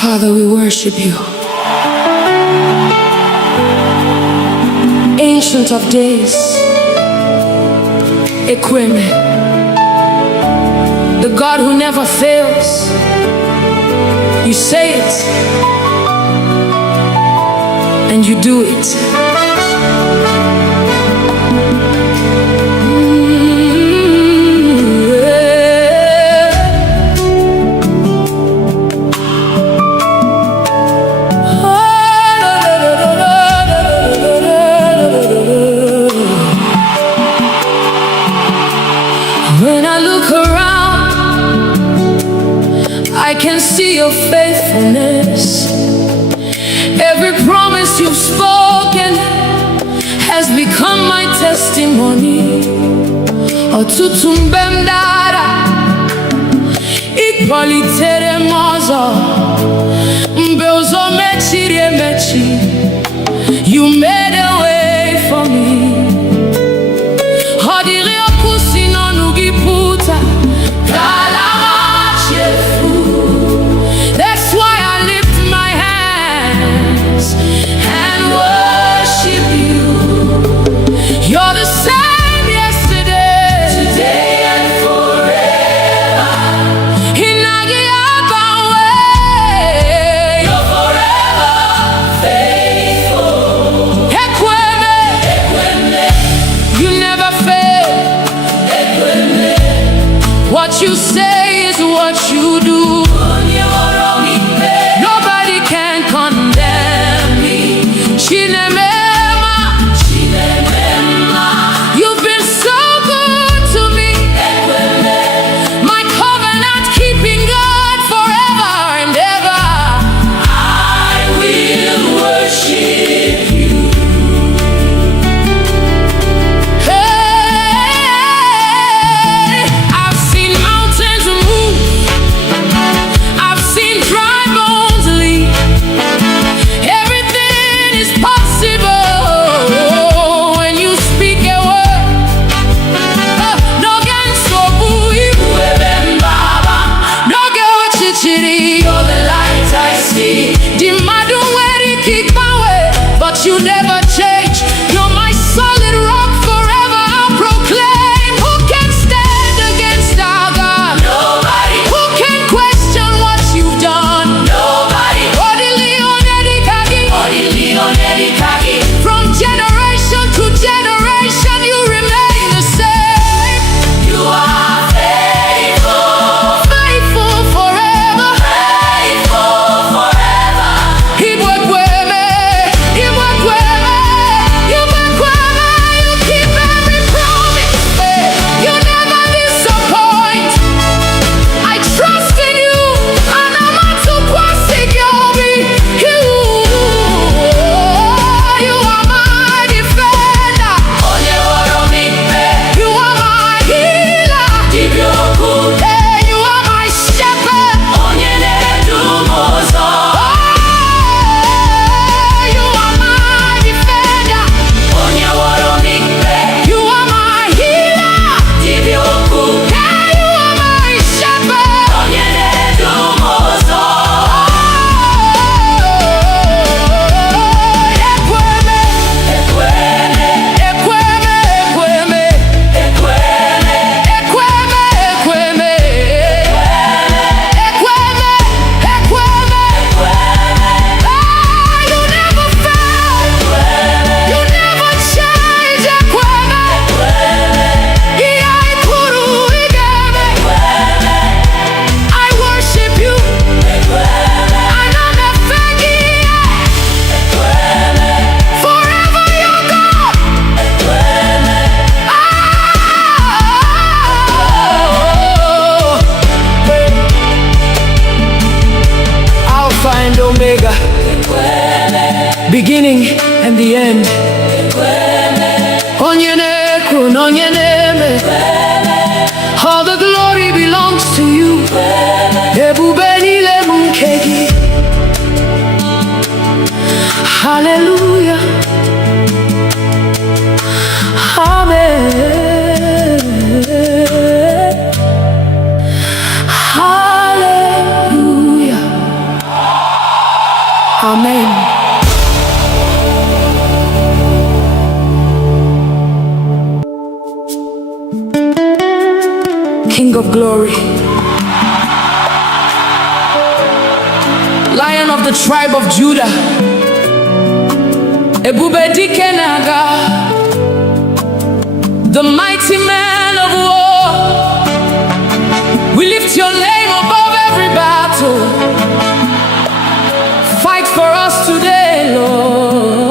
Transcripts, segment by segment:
Father, we worship you. Ancient of days, Ekweme, the God who never fails. You say it, and you do it. When I look around, I can see your faithfulness. Every promise you've spoken has become my testimony. Ọtụtụ mgbe m dara, ịkpọlitere m ọzọ. Mgbe ụzọ mechiri emechi, you made a way for me. Ọ dịrị okwu si n'ọnụ gị pụta, ka ala machefu. That's why I lift my hands and worship you. You're the same yesterday, today and forever. Inagi Abawe, you're forever faithful. Ekweme, Ekweme, you never fail. Ekweme, what you say is what you do. Nobody can condemn me. Chinemema, you've been so good to me. My covenant keeping God forever and ever. I will worship you. Hey, I've seen mountains move. I've seen dry bones leave. Everything is possible when you speak a word. No gan so bui, no go chichiri. You're the light I see. The madu where kick my way, but you never change. You're my solid rock forever. I'll proclaim. Who can stand against our God? Nobody. Who can question what you've done? Nobody. From generation to generation, you remain the same. You are faithful, faithful forever, faithful forever. Igbo Christian, you keep every promise. You never disappoint. I trust in you, and I'm not too quasi you. You are my defender. You are my healer. Hey, you are my shepherd. Oh, you are my defender. You are my healer. Hey, you are my shepherd. You never fail. You never change. I worship you. Forever you're God. Alpha and Omega, beginning and the end. Onyeneku, Onyeneme, all the glory belongs to you. Ebube niile bụ nke gị. Hallelujah. Amen. Hallelujah. Amen. King of glory, Lion of the tribe of Judah, Ebube dike naga, the mighty man of war. We lift your name above every battle. Fight for us today, Lord.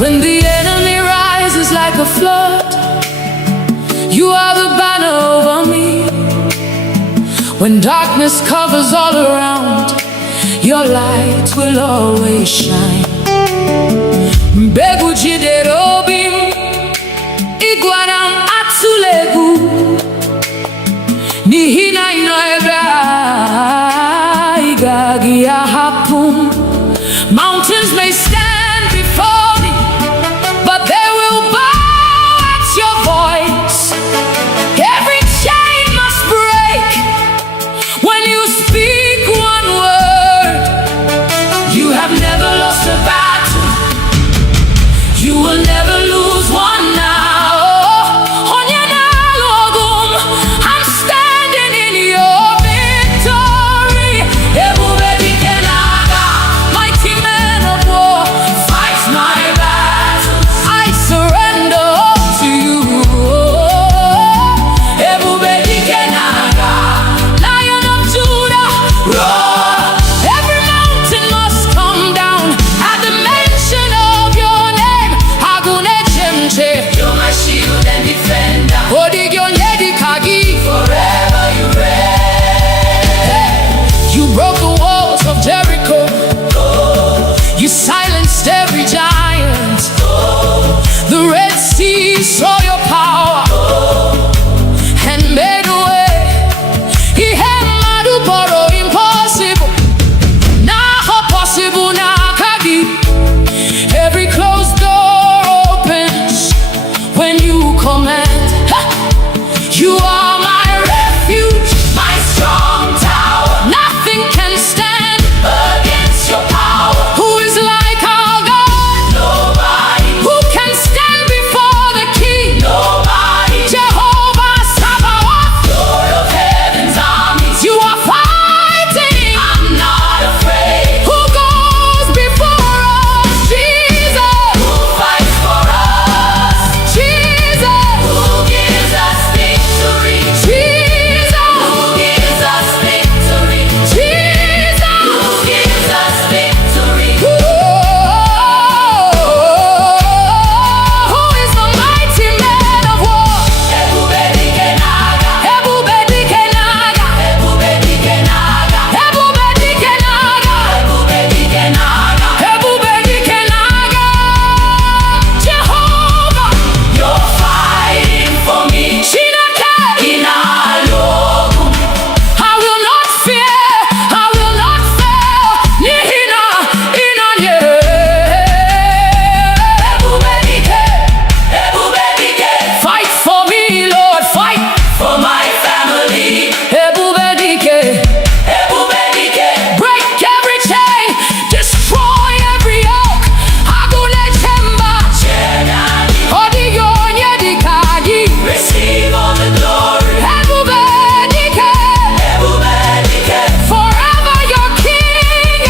When the enemy rises like a flood, you are the banner over me. When darkness covers all around, your light will always shine. Mbegu jiderobim, igwaram atulegu, nihina inoebra igagi ahapum. Mountains may stand before me, but they will bow at your voice. Every chain must break when you speak one word. You have never lost a battle. You will never lose one now. I'm standing in your victory. Ebube dike naga, mighty man of war, fight my battles. I surrender all to you. Ebube dike naga, Lion of Judah, roar. Every mountain must come down at the mention of your name. Agune chemche, you're my shield and defender. Odigyonyedi kagi, forever you reign. You broke the walls of Jericho. You silenced every giant. The Red Sea saw your power and made a way. Ihemadu boro impossible, naho possible na kagi. Every closed door opens when you command. Ha! You are my refuge, my strong tower. Nothing can stand against your power. Who is like our God? Nobody. Who can stand before the King? Nobody. Jehovah Sabaoth, Lord of heaven's armies. You are fighting, I'm not afraid. Who goes before us? Jesus. Who fights for us? Jesus. Who gives us victory? Jesus. Who gives us victory? Jesus. Who gives us victory? Who is the mighty man of war? Ebube dike naga, Ebube dike naga, Ebube dike naga, Ebube dike naga, Ebube dike naga, Ebube dike naga. Jehovah, you're fighting for me. Chineke inalogu, I will not fear, I will not fail. Nihina inanye. Ebube dike, Ebube dike. Fight for me, Lord, fight for my family. Ebube dike, Ebube dike. Break every chain, destroy every yoke. Agune chemba, Chenani. Odigyonyedi kagi, receive all the glory. Ebube dike, Ebube dike. Forever your King.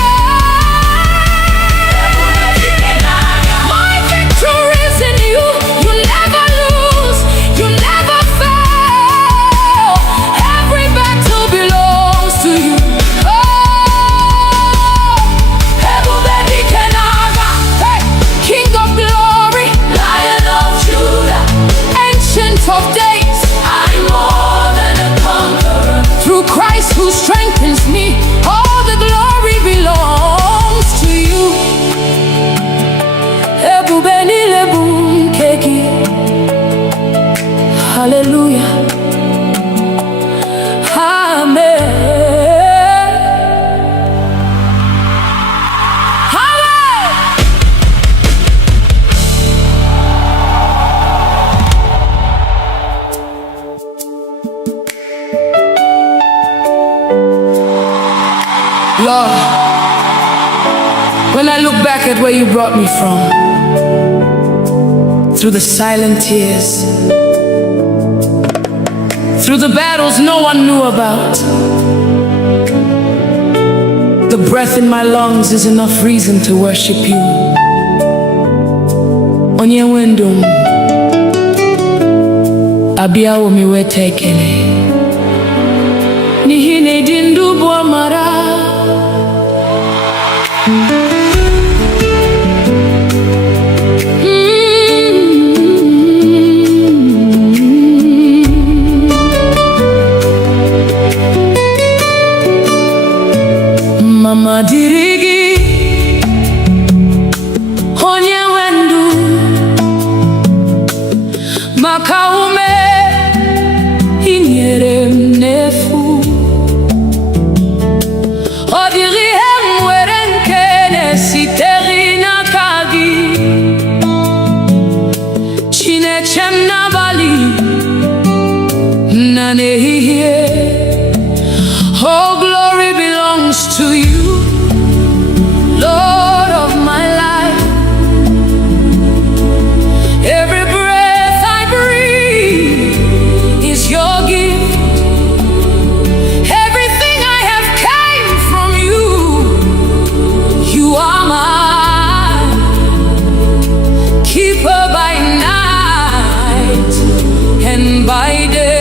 Ebube dike naga. My victory is in you. You never lose, you never fail. Every battle belongs to you. Ebube dike naga. Hey, King of glory, Lion of Judah, Ancient of days, I'm more than a conqueror. Through Christ who strengthens me, all the glory belongs to you. Ebube nilebu keki. Hallelujah. Amen. Lord, when I look back at where you brought me from, through the silent tears, through the battles no one knew about, the breath in my lungs is enough reason to worship you. Onye wendum abia omi wetekele nihine dindu bo mara. Mama dirigi onye wendu maka ume inyere m n'efu. Ọ dịghị ihe m nwere nke na-esitere n'aka gị, Chineke m n'abalị na n'ehihie. Oh, glory belongs to you, Lord of my life. Every breath I breathe is your gift. Everything I have came from you. You are mine, keeper by night and by day.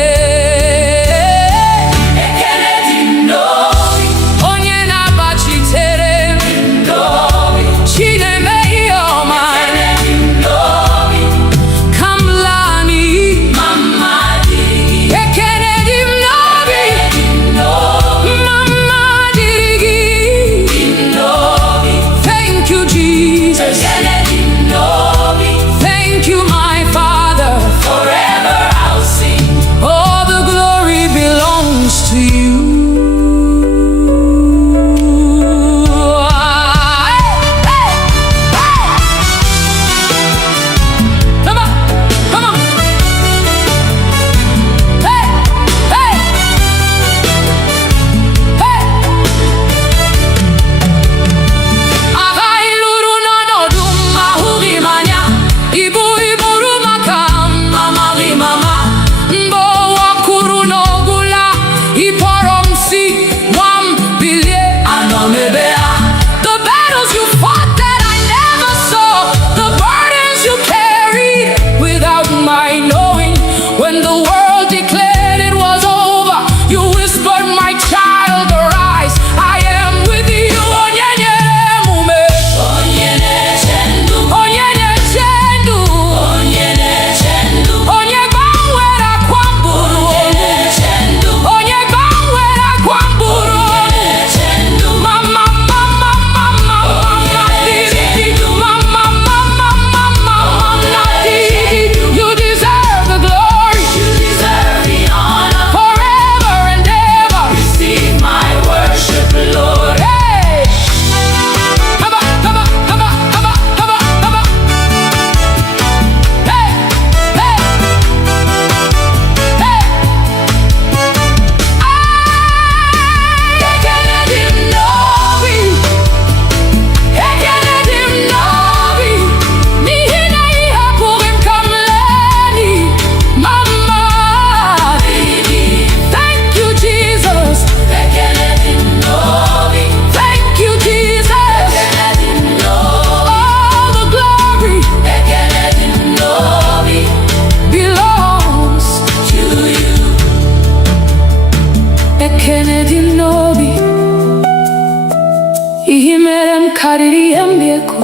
kariri embieko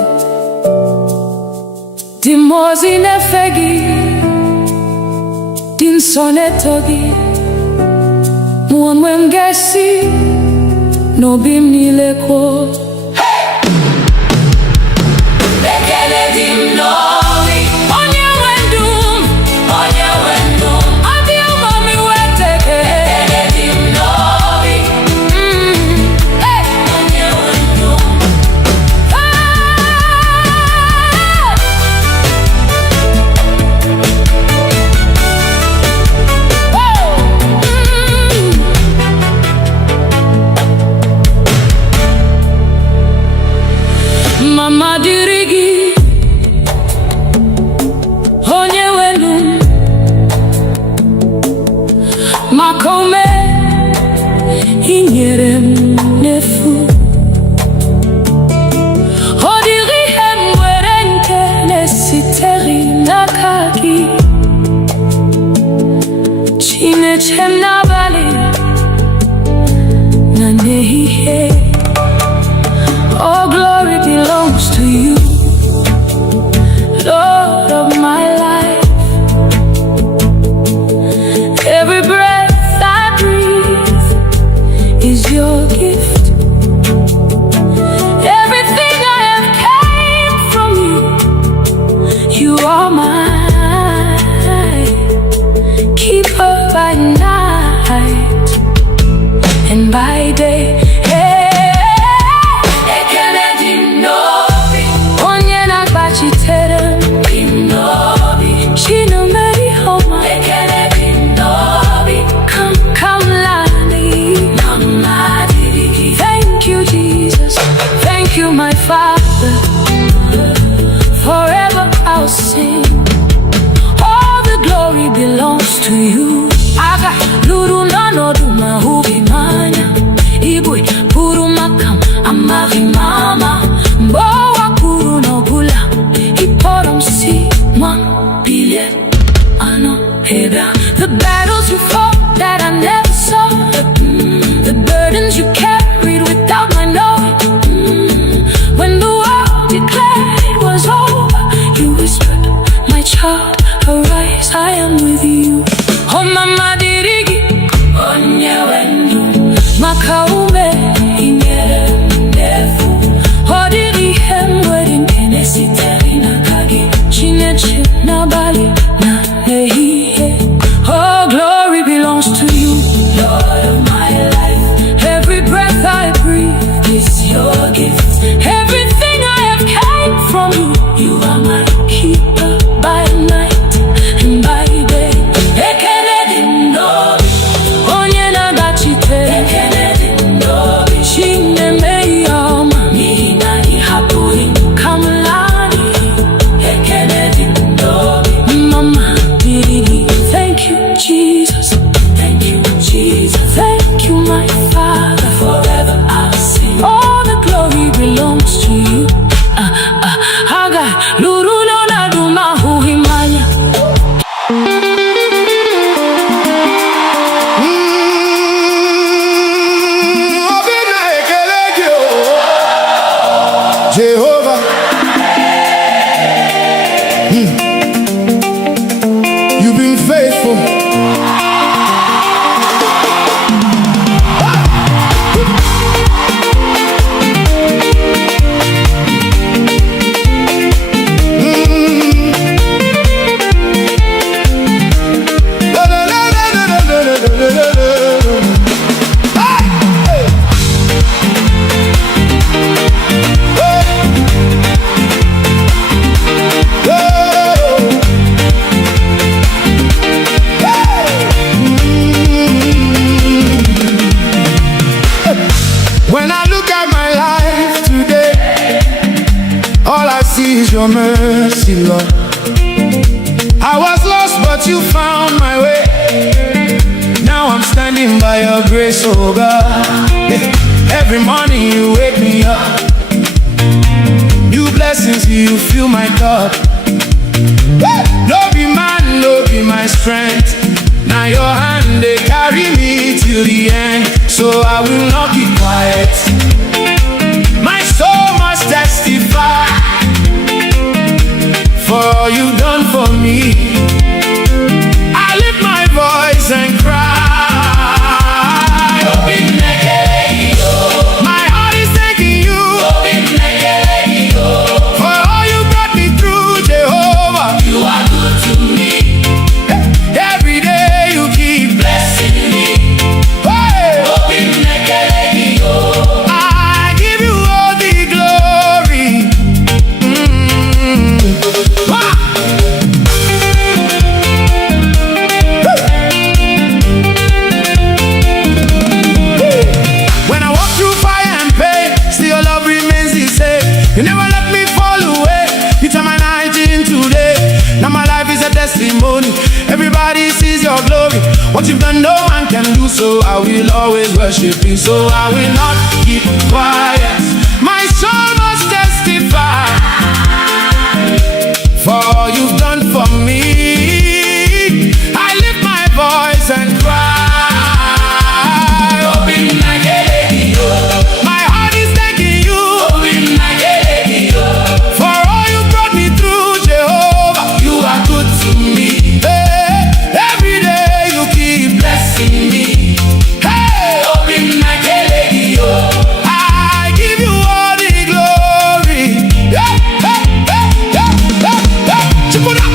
Dimozi nefegi Din sonetogi Muonwe mgesi Nobim nileko Bekele dim novi Onye wendum Adi umami weteke Bekele dim novi Hey Onye wendum ume inyere m n'efu. Ọ dịghị ihe m nwere nke na-esitere n'aka gị. Chineke m n'abalị na n'ehihie. All glory belongs to you, Lord of my life. Every breath I breathe is your gift. Everything I have came from you. You are mine, keeper by night and by day. My Father, forever I'll sing. All the glory belongs to you. Aga luru nano duma hubi manya. Igbo puru makam amari mama. Mbowa puru no bula. Iporom si mwa bile ano heba. The battles you fought that I never saw. The burdens you carried without my knowing. When the world declared it was over, you whispered, my child, arise, I am with you. Oh mama dirigi, onye wendu, makaume inyere ndefu. Oh diri hemwedin kenesi terina kagi, chinechi nabali na nehihe. Oh glory belongs to you, Lord of my life. Every breath I breathe is your gift. Everything I have came from you. You are my keeper by night and by day. Ekeledi ndobi, onye nagachitere. Ekeledi ndobi, chinemeyama, mina ihapuri kamlani. Ekeledi ndobi, mama dirigi. Thank you, Jesus. Thank you, Jesus. Thank you, my Father. Forever I'll sing. All the glory belongs to you. Haga luru no na duma huhimanya. Obina ekelegi o Jehovah. You've been faithful. When I look at my life today, all I see is your mercy, Lord. I was lost, but you found my way. Now I'm standing by your grace, oh God. Every morning you wake me up. New blessings, you fill my cup. No be man, no be my strength. Now your hand, they carry me till the end. So I will not keep quiet. My soul must testify for all you've done for me. I lift my voice and cry. My heart is thanking you for all you brought me through, Jehovah. You are good to me. Every day you keep blessing me. Hey. Obinekele yo. I so I will always worship you, so I will not keep quiet. My soul must testify for all you've done for me. I lift my voice and cry. My heart is thanking you for all you brought me through, Jehovah. You are good to me. Hey, every day you keep blessing me. Hey, I give you all the glory. Hey, hey, hey, hey, hey, hey. Chipuna.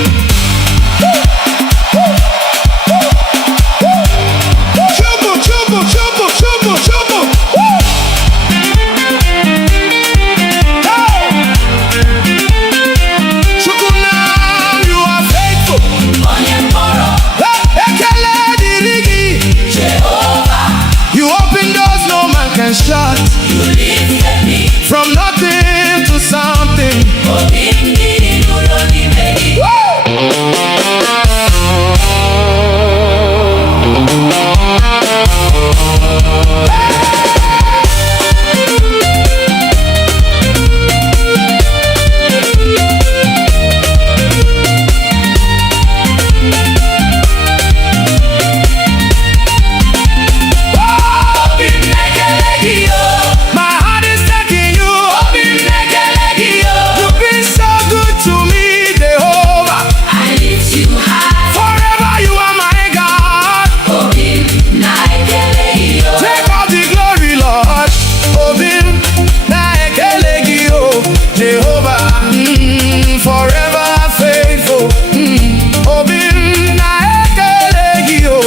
Chubu, chubu, chubu, chubu, chubu. Chukunam, you are faithful. Ekele dirigi. You open doors no man can shut. From nothing to something. My heart is thanking you. You've been so good to me, Jehovah. Forever you are my God. Take all the glory, Lord. Obim na ekelegio, Jehovah. Forever faithful. Obim na ekelegio.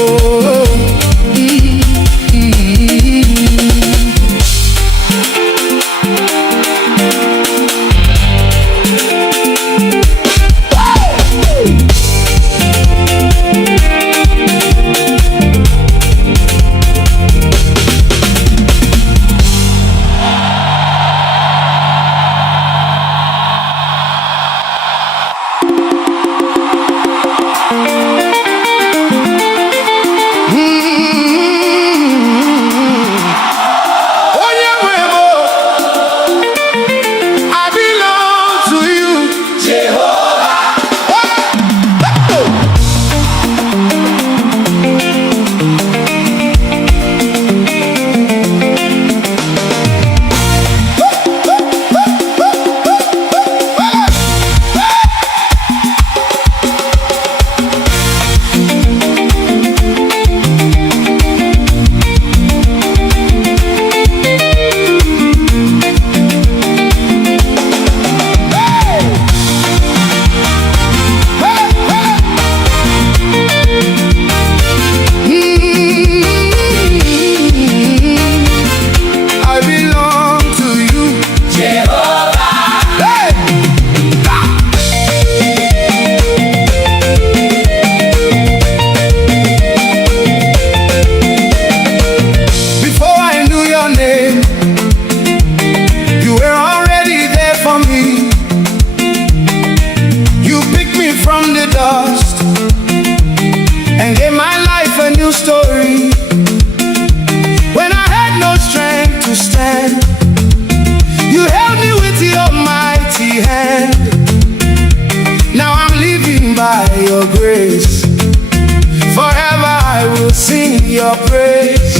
I belong to you, Jehovah. I belong to you, Jehovah. Hey! Before I knew your name, you were already there for me. You picked me from the dust and gave my life a new story. When I had no strength to stand, you held me with your mighty hand. Now I'm living by your grace. Forever I will sing your praise.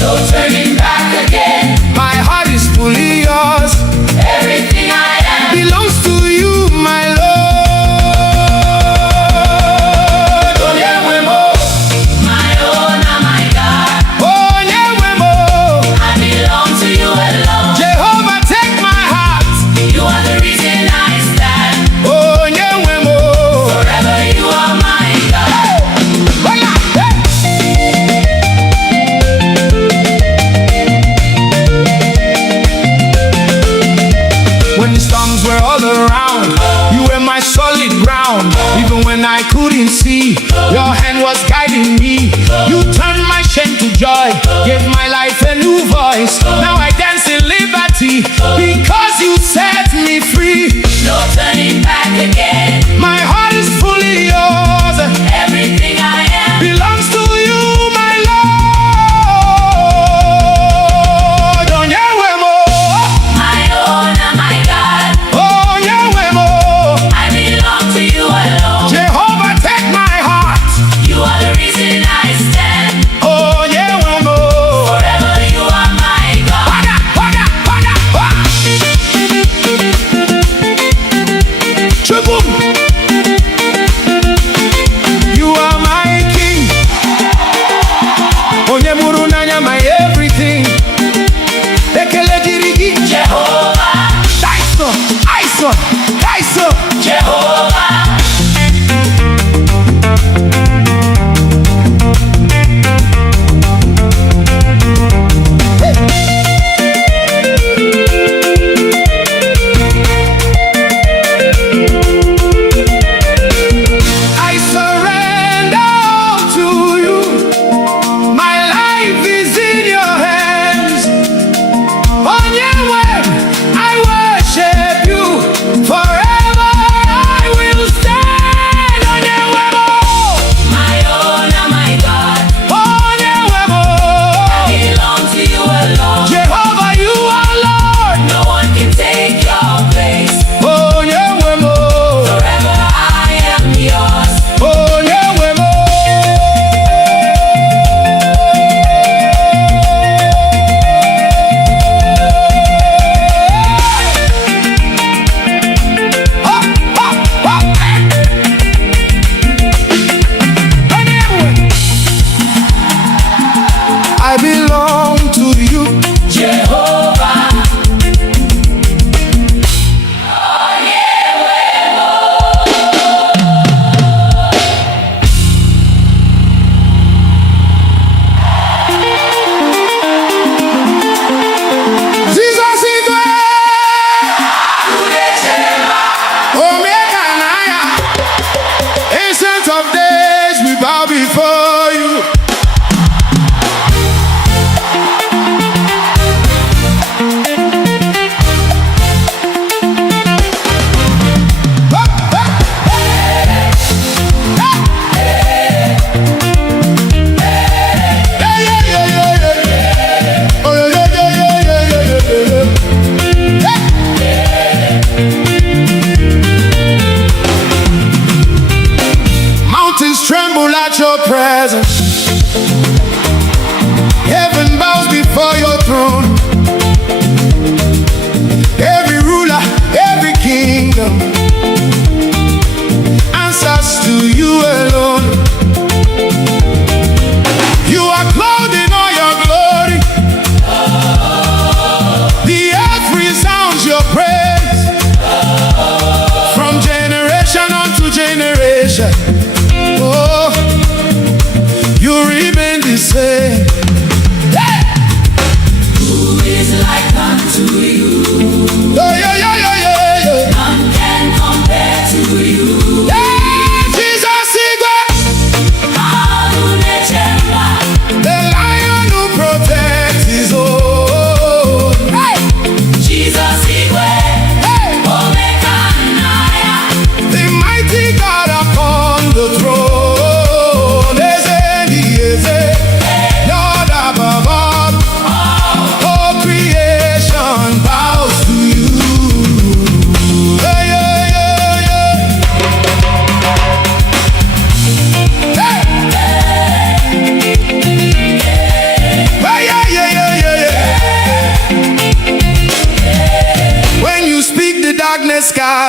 No turning back again. My heart is fully yours. Everything I am Belongs to you, my Lord. my own and my God. Oh, Nyewemo. I belong to you alone. Jehovah, take my heart. You are the reason I stand. Oh, Nyewemo. Forever you are my God. Hola, hey.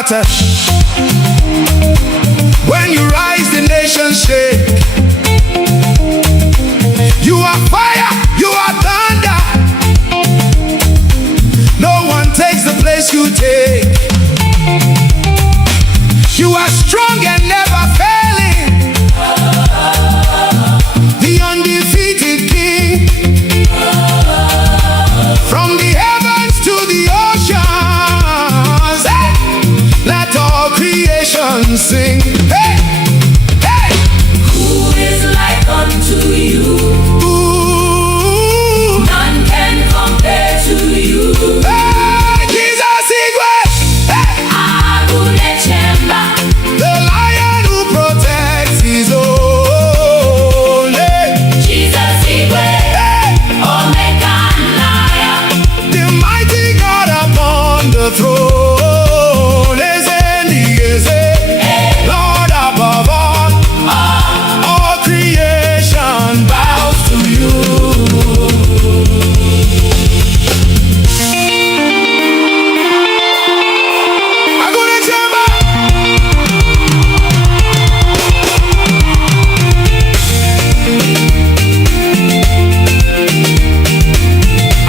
scatter. When you rise, the nation shake. You are fire, you are thunder. No one takes the place you take. You are strong and never failing, the undefeated King. From the heavens to the oceans, hey, let all creation sing. Hey, hey. Who is like unto you? Ooh. None can compare to you. Hey, Jesus Igwe. Hey. Agune Chemba. The lion who protects his own. Hey. Jesus Igwe. Hey. Omega Naya. The mighty God upon the throne. Lord above all creation bows to you. Agune Chemba.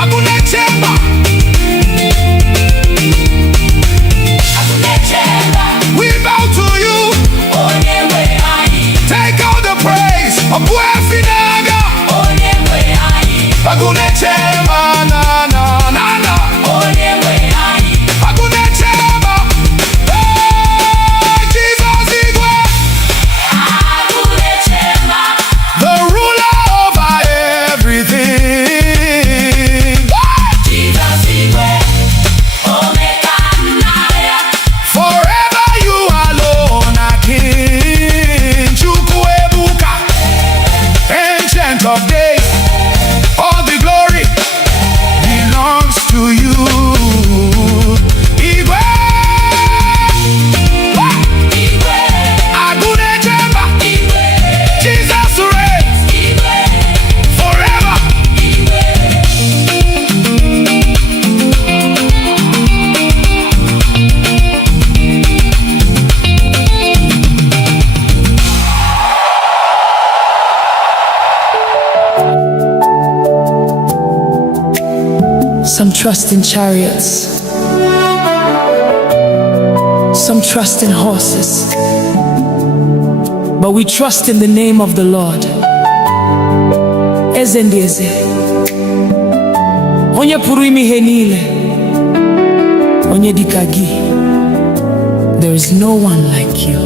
Agune Chemba. Agune Chemba. We bow to you. Onyewe anyị. Take all the praise. Obuefinaga. Onyewe anyị. Agune Chemba na na na na. Onyewe anyị. Agune Chemba. Hey, Jesus Igwe. Agune Chemba. The ruler over everything. Jesus Igwe. Omega Naya. Forever you alone are King. Chukwuebuka, Ancient of Days. All the glory belongs to you. Igwe. Igwe. Agune Chemba. Igwe. Jesus reigns Igwe. forever. Some trust in chariots, some trust in horses, but we trust in the name of the Lord. Eze ndị eze, onye pụrụ ime ihe niile, onye dịka gị. There is no one like you.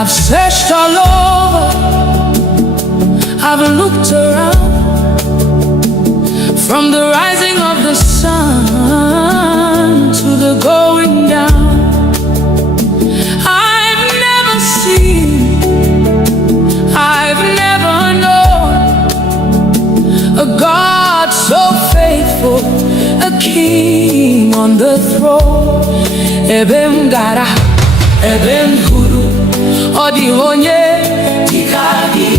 I've searched all over, I've looked around, from the rising of the sun to the going down. I've never seen, I've never known a God so faithful, a king on the throne. Ebem gara, ebem huru, odi onye tikagi,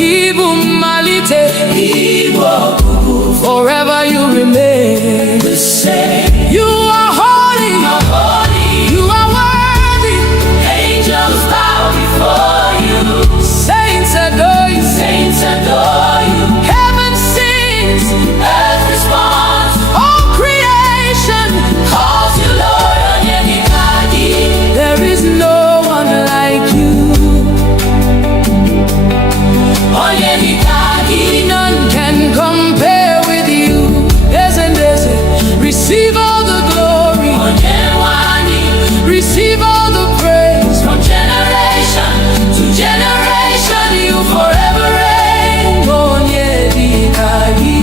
ibu malite, ibu okuku. Forever you remain the same. You are holy, you are worthy. Angels bow before you. Saints adore you, Saints adore you. heaven sings, Earth responds. all creation Calls you Lord Onyenikagi. there is no one like you. Onyenikagi. None can compare with you. Yes, and yes, receive all the glory, Onyenwani. receive all the praise. From generation to generation, you forever reign. Onyedikagi.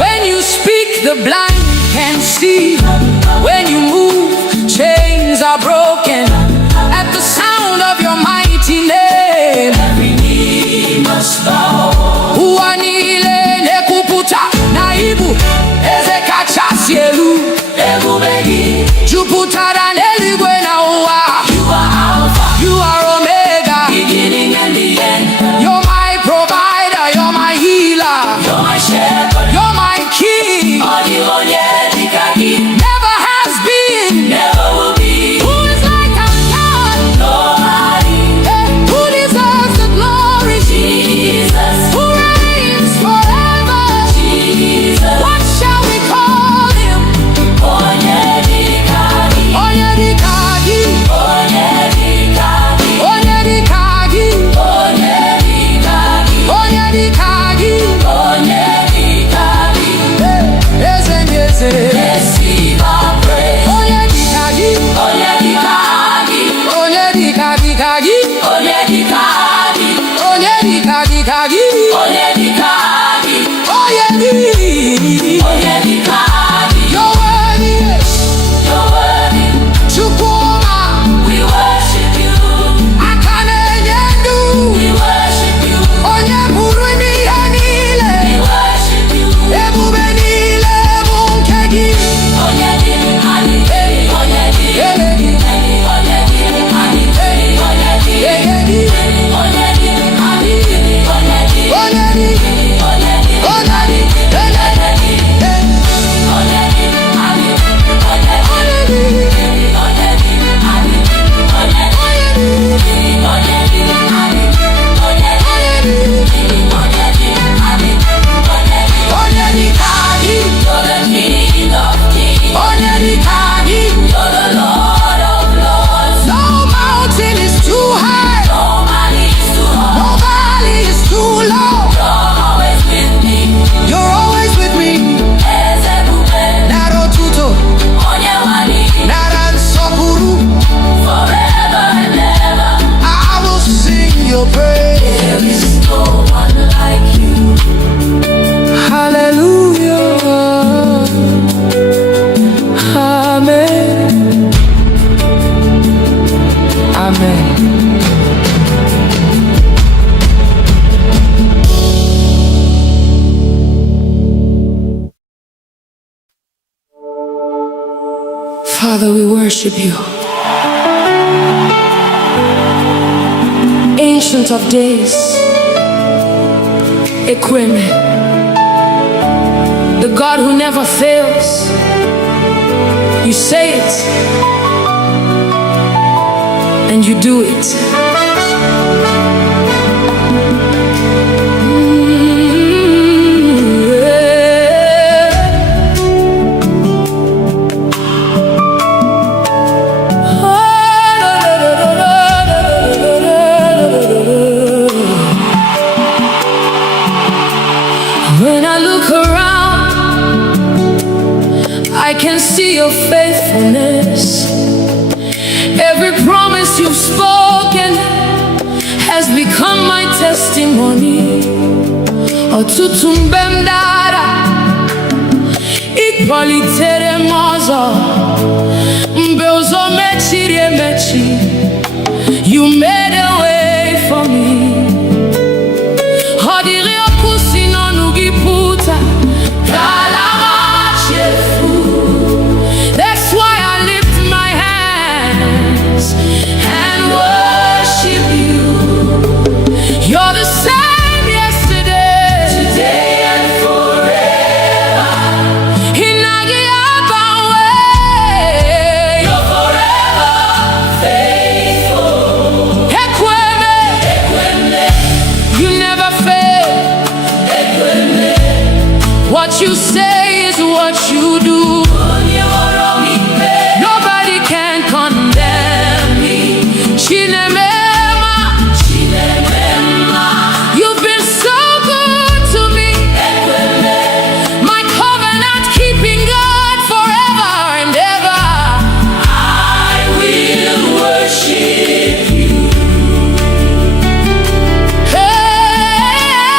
When you speak, the blind can see. When you move, chains are broken. At the sound of your mighty name, Every knee must bow. Uwanile nekuputa naibu ezekachasielu. Ebubegi. jupụtara n'eluigwe na ụwa. You are Alpha, You are Omega. beginning and the end. You're my provider, you're my healer, You're my shepherd, you're my king. Never has been, never will be. who is like our God? Nobody, Who deserves the glory? Jesus, Who reigns forever? Jesus. What shall we call him? Onyedikagi, Onyedikagi, Onyedikagi, Onyedikagi, Onyedikagi, Onyedikagi. Onyedikagi. Eze ndị eze. Receive our praise. Onyedikagi, Onyedikagi, Onyedikagi, Onyedikagi, Onyedikagi, Onyedikagi, Onyedi. Onyedikagi. You're worthy, You're worthy, Chukwuma. we worship you, Aka na-enye ndụ. we worship you, Onye pụrụ ime ihe niile. we worship you. Ebube niile bụ nke gị. Onyedikagi, Onyedikagi, Eledi, Onyedikagi, Onyedikagi, egedi, Onyedikagi, Onyedikagi, onyedi, onyedi, Onyedikagi, Onyedikagi. No mountain is too high, no valley is too low. You're always with me. Nara otuto, nara nsọpụrụ. I will sing your praise. Hallelujah. Amen. Amen. Father, we worship you. Ancient of days, Equime, the God who never fails. You say it, and you do it. When I look around, I can see your faithfulness. Every promise you've spoken has become my testimony. Ọtụtụ mgbe m dara, ị kpọlitere m ọzọ. Mgbe ụzọ mechiri emechi, you made a way for me. Ọ dịrị okwu si n'ọnụ gị pụta, ka ala machefu. That's why I lift my hands and worship you. You're the same yesterday, today and forever. Inagi abawe. You're forever faithful. Ekweme, you never fail. What you say is what you do. Nobody can condemn me. Chinemema, you've been so good to me. My covenant keeping God forever and ever. I will worship you.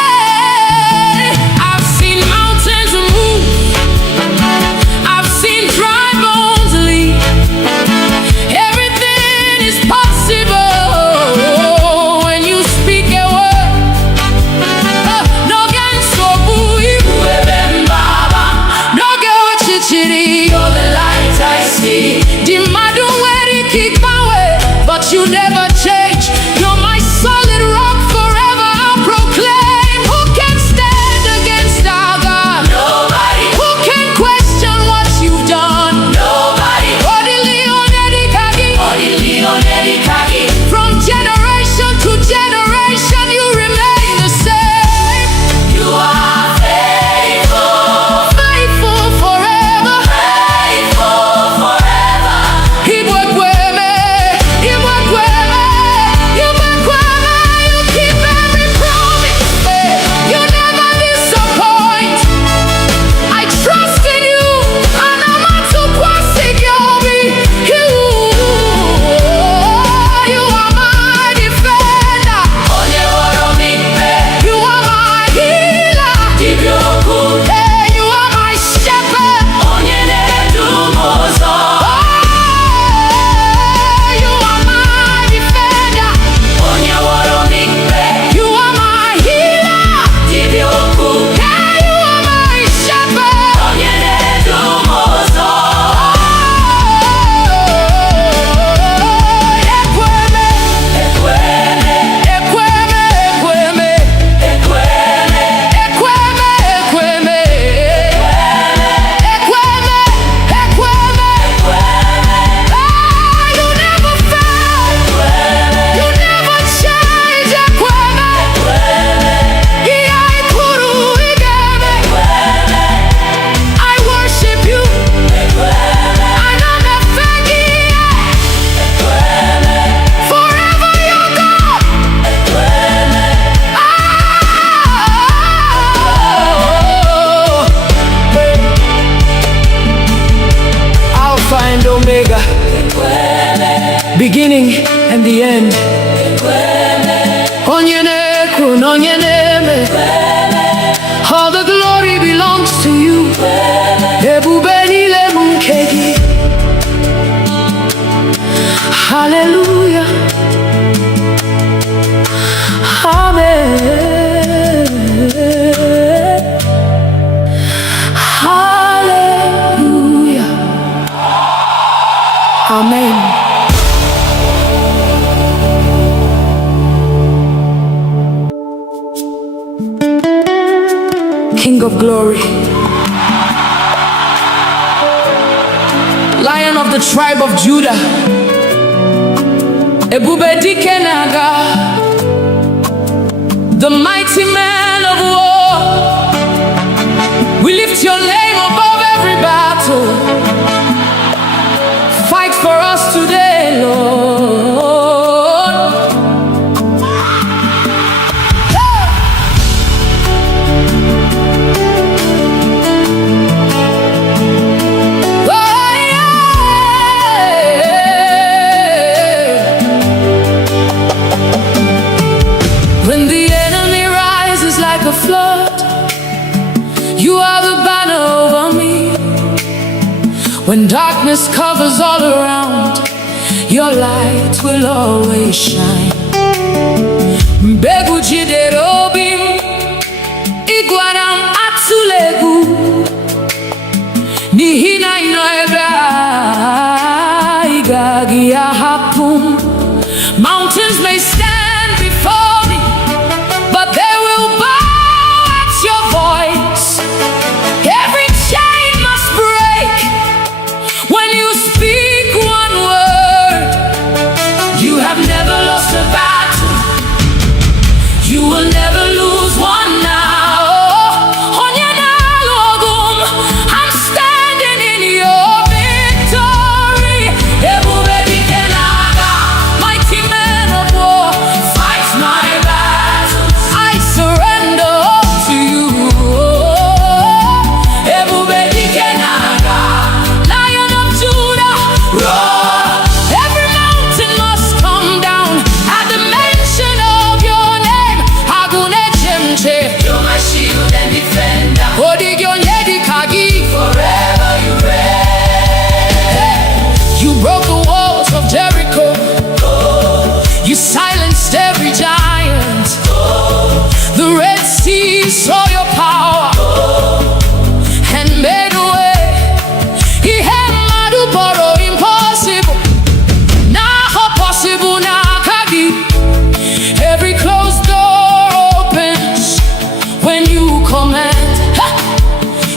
Hey, I've seen mountains move. I've Hallelujah. Amen. Hallelujah. Amen. King of glory, Lion of the tribe of Judah, Ebube dike naga, the mighty man of war. We lift your name above every battle. Fight for us today, Lord. When the enemy rises like a flood, you are the banner over me. When darkness covers all around, your light will always shine. Mbegu jiderobim, iguanam atulegu, nihina inoeba igagi ahapum. Mountains may stand before me, but they will bow at your voice. Every chain must break when you speak one word. You have never lost a battle. You will never lose one now. I'm standing in your victory. Ebube dike naga, mighty man of war, fight my battles. I surrender all to you. Ebube dike naga, Lion of Judah, roar. Every mountain must come down at the mention of your name. Agune chemche, you're my shield and defender. Odigyonyedi kagi, forever you reign. You broke the walls of Jericho. You silenced every giant. The Red Sea saw your power and made a way. He had madu boro impossible. Now possible na kagi. Every closed door opens when you command. Ha!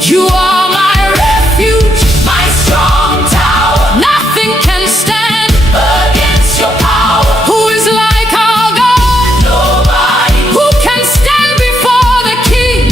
You are my refuge, my strong tower. Nothing can stand against your power. Who is like our God? Nobody. Who can stand before the King?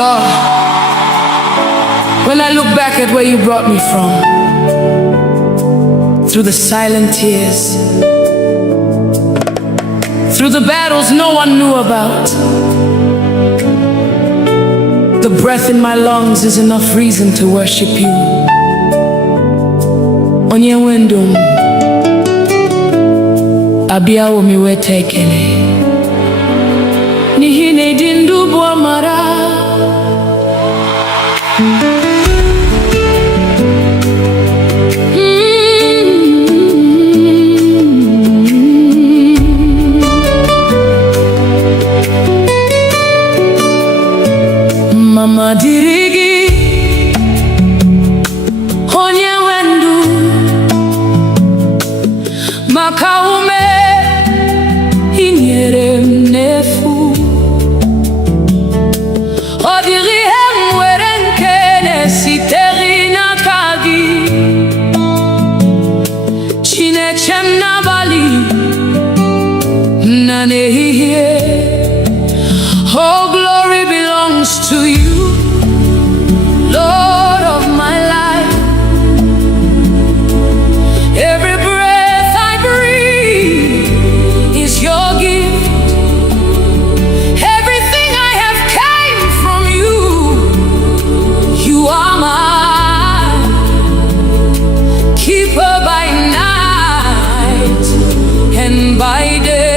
Lord, when I look back at where you brought me from, through the silent tears, through the battles no one knew about, the breath in my lungs is enough reason to worship you. Onye wendum abiawo mi wetekele nihine dindu bo mara. Mama dirigi onye wendu makaume inyere mnefu odiri emwere nkene siteri na kagi chinechem na bali na nehihie. Oh, glory belongs to you, Lord of my life. Every breath I breathe is your gift. Everything I have came from you. You are mine, keeper by night and by day.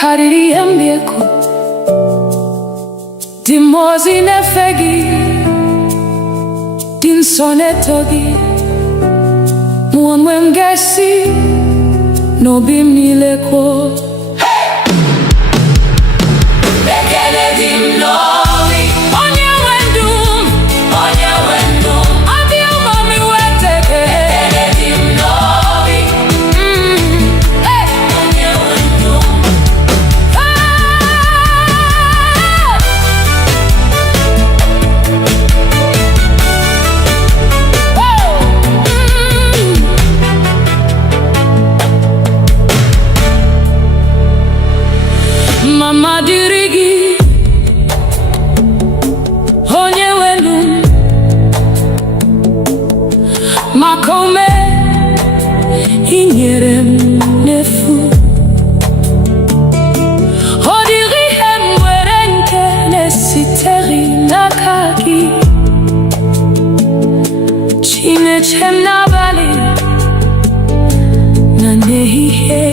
kariri embieko dimozi nefegi din sonetogi muonwe mgesi no bimnileko bekele dimnovi onye wendum adi umami weteke bekele dimnovi onye wendum kome inyere m n'efu. Ọ dịghị ihe m nwere nke na-esitere n'aka gị. Chineke m n'abalị na n'ehihie.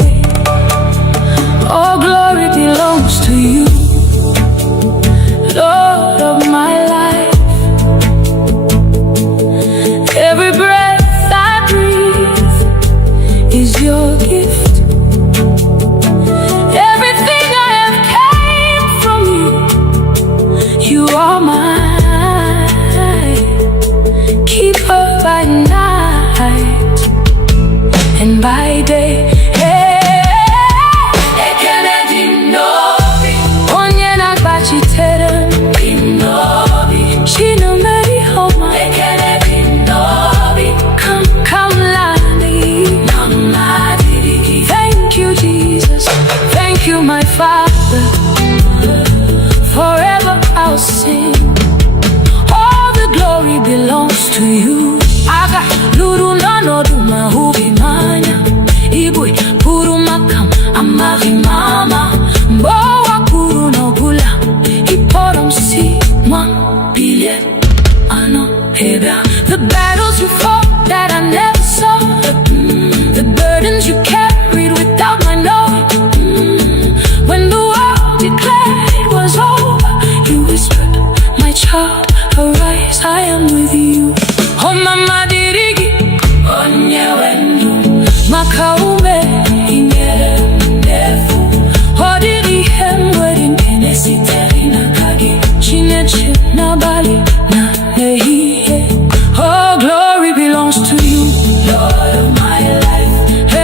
All glory belongs to you, Lord of my life. Every breath I breathe is your gift. Everything I have came from you. You are mine, keeper by night and by day. My Father, forever I'll sing. All the glory belongs to you. Aga luru nano duma hubi manya. Igbo Christian amari mama. Mbowa kuru no bula. Iporom si 1 billion ano heba. The battles you fought that I never saw. The burdens you carried without my knowing. When the world declared it was over, you whispered, my child, arise, I am with you. Oh mama dirigi, onye wendu, makaume inyere mnefu. Oh diri hemwedin enesiteri na kagi, chineche na bali na nehiye. Oh glory belongs to you, Lord of my life.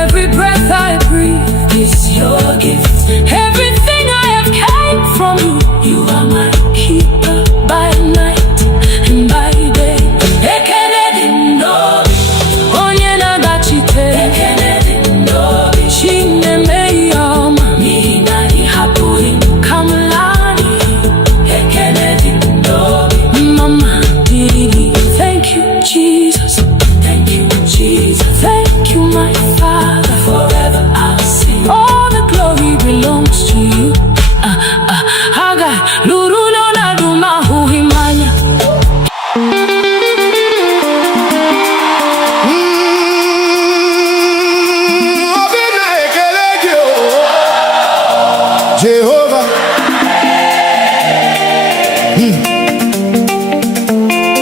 Every breath I breathe is your gift. Everything I have came from you. You are my keeper by night and by day. Ekele dindobi, onye nagachite. Ekele dindobi, chine meyoma. Mina ihapuri kamlani. Ekele dindobi, mama didi. Thank you, Jesus. Thank you, Jesus. Thank you, my Father. Forever I'll sing. All the glory belongs to you. Haga luru no na duma huhimanya. Obina ekelegi o, Jehovah.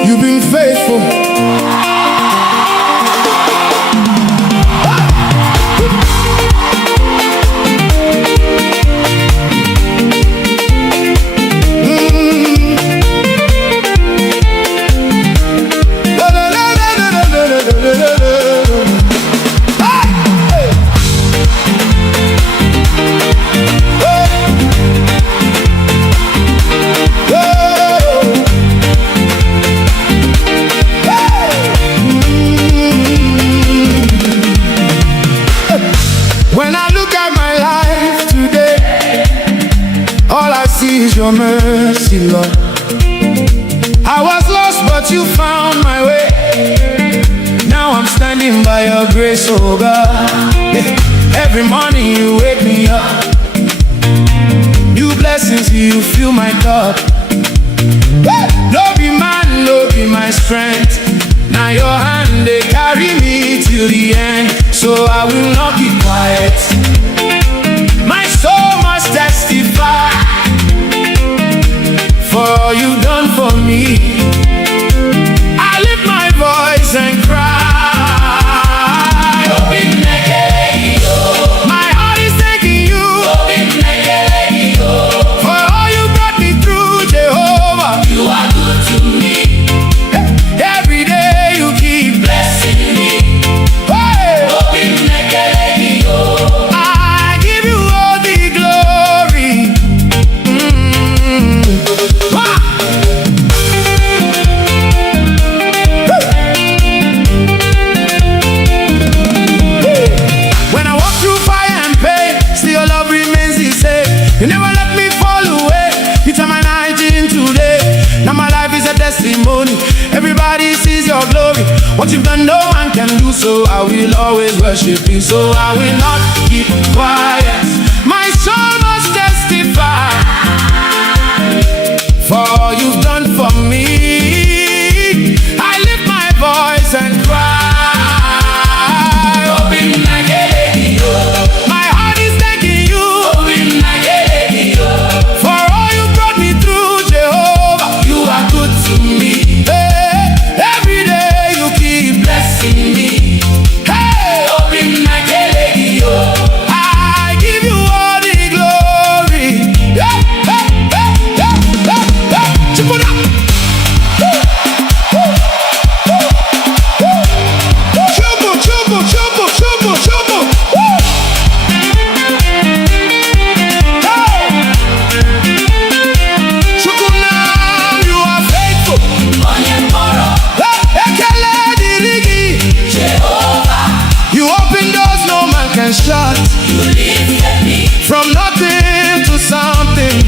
You've been faithful. When I look at my life today, all I see is your mercy, Lord. I was lost, but you found my way. Now I'm standing by your grace, oh God. Every morning you wake me up. New blessings, you fill my cup. No be man, no be my strength. Now your hand, they carry me till the end. So I will not keep quiet. My soul must testify for all you've done for me. I lift my voice and cry. My heart is thanking you for all you brought me through, Jehovah. You are good to me. Every day you keep Blessing me. Hey! I give you all the glory. When I walk through fire and pain, still your love remains the same. You never let me fall away. You turn my night into day. Now my life is a testimony. Everybody Everybody sees your glory. What you've done, no man can do. So I will always worship you. So I will not keep quiet. My soul must testify for all you've done for me. I lift my voice and cry. My heart is thanking you for all you brought me through, Jehovah. You are good to me. Hey, every day you keep blessing me. Hey, I give you all the glory. Hey, hey, hey, hey, hey, hey. Chip it up. Chubu, chubu, chubu, chubu, chubu. Shot. You lifted me from nothing to something.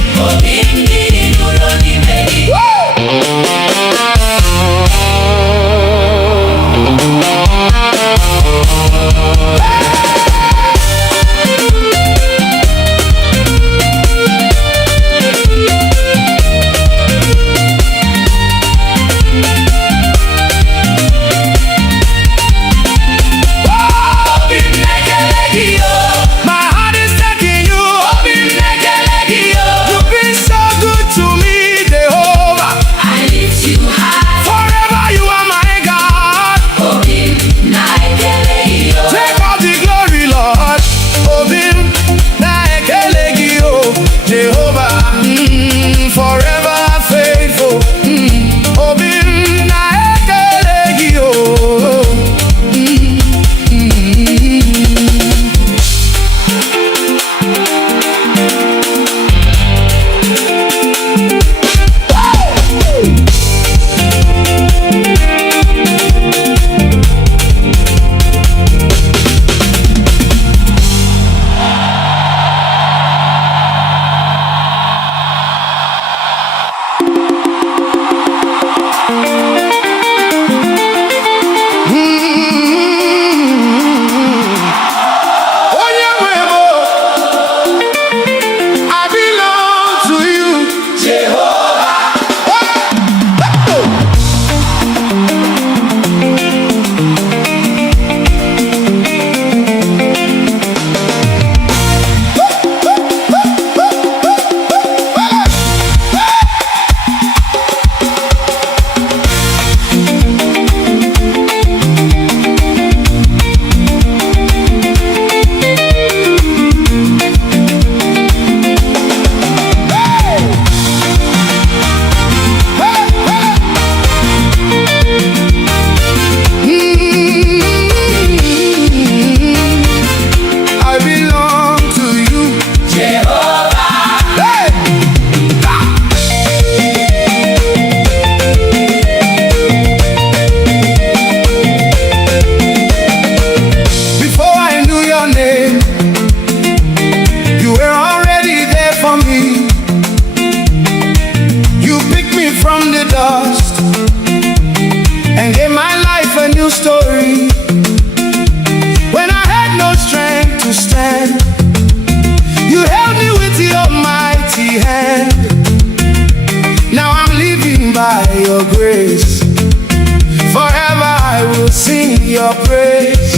Your praise.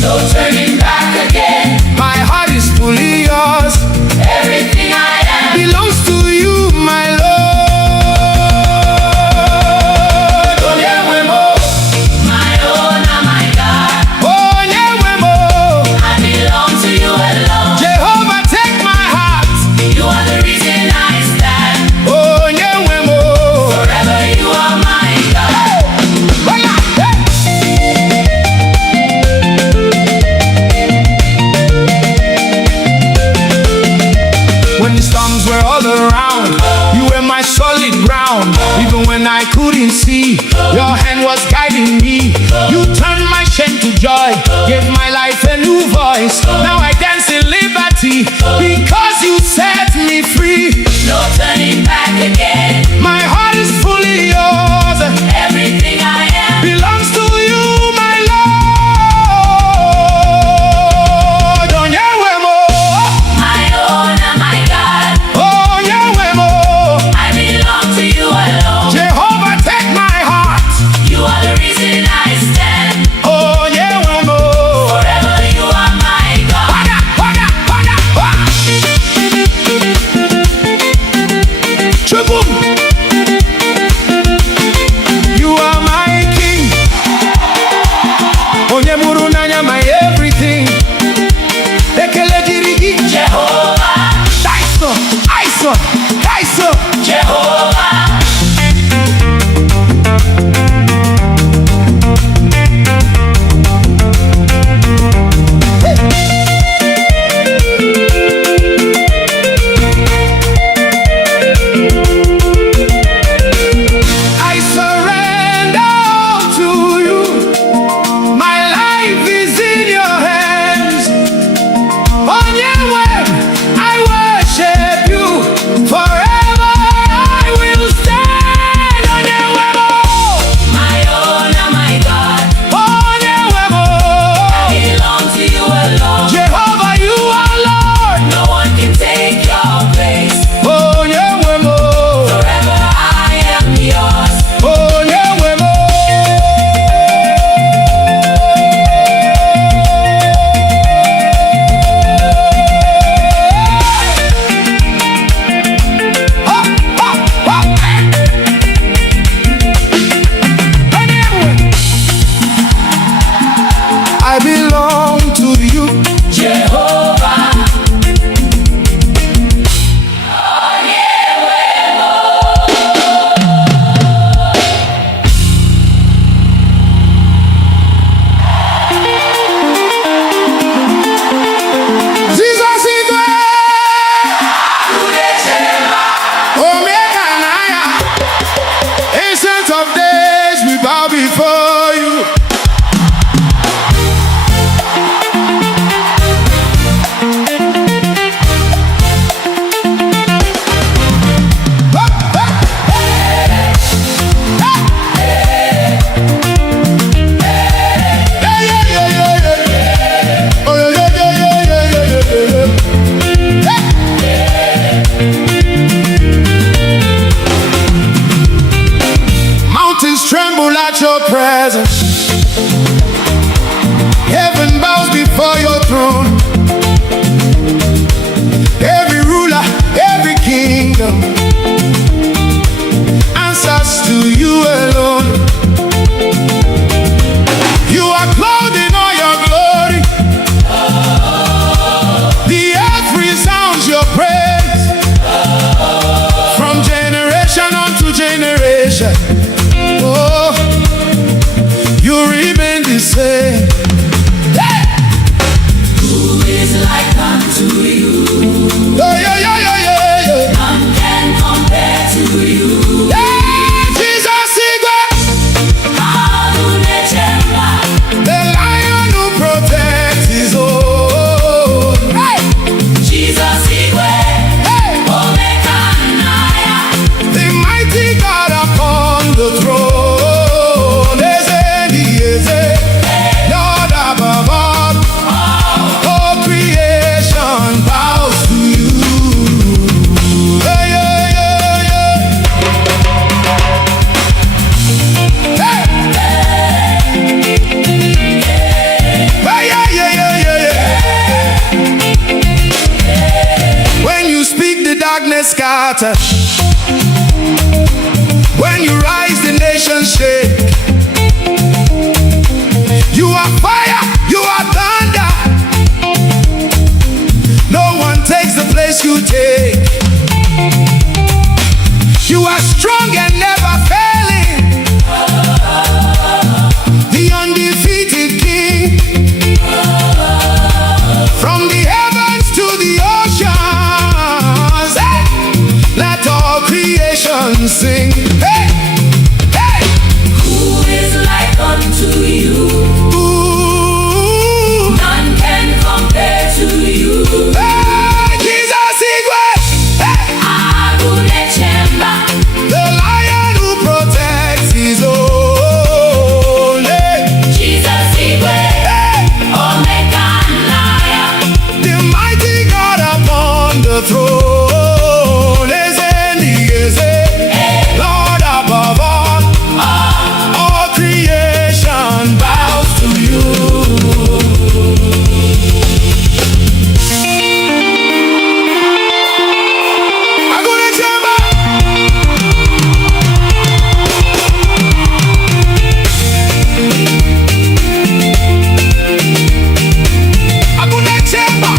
No turning back again. My heart is fully yours. Everything I am belongs to you, my Lord. My own and my God. I belong to you alone. Jehovah, take my heart. You are the reason I stand. Forever you are my God. tremble at your presence. Heaven bows before your throne. Every ruler, every kingdom answers to you alone. You are clothed in all your glory. The earth resounds your praise. From generation unto generation, oh, you remain the same. Who is like unto you? Yeah, yeah, yeah, yeah, yeah, yeah. None can compare to you. Yeah, Jesus Igwe, the lion who protects his own. Hey! Jesus Igwe, Hey! Omekanaya. The mighty God upon the throne. Eze, Eze, Lord above all. All creation bows to you. Hey, yeah, yeah, yeah. Hey! Hey, yeah, yeah, yeah, yeah, yeah. When you speak, the darkness scatters. When you rise, the nations shake. You are fire, you are thunder. No one takes the place you take. You are strong and never failing. The undefeated King. From the heavens to the oceans, hey! Let all creation sing. Hey! Hey! Who is like unto you? Ooh! None can compare to you. Hey! Jesus Igwe! Hey! Agunechemba, The lion who protects his own. Hey! Jesus Igwe, Hey! Omekanaya. The mighty God upon the throne. Eze, Eze, Lord above all. All creation bows to you. Agunechemba. Agunechemba.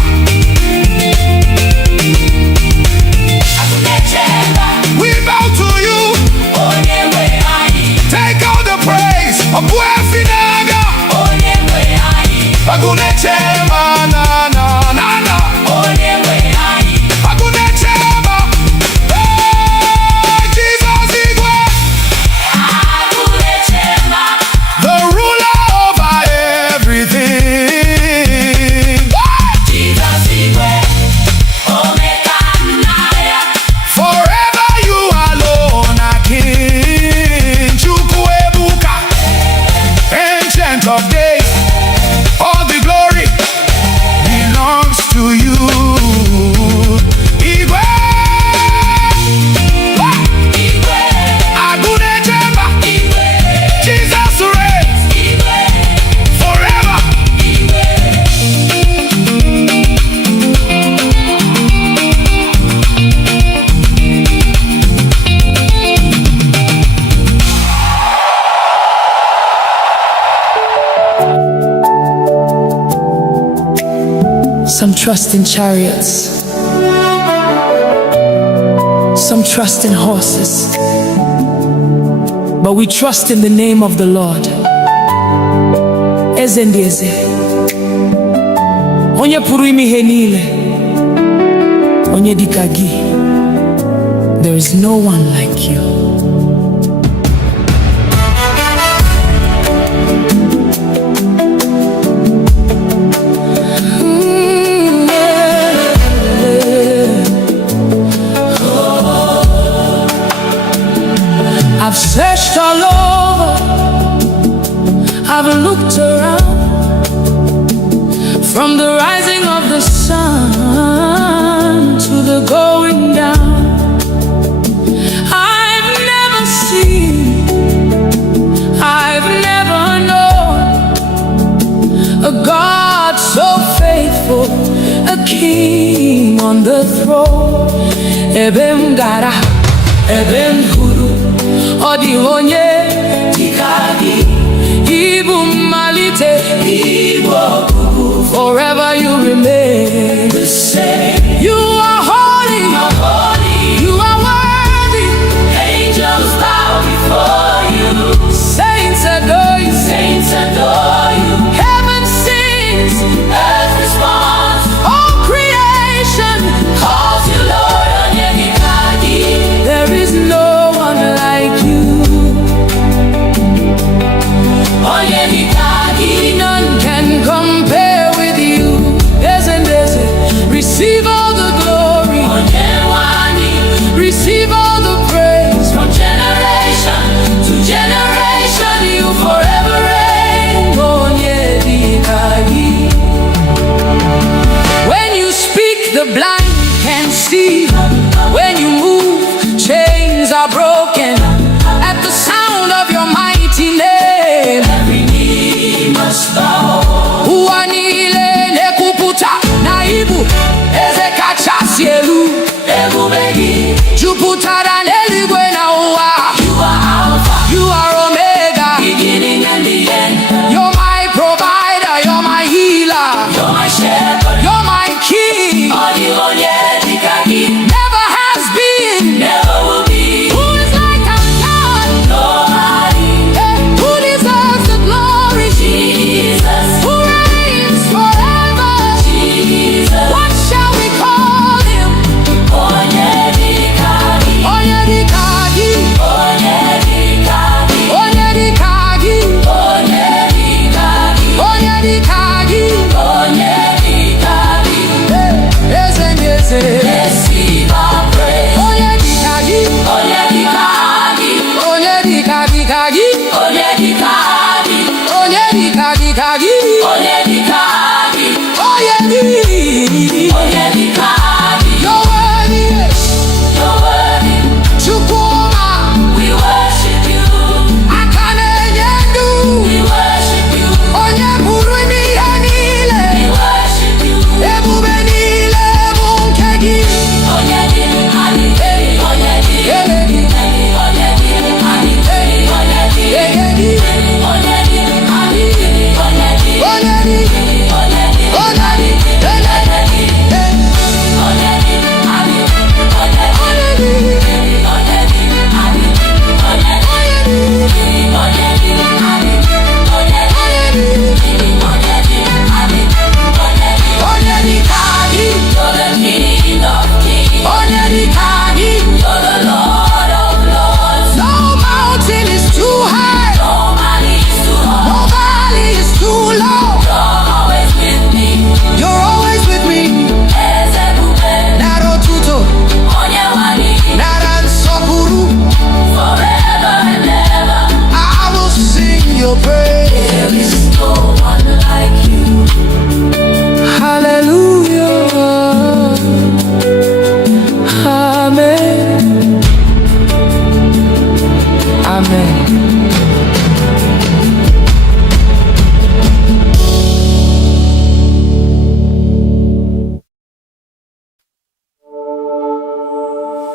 Agunechemba, We bow to you. Onyewe anyị. Take all the praise. Obuefinaga. Onyewe anyị. Agunechemba, na na na na. Onyewe anyị. Agunechemba. Hey, Jesus Igwe, Agunechemba, the ruler over everything. Jesus Igwe, Omekanaya. Forever you alone are King. Chukwuebuka, Ancient of Days. All the glory belongs to you. Igwe, Igwe, Agunechemba, Igwe, Jesus reigns Igwe, forever. Igwe. Some trust in chariots, some trust in horses, but we trust in the name of the Lord. Eze ndị eze, onye pụrụ ime ihe niile, onye dịka gị. There is no one like you. I've searched all over, I've looked around, from the rising of the sun to the going down. I've never seen a on the throne. Ebem gara, ebem huru, odi onye tikagi. Ibu malite, Igbo kuku. Forever you remain the same. You are holy, you are worthy. Angels bow before you. Saints adore you, saints adore you. Heaven sings, earth responds. All creation calls you Lord. There is no one like you. None can compare with you. Receive all the glory. Receive all the praise. From generation to generation, you forever reign. When you speak, the blind can see. When you move, chains are broken. At the sound of your mighty name, every knee must bow. Uanile nekuputa naibu ezekachasielu ebubegi juputara neligwe na uwa. You are Alpha, you are Omega, beginning and the end. You're my provider, you're my healer, you're my shepherd, you're my king. Never has been, never will be. Who is like our God? Nobody. Who deserves the glory? Jesus. Who reigns forever? Jesus. What shall we call him? Onyedikagi. Onyedikagi. Onyedikagi. Onyedikagi. Onyedikagi. Onyedikagi. Onyedikagi. Receive our praise. Onyedikagi. Onyedikagi. Onyedikagi. Onyedikagi. Onyedikagi. Onyedikagi. Onyedikagi. You're worthy. You're worthy. Chukuma. We worship you. Akane yendu. We worship you. Onyeburu ni yanile. We worship you. Ebube nile munkegi. Onyedikagi. Onyedikagi.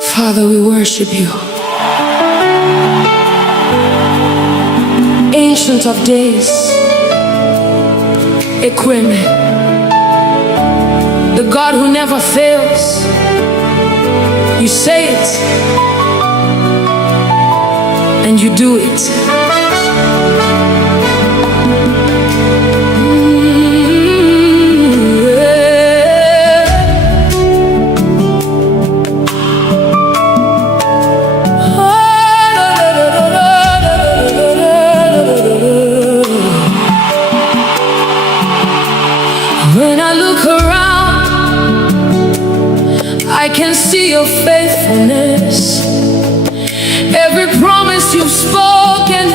Father, we worship you. Ancient of days, Equime, the God who never fails. You say it, and you do it. When I look around, I can see your faithfulness. Every promise you've spoken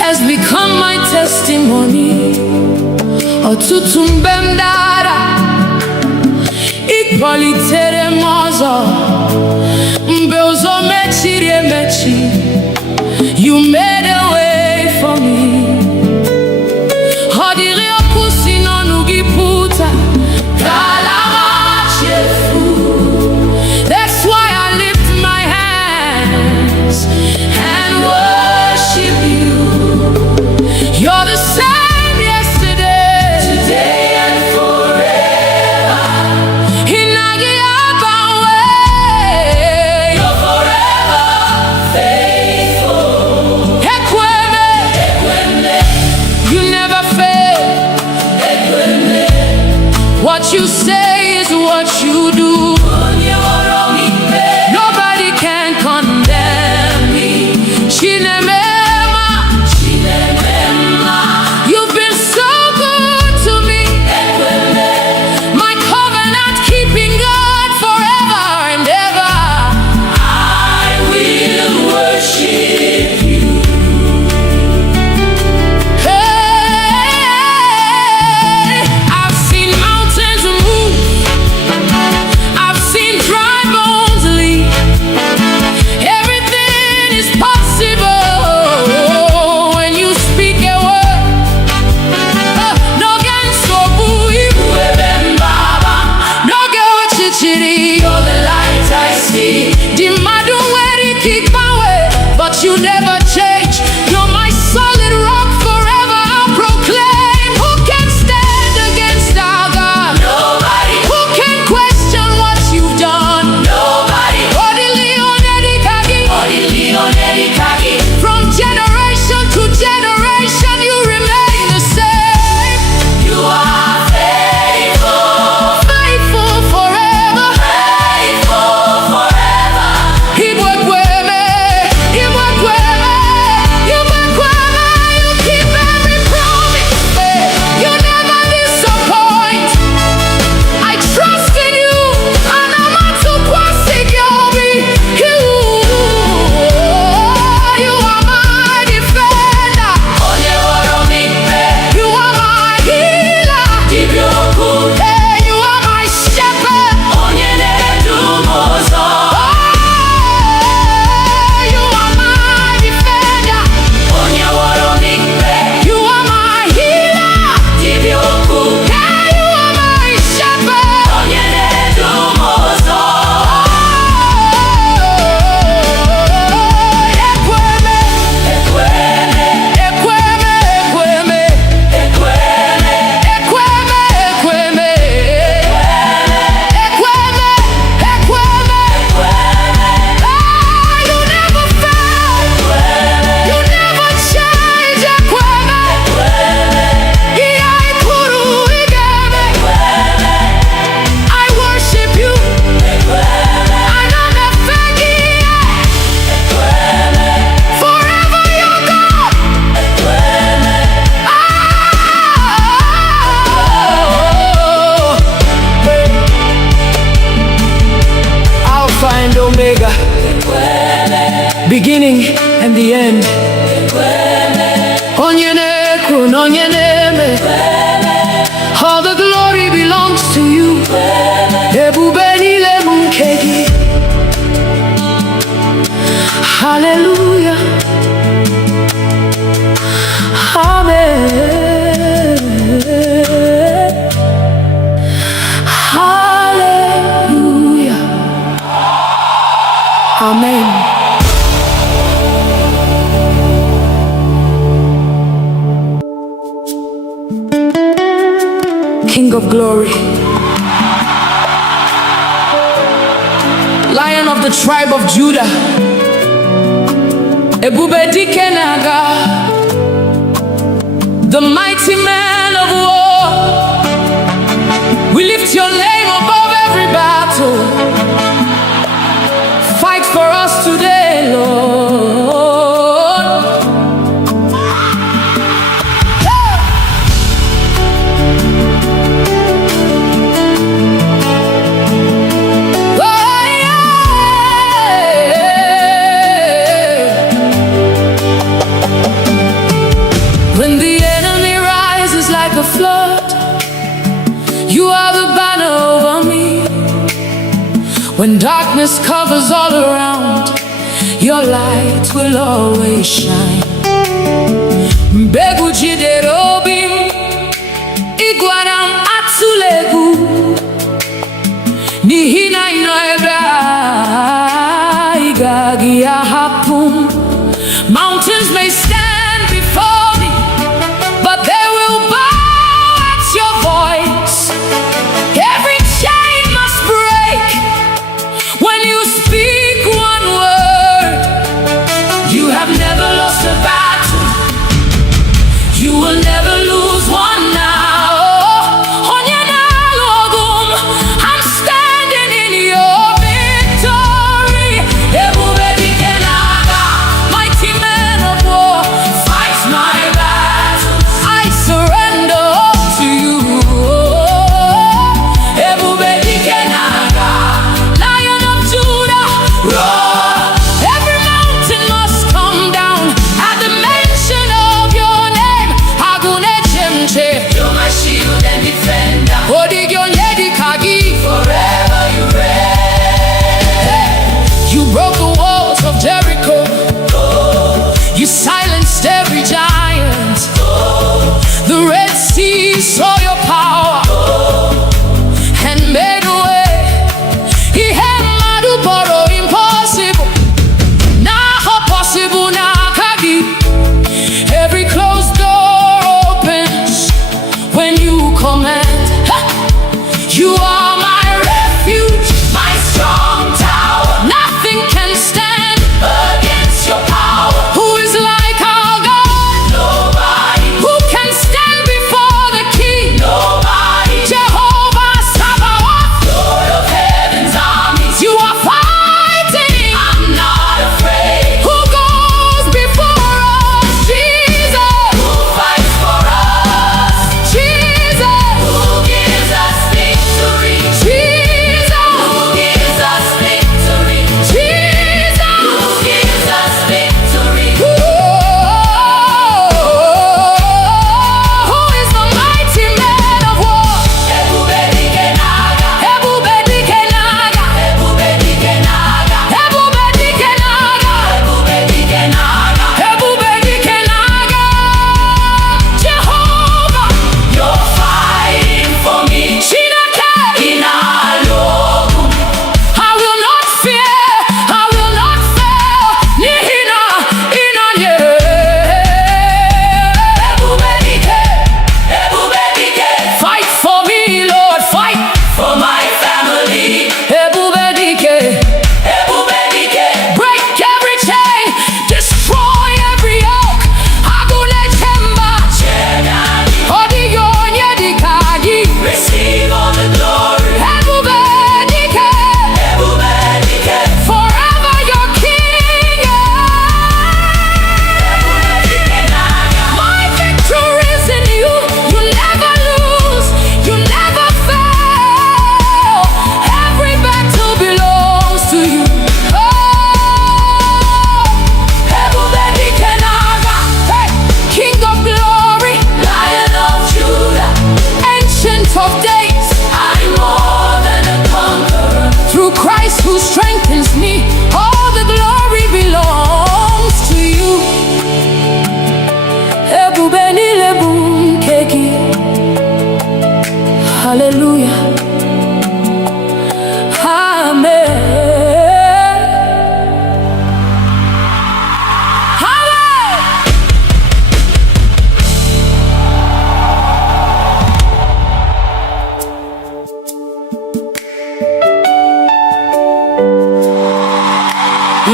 has become my testimony. Otutumbe mdara, ikpolitere mozo, mbe uzo mechiri emechi. You made a way for me. Hodiri okusi no nugiputa, kalama chefu. onye na-ekwu na onye na-eme. All the glory belongs to you. Ebube niile m nke gị. Hallelujah. Amen. Hallelujah. Amen. King of glory, Lion of the tribe of Judah, Ebube dike na-aga, the mighty man of war. We lift your name above every battle. Fight for us today, Lord. When the enemy rises like a flood, you are the banner over me. When darkness covers all around, your light will always shine. Mbegu jidere obi m, ịgwara m atụla egwu, n'ihi na ị nọ ebe a, ị gaghị ahapụ m. Mountains may stand before me, but they will bow at your voice. Every chain must break when you speak one word. You have never lost a battle. You will never lose one now. Onye na-alụ ọgụ m, I'm standing in your victory. Ebube dike na-aga, mighty man of war.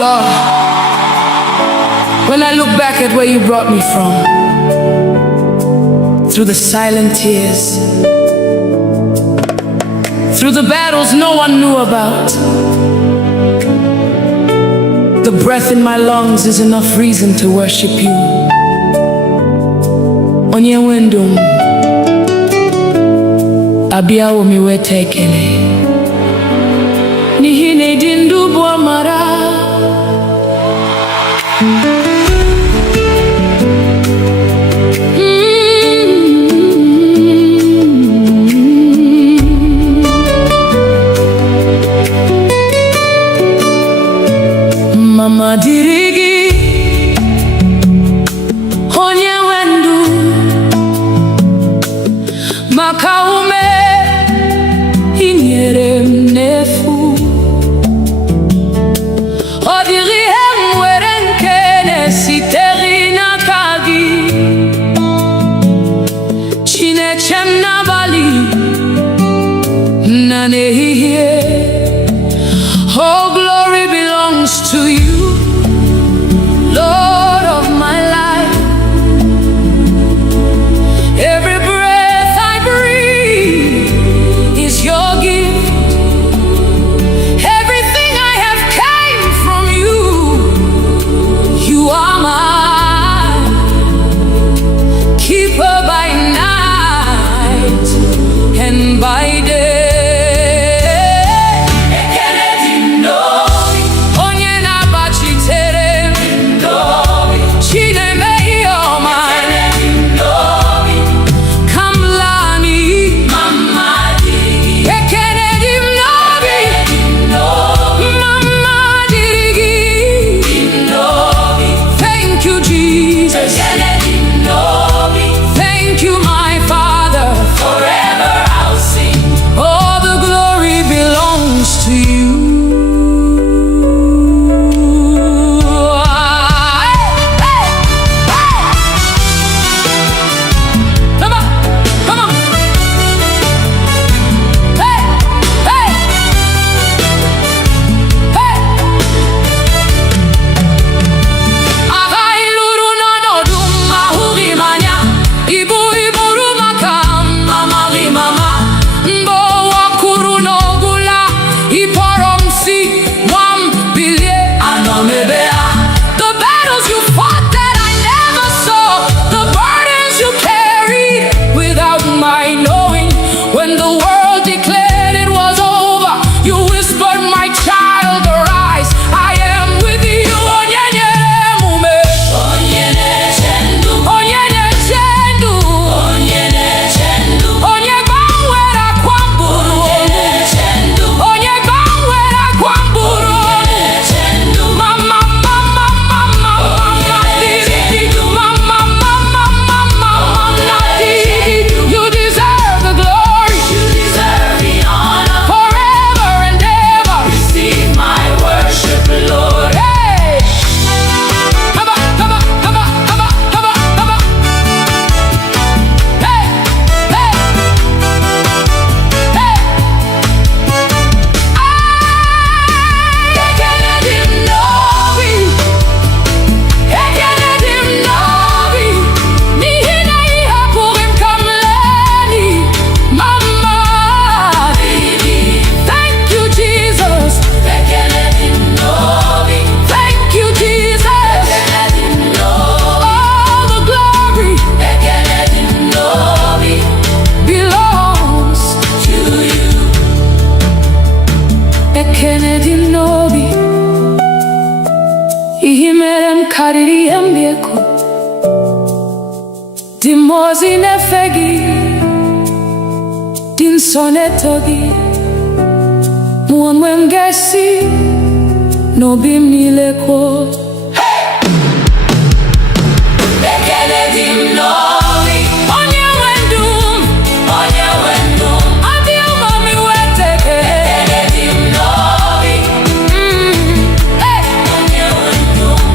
Lord, when I look back at where you brought me from, through the silent tears, through the battles no one knew about, the breath in my lungs is enough reason to worship you. Onye wendum abia omi wetekele nihi ne dindu bo amara. Mama dirigi onye wendu maka ume inyere m n'efu. Ọ dịghị ihe m nwere nke na-esitere n'aka gị, Chineke m n'abalị na n'ehihie. Oh, glory belongs to you, Lord of my life. Every breath I breathe is your gift. Everything I have came from you. You are mine, keeper by night and by day. karịrị ihe m ga-ekwu. Dị mmụọ ozi na-efe gị, dị nsọ na-eto gị. Mụ onwe m ga-esi n'obi m niile kwuo, ekele dị m n'obi. Onye nwe ndụ m, onye nwe ndụ m, adị ụmụ m iweta ekele dị m n'obi. Onye nwe ndụ m,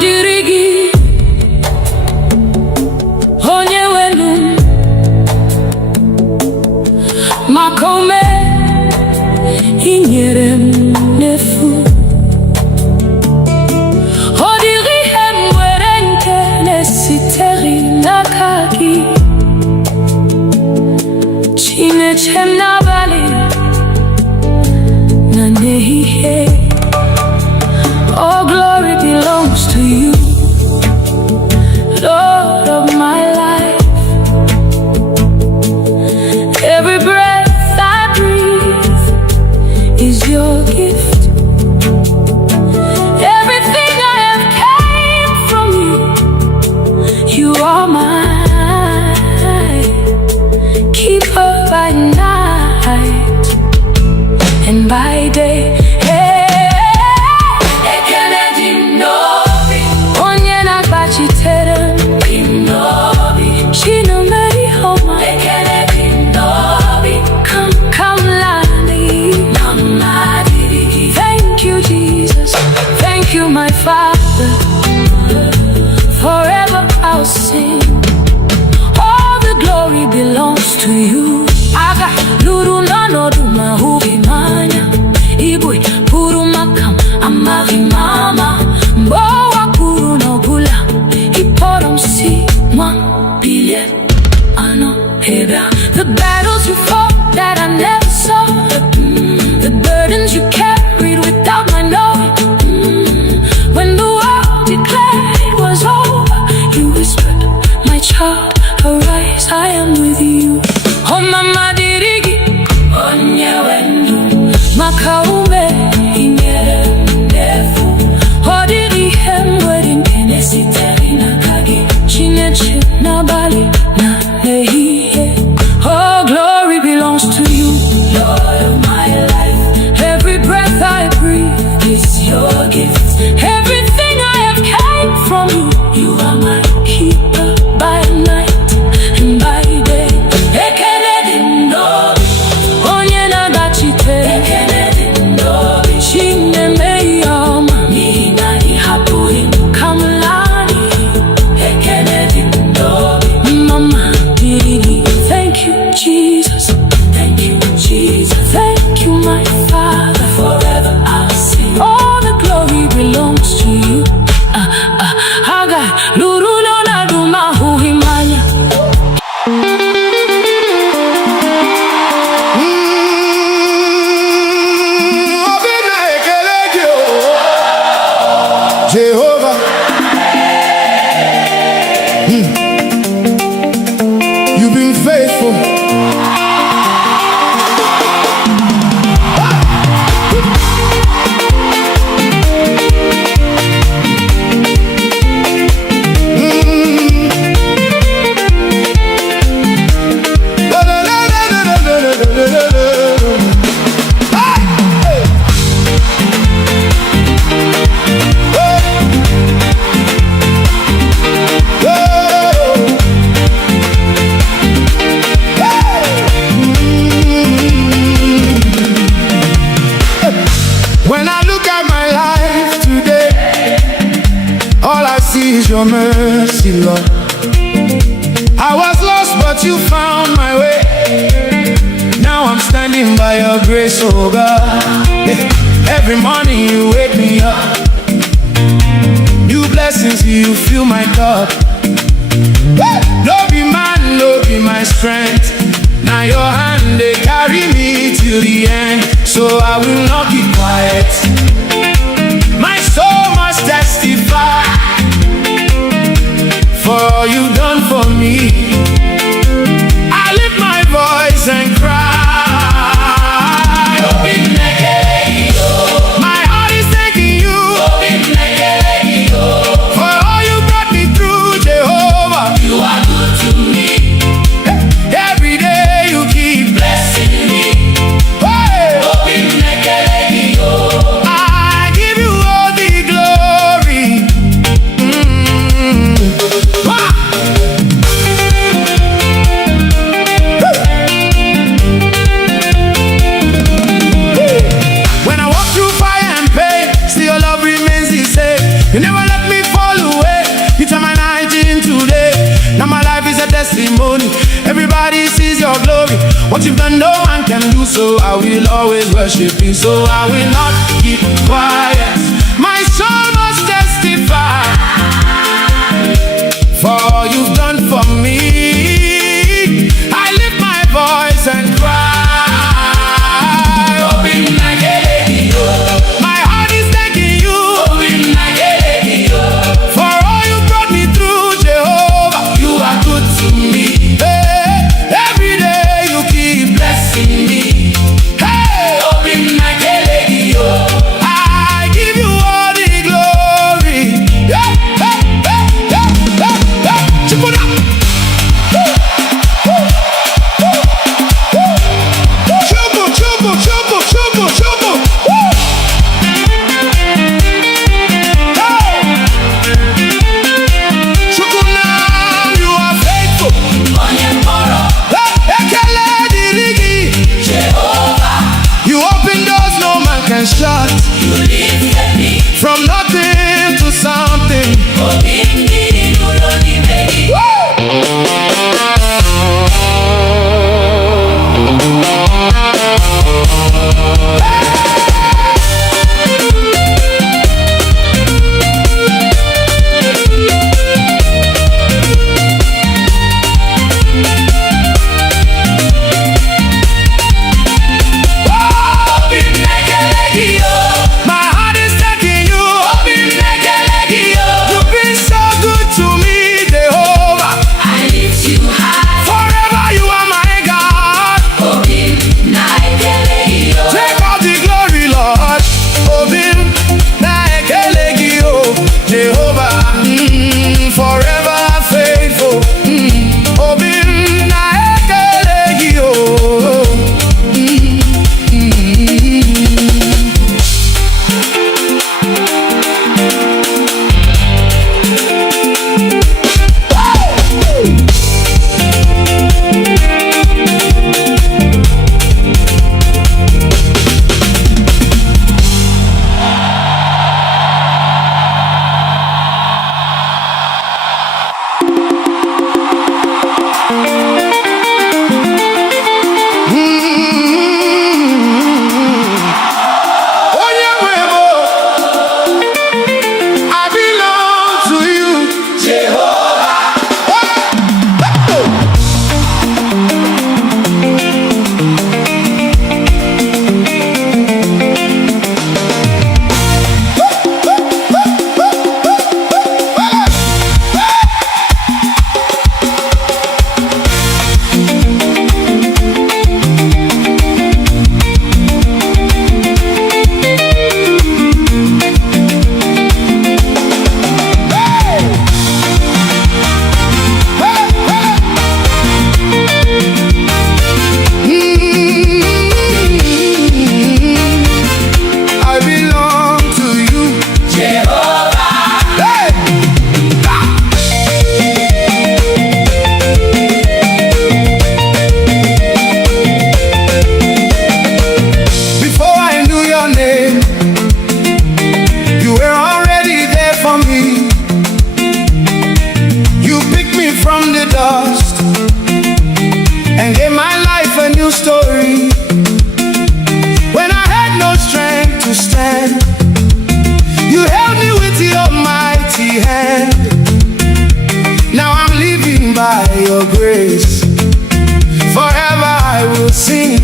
dịrị gị, onye wenu maka ome i nyere m n'efu. Ọ dịghị ihe m nwere nke na-esitere n'aka gị, Chineke m n'abalị na n'ehihie. All glory belongs to you, Lord of my life. Every breath I breathe is your gift. Everything I have came from you. You are mine, keeper by night and by day. Thank you, my Father. Forever I'll sing. All the glory belongs to you. Aga luru nanodu mahubi manya. Igbo Christian amari mama. Mbowa kuru no bula. Iporom si mwa bilye ano heba. The battles you fought that I never saw. The burdens you carried without my knowing. When the world declared it was over, you whispered, my child, arise, I am with you. Oh mama dirigi, onye wenu makaume inyere ndefu. Oh diri hemwedi nkenesi teri nakagi, Chineke n'abalị na n'ehihie. Oh glory belongs to you, Lord of my life. Every breath I breathe is your gift. Everything I have came from you. You are my keeper by night and by day. Ekele dị n'obi, onye na-agbachite. Ekele dị n'obi, Chineke ihe ọma, n'ihi na ị hapụghị m ka m laa n'iyi. Ekele dị n'obi, mama dịrị gị. Thank you, Jesus. Thank you, Jesus. Thank you, my Father. Forever I'll sing. All the glory belongs to you. Haga luru no na duma huhimanya. Obina ekele gị o, Jehovah. You've been faithful. When I look at my life today, all I see is your mercy, Lord. I was lost, but you found my way. Now I'm standing by your grace, oh God. Every morning you wake me up. New blessings, you fill my cup. No be man, no be my strength. Now your hand, they carry me till the end. So I will not keep quiet. My soul must testify for all you've done for me. I lift my voice and cry. My heart is thanking you for all you brought me through, Jehovah. You are good to me. Every day you keep Blessing me. Hey! I give you all the glory. What you've done no man can do, so I will always worship you. So I will not keep quiet. My soul must testify for all you've done for me. I lift my voice and cry. My heart is thanking you for all you brought me through, Jehovah. You are good to me. Hey, every day you keep blessing me. Hey, I give you all the glory. Hey, hey, hey, hey, hey, hey. Chipuna. Chubu, chubu, chubu, chubu, chubu. Shot. You lifted me from nothing to something.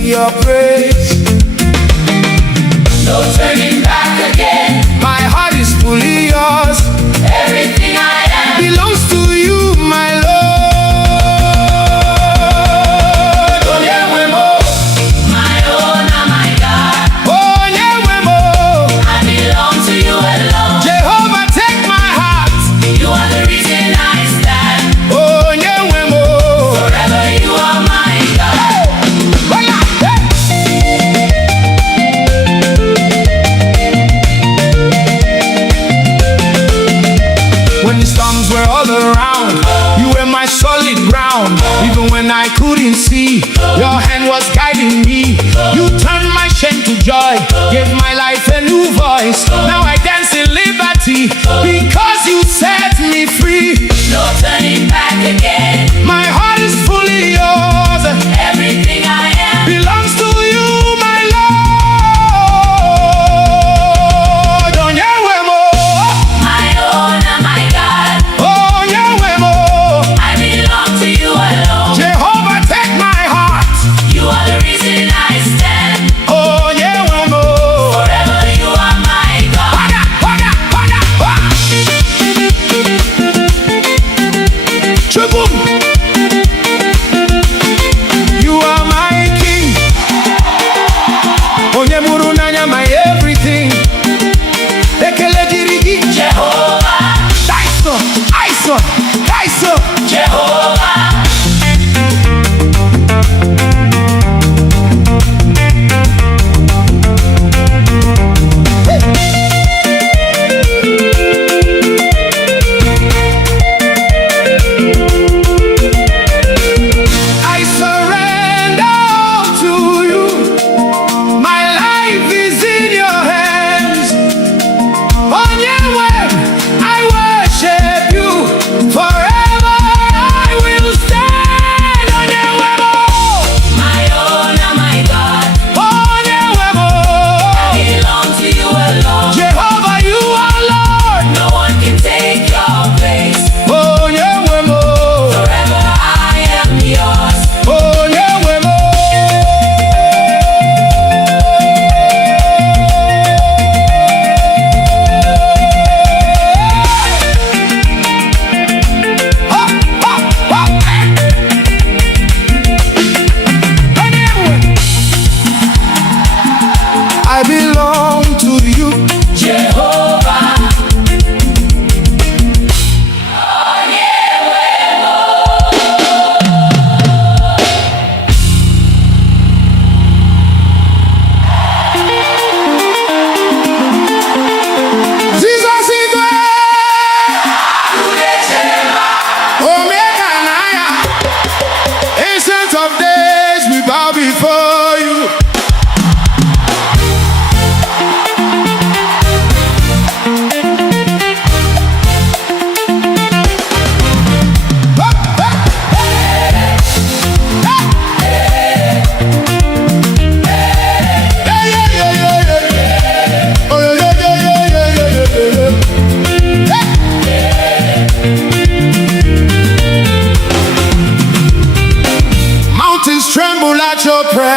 Your praise. No turning back again. My heart is fully yours. Everything I am belongs to you, my Lord. My own and my God. I belong to you alone. Jehovah, take my heart. You are the reason I stand. Forever you are my God. When the storms were all around, you were my solid ground. Even when I couldn't see, your hand was guiding me. You turned my shame to joy, gave my life a new voice. Now I dance in liberty because you set me free. No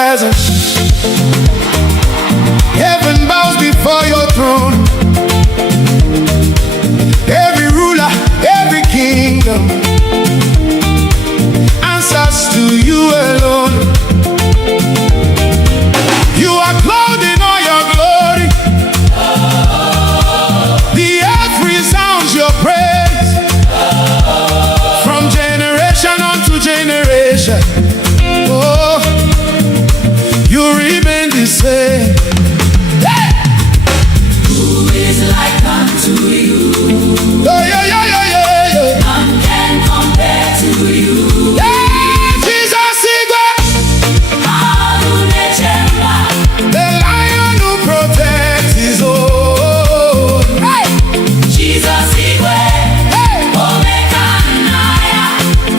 presence. Heaven bows before your throne. Every ruler, every kingdom answers to you alone. You are clothed in all your glory. The earth resounds your praise. From generation unto generation, oh, you remain the same. Hey! Who is like unto you? Yeah, yeah, yeah, yeah, yeah, yeah. None can compare to you. Yeah, Jesus Igwe, the lion who protects his own. Hey! Jesus Igwe, Hey! Omekanaya,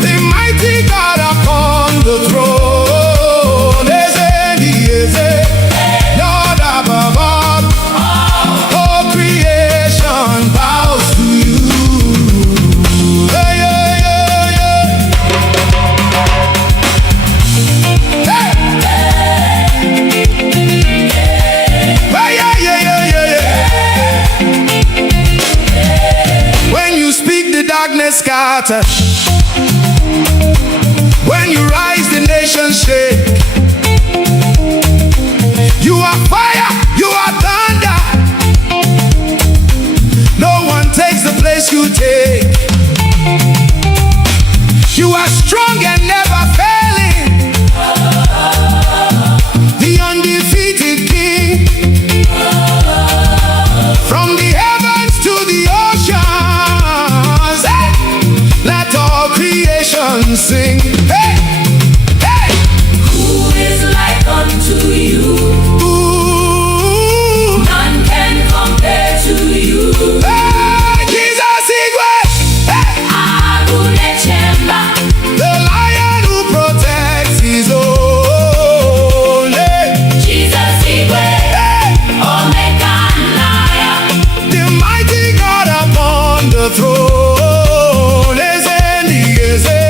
The mighty God upon the throne. Eze, Eze, Lord above all. All creation bows to you. Hey, yeah, yeah, yeah. Hey! Hey, yeah, yeah, yeah, yeah, yeah. When you speak, the darkness scatters. When you rise, the nations shake. You are fire, you are thunder. No one takes the place you take. You are strong and never failing. The undefeated King. From the heavens to the oceans, hey! Let all creation sing. Hey! Hey! who is like unto you? Ooh! None can compare to you. Hey! Jesus Igwe! Hey! Agunechemba, The lion who protects his own. Hey! Jesus Igwe, Hey! Omekanaya, The mighty God upon the throne. Eze, Eze,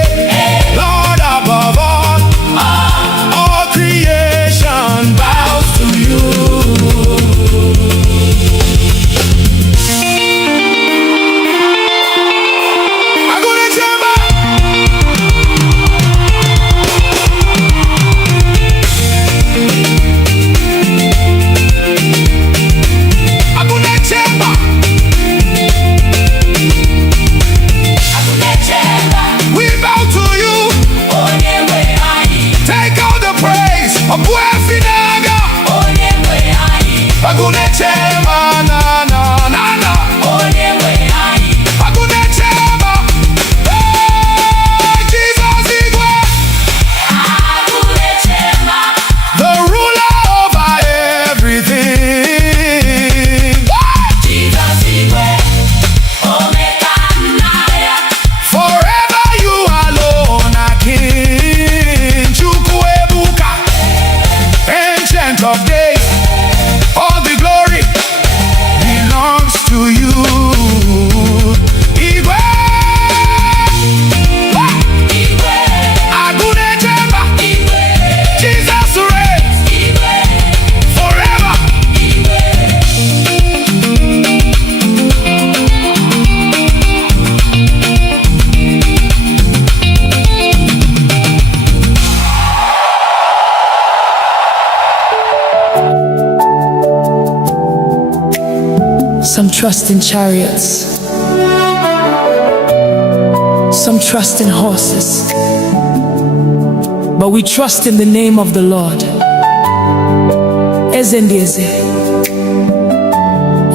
Lord above all. All creation bows to you. Agunechemba. Agunechemba. Agunechemba, We bow to you. Onyewe anyị, Take all the praise. Obuefinaga. Onyewe anyị, Agunechemba, na na na na. Onyewe anyị, Agunechemba. Hey, Jesus Igwe, Agunechemba, the ruler over everything. Jesus Igwe, Omekanaya, Forever you alone are King. Chukwuebuka, Ancient of Days. All the glory belongs to you. Igwe, Igwe, Agunechemba, Igwe, Jesus reigns Igwe, forever. Igwe. Some trust in chariots, some trust in horses, but we trust in the name of the Lord. Eze ndị eze,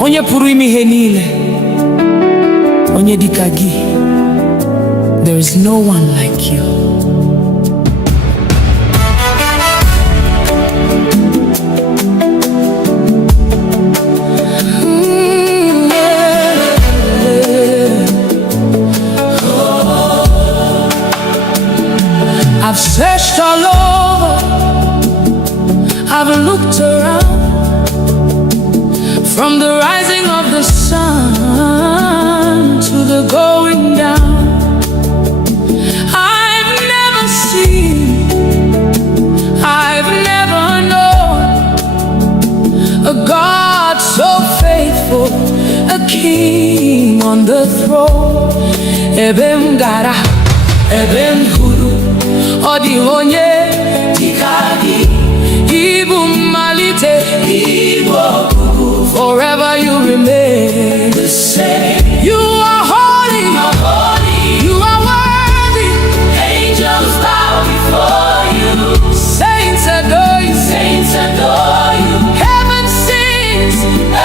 onye pụrụ ime ihe niile, onye dịka gị. There is no one like you. I've searched all over, I've looked around, from the rising of the sun to the going down. I've never seen, I've never the throne. Ebe m gara, ebe m hụrụ, ọ dị onye dịka gị. Ịbụ mmalite, ịbụ ọgwụgwụ. Forever you remain the same. You are holy, you are worthy. Angels bow before you. Saints adore you, saints adore you. Heaven sings,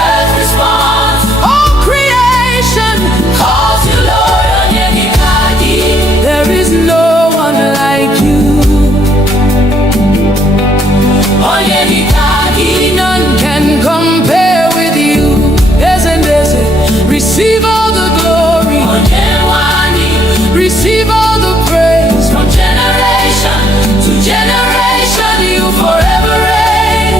earth responds. All creation calls you Lord. There is no one like you. None can compare with you. Receive all the glory, receive all the praise. From generation to generation, you forever reign.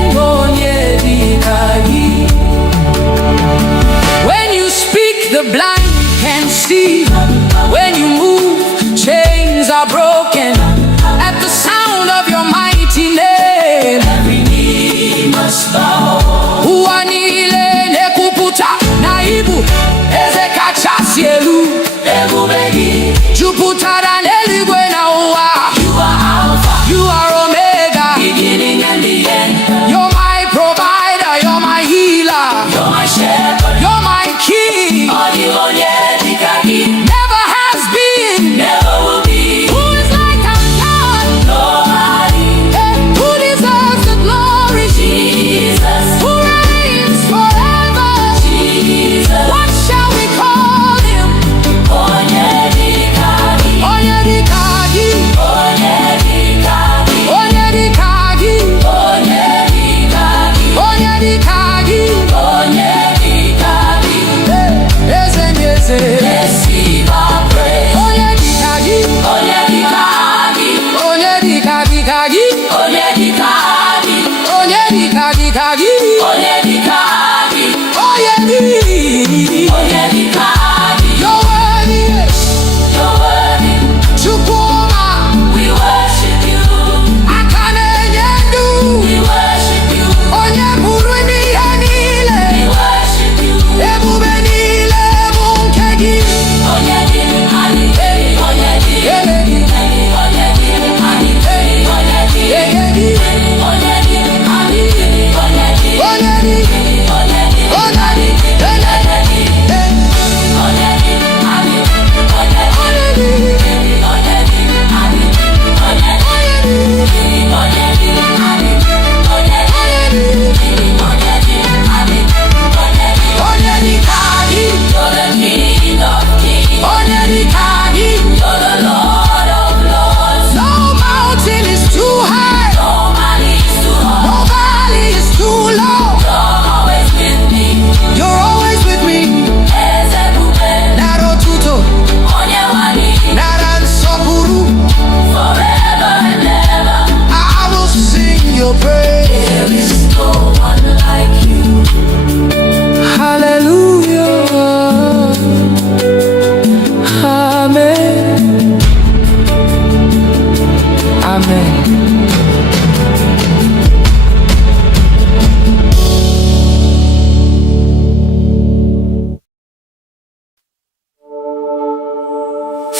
When you speak, the blind can see. When you move, chains are broken. At the sound of your mighty name, every knee must bow. Uanile nekuputa naibu ezekachasielu ebubegi juputara neligwe na uwa. You are Alpha, you are Omega, beginning and the end. You're my provider, you're my healer, you're my shepherd, you're my king. Never has been, never will be. Who is like our God? Nobody. Who deserves the glory? Jesus. Who reigns forever? Jesus. What shall we call him? Onyedikagi. Onyedikagi. Onyedikagi. Onyedikagi. Onyedikagi. Onyedikagi. Onyedikagi. Receive our praise. Onyedikagi. Onyedikagi. Onyedikagi. Onyedikagi. Onyedikagi. Onyedikagi. Onyedikagi. You're worthy. You're worthy. Chukuma. We worship you. Akanenyedu. We worship you. Onyeburu yanile. We worship you. Ebubenile munkegi. Onyedikagi. Onyedikagi.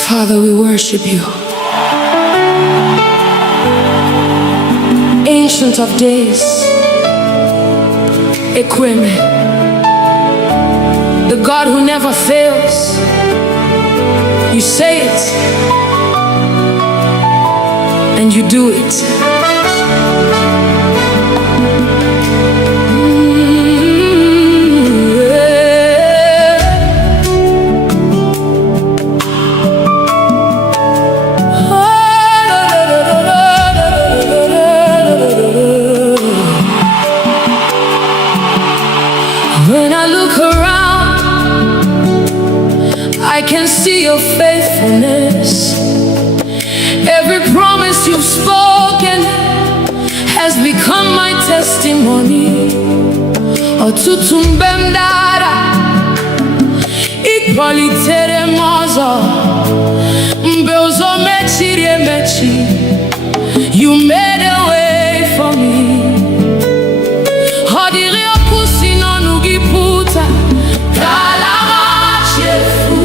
Father, we worship you. Ancient of days, Equime, the God who never fails. You say it, and you do it. When I look around, I can see your faithfulness. Every promise you've spoken has become my testimony. Otutumbe mdara, ikwalitere mozo, mbe uzo mechiri emechi. You made a way for me. Hodiri okusi no nugiputa, kalama chefu.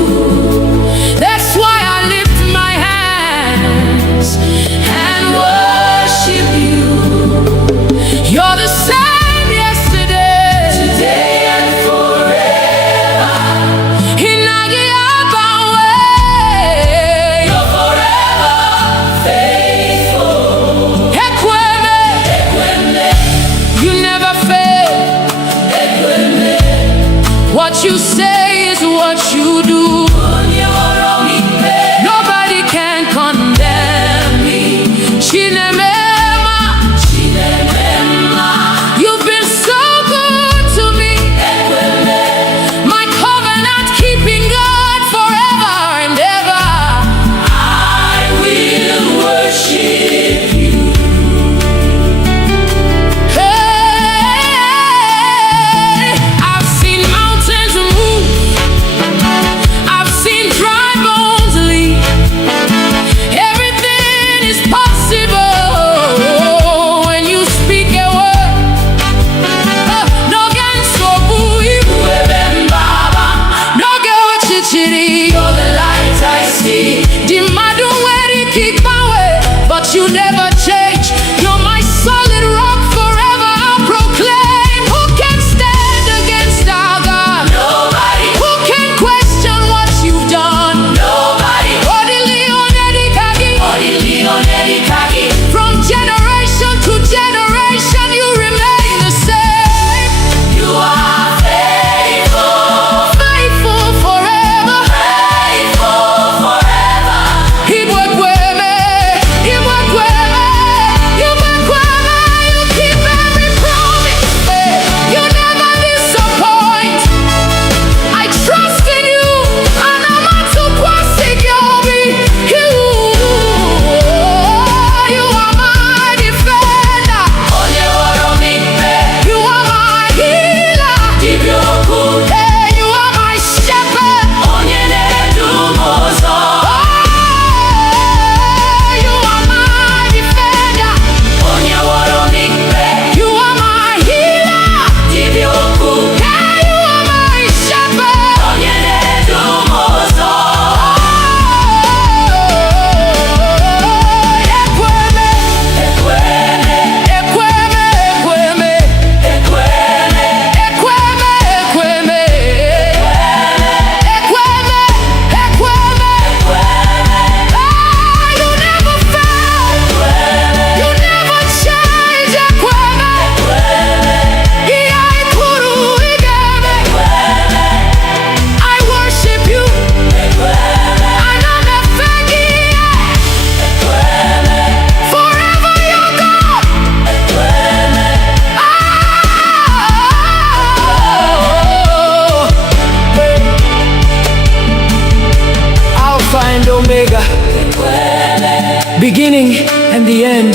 beginning and the end.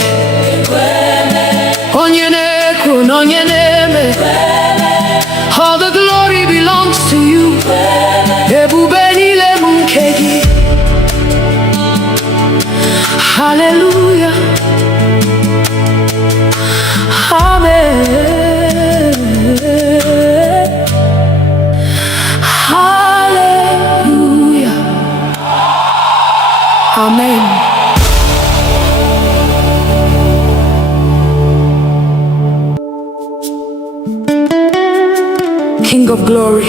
Onye na-ekwu na onye na-eme, all the glory belongs to you. Ebube niile bụ nke gị. Hallelujah. Amen. Hallelujah. Amen. King of glory,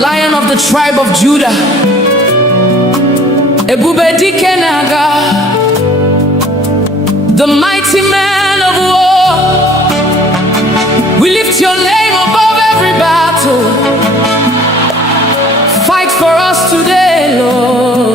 Lion of the tribe of Judah, Ebube dike na-aga, the mighty man of war. We lift your name above every battle. Fight for us today, Lord.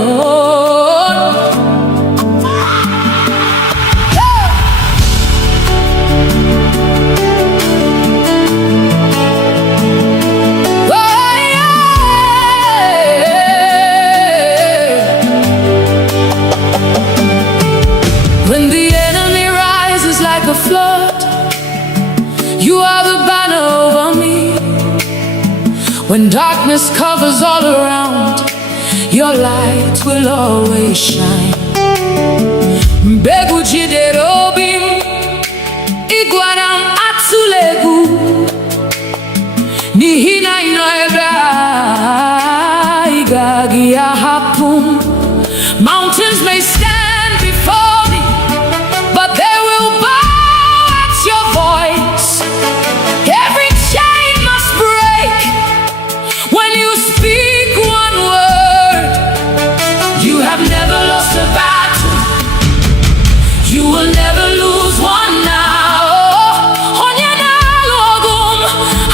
When the enemy rises like a flood, you are the banner over me. When darkness covers all around, your light will always shine. Mbegu jidere obi m, ịgwara m atụla egwu, n'ihi na ị nọ ebe a, ị gaghị ahapụ m. Mountains may stand before me, but they will bow at your voice. Every chain must break when you speak one word. You have never lost a battle. You will never lose one now. Onye na-alụ ọgụ m,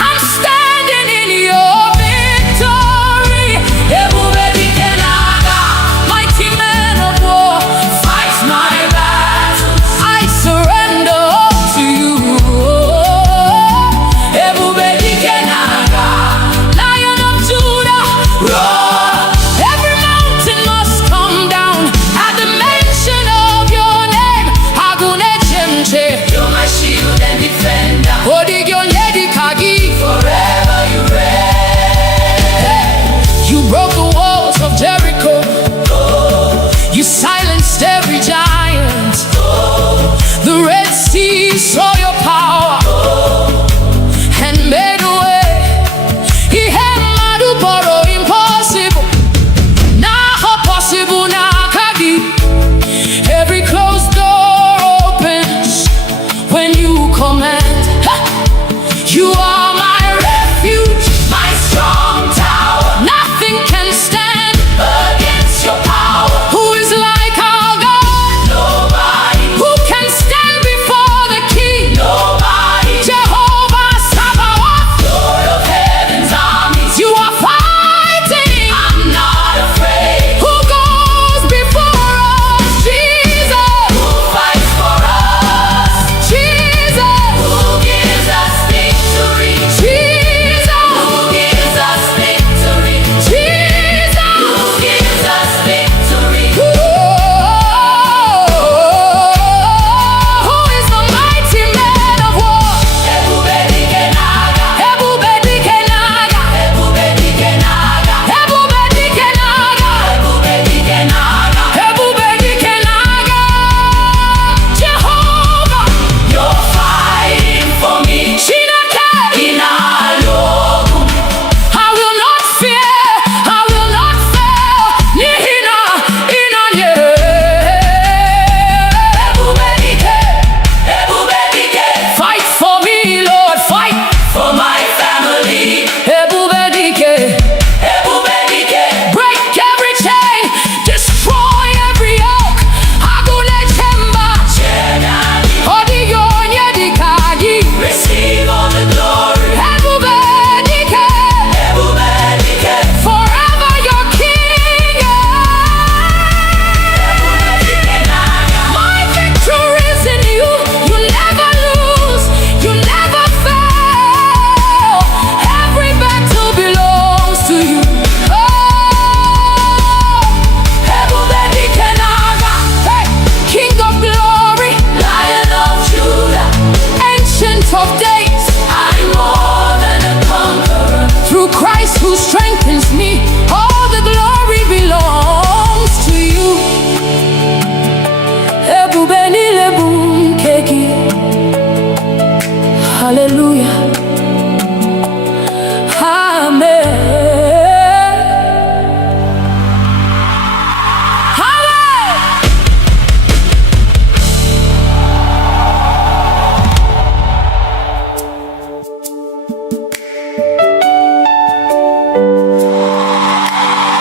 I'm standing in your victory. Ebube dike na-aga, mighty man of war.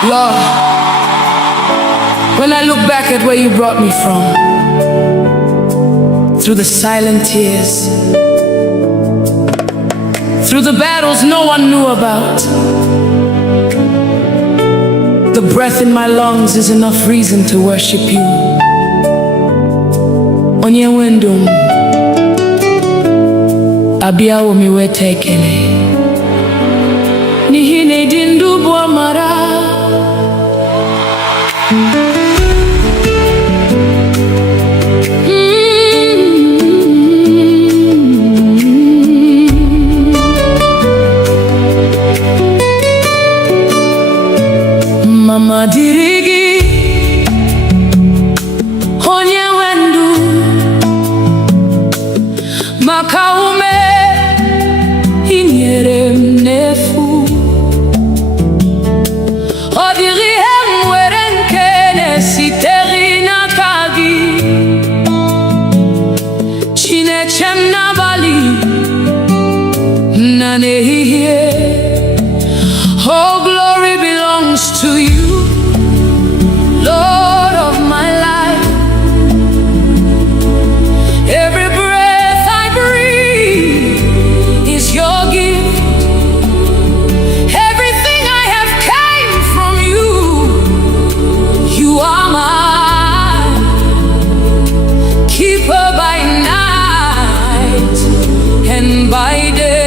Lord, when I look back at where you brought me from, through the silent tears, through the battles no one knew about, the breath in my lungs is enough reason to worship you. Onye wendum, abiawo mi wetekele, nihine dindu buamara. Mama dirigi, onye wendu, makaume inyere mnefu. Odiri emwere nkene siteri na kagi, chinechem na bali na nehihie. Oh, glory belongs to you, Lord of my life. Every breath I breathe is your gift. Everything I have came from you. You are mine, keeper by night and by day.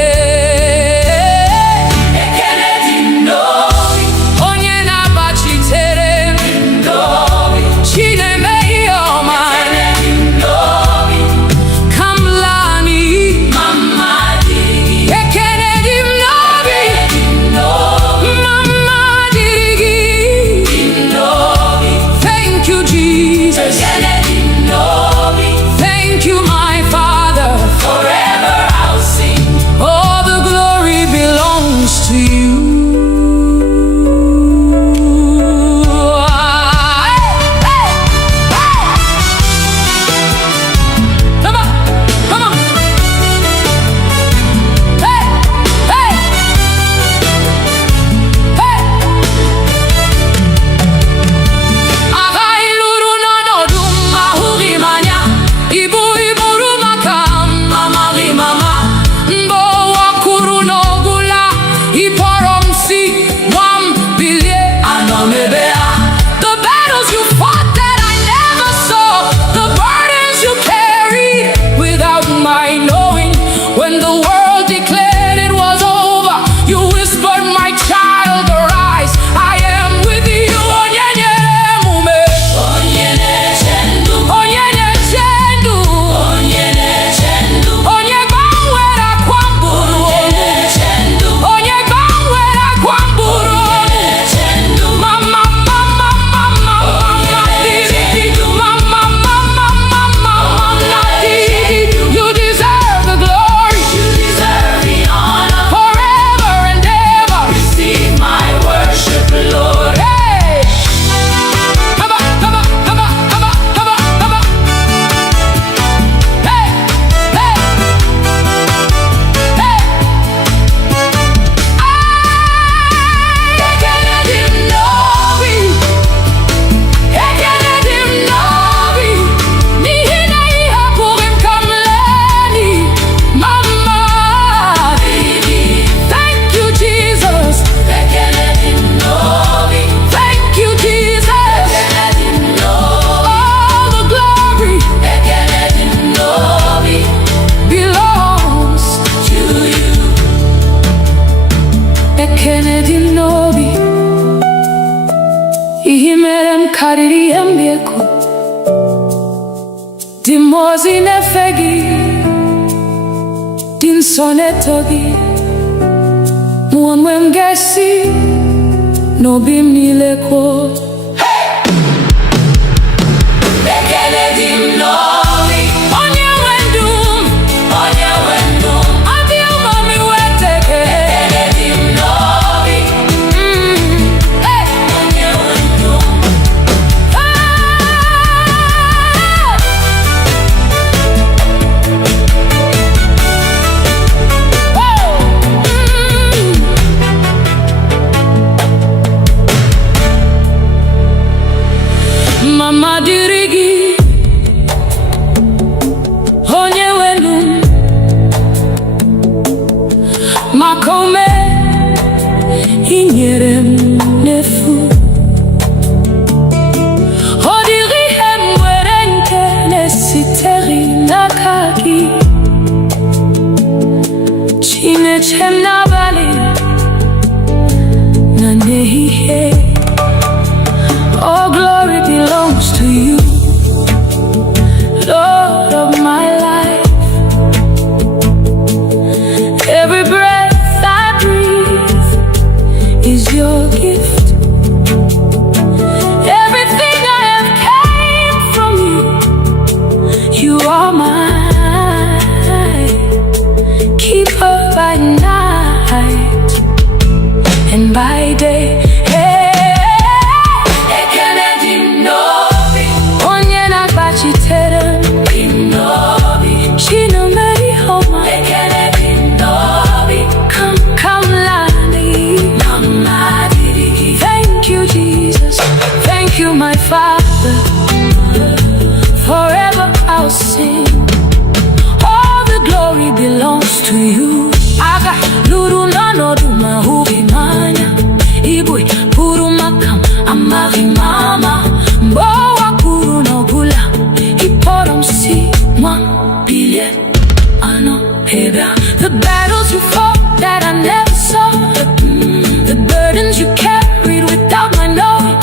kariri embieko dimozi nefegi din sonetogi muamwengesi no bimnileko bekele dimnovi onye wendum adio mami weteke bekele dimnovi hey onye wendum gift. Everything I have came from you. You are mine. Keeper by night and by day. Thank you, my Father. Forever I'll sing. All the glory belongs to you. Aga luru nano duma hubi manya. Igbo Christian amari mama. Mbowa kuru no bula. Iporom si 1 billion. Ano heba. The battles you fought that I never saw. The burdens you carried without my knowing.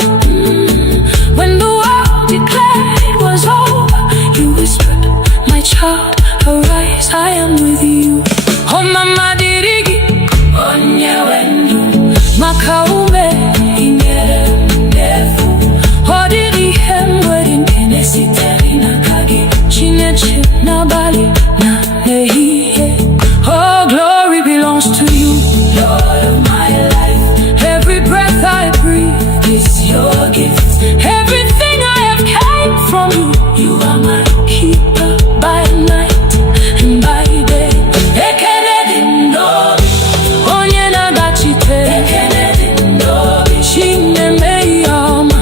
When the world declared it was over, you whispered, my child, arise, I am with you. Oh mama dirigi, onye wendu, makaume ingerefu. Oh diri hemwedin enesiteri na kagi, chinechi na bali na nehiye. Oh glory belongs to you, Lord of my life. Every breath I breathe is your gift. Everything I have came from you. You are my keeper by night and by day. Onye na gachite. Chine meyoma.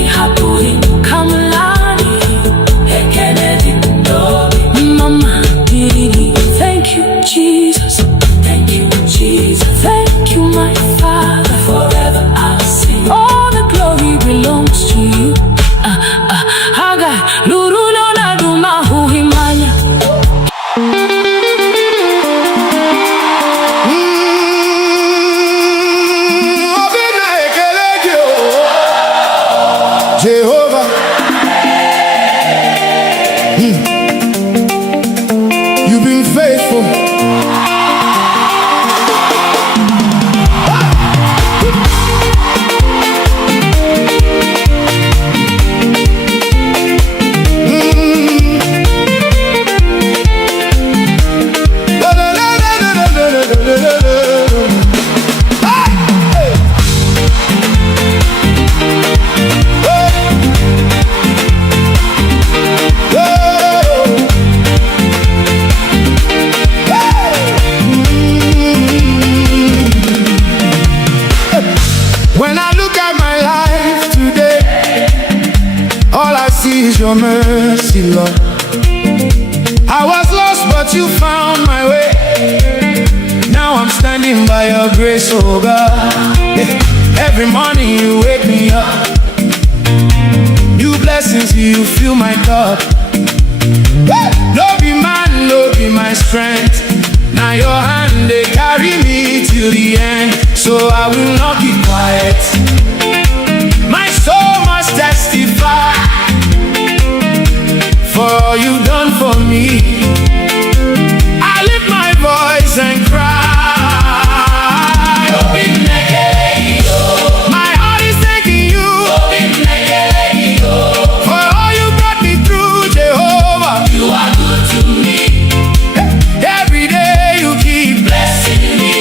Ihapuri kamlani. Mama diri. Thank you, Jesus. Thank you, Jesus. Thank you, my Father. Forever I'll sing. All the glory belongs to you. Haga luru no na duma huhimanya. Jehovah, you've been faithful. When I look at my life today, all I see is your mercy, Lord. I was lost, but you found my way. Now I'm standing by your grace, oh God. Every morning you wake me up. New blessings, you fill my cup. No be man, no be my strength. Now your hand, they carry me till the end. So I will not keep quiet. My soul must testify for all you've done for me. I lift my voice and cry. My heart is thanking you for all you brought me through, Jehovah. You are good to me. Every day you keep Blessing me.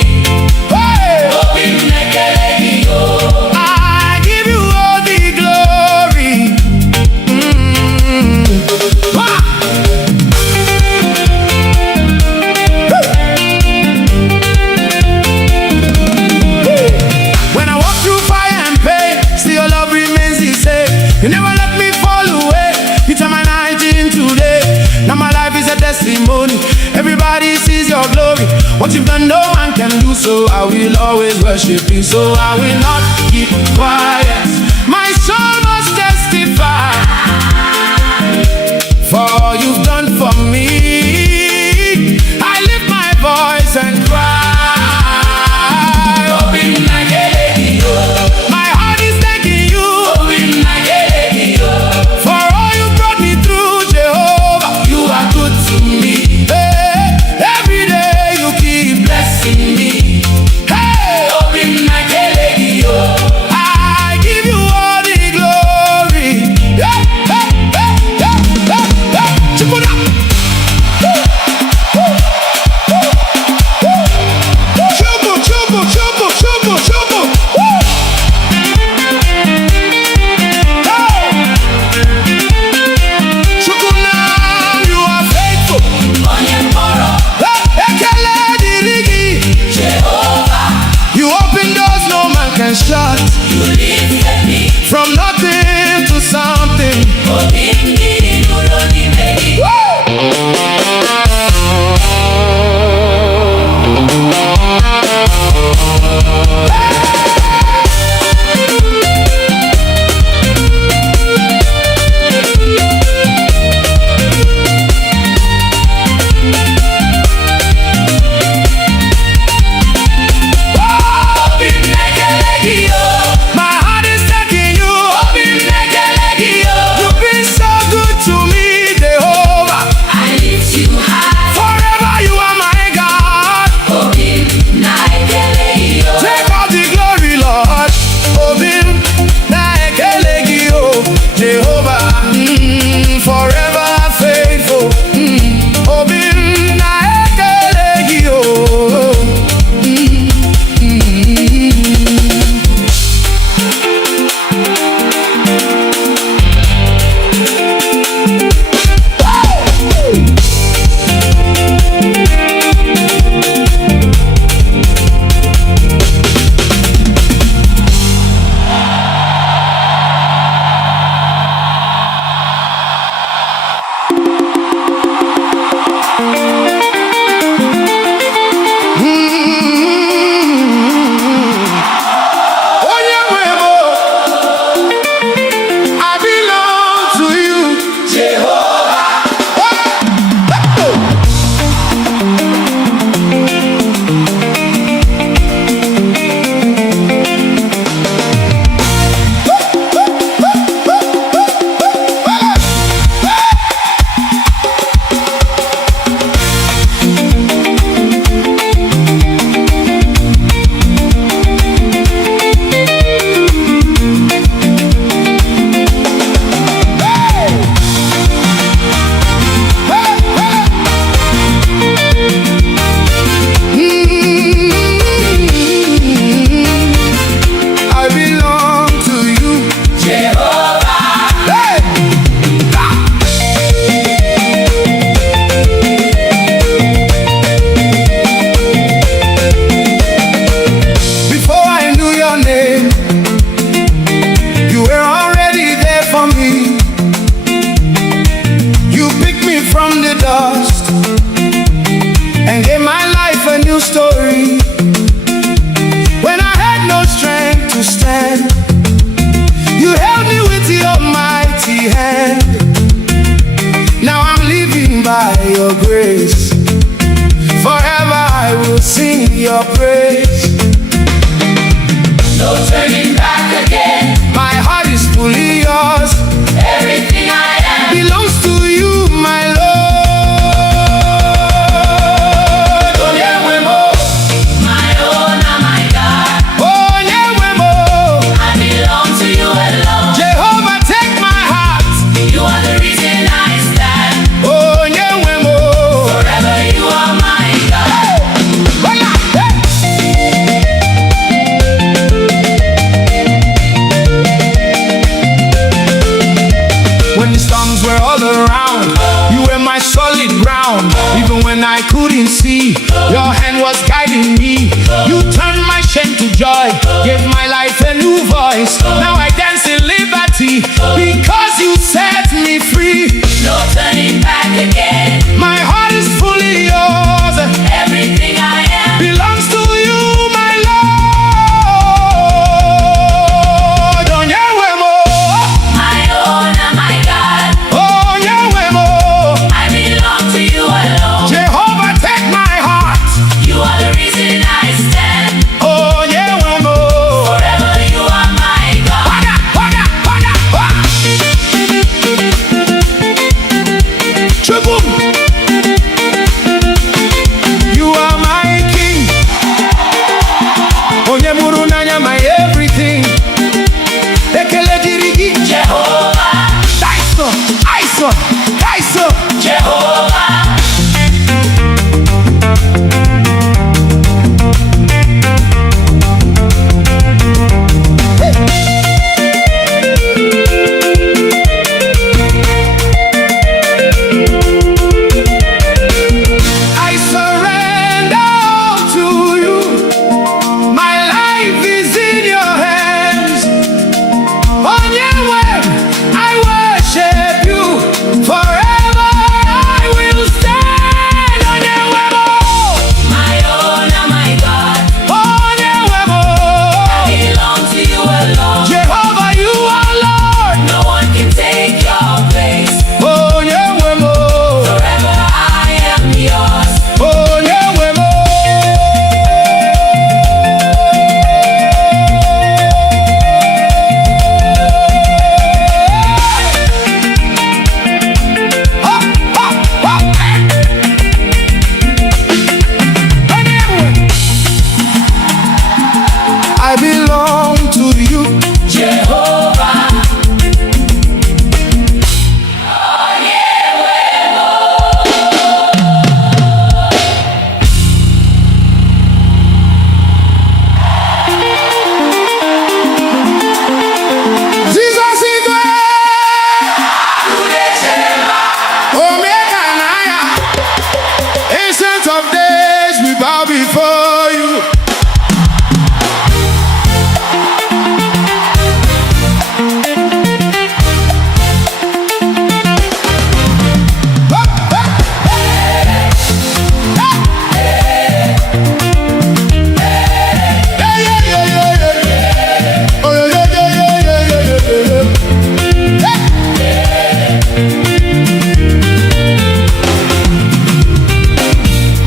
I give you all the glory. When I walk through fire and pain, still your love remains the same. You never let me fall away. You turn my night into day. Now my life is a testimony. Everybody sees your glory. What you've done, no man can do. So I will always worship you. So I will not keep quiet. My soul must testify for all you've done for me. I lift my voice and cry. My heart is thanking you for all you brought me through, Jehovah. You are good to me. Hey, every day you keep Blessing me. Hey, Open my all around. You were my solid ground, even when I couldn't see. Your hand was guiding me. You turned my shame to joy, gave my life a new voice. Now I dance in liberty because you set me free. No turning back again. My heart is fully yours. Everything I am belongs to you, my Lord. Oh, Nyewemo. my own and my God. Oh, Nyewemo. I belong to you alone. Jehovah, take my heart. You are the reason I stand. Oh, Nyewemo. Forever you are my God. Pada, pada, pada, pada. Chubum. You are my king. Onyemuru nanya my everything. Ekele dirigi. Jehovah, Daiso, Aiso, Daiso. Jehovah. I surrender all to you. My life is in your hands. On your way, I worship you. Forever I will stand on your way. My own and my God. On your way. I belong to you alone. Jehovah, you are Lord. No one can take your place. On your way. Forever I am yours. On your way. I belong to you. Jehovah. Jesus is Omega and Aya. Ancient of days, we bow before you.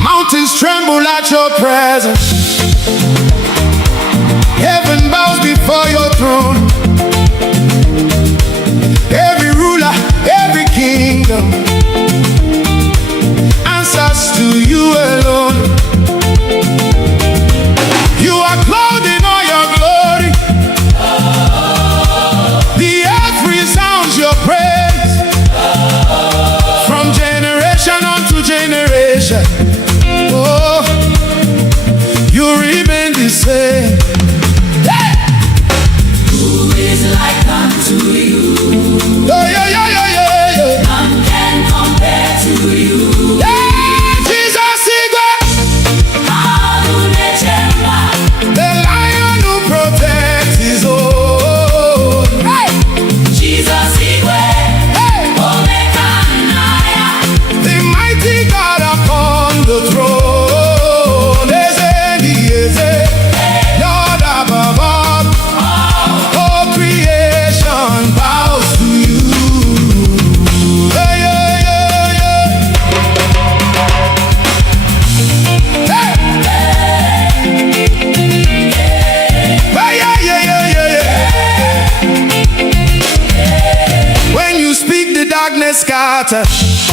Mountains tremble at your presence. Heaven bows before your throne. Every ruler, every kingdom answers to you alone. You are clothed in all your glory. The earth resounds your praise. From generation unto generation, oh, you remain the same. Hey! Who is like unto you? Yeah, yeah, yeah, yeah, yeah, yeah. None can compare to you. Yeah, Jesus Igwe, Adonechemba. the lion who protects his own. Hey! Jesus Igwe. Hey! Omega and Aya. The mighty God upon the throne. Eze, Eze, Lord above all. All creation bows to you. Hey, yeah, yeah, yeah. Hey! Hey, yeah, yeah, yeah, yeah. When you speak, the darkness scatters.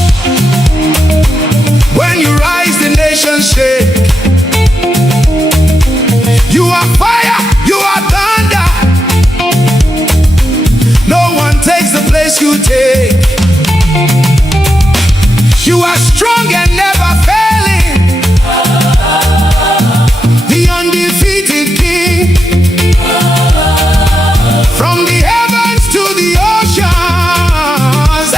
When you rise, the nations shake. You are fire, you are thunder. No one takes the place you take. You are strong and never failing. The undefeated King. From the heavens to the oceans,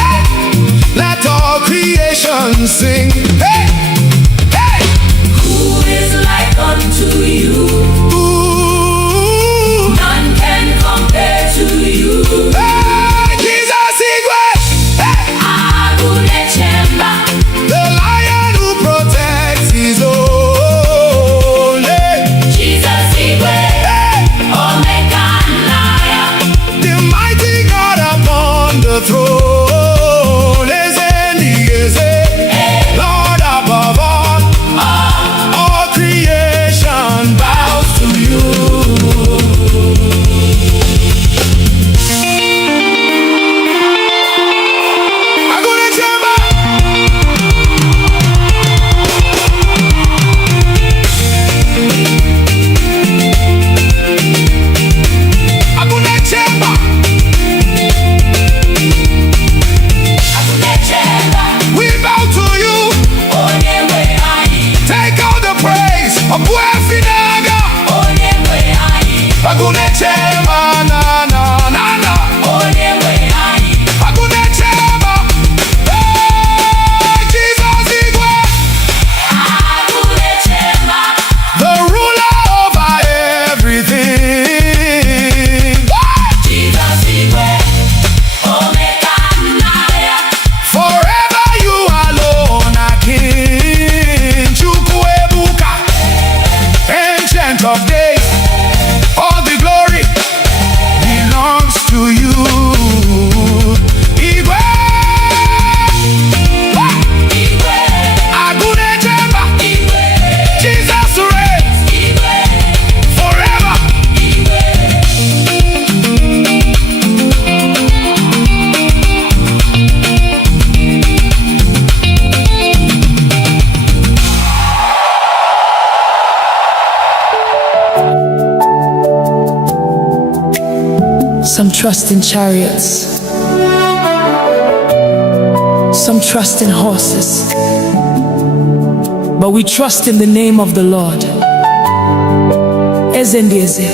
Some trust in chariots, some trust in horses, but we trust in the name of the Lord. Eze ndị eze,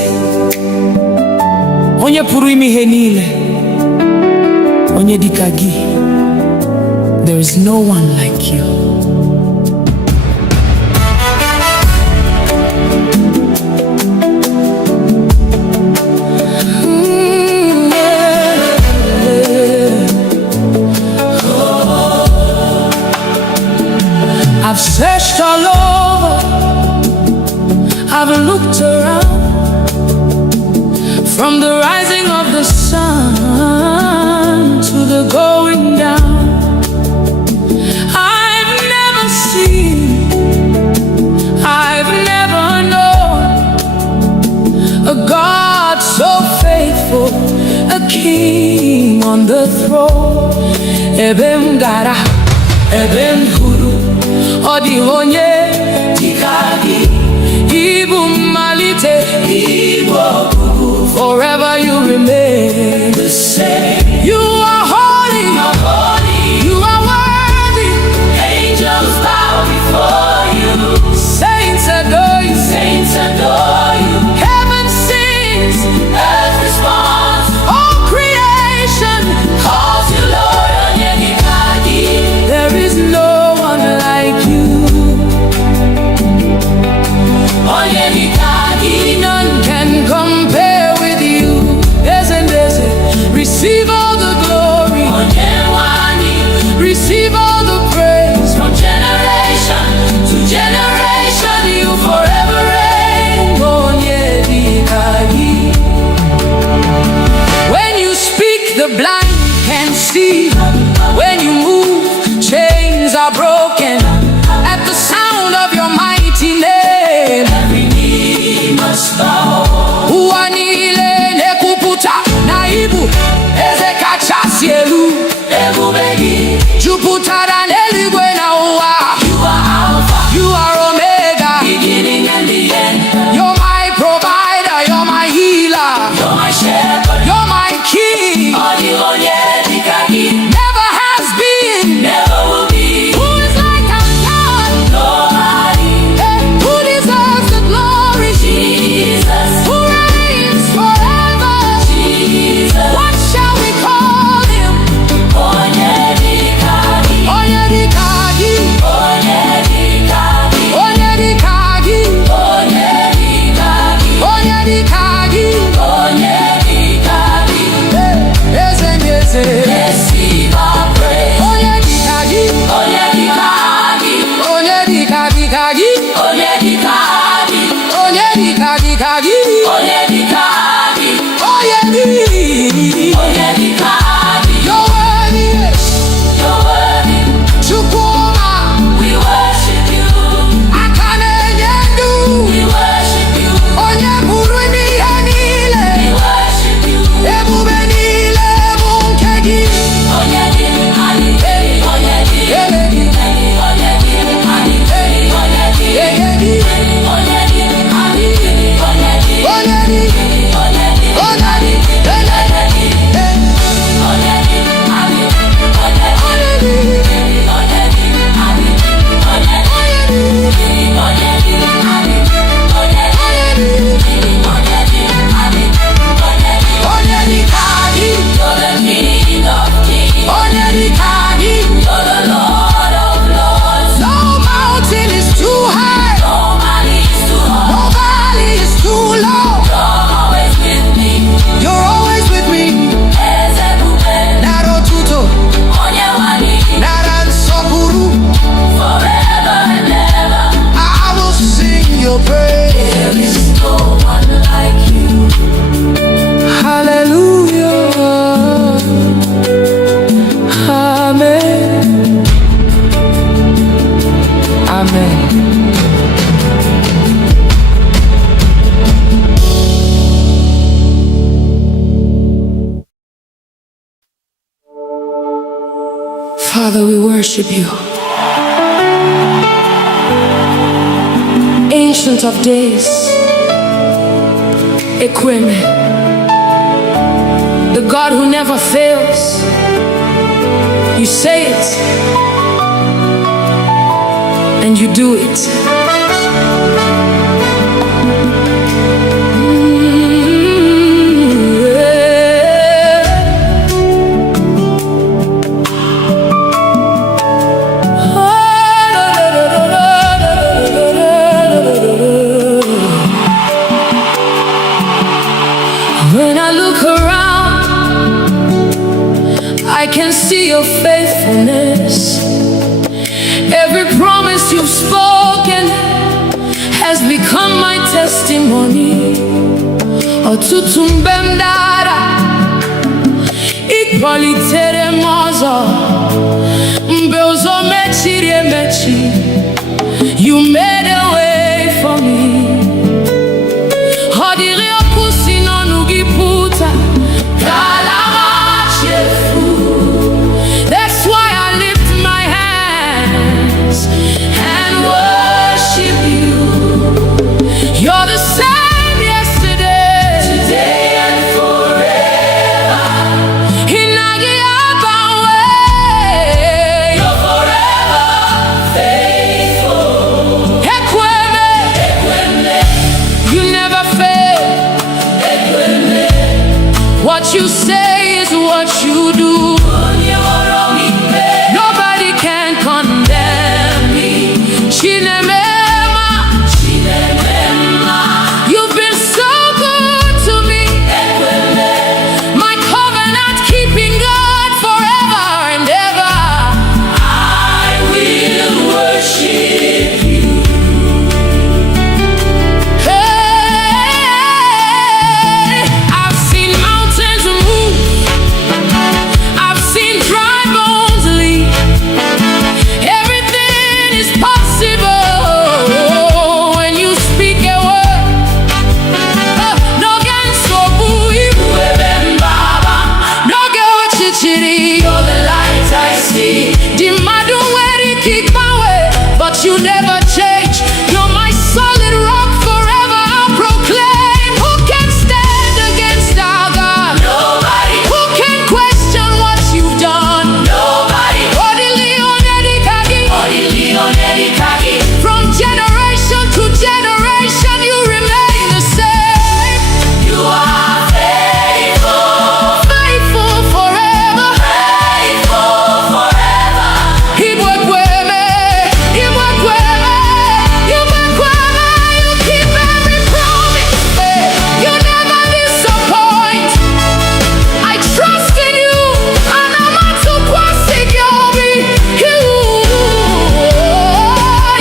onye pụrụ ime ihe niile, onye dịka gị. There is no one like you. I've searched all over, I've looked around, from the rising of the sun to the going down. I've never seen, I've never known a God so faithful, a king on the throne. Ebem gara, ebem huru, odi onye dikagi, Igbo malite, Igbo bubu. Forever you remain the same. You are holy, you are worthy. Angels bow before you. Saints adore you, saints adore you. Heaven sings, earth responds. All creation calls you Lord. Onye dikagi. There is no one like you. Onye dikagi. None can compare with you. Receive all the glory. Receive all the praise. From generation to generation, you forever reign. Onye dikagi. When you speak, the blind can see. When you move, chains are broken. At the sound of your mighty name, every knee must bow. Uanile nekuputa naibu eze kachasi elu ebubegi juputara n'eluigwe na ụwa. You are Alpha, you are Omega, beginning and the end. You're my provider, you're my healer, you're my shepherd, you're my king. Odi onye dikagi. Never has been, never will be. Who is like our God? Nobody. Who deserves the glory? Jesus. Who reigns forever? Jesus. What shall we call him? Onye dikagi. Onye dikagi. Onye dikagi. Onye dikagi. Onye dikagi. Onye dikagi. Onye dikagi. Eze ndị eze. Receive our praise. Onye dikagi. Onye dikagi. Onye dikagi kagi. Onye dikagi. Onye dikagi kagi. Onye dikagi. Onye dikagi. Onye dikagi. You're worthy. You're worthy. Chukwuma. We worship you. Akane nyendu. We worship you. Onye pụrụ ime ihe niile. We worship you. Ebube niile bụ nke gị. Onye dikagi. Onye dikagi. Onye dikagi. Onye dikagi. Onye dikagi. Onye dikagi. Onye Father, we worship you. Ancient of days, Equime, God who never fails. You say it, and you do it. When I look around, I can see your faithfulness. Every promise you've spoken has become my testimony. Ọtụtụ mgbe m dara, ị kpọlitere m ọzọ. Mgbe ụzọ mechiri emechi, you made a way for me. Ọ dịrị okwu si n'ọnụ gị pụta, ka ala machefu. That's why I lift my hands and worship you. You're the same yesterday, today and forever. Hinagi abawe, you're forever faithful. Ekweme, ekweme, you never fail. Ekweme, what you say is what you do. Nobody can condemn me. Chinemema, Chinemema, you've been so good to me. My covenant keeping God forever and ever. I will worship you. Hey, I've seen mountains move. I've seen dry bones leave. Everything is possible when you speak a word. No gan so bui, no go chichiri. You're the light I see. The madu where it kick my way, but you never change. You're my solid rock forever. I'll proclaim. Who can stand against our God? Nobody. Who can question what you've done? Nobody. From generation to generation, you remain the same. You are faithful, faithful forever, faithful forever. Igbo Christian, Igbo Christian, you keep every promise. You never disappoint. I trust in you, and I'm not too quasi yobi.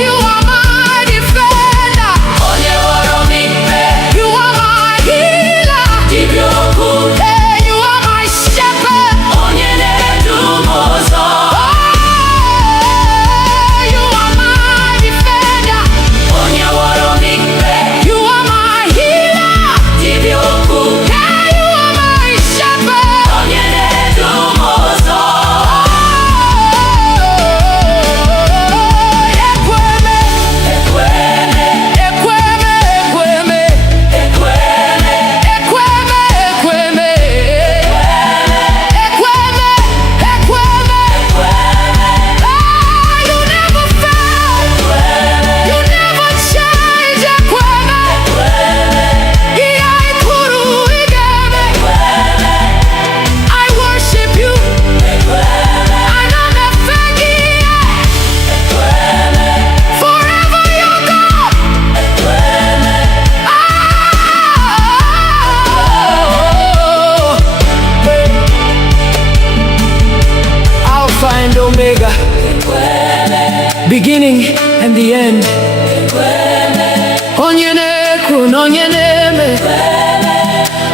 You are my defender. You are my healer. Hey, you are my shepherd. Oh, you are my defender. You are my healer. Hey, you are my shepherd. You never fail. You never change. I worship you. Forever you're God. Alpha and Omega, beginning and the end. Onye na-ekwu na onye na-eme,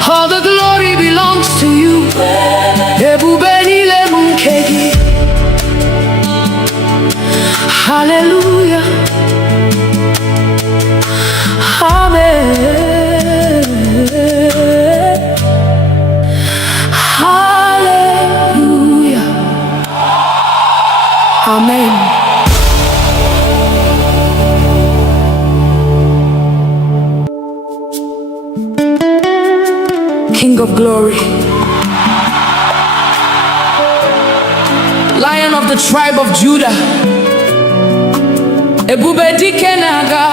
all the glory belongs to you. Ebube niile bụ nke gị. Hallelujah. Amen. Hallelujah. Amen. King of glory, the tribe of Judah. Ebube dike naga,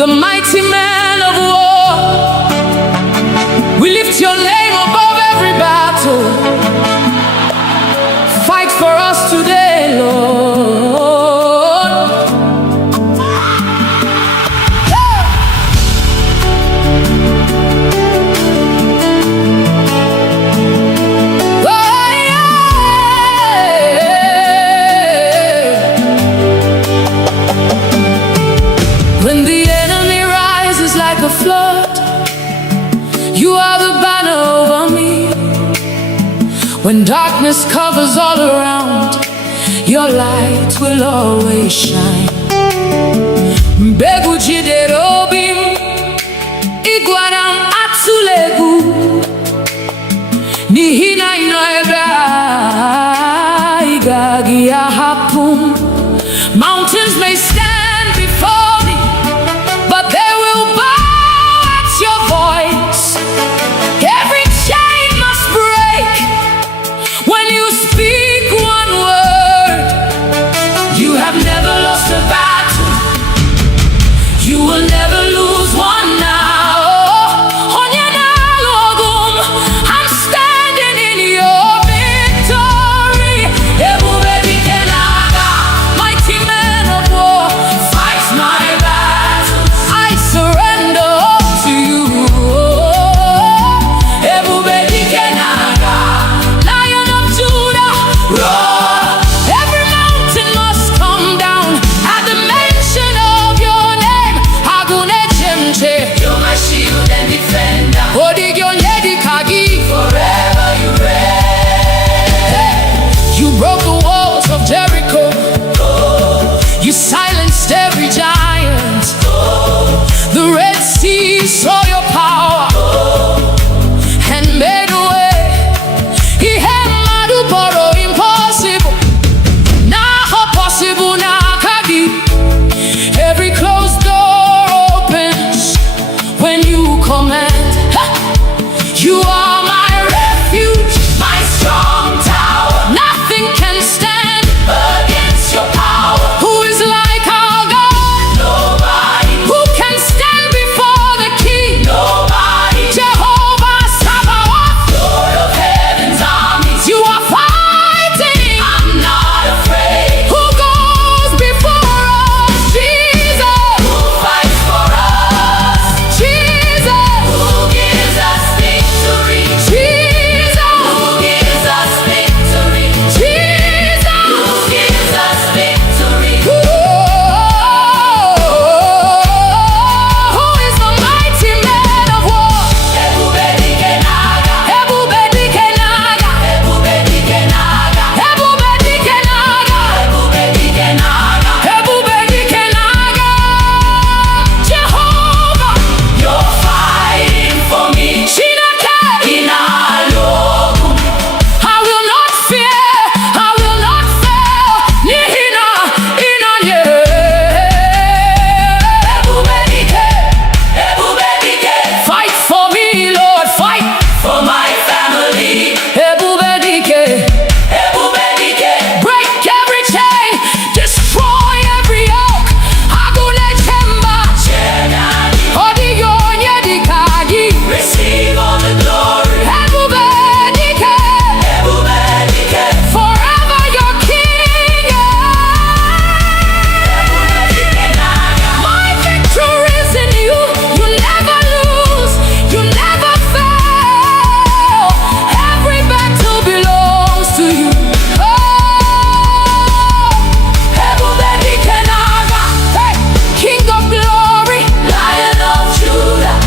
the mighty man of war. We lift your name above every battle. Fight for us today, Lord. When the enemy rises like a flood, you are the banner over me. When darkness covers all around, your light will always shine. Mbegu jiderobim, igwaram atulegu, nihina inoebra igagi ahapum. Mountains may stand before me, but they will bow at your voice. Every chain must break when you speak one word. You have never lost a battle. You will never lose one now. I'm standing in your victory. Ebube dike naga, mighty man of war, fight my battles. I surrender all to you. Ebube dike naga, Lion of Judah, roar. Every mountain must come down at the mention of your name. Agune chemche, you're my shield and defender. Odigyo nyedi kagi, forever you reign. You broke the walls of Jericho. You silenced every giant. The Red Sea saw your power and made a way. He had madu boro impossible. Now possible na kagi. Every closed door opens when you command. Ha! You are my refuge, my strong tower. Nothing can stand against your power. Who is like our God? Nobody. Who can stand before the King? Nobody. Jehovah Sabaoth, Lord of heaven's armies. You are fighting. I'm not afraid. Who goes before us? Jesus. Who fights for us? Jesus. Who gives us victory? Jesus. Who gives us victory? Jesus. Who gives us victory? Who is the mighty man of war? Ebube dike naga, Ebube dike naga, Ebube dike naga, Ebube dike naga, Ebube dike naga, Ebube dike naga. Jehovah, you're fighting for me. Chineke inalogu, I will not fear, I will not fail. Nihina inanye. Ebube dike, Ebube dike. Fight for me, Lord, fight for my family. Ebube dike, Ebube dike. Break every chain, destroy every yoke. Agune chemba, Odigyo nyedi kagi. Receive all the glory. Ebube dike, Ebube dike. Forever your king. Ebube dike naga. My victory is in you. You never lose. You never fail. Every battle belongs to you. Oh, Ebube dike naga. Hey, King of glory, Lion of Judah,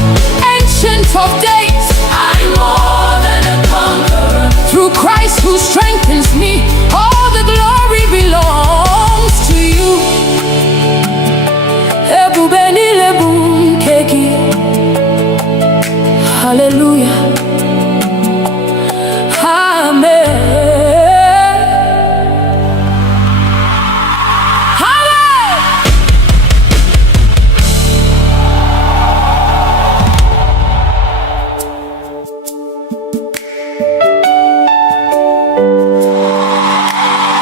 Ancient of days, I'm more than a conqueror. Through Christ who strengthens me, all the glory belongs to you. Ebube nilebu keki. Hallelujah. Amen. Hallelujah.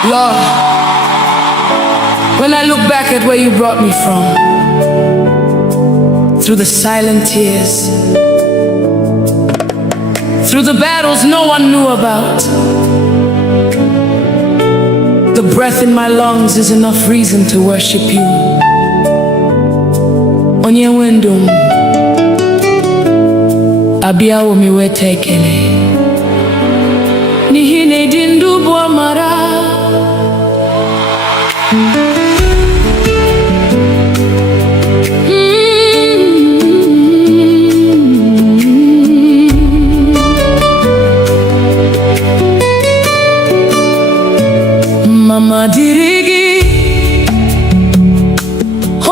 Lord, when I look back at where you brought me from, through the silent tears, through the battles no one knew about, the breath in my lungs is enough reason to worship you. Onye wendum, abia omi wetekele, nihine dindu buamara. Mama dirigi,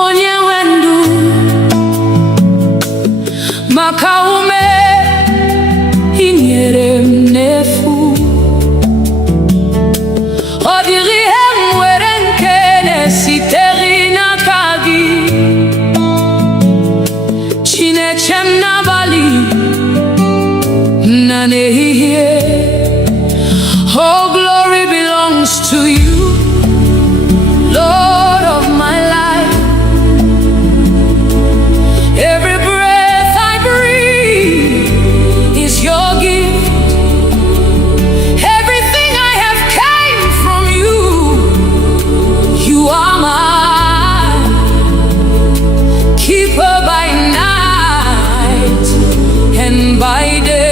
onye wendu, makaume inyere mnefu. Odiri emwere nkene siteri na kagi, chinechem na bali na nehihie. Oh, glory belongs to you, Lord of my life. Every breath I breathe is your gift. Everything I have came from you. You are mine, keeper by night and by day.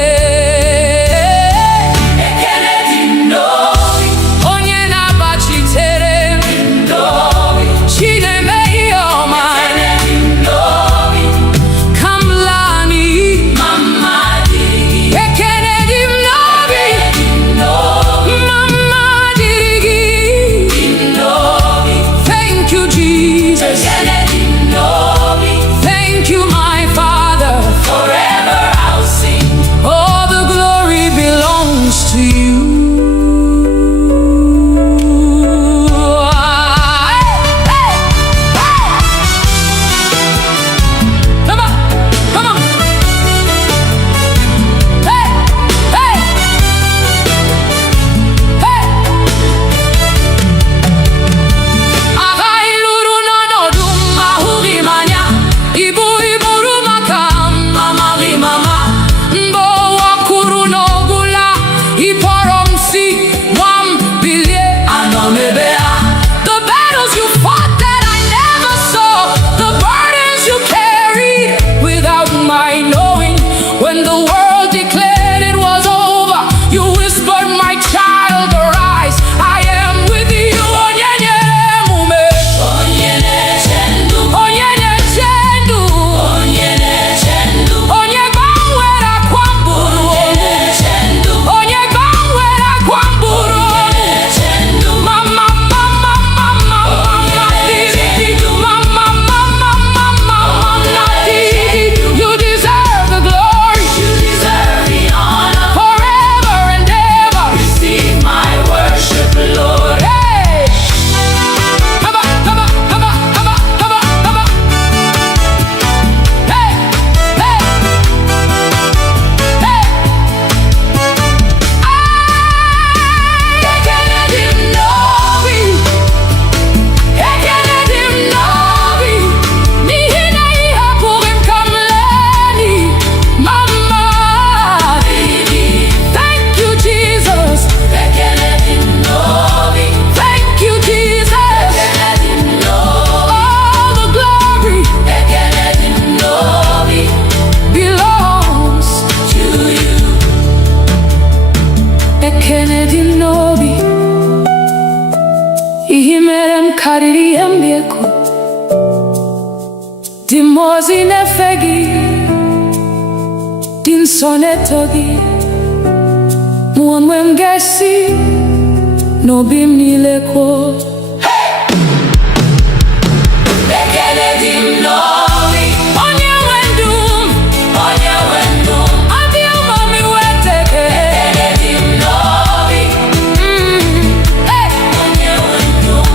kariri embieko Dimozi nefegi Din sonetogi Mwanwe mgesi No bim nileko Bekele dim novi Onye wendum Adi umami weteke Bekele dim novi Hey Onye wendum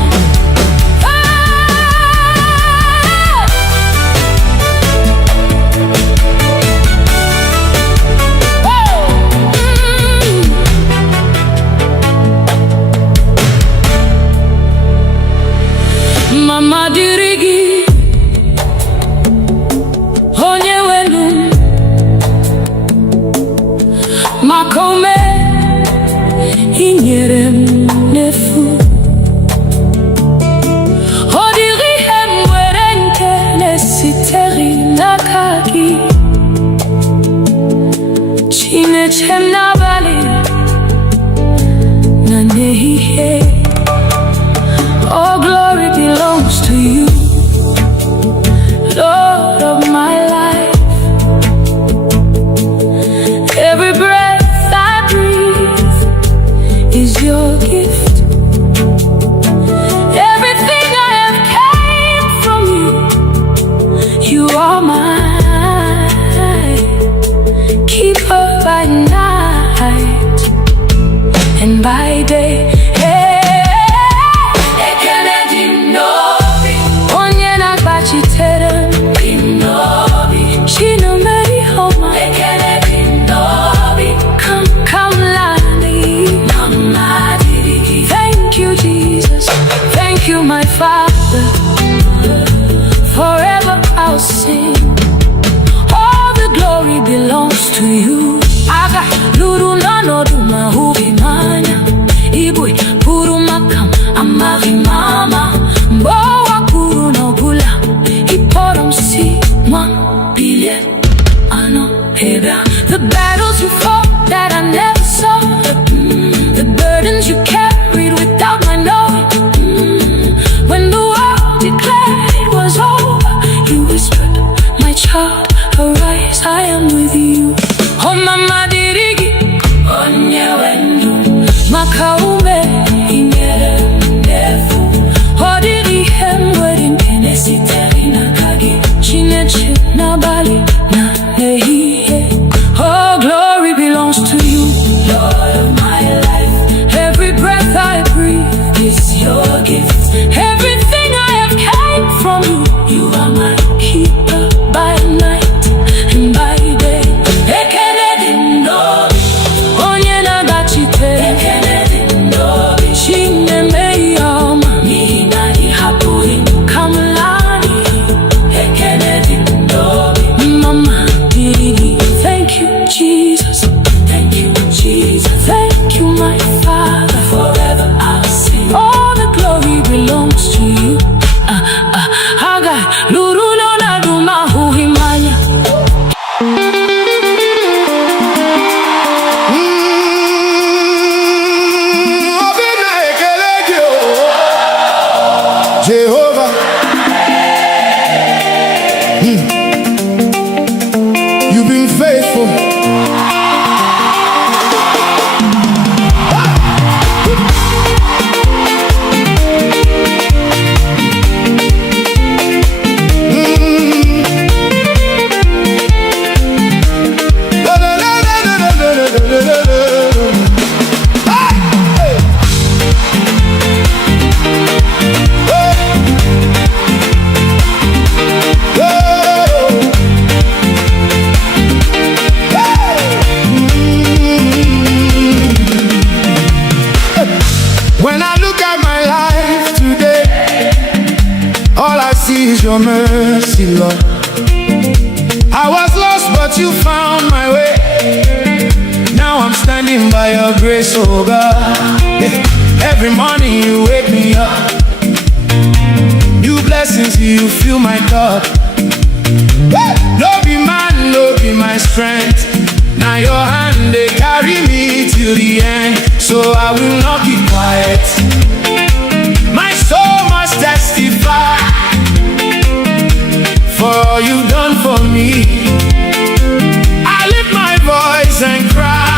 makome inyere m n'efu. Ọ dịghị ihe m nwere nke na-esitere n'aka gị. Chineke m n'abalị na n'ehihie. All glory belongs to you, Lord of my life. Every breath I breathe is your gift. Everything I have came from you. You are mine, keeper by night and by day. My Father, forever I'll sing. All the glory belongs to you. Aga luru nano duma hubi manya. Igbo Christian amari mama. Mbowa kuru no bula. Iporom si 1 billion ano heba. The battles you fought that I never saw. The burdens you carried without my knowing. When the world declared it was over, you whispered, my child, arise, I am with you. Oh mama dirigi, onye wendo, makaume inyere ndefu. Oh diri hemwerin kenesi terina kagi, chineche na bali na nehiye. Oh glory belongs to you, Lord of my life. Every breath I breathe is your gift. Everything I have came from you. You are my keeper by night and by day. Ekele dindobi, onye nagachite. Ekele dindobi, chine meyama. Mina ihapuri kamlani. Ekele dindobi, mama diri. Thank you, Jesus. Thank you, Jesus. Thank you, my Father. Forever I'll sing. All the glory belongs to you. Haga luru no na duma huhimanya. Obina ekelegi o, Jehovah. You've been faithful. When I look at my life today, all I see is your mercy, Lord. I was lost, but you found my way. Now I'm standing by your grace, oh God. Every morning you wake me up. New blessings, you fill my cup. No be man, no be my strength. Now your hand, they carry me till the end. So I will not keep quiet. My soul must testify for all you've done for me. I lift my voice and cry.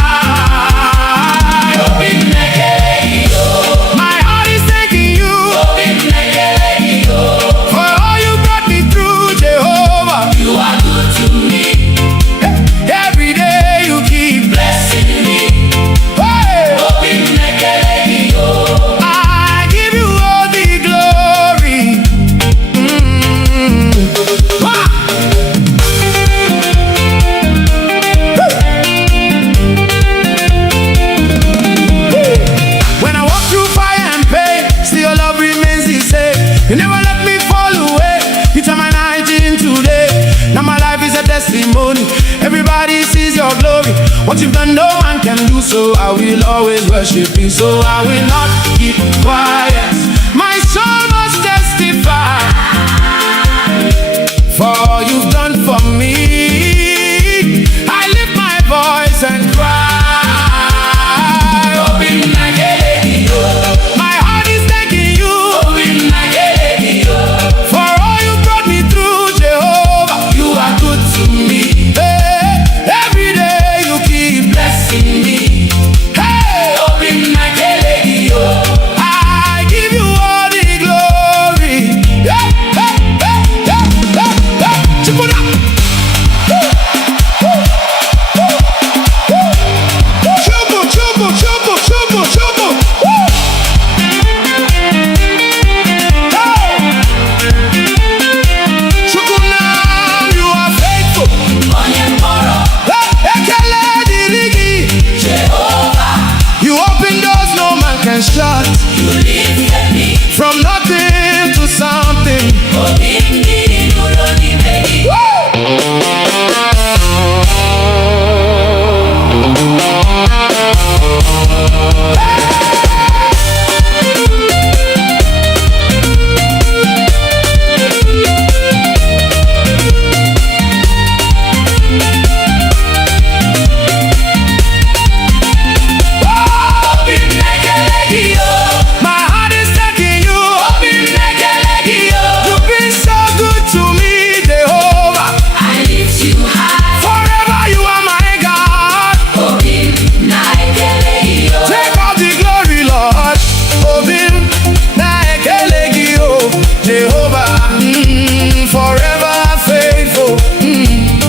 My heart is thanking you for all you brought me through, Jehovah. You are good to me. Every day you keep Blessing me. I give you all the glory. When I walk through fire and pain, still your love remains the same. You never let me fall away. You turn my night into day. Now my life is a testimony. Everybody sees your glory. What you've done, no man can do, so I will always worship you. So I will not keep quiet. My soul must testify for all you've done for me. I lift my voice and cry. My heart is thanking you for all you brought me through, Jehovah. You are good to me. Hey, every day you keep blessing me. Hey, I give you all the glory. Hey, hey, hey, hey, hey, hey. Chip it up. Chubu, chubu, chubu, chubu, chubu. Chukunam, you are faithful. Ekele dirigi. You open doors no man can shut. From nothing to something. My heart is thanking you. You've been so good to me, Jehovah. Forever you are my God. Take all the glory, Lord. Obim na ekelegio, Jehovah. Forever faithful.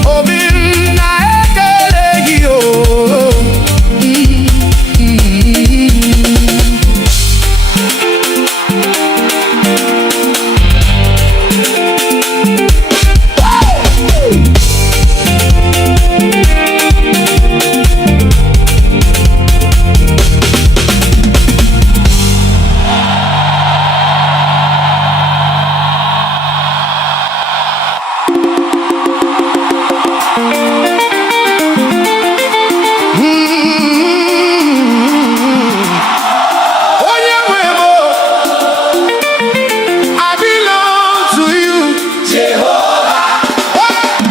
Obim na ekelegio. I belong to you, Jehovah.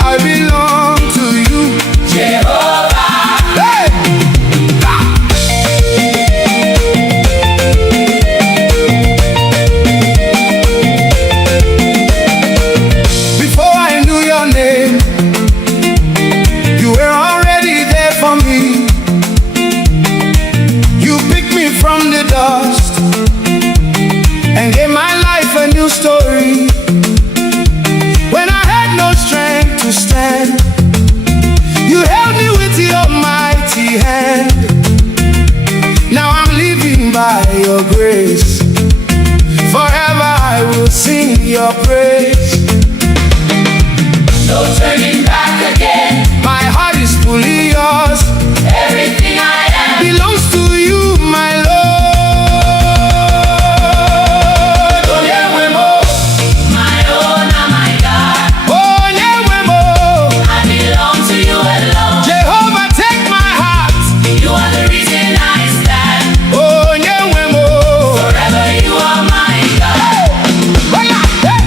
I belong to you, Jehovah. Hey! Before I knew your name, you were already there for me. You picked me from the dust and gave my life a new story. When I had no strength to stand, you held me with your mighty hand. Now I'm living by your grace. Forever I will sing your praise. No turning back again. My heart is fully yours. Everything I am Belongs to you, my Lord. my own and my God. Oh, Nyewemo. I belong to you alone. Jehovah, take my heart. You are the reason I stand. Oh, Nyewemo. Forever you are my God. Hola, hey.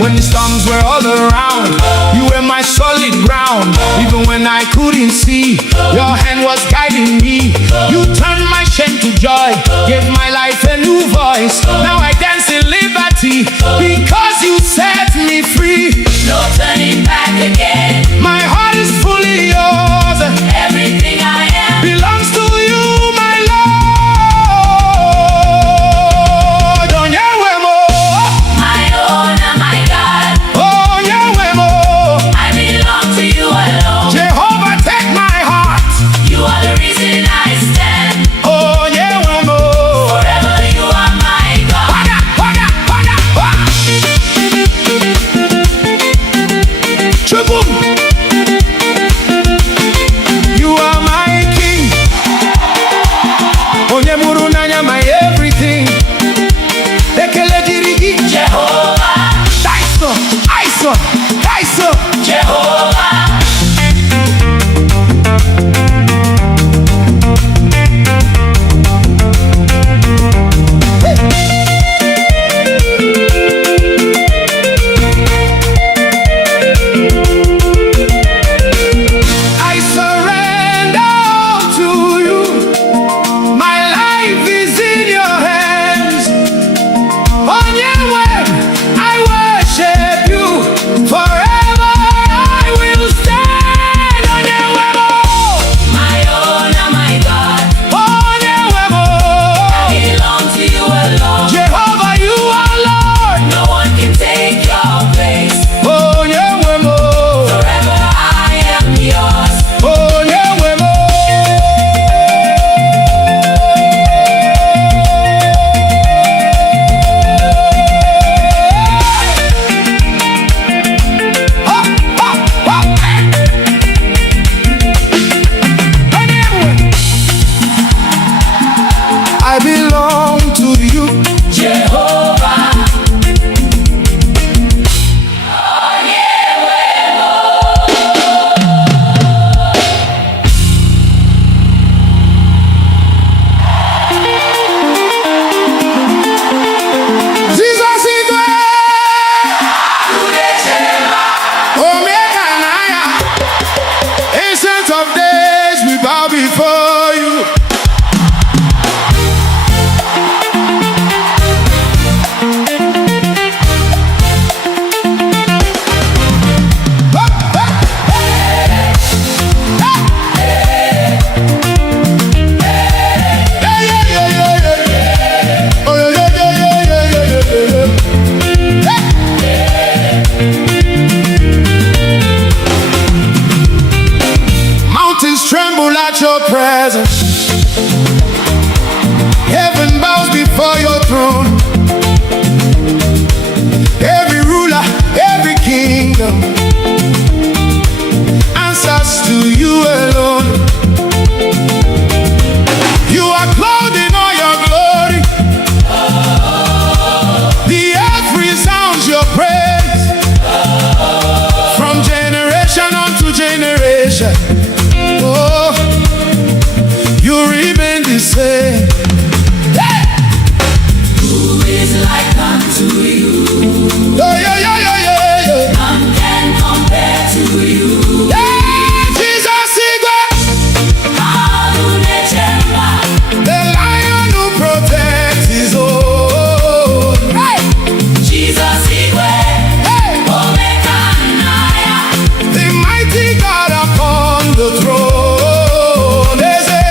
When the storms were all around, you were my solid ground. Even when I couldn't see, your hand was guiding me. You turned my shame to joy, gave my life a new voice. Now I dance in liberty because you set me free. No turning back again. My heart is fully yours. Everything I am Belongs to Heaven bows before your throne. Every ruler, every kingdom answers to you alone. You are clothed in all your glory. The earth resounds your praise. From generation unto generation, oh, you remain the same. Who is like unto you? Yeah, yeah, yeah, yeah, yeah, yeah. None can compare to you. Yeah, Jesus Igwe, the lion who protects his own. Hey! Jesus Igwe, Hey, Omekanaya. the mighty God upon the throne. Eze,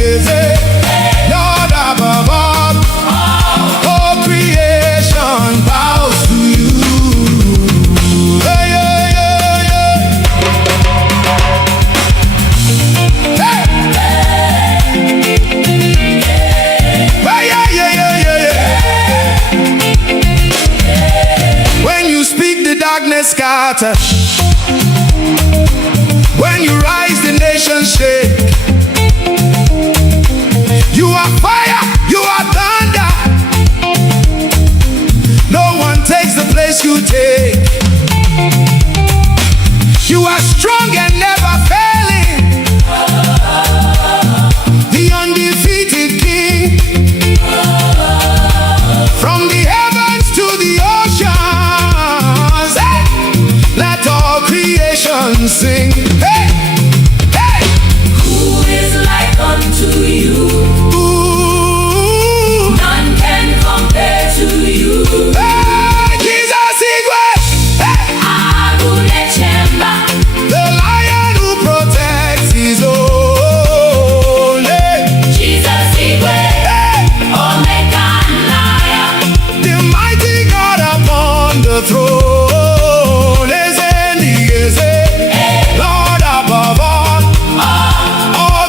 Eze, Lord above all. All creation bows to you. Hey, yeah, yeah, yeah. Hey, hey, yeah, yeah, yeah, yeah. When you speak, the darkness scatter. When you rise, the nations shake. You are fire, you are thunder. No one takes the place you take. You are strong and never failing. The undefeated King. From the heavens to the oceans, hey, let all creation sing. Hey, hey, Who is like unto you? ooh, None can compare to you. hey, Jesus Igwe, hey, Agunechemba, the lion who protects his own. Hey, Jesus Igwe, hey, Omekanaya. the mighty God upon the throne. Eze, Eze, Lord above all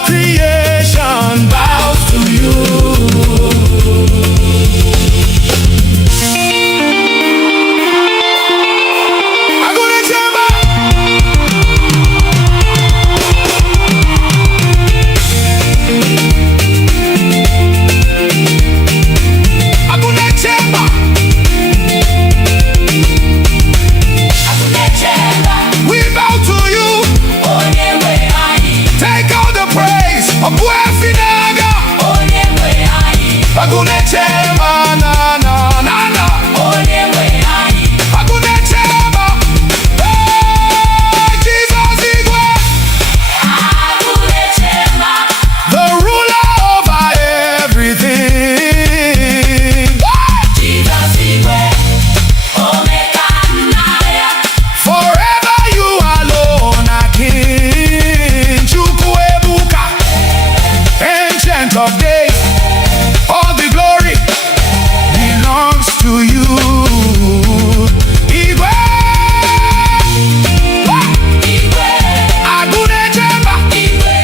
creation bows to you. Agunechemba, Agunechemba, Agunechemba, we bow to you. Onyewe anyị, Take all the praise of Buefinaga. Onyewe anyị, Agunechemba, na na na na. Onyewe anyị. Agunechemba, hey, Jesus Igwe, Agunechemba, the ruler over everything. Jesus Igwe, Omekanaya. Forever you alone are King. Chukwuebuka, Ancient of Days, all the glory belongs to you. Igwe, Igwe, Agunechemba, Igwe,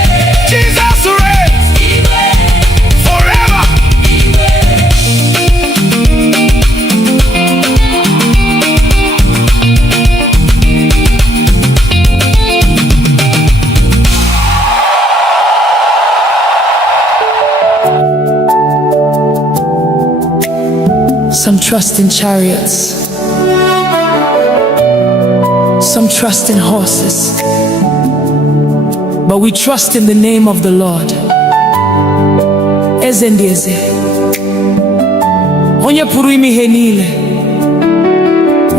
Jesus reigns Igwe, forever. Igwe. Some trust in chariots, some trust in horses, but we trust in the name of the Lord. Eze ndị eze, onye pụrụ ime ihe niile,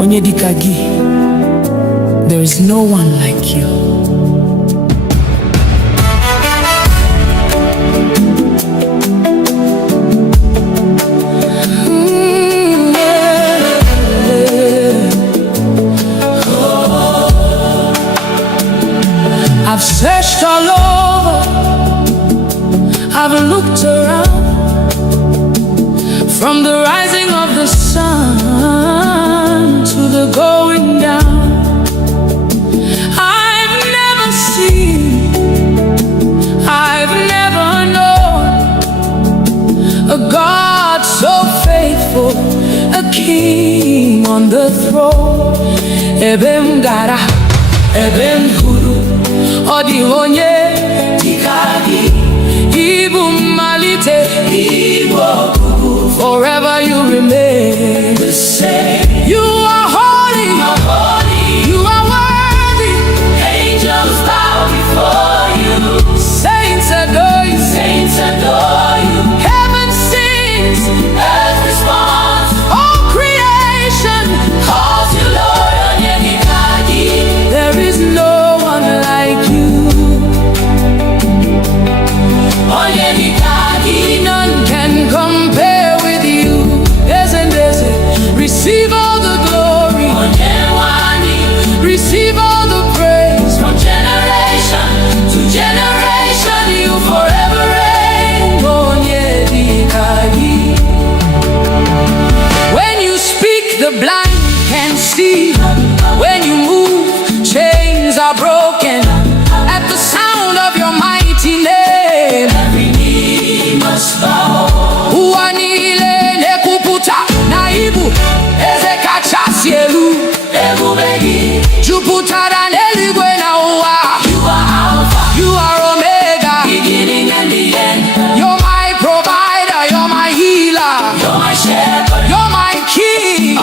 onye dịka gị. There is no one like you. I've searched all over, I've looked around, from the rising of the sun to the going down. I've never seen, I've never known on the throne. Ebem gara, ebem huru, odi onye tikagi. Ibu malite, Igbo kubu. Forever you remain the same. You are holy, you are worthy. Angels bow before you. Saints adore you, saints adore you. Heaven sings, earth responds. All creation calls you Lord. There is no one like you. None can compare with you. Receive all the glory. Receive all the praise. From generation to generation, you forever reign. When you speak, the blind can see. When you move, chains are broken. At the sound of your mighty name, every knee must bow. Uanile nekuputa naibu ezekachasielu ebubegi juputara neligwe na uwa. You are Alpha, you are Omega, beginning and the end. You're my provider, you're my healer, you're my shepherd, you're my king.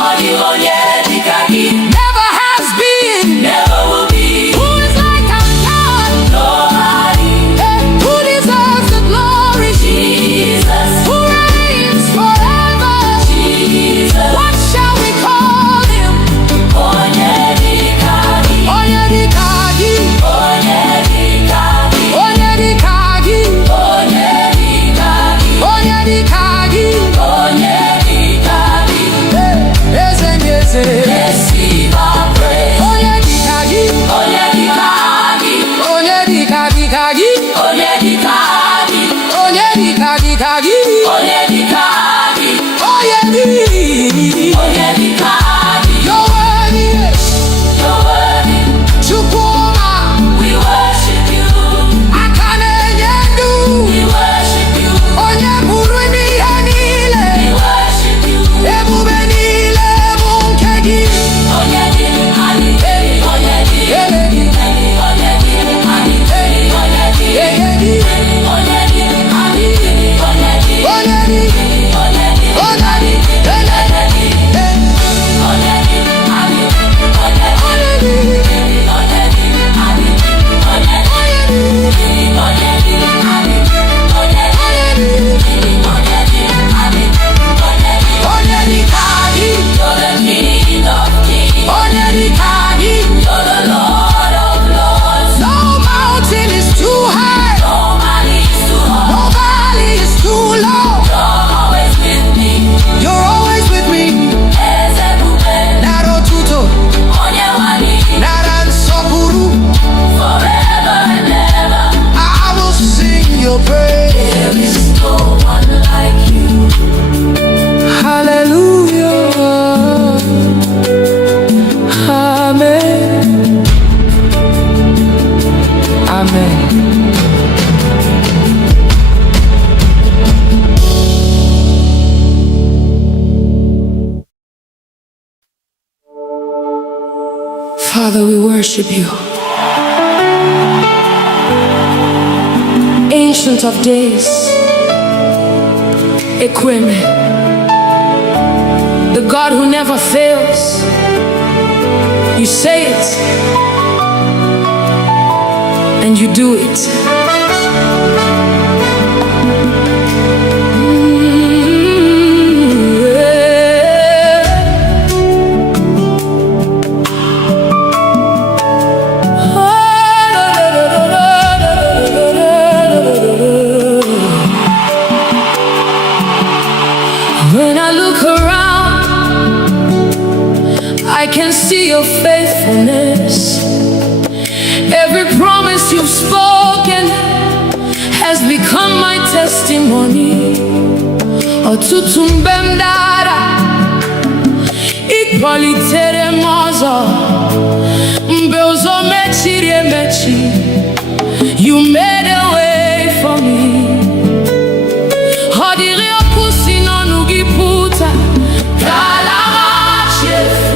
Never has been, never will be. Who is like our God? Nobody. Who deserves the glory? Jesus. Who reigns forever? Jesus. What shall we call him? Onyedikagi. Onyedikagi. Onyedikagi. Onyedikagi. Onyedikagi. Onyedikagi. Onyedikagi. Receive our praise. Onyedikagi. Onyedikagi. Onyedikagi. Onyedikagi. Onyedikagi. Onyedikagi. Onyedikagi. You're worthy. You're worthy. Chukuma. We worship you. Akane yendu. We worship you. Onyeburu ni yanile. We worship you. Ebubenile munkegi. Onyedikagi. Onyedikagi. Father, we worship you. Ancient of days, Equime, the God who never fails. You say it, and you do it. When I look around, I can see your faithfulness. Every promise you've spoken has become my testimony. Otutumbe mdara, ikpolitere mozo, mbe uzo mechiri emechi. You made a way for me. Hodiri okusi no nugiputa, kalama chefu.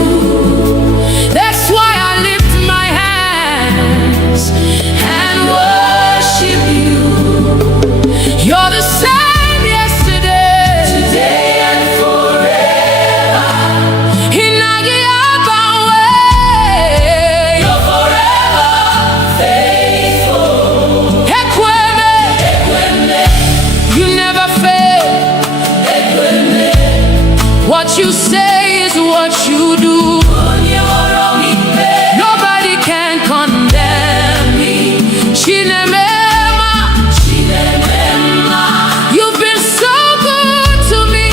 What you say is what you do. Nobody can condemn me. You've been so good to me.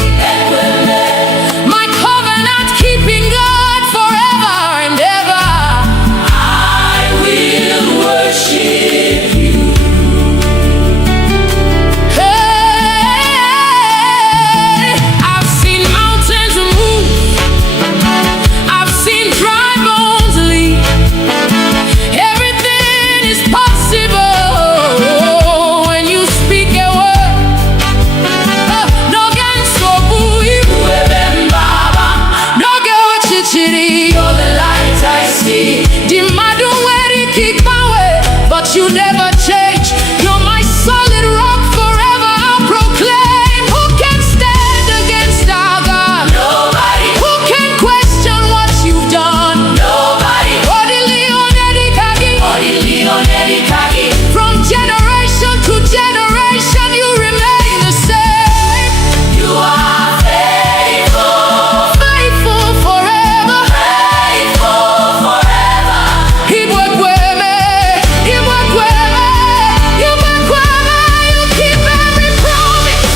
My covenant keeping God forever and ever. I will worship you. Hey, I've seen mountains move. I've seen dry bones leave. Everything is possible when you speak a word. No gan so bui, no go chichiri. You're the light I see. The madu where it kick my way, but you never change. You're my solid rock forever. I'll proclaim. Who can stand against our God? Nobody. Who can question what you've done? Nobody. From generation to generation, you remain the same. You are faithful, faithful forever, faithful forever. Igbo Christian, Igbo Christian, you keep every promise.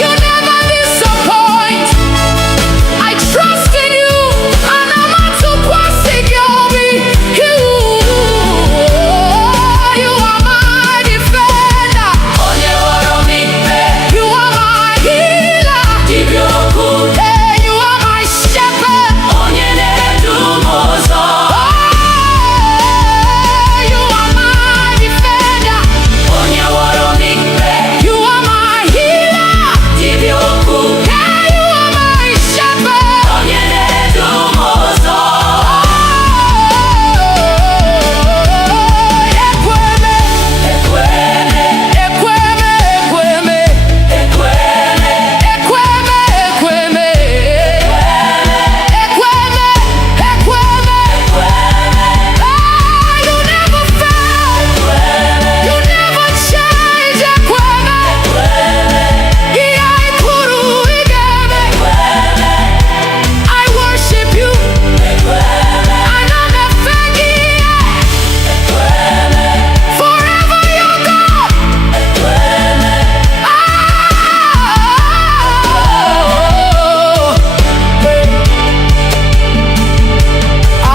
You never disappoint. I trust in you, and I'm not too quasi yobi. You are my defender. You are my healer. Hey, you are my shepherd. Oh, you are my defender. You are my healer. Hey, you are my shepherd. You never fail. You never change. I worship you. Forever you're God.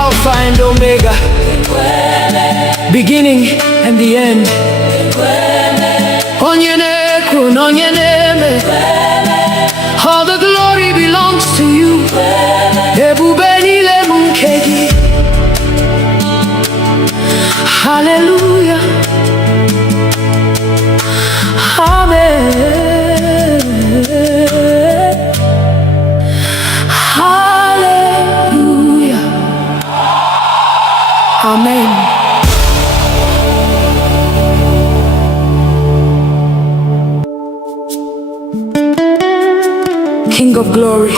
Alpha and Omega, beginning and the end. Onyeneku, onyeneme. All the glory belongs to you. Ebube niile bụ nke gị. Hallelujah. Amen. Hallelujah. Amen. King of glory,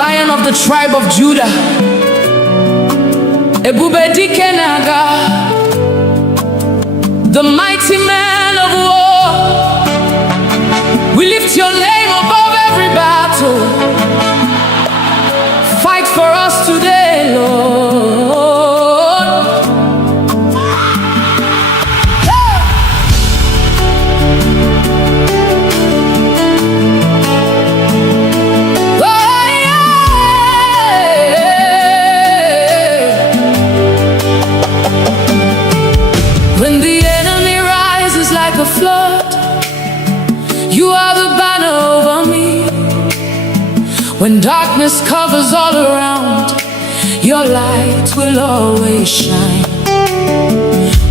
Lion of the tribe of Judah, Ebube dike na-aga, the mighty man of war. We lift your name above every battle. Fight for us today, Lord. When the enemy rises like a flood, you are the banner over me. When darkness covers all around, your light will always shine.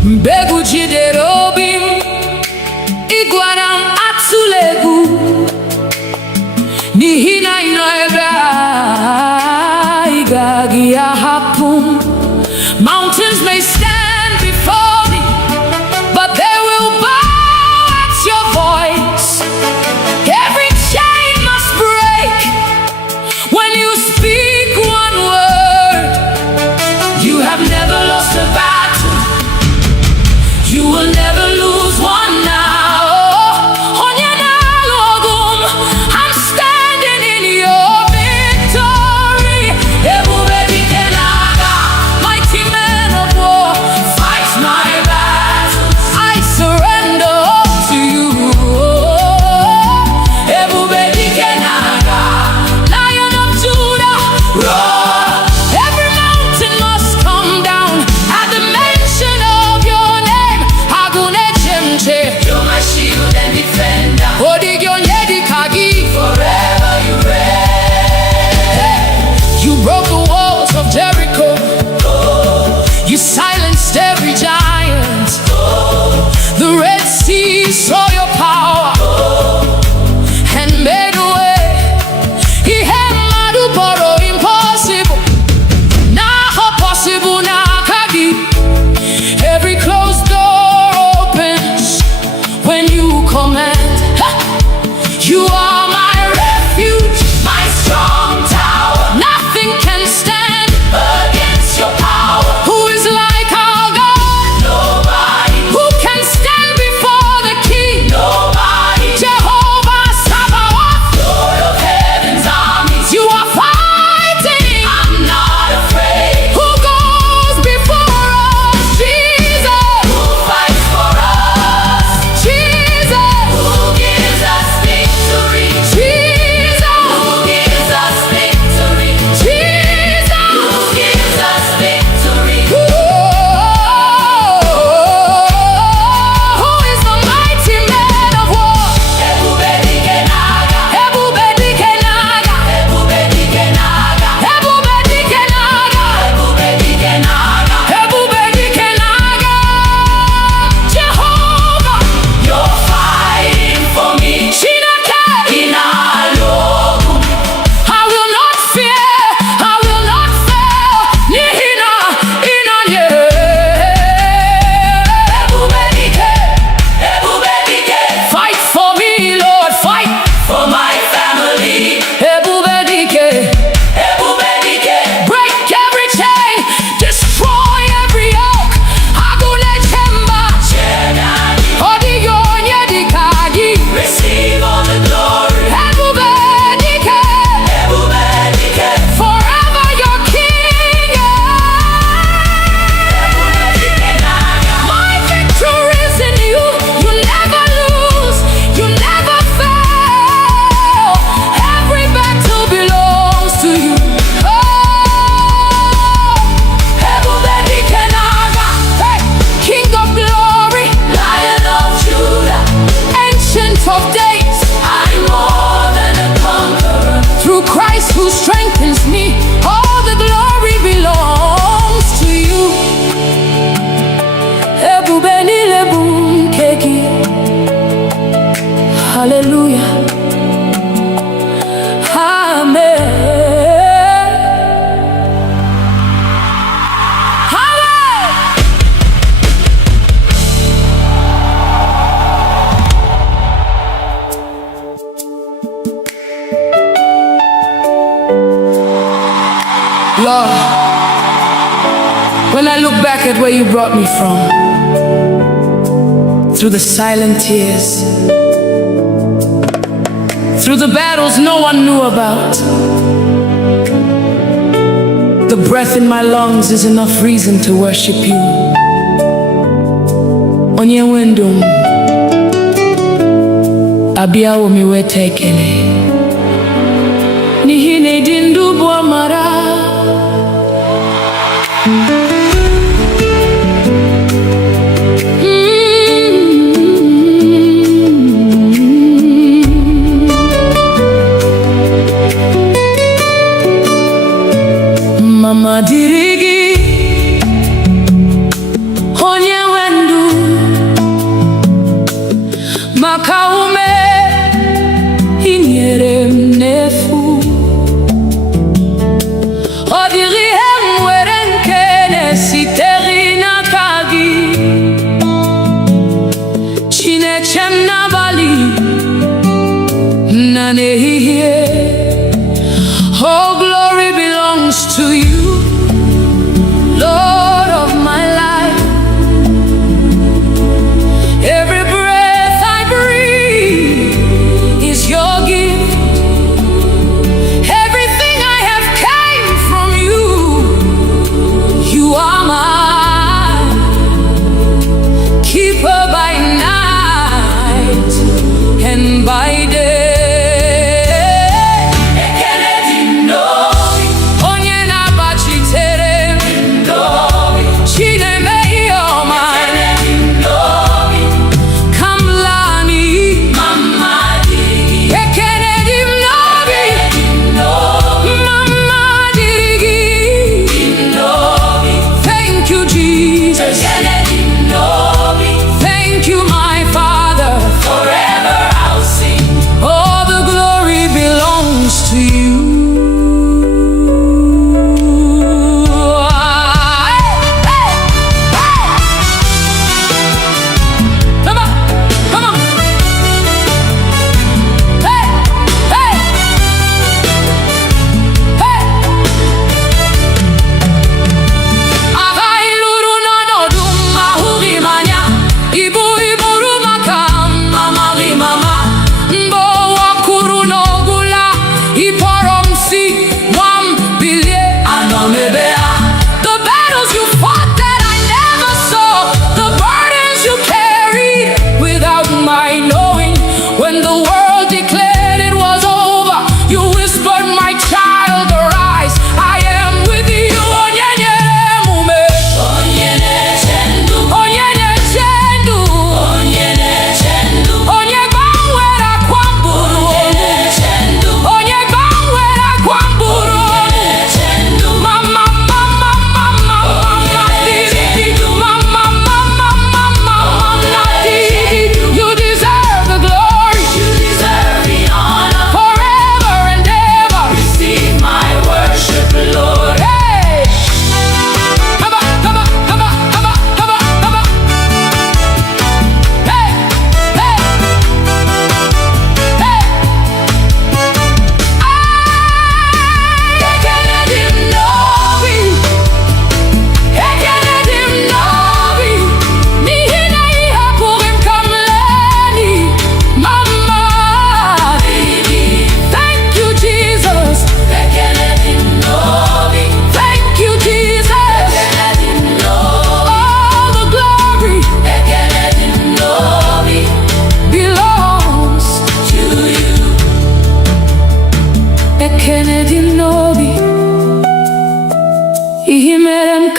Mbegu jidere obi m, ịgwara m atụla egwu, n'ihi na ị nọ ebe a, ị gaghị ahapụ m. Mountains may stand before me, but they will bow at your voice. Every chain must break when you speak one word. You have never lost a battle. You will never lose one now. Onye na-alụ ọgụ Lord, when I look back at where you brought me from, through the silent tears, through the battles no one knew about, the breath in my lungs is enough reason to worship you. Onye wendum abia omi wetekele nihi ne dindu bo mara. Mama dirigi onye wendu maka ume inyere m n'efu, ọ dịghị ihe m nwere nke na-esitere n'aka gị. Chineke m n'abalị na n'ehihie, oh glory belongs to you, Lord of my life. Every breath I breathe is your gift. Everything I have came from you. You are my keeper by night and by day.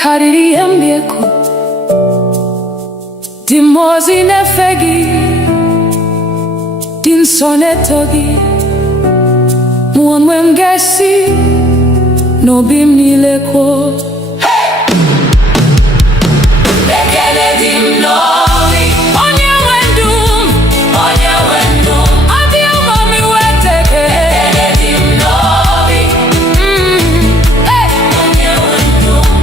karịrị ihe m na-ekwu, dị mmụọ ozi na-efe gị, dị nsọ na-eto gị. Mụ onwe m ga-esi n'obi m niile kwuo, ekele dị m n'obi, onye nwe ndụ m, onye nwe ndụ m, adị ụmụ m iweta ekele dị m n'obi, onye nwe ndụ m.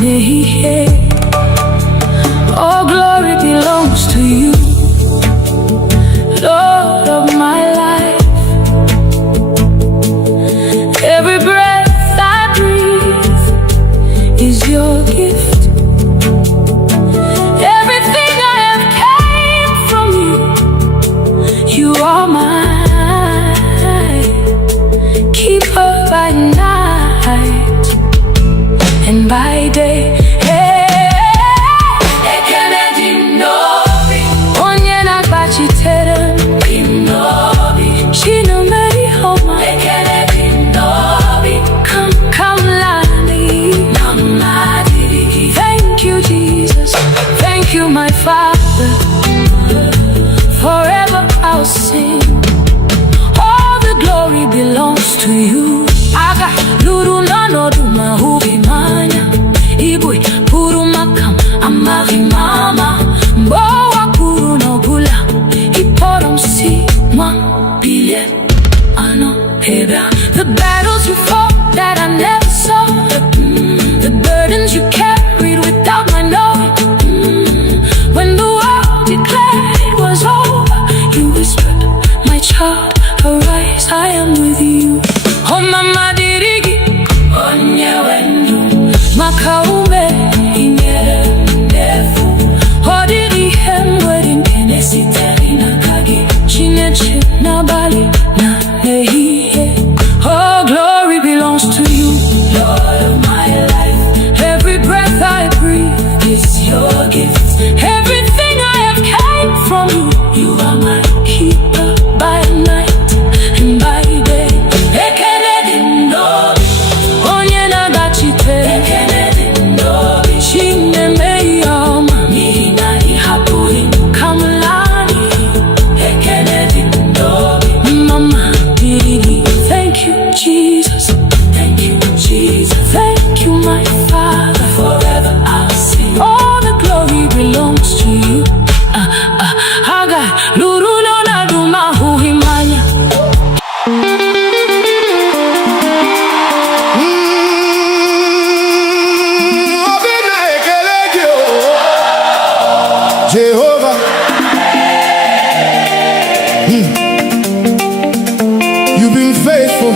nehihie. All glory belongs to you, Lord of my life. Every breath I breathe is your gift. Everything I have came from you. You are mine, keeper by night and by day. Thank you, my Father. Forever I'll sing. All the glory belongs to you. Aga luru nano duma hubi manya. Igbo Christian amari mama. Mbowa kuru no bula. Iporom si mwa bile ano heba. The battles you fought that I never saw. The burdens you carried without my knowing. When the world declared it was over, you whispered, my child, arise, I am with you. Oh mama dirigi, onye wendu, makaume inyere ndefu. Odiri hemwedin enesiteri na kagi, chinechi na bali na nehiye. Oh, glory belongs to you, Lord of my life. Every breath I breathe is your gift. Everything I have came from you. You are my keeper by night and by day. Onye na gachite chine meyoma mina ihapuri kamlani mama diri. Thank you Jesus, thank you Jesus, thank you my Father. Forever I'll sing. All the glory belongs to you. Haga luru no na duma huhimanya. Jehovah, you've been faithful.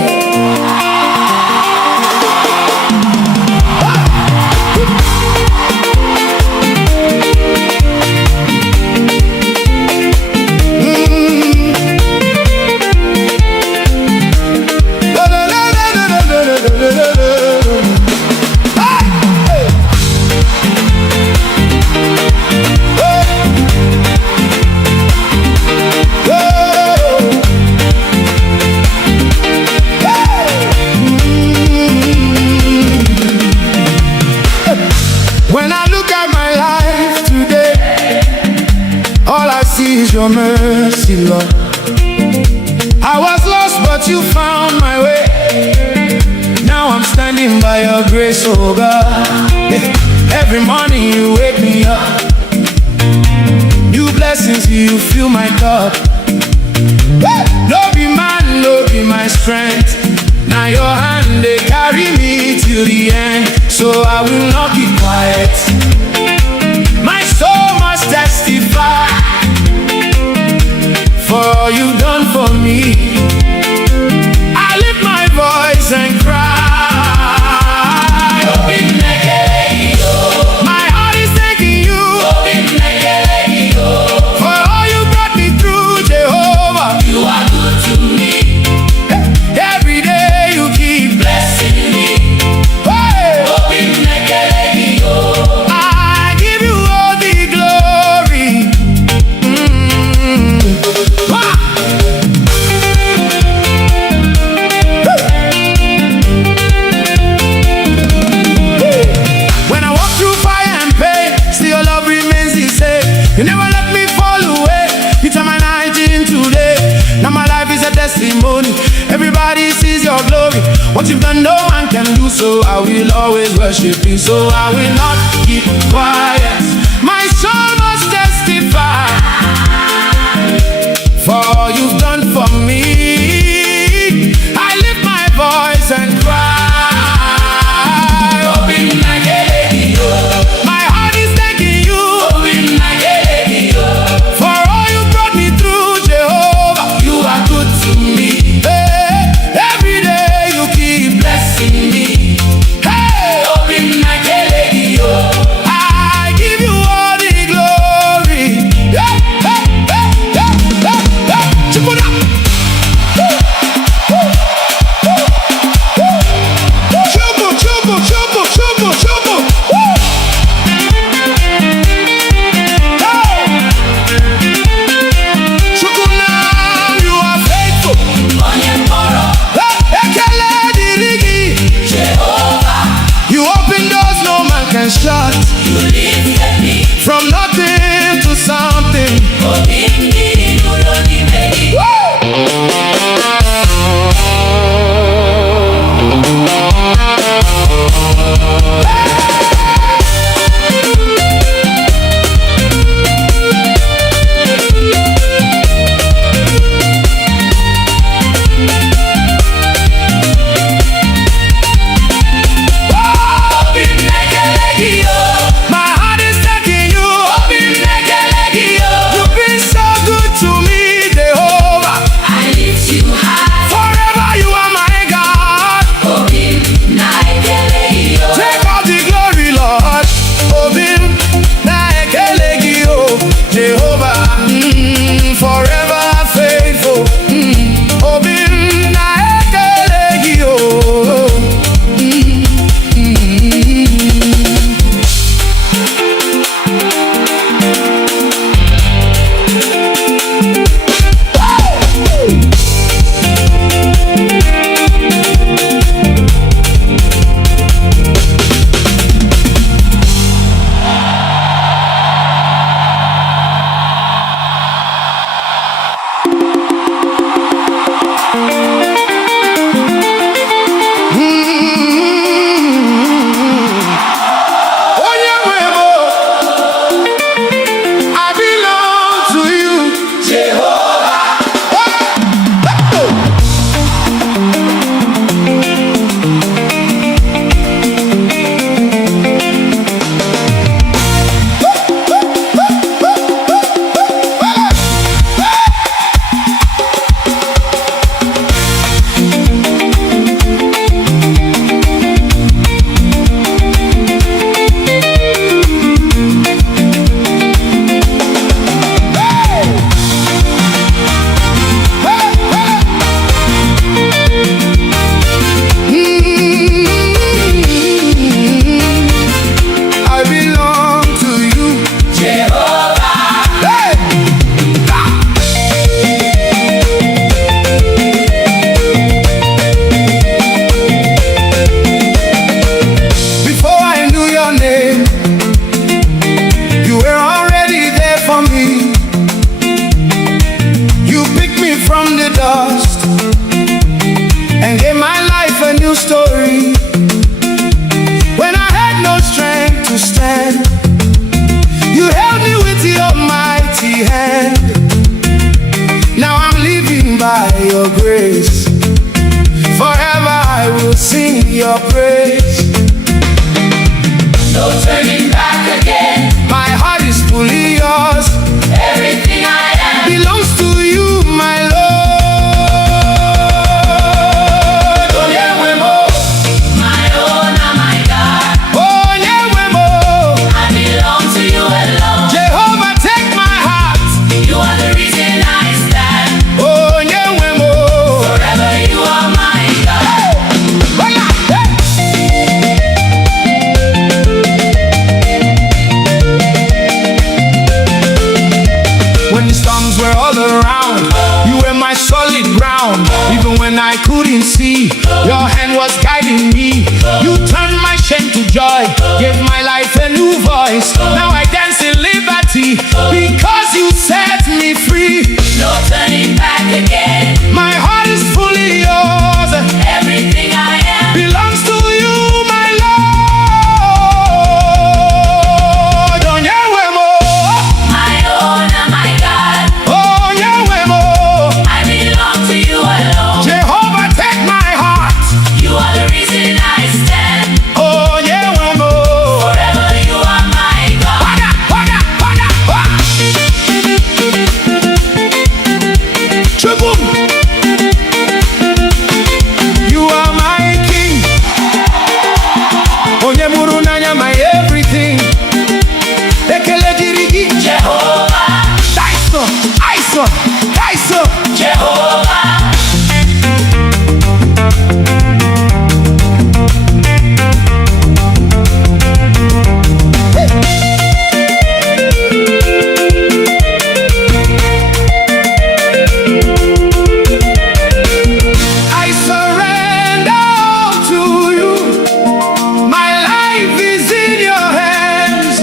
When I look at my life today, all I see is your mercy, Lord. I was lost, but you found my way. Now I'm standing by your grace, oh God. Every morning you wake me up. New blessings, you fill my cup. No be man, no be my strength. Now your hand, they carry me till the end. So I will not keep quiet. My soul must testify for all you've done for me. I lift my voice and cry. My heart is thanking you for all you brought me through, Jehovah. You are good to me. Every day you keep Blessing me. I give you all the glory. When I walk through fire and pain, still your love remains the same. You never let me fall away. You turn my night into day. Now my life is a testimony. Everybody sees your glory. What you've done, no man can do. So I will always worship you. So I will not keep quiet. My soul must testify for all you've done for me. I lift my voice and cry. Open like a lady. dust and gave my life a new story. When I had no strength to stand, you held me with your mighty hand. Now I'm living by your grace. Forever I will sing your praise. No turning back again. My heart is fully yours. Everything I am Belongs to you, my Lord. my own and my God. Oh, Nyewemo. I belong to you alone. Jehovah, take my heart. You are the reason I stand. Oh, Nyewemo. Forever you are my God. Hola, hey. When the storms were all around, you were my solid ground. Even when I couldn't see, your hand was guiding me. You turned my shame to joy, gave my life a new voice. Now I dance in liberty because you set me free. No turning back again. My heart is fully yours. Everything I am Belongs to you, my Lord. Oh, Nyewemo. my own and my God. Oh, Nyewemo. I belong to you alone. Jehovah, take my heart. You are the reason I stand. Oh, Nyewemo. Forever you are my God. Hola, hola, hola, hola. Chubum. You are my king. Onyemuru nanya my everything. Ekele dirigi. Jehovah, Daiso, Aiso, Daiso. Jehovah. I surrender all to you. My life is in your hands.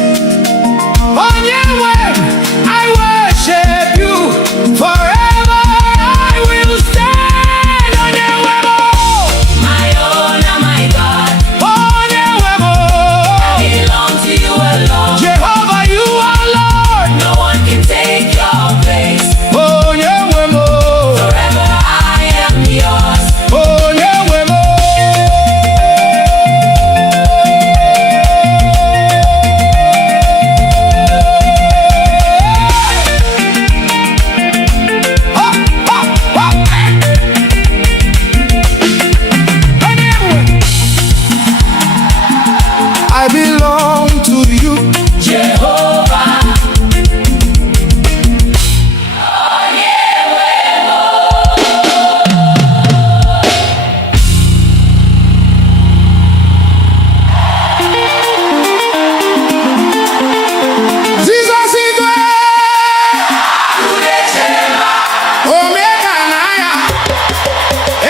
On your way, I worship you. Forever I will stand. On your way, My own and my God. on your way, Belong to you alone. Jehovah, you are Lord. No one can take your place. On your way, Forever I am yours. on your way, I belong to you. Jehovah. Jesus is Omega and Aya.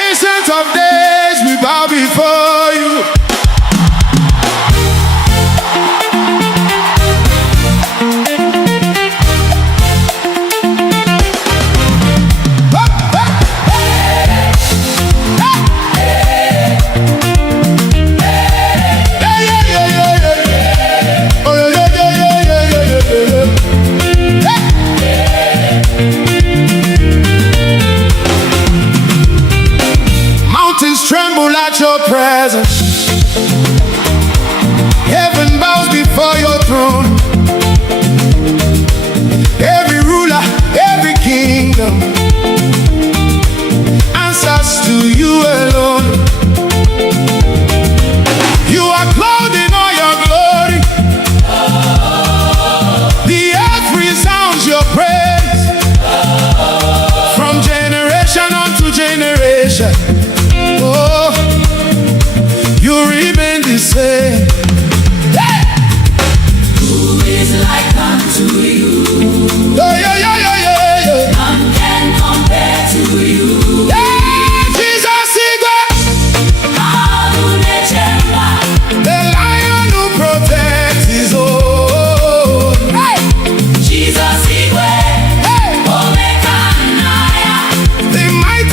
Ancient of days, we bow before you. Mountains tremble at your presence. Heaven bows before your throne. Every ruler, every kingdom answers to you alone. You are clothed in all your glory. The earth resounds your praise. From generation unto generation, oh, you remain the same. Hey! Who is like unto you? Yeah, yeah, yeah, yeah, yeah, yeah. None can compare to you. Yeah, Jesus is God, the Lion who protects his own. Hey! Jesus, Hey! Omega and Aya. The mighty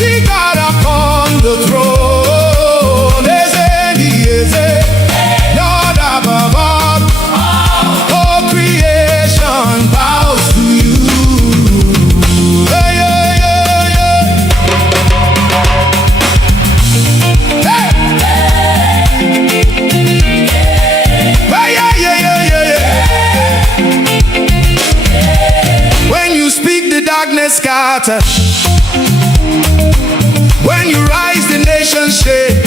water. When you rise, the nation shake.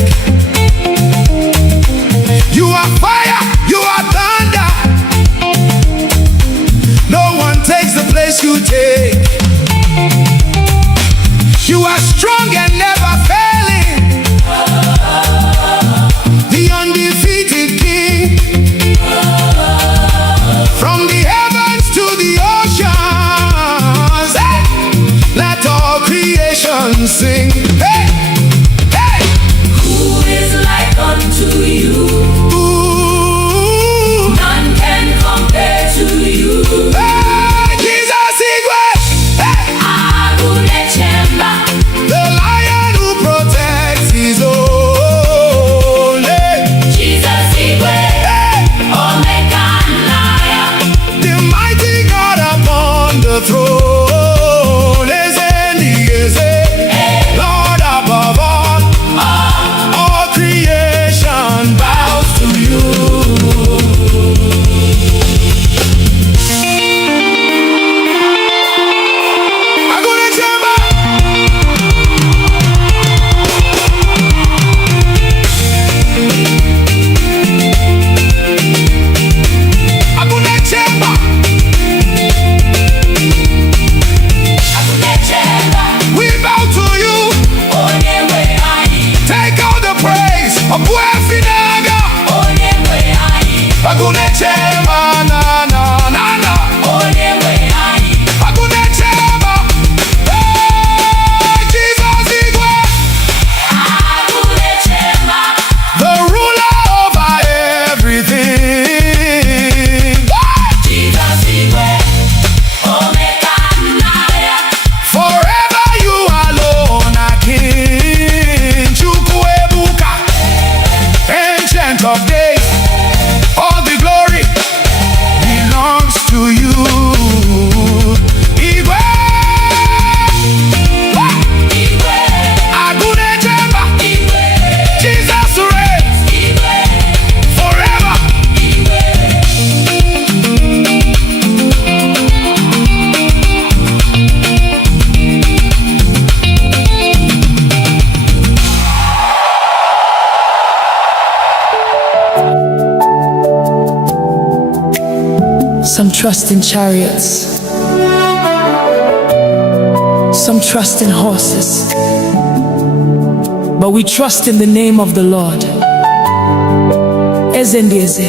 You are fire, you are thunder. No one takes the place you take. You are strong and never failing, the undefeated King. From the heavens to the oceans, hey, let all creation sing. Hey, hey. Who is like unto you? Ooh. None can compare to you. Hey, Jesus Igwe. Hey. Agunechemba. The lion who protects his own. Hey. Jesus Igwe. Hey. Omega Naya. The mighty God upon the throne. Lord above all creation bows to you. Agunechemba. Agunechemba. Agunechemba. We bow to you. Onyewe anyị. Take all the praise. Obuefinaga. Onyewe anyị. Agunechemba na na na na. Onyewe anyị. Agunechemba. Hey, Jesus Igwe. Agunechemba. The ruler over everything. Jesus Igwe. Omega Naya. Forever you alone are King. Chukwuebuka, Ancient of Days. All the glory belongs to you. Igwe. Igwe. Agunechemba. Igwe. Jesus reigns Igwe. forever. Some trust in chariots, some trust in horses, but we trust in the name of the Lord. Eze ndị eze,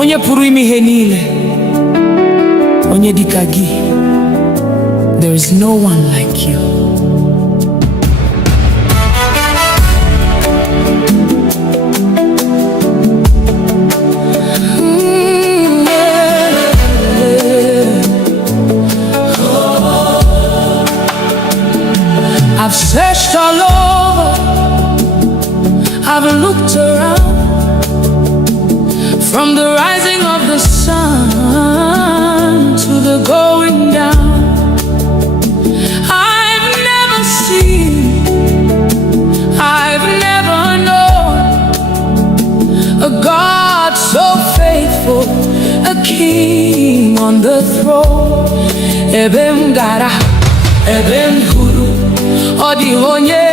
onye pụrụ ime ihe niile, onye dịka gị. There is no one like you. I've searched all over, I've looked around, from the rising of the sun to the going down. I've never seen, I've never known a God so faithful, a king on the throne. Ebem gara, ebem huru, odi onye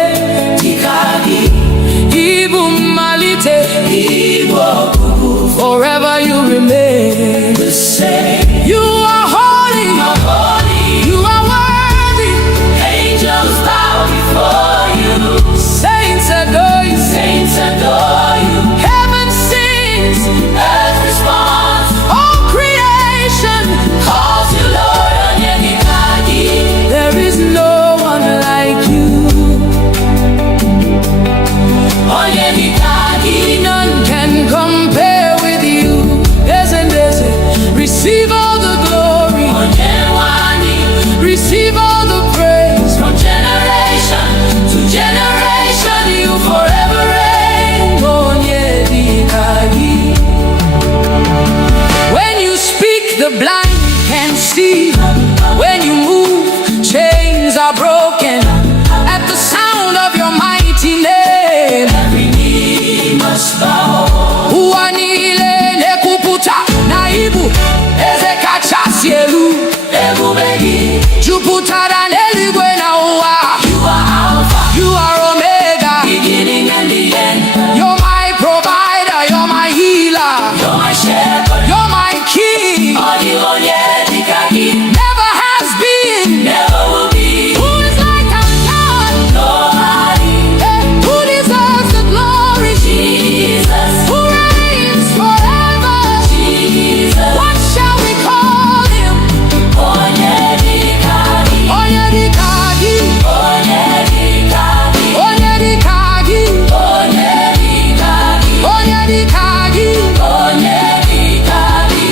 tikagi, ibu malite, ibu okugu. Forever you remain the same. You are holy, you are worthy. Angels bow before you. Saints adore you, Saints adore you. heaven sings, Earth responds. all creation Calls you Lord Onyenikagi. there is no one like you. Onyenikagi. None can compare with you. Juputara n'eluigwe na ụwa. You are Alpha, You are Omega. beginning and the end. You're my provider, you're my healer, You're my shepherd, you're my king. Never has been. never will be. Who is like our God? Nobody, Who deserves the glory? Jesus, Who reigns forever? Jesus. What shall we call him? Onyedikagi, Onyedikagi, Onyedikagi, Onyedikagi, Onyedikagi, Onyedikagi. Onyedikagi.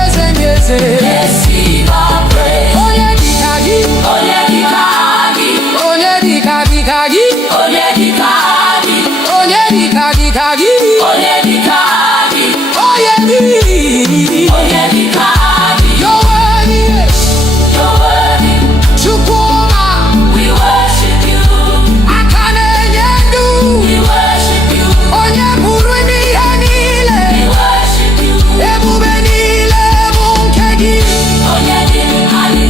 Eze eze. Receive our praise. Onyedikagi, Onyedikagi, Onyedikagi, Onyedikagi, Onyedikagi, Onyedikagi, Onyedikagi. Onyedikagi. You're worthy, You're worthy, Chukwuma. we worship you, Akane nyendu. we worship you, Onye pụrụ ime ihe niile. we worship you. Ebube niile bụ nke gị. Onyedikagi,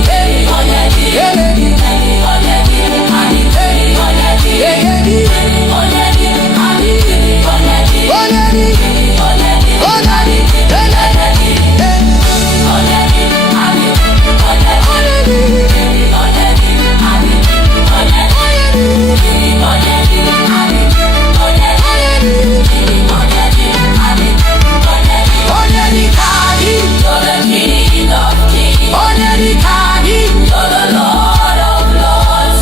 Onyedikagi, Eledi, Onyedikagi, Onyedikagi, egedi, Onyedikagi, onyedi, onyedi, onyedikagi, onyedikagi.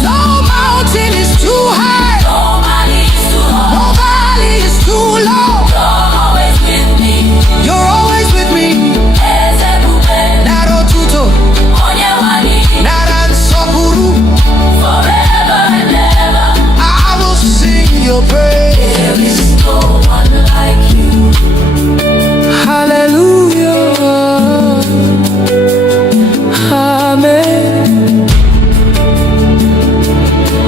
No mountain is too high, no valley is too low. You're always with me. Naro tuto, nara nsọpụrụ. I will sing your praise. Hallelujah. Amen.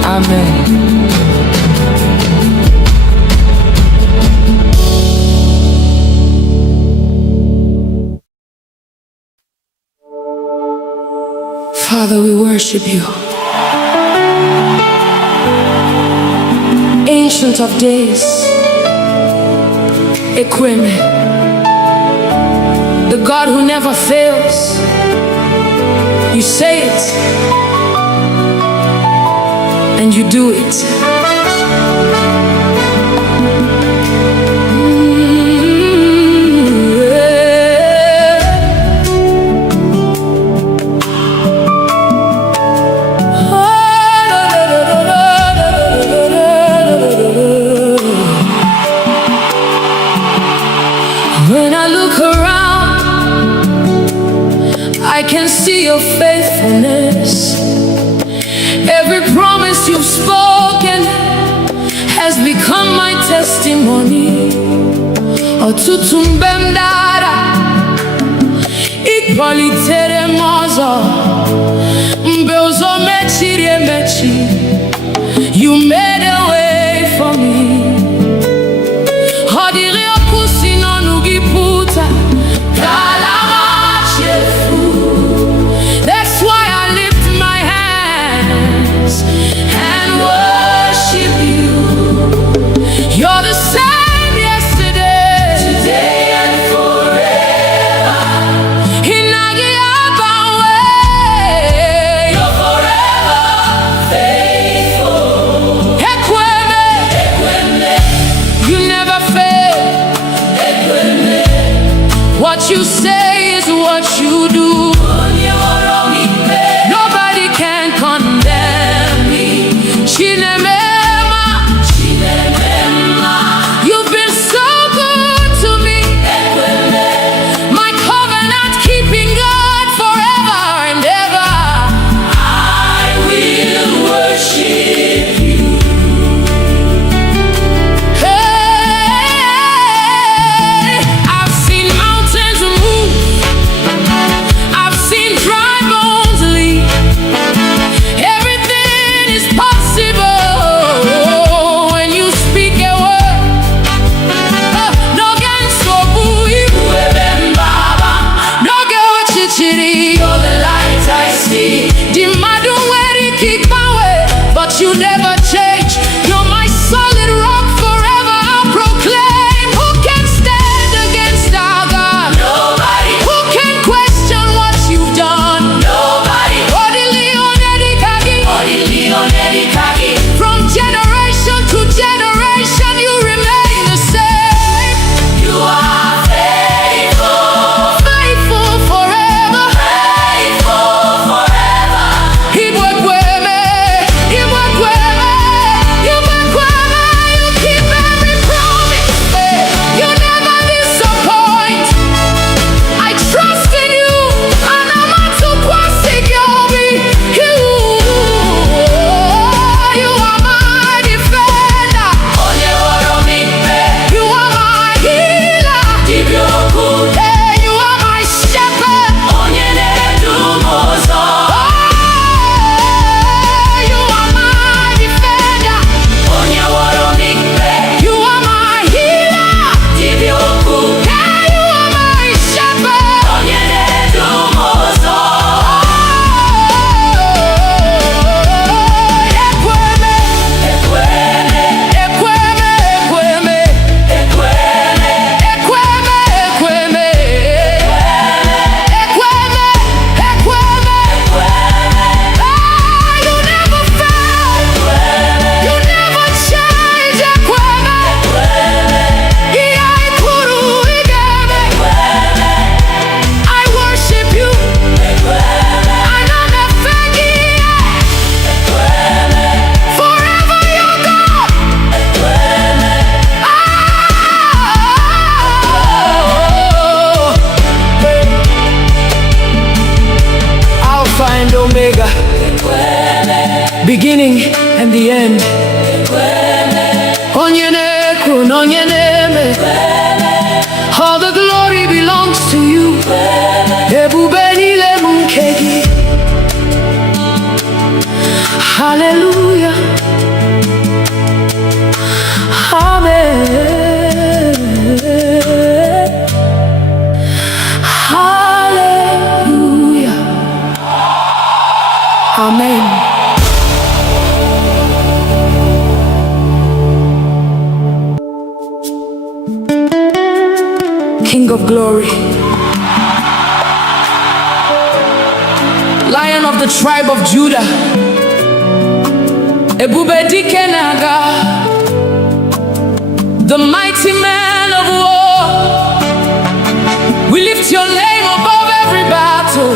Amen. Father, we worship you. Ancient of days, Equime, the God who never fails. You say it, and you do it. When I look around, I can see your faithfulness. Every promise you've spoken has become my testimony. Ọtụtụ mgbe m dara, ị kpọlitere m ọzọ. Mgbe ụzọ mechiri emechi, you made a way for me. Ọ dịrị okwu si n'ọnụ gị pụta, ka ala machefu. That's why I lift my hands and worship you. You're the same yesterday, today and forever. Inagi abawe. You're forever faithful. Ekweme, you never fail. What you say is what you do. Nobody can condemn me. Chinemema, you've been so good to me. My covenant keeping God forever and ever. I will worship you. Hey, I've seen mountains move. I've seen dry bones leave. Everything is possible when you speak a word. No gan so bui, no go chichiri. You're the light I see. you never change. You're my solid rock, forever I'll proclaim. Who can stand against our God? Nobody. Who can question what you've done? Nobody. From generation to generation, you remain the same. You are faithful. Faithful forever. Faithful forever. Igbo Christian, Igbo Christian, Igbo Christian, you keep every promise. You never disappoint. I trust in you, and I'm not too quasi you are my defender. Onye woro mi pe. You are my healer. Dibịa okwu. Hey, you are my shepherd. Onye na-edu m ụzọ. You are my defender. Onye woro mi pe. You are my healer. Dibịa okwu. Hey, you are my shepherd. Onye na-edu m ụzọ. Ekweme, Ekweme. ekweme, ekweme, Ekweme. ekweme, ekweme, ekweme, ekweme. Ah, you never fail. You never change. Ekweme, iya ikuru igeme. I worship you. I know the forever you're God. Alpha and Omega, beginning and the end. Onye na-ekwu na onye na-eme, all the glory belongs to you. Ebube niile bụ nke gị. Hallelujah. Amen. Hallelujah. Amen. King of glory, Lion of the tribe of Judah, Ebube dike na-aga, the mighty man of war. We lift your name above every battle.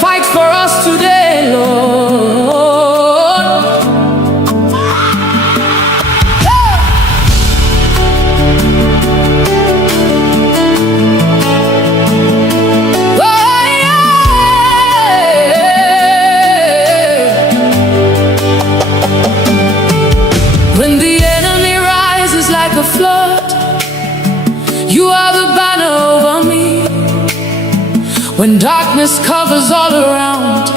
Fight for us today, Lord. Oh, yeah. When the enemy rises like a flood, you are the banner over me. When darkness covers all around,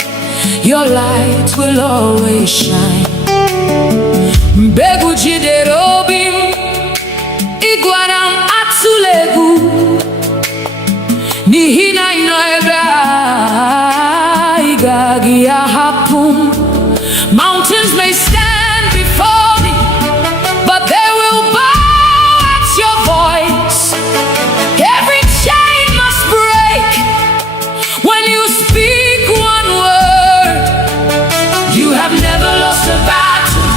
your light will always shine. Mbegu jidere obi m, ịgwara m atụla egwu, n'ihi na ị nọ ebe a, ị gaghị ahapụ m. Mountains may stand before me, but they will bow at your voice. Every chain must break when you speak one word. You have never lost a battle.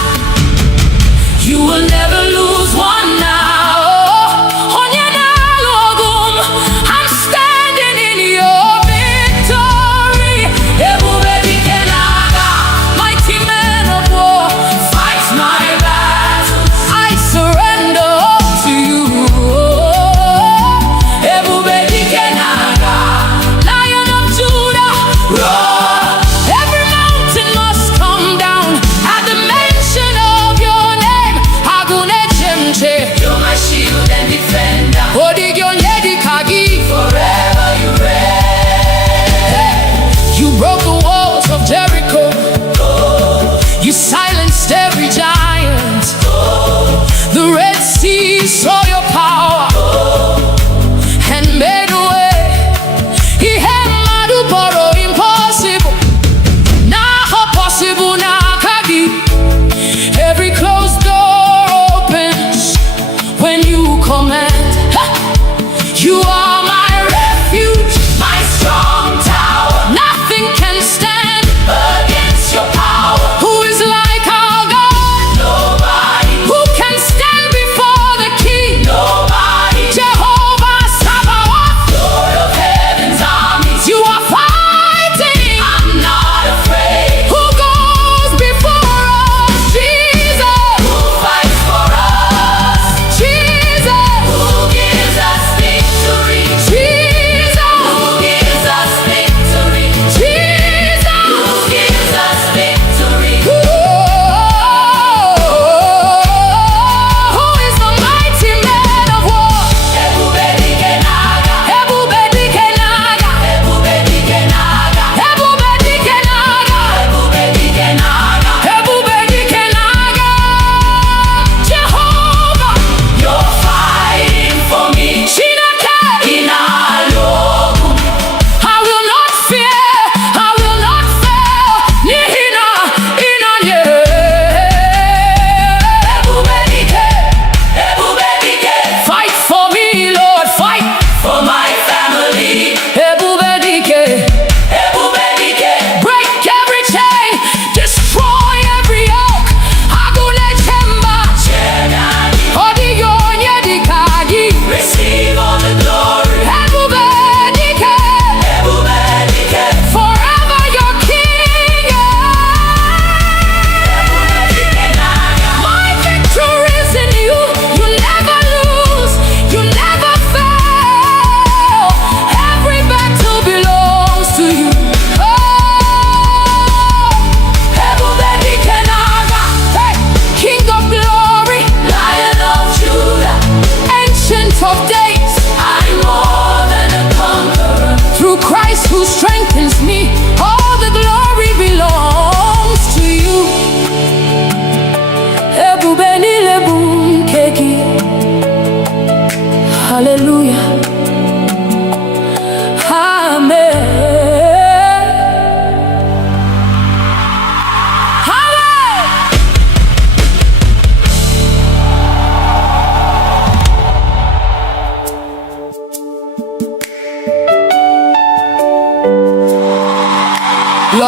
You will never lose one now. Onye na-alụ ọgụ m, I'm standing in your victory. Ebube dike na-aga, mighty man of war, fight my battles. I surrender all to you. Ebube dike na-aga, Lion of Judah, roar. Every mountain must come down at the mention of your name. Agune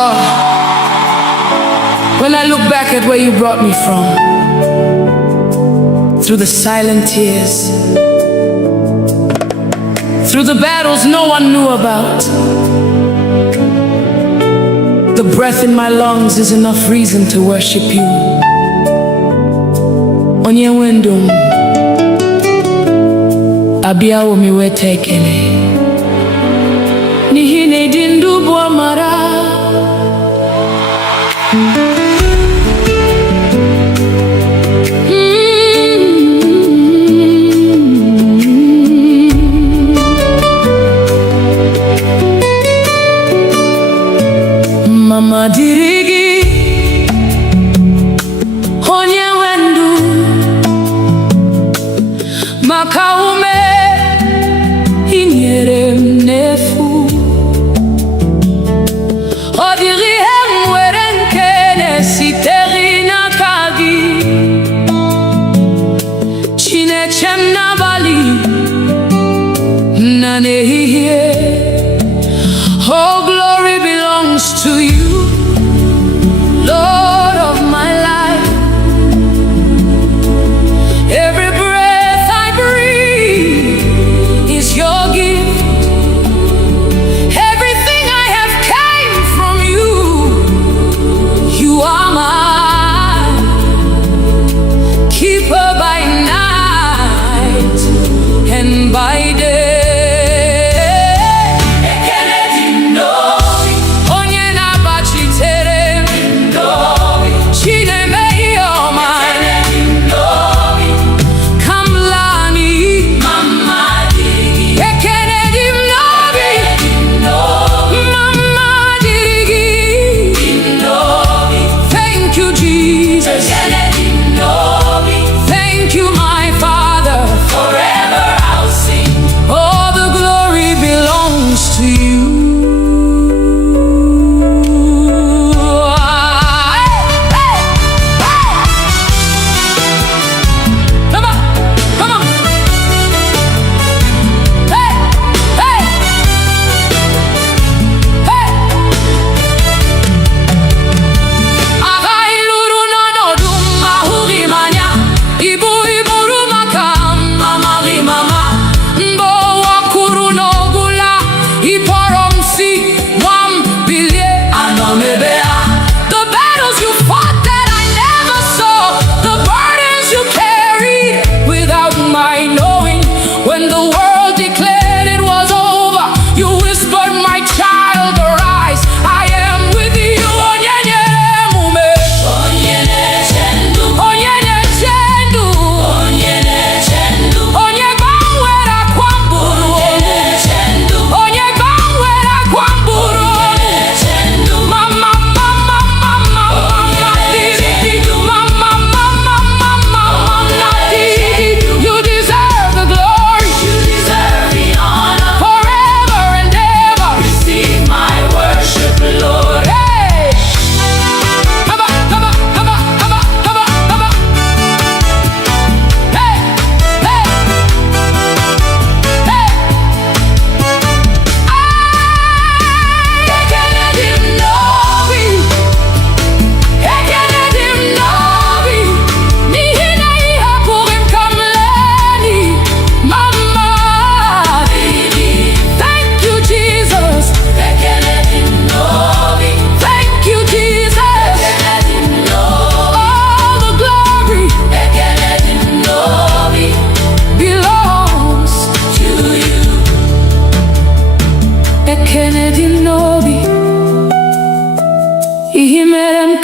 God, when I look back at where you brought me from, through the silent tears, through the battles no one knew about, the breath in my lungs is enough reason to worship you. Onye wendum abia omi wetekele nihi ne dindu bo amara. Mama dirigi onye wendu maka ume inyere m n'efu. Ọ dịghị ihe m nwere nke na-esitere n'aka gị, Chineke m n'abalị na n'ehihie. Oh, glory belongs to you, Lord of my life. Every breath I breathe is your gift. Everything I have came from you. You are mine, keeper by night and by day.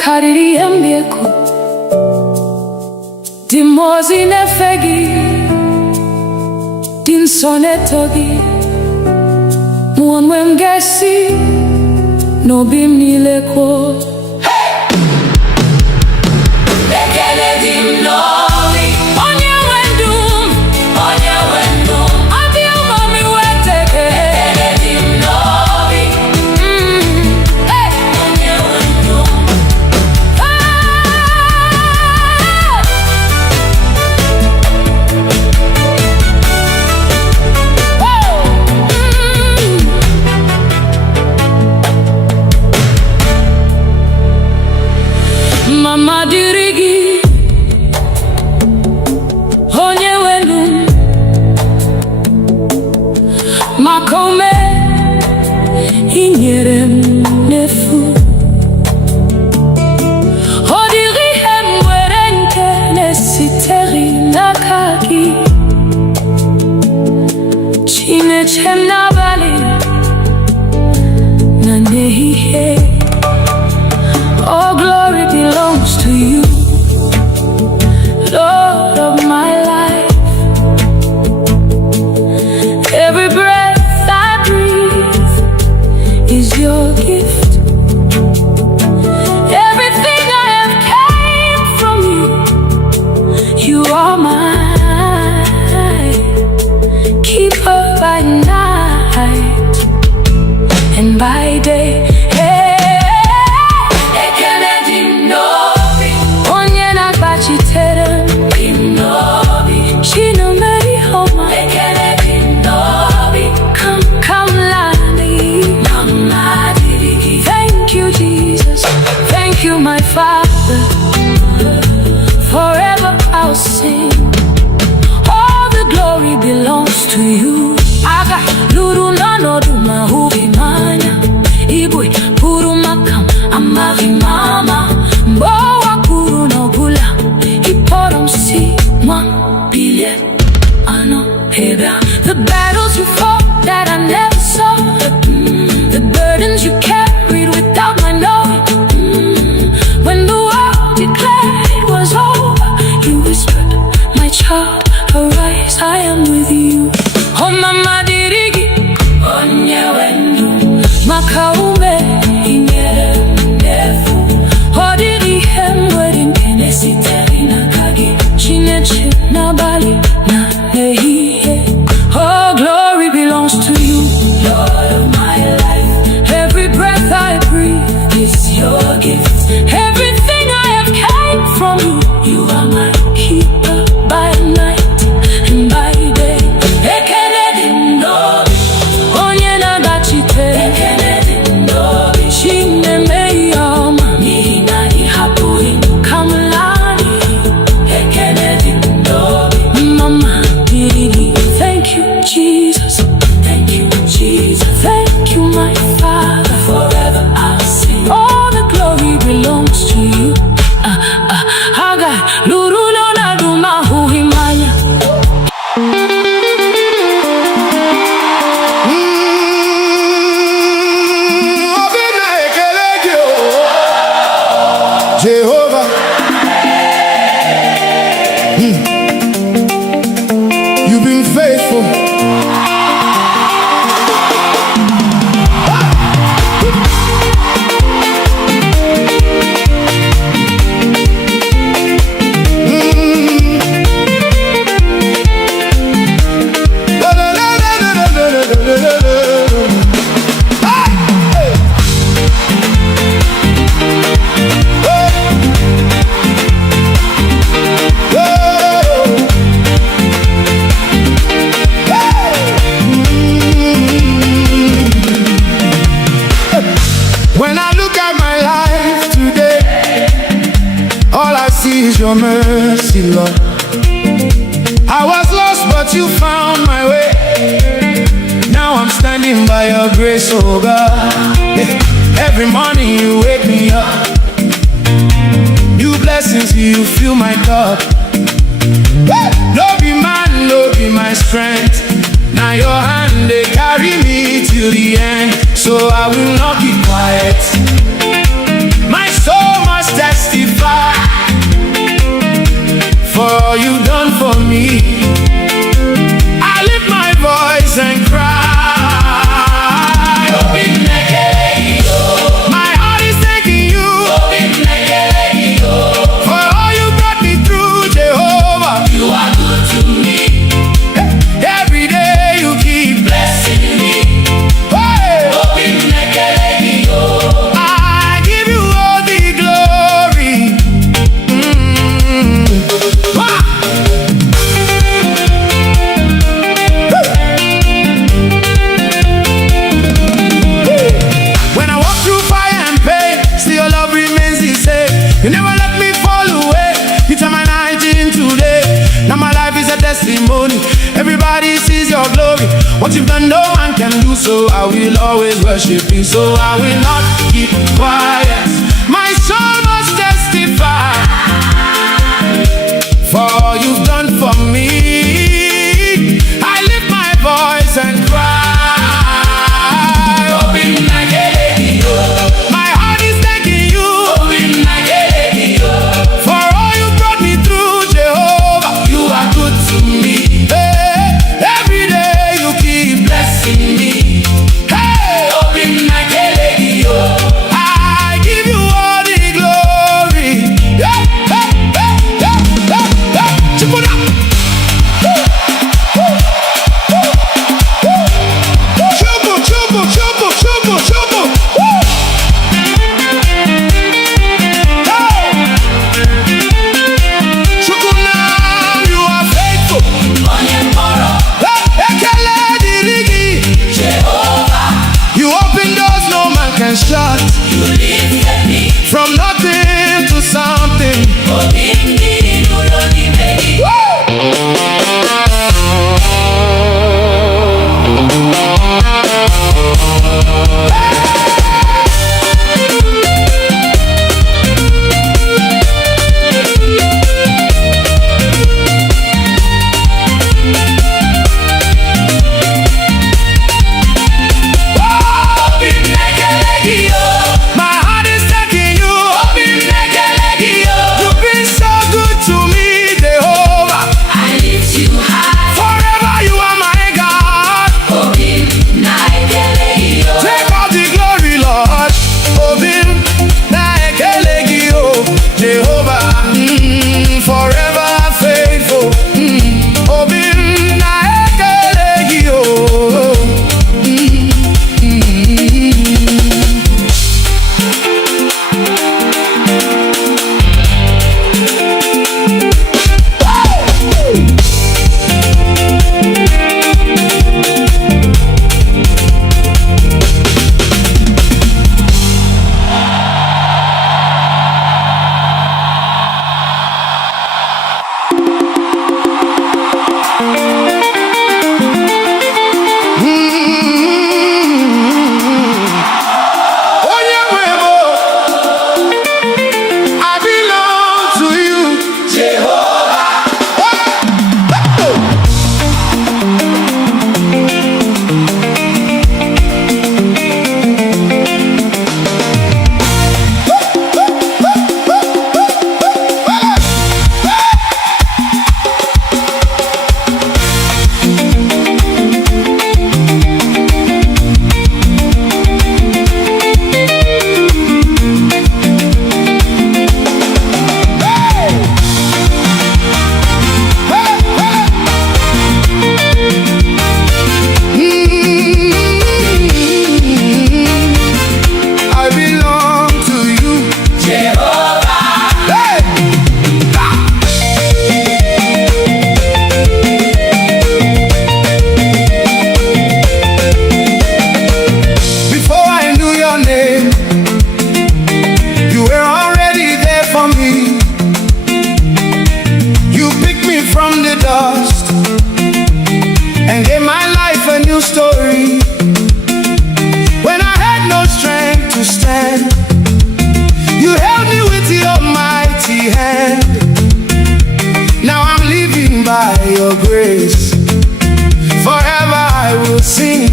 karịrị ihe m na-ekwu, dị mmụọ ozi na-efe gị, dị nsọ na-eto gị. Mụ onwe m ga-esi n'obi m niile kwuo, ekele dị m n'obi, onye nwe ndụ m, onye nwe ndụ m, adị ụmụ m iweta ekele dị m n'obi, onye nwe ndụ m. mama dịrị gị, onye welu maka ome i nyere m n'efu. Ọ dịghị ihe m nwere nke na-esitere n'aka gị, Chineke m n'abalị na n'ehihie. All glory belongs to you, Lord of my life. Every breath I breathe is your gift. Everything I have came from you. You are mine, keeper by night and by day. Thank you, my Father. Forever I'll sing. All the glory belongs to you. Aga luru nanodu mahubi manya, Igbo Christian amari mama, mbowa kuru no bula, iporom si mwa bilye ano heba. The battles you fought that I never saw, the burdens you carried without my knowing. When the world declared it was over, you whispered, my child, arise, I am with you. Oh mama dirigi, onye wenu maka ume inyere nefu. Oh diri hem wedding kenesiteri na kagi, Chineke n'abalị na n'ehihie. Oh glory belongs to you, Lord of my life. Every breath I breathe is your gift. Everything I have came from you. You are my keeper by night and by day. Ekele dị n'obi, onye na-agbachite. Ekele dị n'obi, Chineke ihe ọma, n'ihi na ị hapụghị ka m laa n'iyi. Ekele dị n'obi, mama dịrị gị. Thank you, Jesus. Thank you, Jesus. Thank you, my Father. Forever I'll sing. All the glory belongs to you. Haga luru no na duma huhimanya. Obina ekele gị o, Jehovah. You've been faithful. When I look at my life today, all I see is your mercy, Lord. I was lost, but you found my way. Now I'm standing by your grace, oh God. Every morning you wake me up. New blessings, you fill my cup. No be man, no be my strength. Now your hand, they carry me till the end. So I will not keep quiet. My soul must testify for all you've done for me. I lift my voice and cry. My heart is thanking you for all you brought me through, Jehovah. You are good to me. Every day you keep Blessing me. Hey! I give you all the glory. testimony. Everybody sees your glory. What you've done, no man can do. So I will always worship you. So I will not keep quiet. My soul must testify for all you've done for me. I lift my voice and cry. My heart is thanking you for all you brought me through, Jehovah. You are good to me. Hey, every day you keep blessing me. Hey, I give you all the glory. Hey, hey, hey, hey, hey, hey. Chip it up. Chubu, chubu, chubu, chubu, chubu. Shot. You lifted me from nothing to something.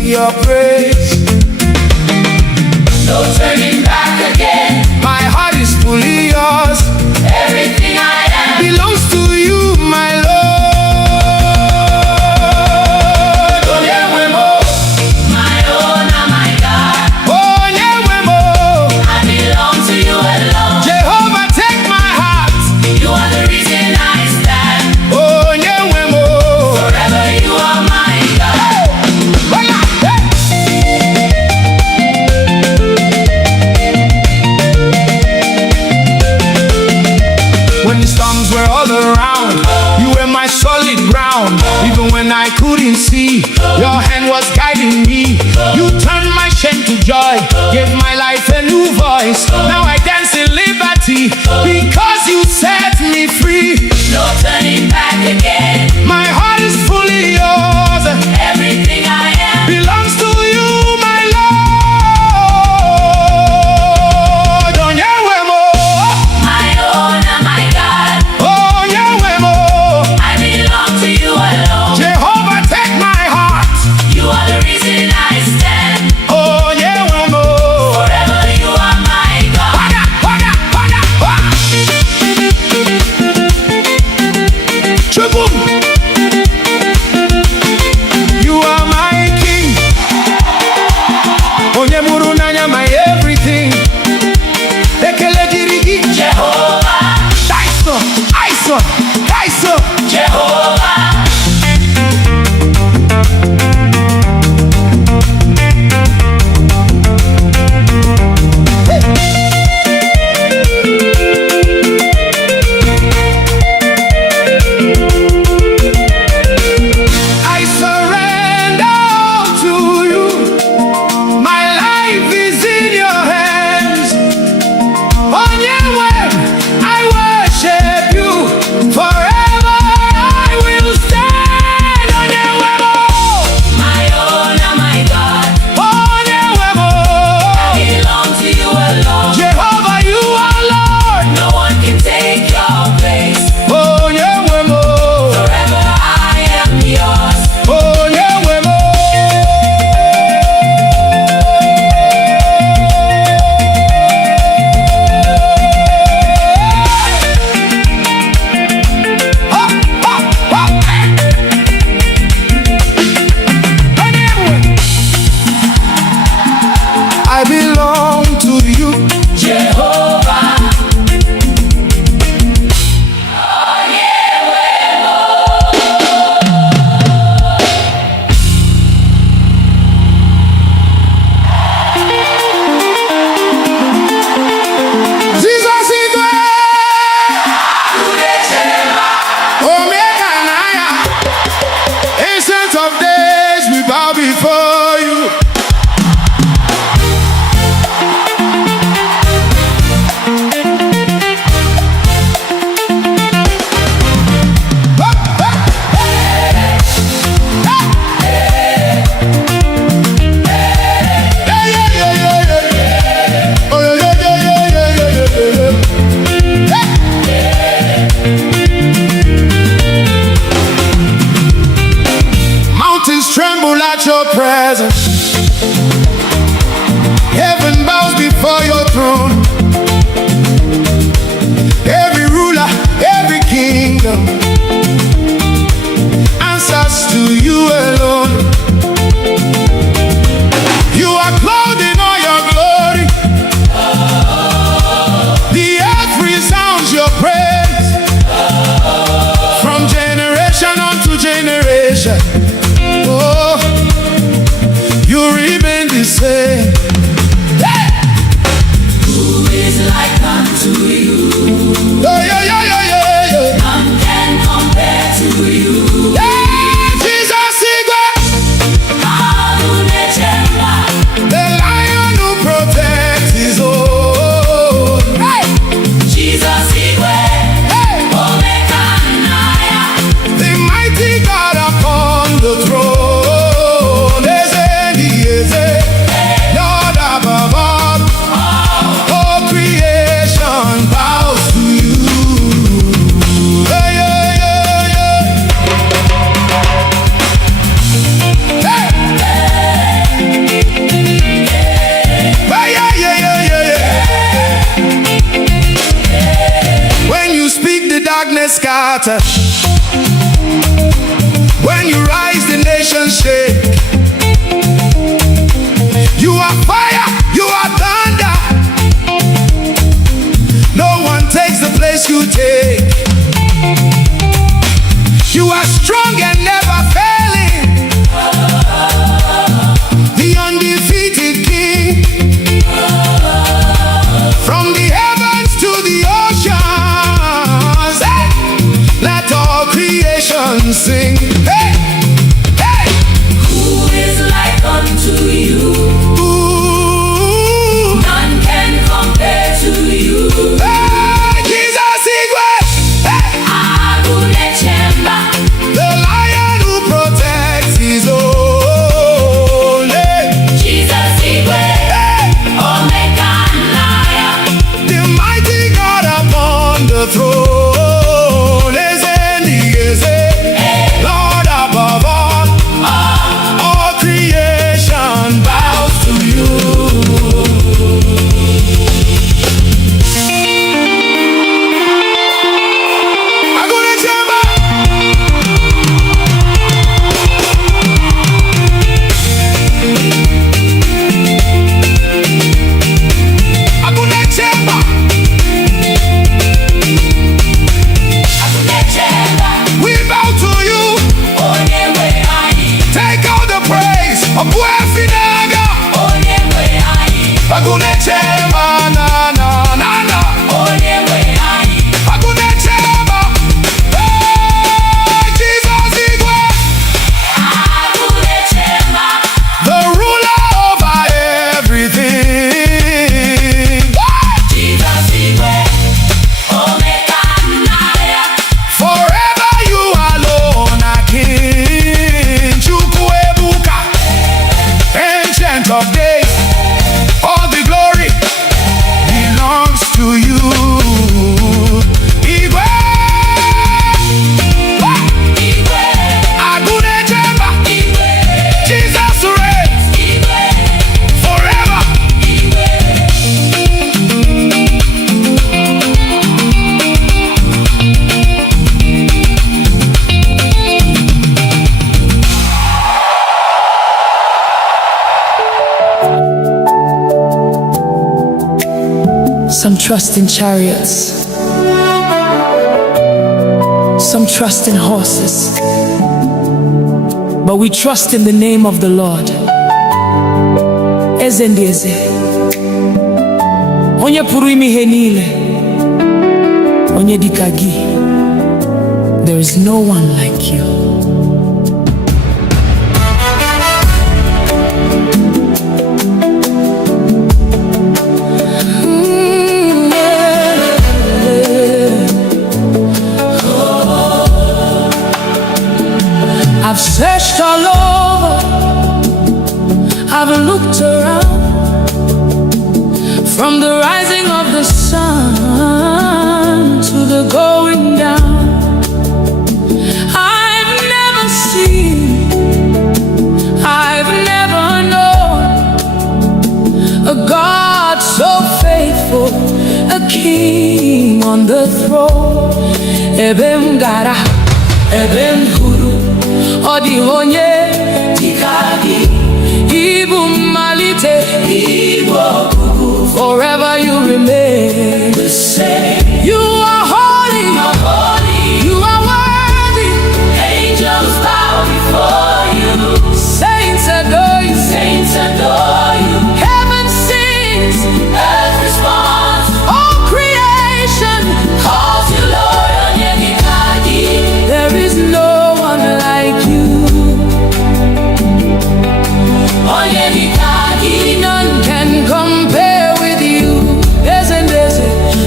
Your praise. No turning back again. My heart is fully yours. Everything I am belongs to you, my Lord. My own and my God. I belong to you alone. Jehovah, take my heart. You are the reason I stand. Forever you are my God. When the storms were all around, you were my solid ground. Even when I couldn't see, your hand was guiding me. You turned my shame to joy, gave my life a new voice. Now I dance in liberty because you set me free. No turning back again. My heart is full darkness scatter. When you rise, the nation shake. You are fire, you are thunder. No one takes the place you take. You are strong and never failing, the undefeated King. From the heavens to the oceans, hey, let all creation sing. Hey, hey. Who is like unto you? Ooh. None can compare to you. Hey, Jesus Igwe. Hey. Agune Chemba. The lion who protects his own. Hey. Jesus Igwe. Hey. Omega Naya. The mighty God upon the throne. Lord above all creation bows to you. Agune Chemba. Agune Chemba. Agune Chemba. We bow to you. Onyewe anyị. Take all the praise of Buefinaga. Onyewe anyị. Agune Chemba, na na na na. Onyewe anyị. Agune Chemba. Hey, Jesus Igwe. Agune Chemba. The ruler over everything. Jesus Igwe. Omega Naya. Forever you alone are King. Chukwuebuka, Ancient of Days. All the glory belongs to you. Igwe. Igwe. Agune Chemba. Igwe. Jesus reigns Igwe. forever. Some trust in chariots, some trust in horses, but we trust in the name of the Lord. Eze ndị eze, onye pụrụ ime ihe niile, onye dịka gị. There is no one like you. I've searched all over, I've looked around, from the rising of the sun to the going down. I've never seen, I've never known a God so faithful, a king on the throne. Ebem gara, ebem huru, odi onye tikagi, ibu malite, ibu okuku. Forever you remain the same. You are holy, you are worthy. Angels bow before you. Saints adore you, Saints adore you. heaven sings, Earth responds. all creation. Calls you Lord Onyedikaji. There is no one like you. Onyedikaji. None can compare with you. Yes, and yes,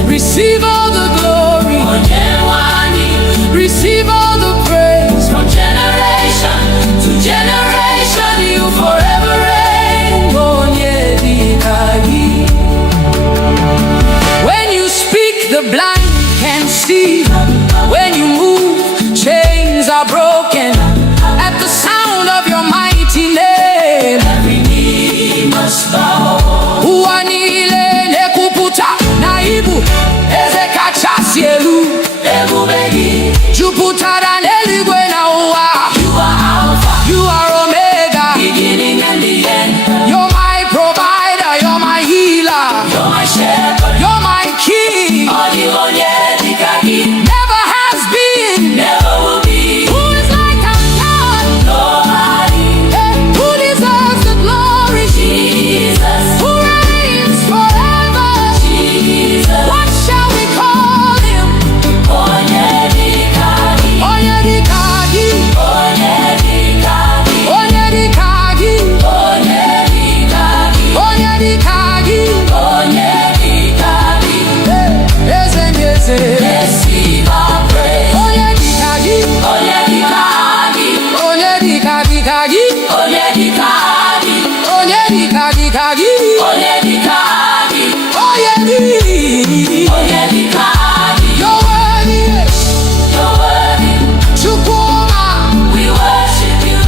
receive all the glory, Onyenwani. receive all the praise. From generation to generation, you forever reign. Onyedikayi. When you speak, the blind can see. When you move, chains are broken. At the sound of your mighty name, Every knee must bow. uwanile nekuputa naibu ezekachasielu. Juputara n'eluigwe na ụwa. You are Alpha, You are Omega. beginning and the end. You're my provider, you're my healer, You're my shepherd, you're my king. Never has been. never will be. Who is like our God? Nobody, Hey, who deserves the glory? Jesus, Who reigns forever? Jesus. What shall we call him? Onyedikagi, Onyedikagi, Onyedikagi, Onyedikagi, Onyedikagi, Onyedikagi. Onyedikagi. Hey, eze ndị eze. Receive our praise. Onyedikagi, Onyedikagi, Onyedikagi, Onyedikagi, Onyedikagi, Onyedikagi, Onyedi. Onyedikagi. You're worthy, You're worthy, Chukwuma. we worship you.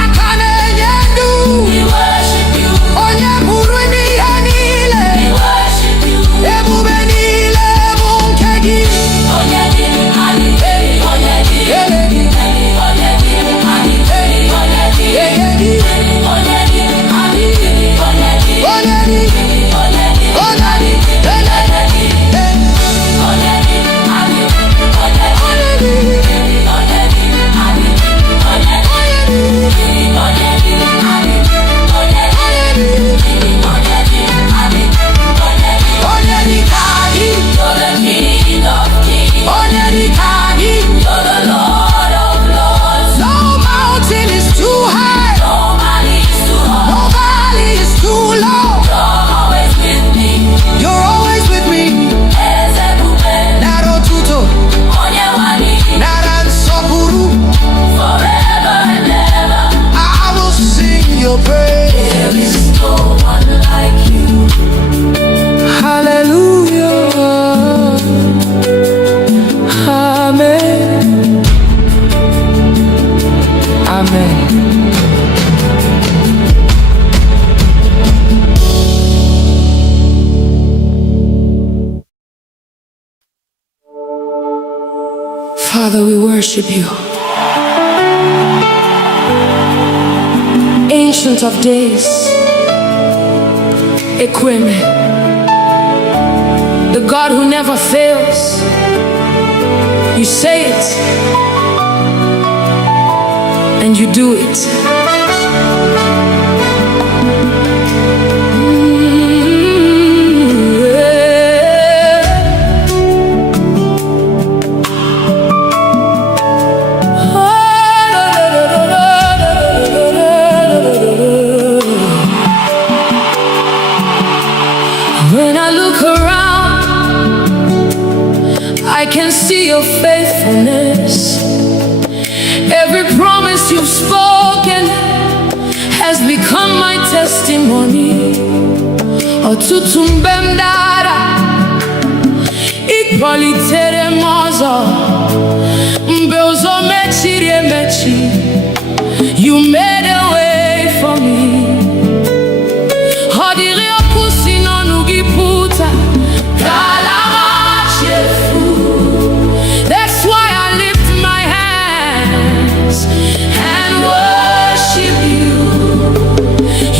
Akane nyendu. We worship you. Onye pụrụ ime ihe niile. We worship you. Ebube niile bụ nke gị. Onyedikagi, Onyedikagi, Eledi, Onyedikagi, Onyedikagi, eyedi, Onyedikagi, Onyedikagi, onyedi, onyedi, eledi, Onyedikagi, Onyedikagi. No mountain is too high, no valley is too low. You're always with me. Naro tuto, nara nsọpụrụ. I will sing your praise. Hallelujah. Amen. Amen. Father, we worship you. Ancient of days, Equime, the God who never fails. You say it, and you do it. When I look around, I can see your faithfulness. Every promise you've spoken has become my testimony. Ọtụtụ mgbe m dara, ị kpọlitere m ọzọ. Mgbe ụzọ mechiri emechi, you made a way for me. Ọ dịrị okwu si n'ọnụ gị pụta, ka ala machefu. That's why I lift my hands and worship you.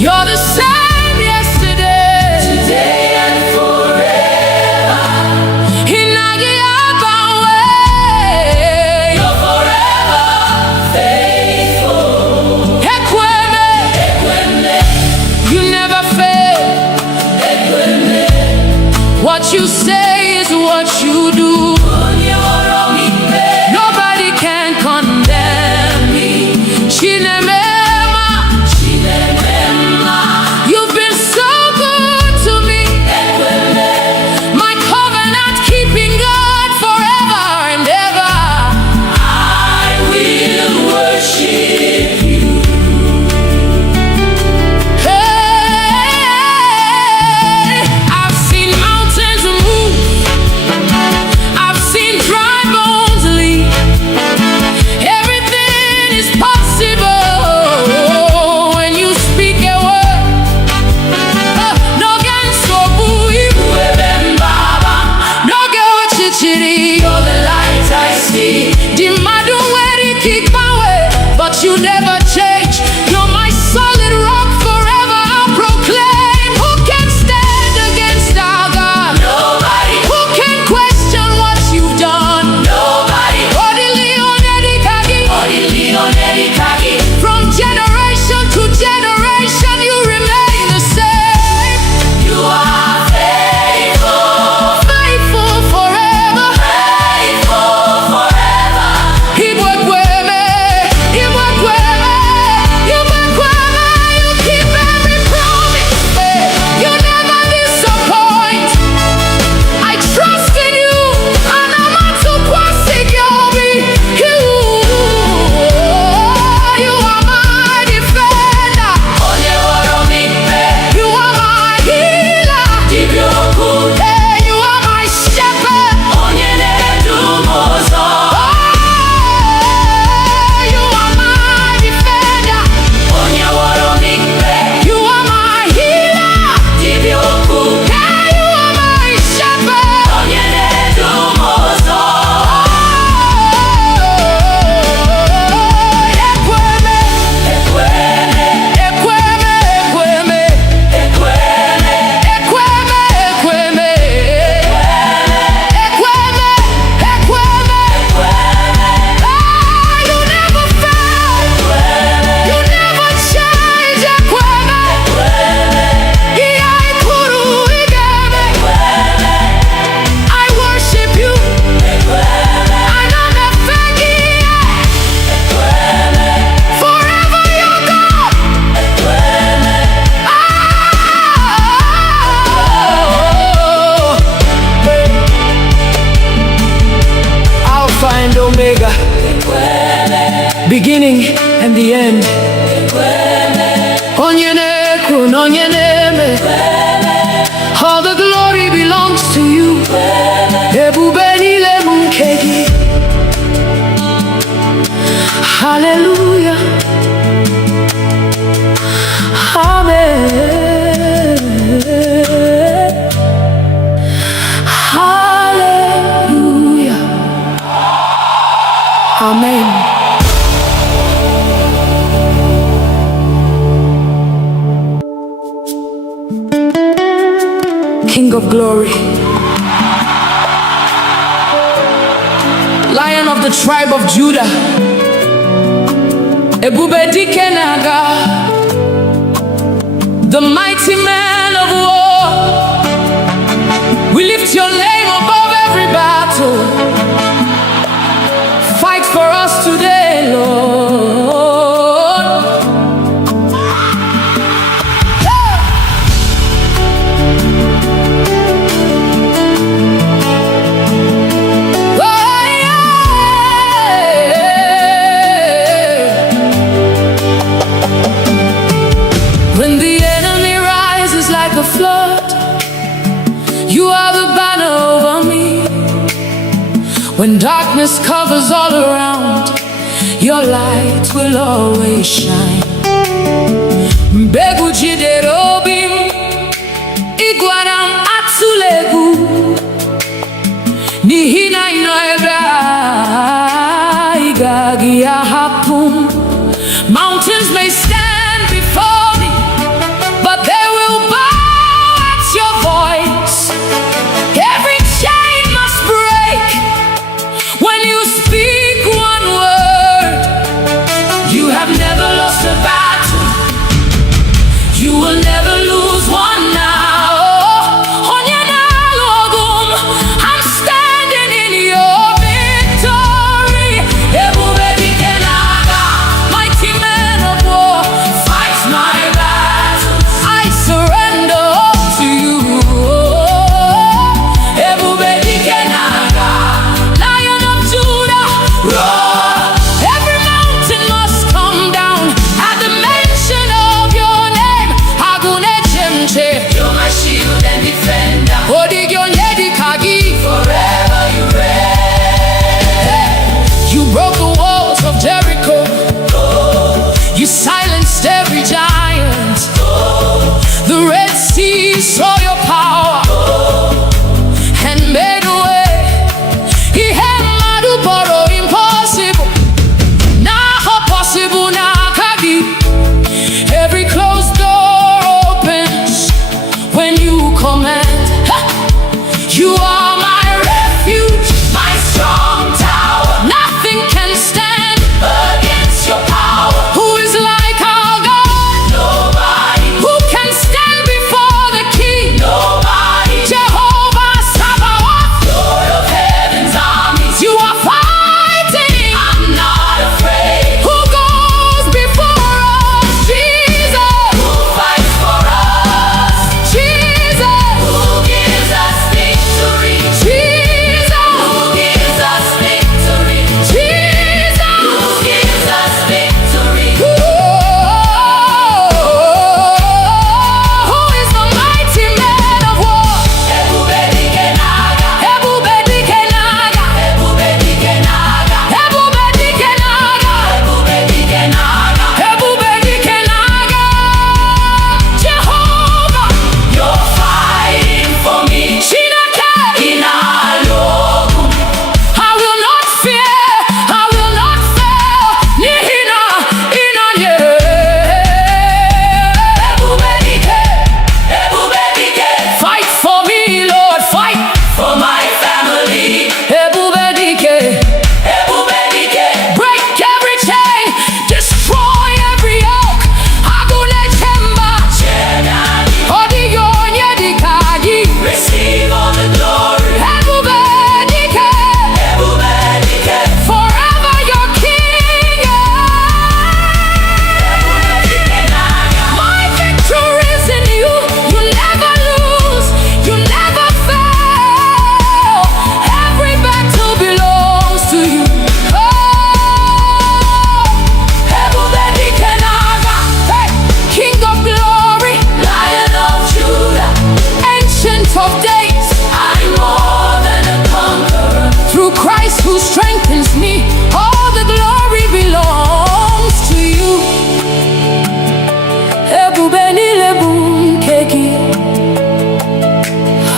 You're the same yesterday, today and forever. Inagi beginning and the end. Onye na-ekwu na onye na-eme, all the glory belongs to you. Ebube niile bụ nke gị. Hallelujah. Amen. Hallelujah. Amen. King of glory, Lion of the tribe of Judah, Ebube dike na-aga, the mighty man of war. We lift your name above every battle. Fight for us today, Lord. When the enemy rises like a flood, you are the banner over me. When darkness covers all around, your light will always shine. Mbegu jidere obi m, ịgwara m atụla egwu, n'ihi na ị nọ ebe a, ị gaghị ahapụ m. Mountains may stand before me, but they will bow at your voice. Every chain must break when you speak one word. You have never lost a battle. You will never lose one now. Onye na-alụ ọgụ m, I'm standing in your victory. Christ who strengthens me. All the glory belongs to you. Ebubeni lebu keki.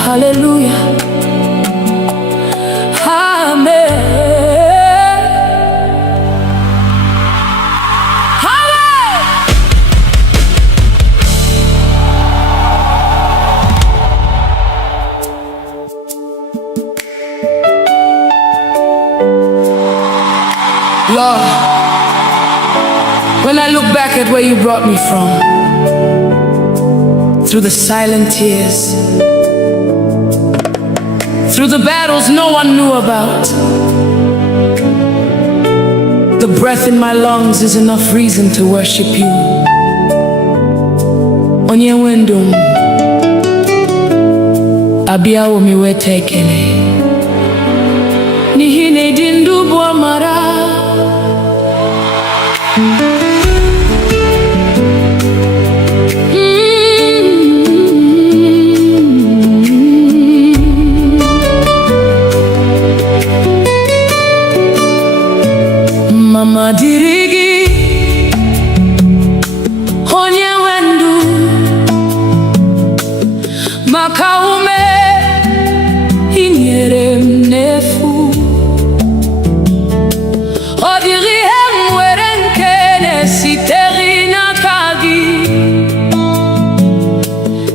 Hallelujah. Amen. Lord, when I look back at where you brought me from, through the silent tears, through the battles no one knew about, the breath in my lungs is enough reason to worship you. Onye wendum abia omi wetekele nihine dindu boamara. Mama dirigi onye wendu makaume inyere mnefu odiri emwere nkene siteri na kagi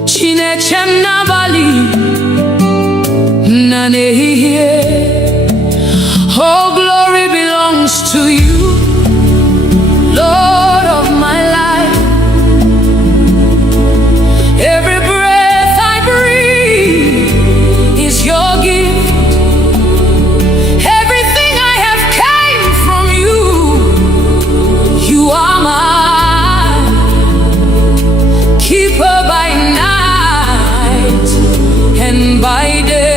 chinechem na bali na nehihie. Oh, glory belongs to you, Lord of my life. Every breath I breathe is your gift. Everything I have came from you. You are my keeper by night and by day.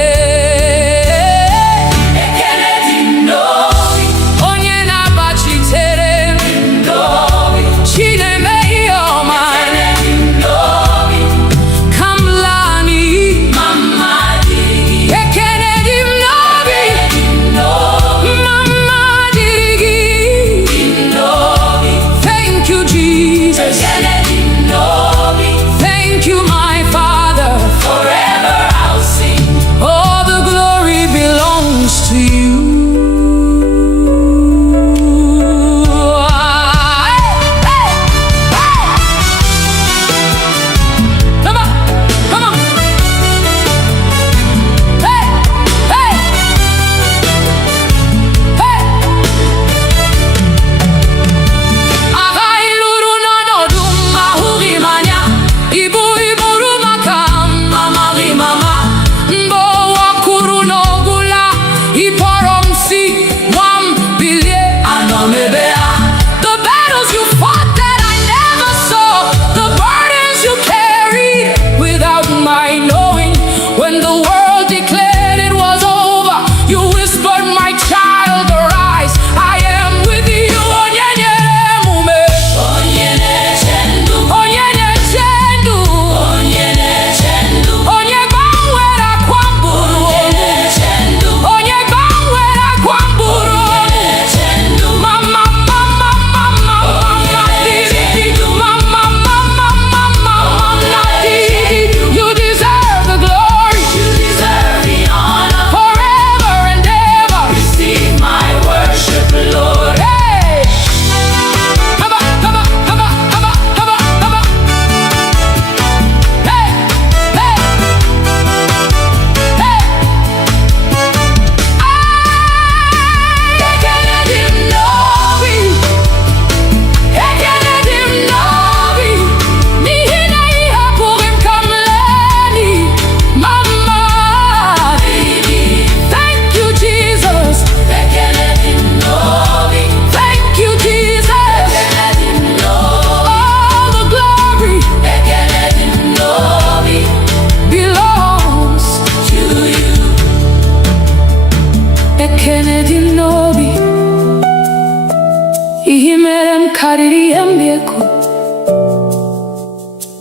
kariri embieko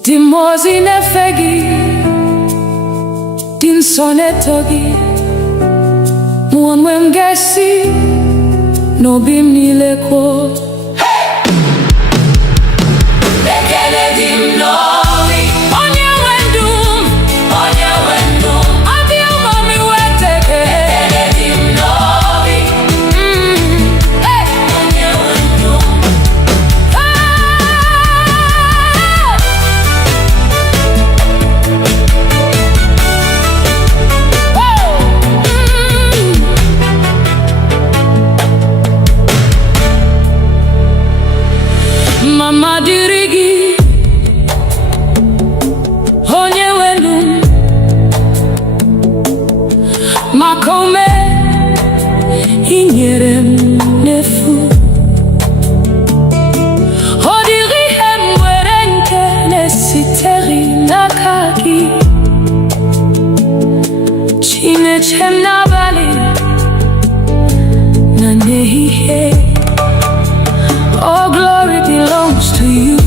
Dimozi nefegi Din sonetogi Onwe mgesi n'obi m niile kwuo ekele dị m n'obi onye nwe ndụ onye nwe ndụ adị ụmụ m iweta ekele dị m n'obi onye nwe ndụ mama dịrị gị onye welu maka ume i nyere m n'efu ọ dịghị ihe m nwere nke na-esitere n'aka gị Chineke m n'abalị na n'ehihie. All glory belongs to you,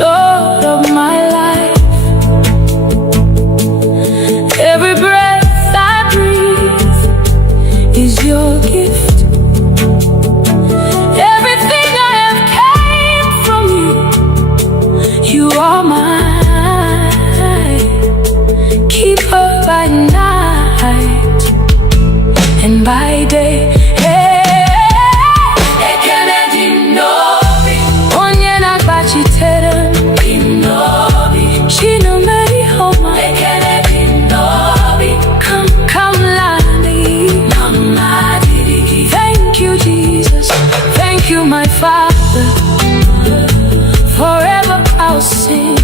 Lord of my life. Every breath I breathe is your gift. Everything I have came from you. You are mine. Keeper by night and by day. Thank you, my Father. Forever I'll sing.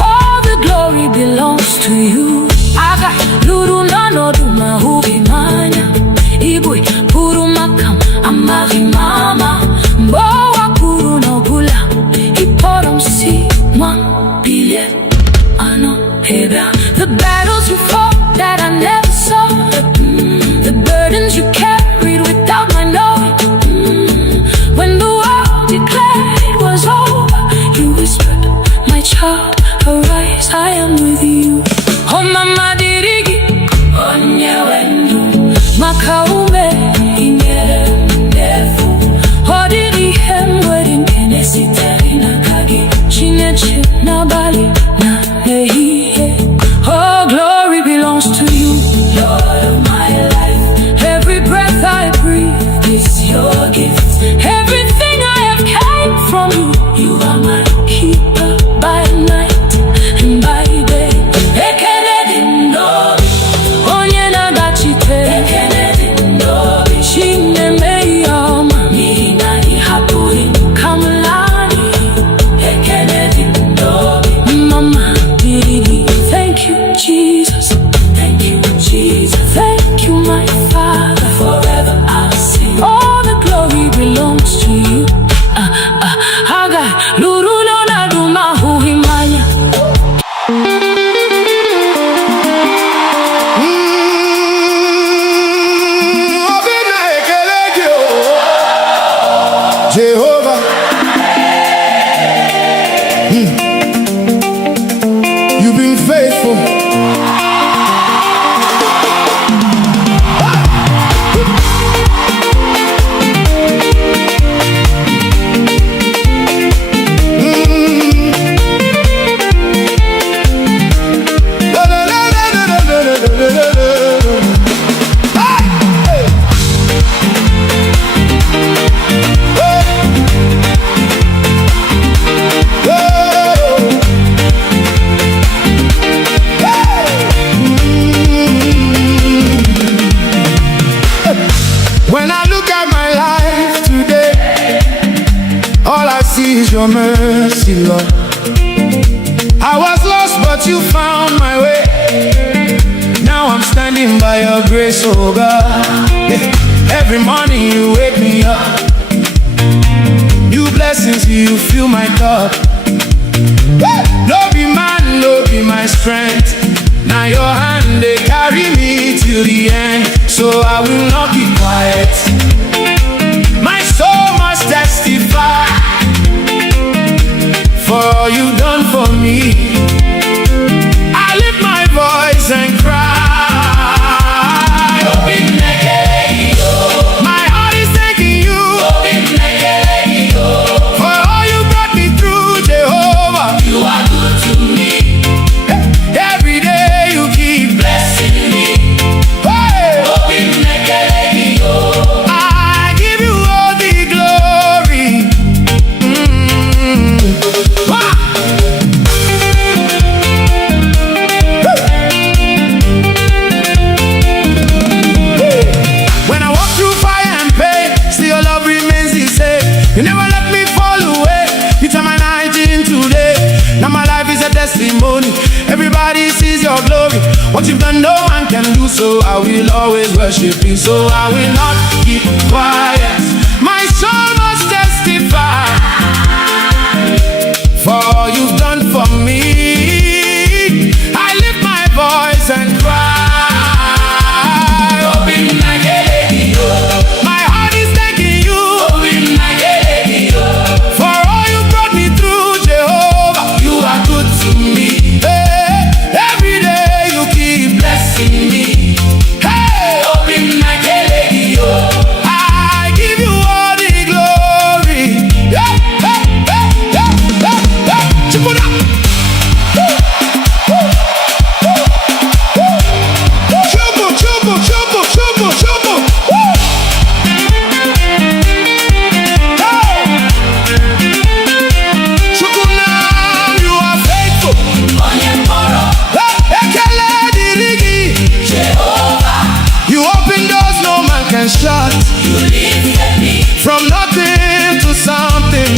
All the glory belongs to you. Aga luru nano duma hubi manya. Igbo Christian amari mama. Mbowa kuru no bula. Iporom si mwa bilye ano heba. The battles you fought that I never saw. The burdens you carried without my knowing. When the world declared it was over, you whispered, my child, arise, I am with you. Oh mama dirigi, onye wendu, makaume inyere ndefu. Oh diri hemwedin kenesi terina kagi, Chineke n'abalị na n'ehihie. Oh glory belongs to you, Lord of my life. Every breath I breathe is your gift. Everything I have came from you. You are my keeper by night and by day. Ekele dị n'obi onye na-agbachite. Ekele dị n'obi Chineke ihe ọma n'ihi na ị hapụghị ka m laa n'iyi. Ekele dị n'obi mama dịrị gị. Thank you Jesus. Thank you Jesus. Thank you my Father. Forever I'll sing. All the glory belongs to you. Haga luru no na duma huhimanya. Obina ekele gị o Jehovah. You've been faithful. When I look at my life today, all I see is your mercy, Lord. I was lost, but you found my way. Now I'm standing by your grace, oh God. Every morning you wake me up. New blessings, you fill my cup. No be man, no be my strength. Now your hand, they carry me till the end. So I will not keep quiet. My soul must testify for all you've done for me. I lift my voice and cry. can do, so I will always worship you. So I will not keep quiet. My soul must testify for all you've done for me. I lift my voice and cry. My heart is thanking you for all you brought me through, Jehovah. You are good to me. Hey, every day you keep blessing me. Hey, I give you all the glory. Yeah, hey, hey, yeah, yeah, yeah. Chip it up. Chubu, chubu, chubu, chubu, chubu. Shot. You lifted me from nothing to something.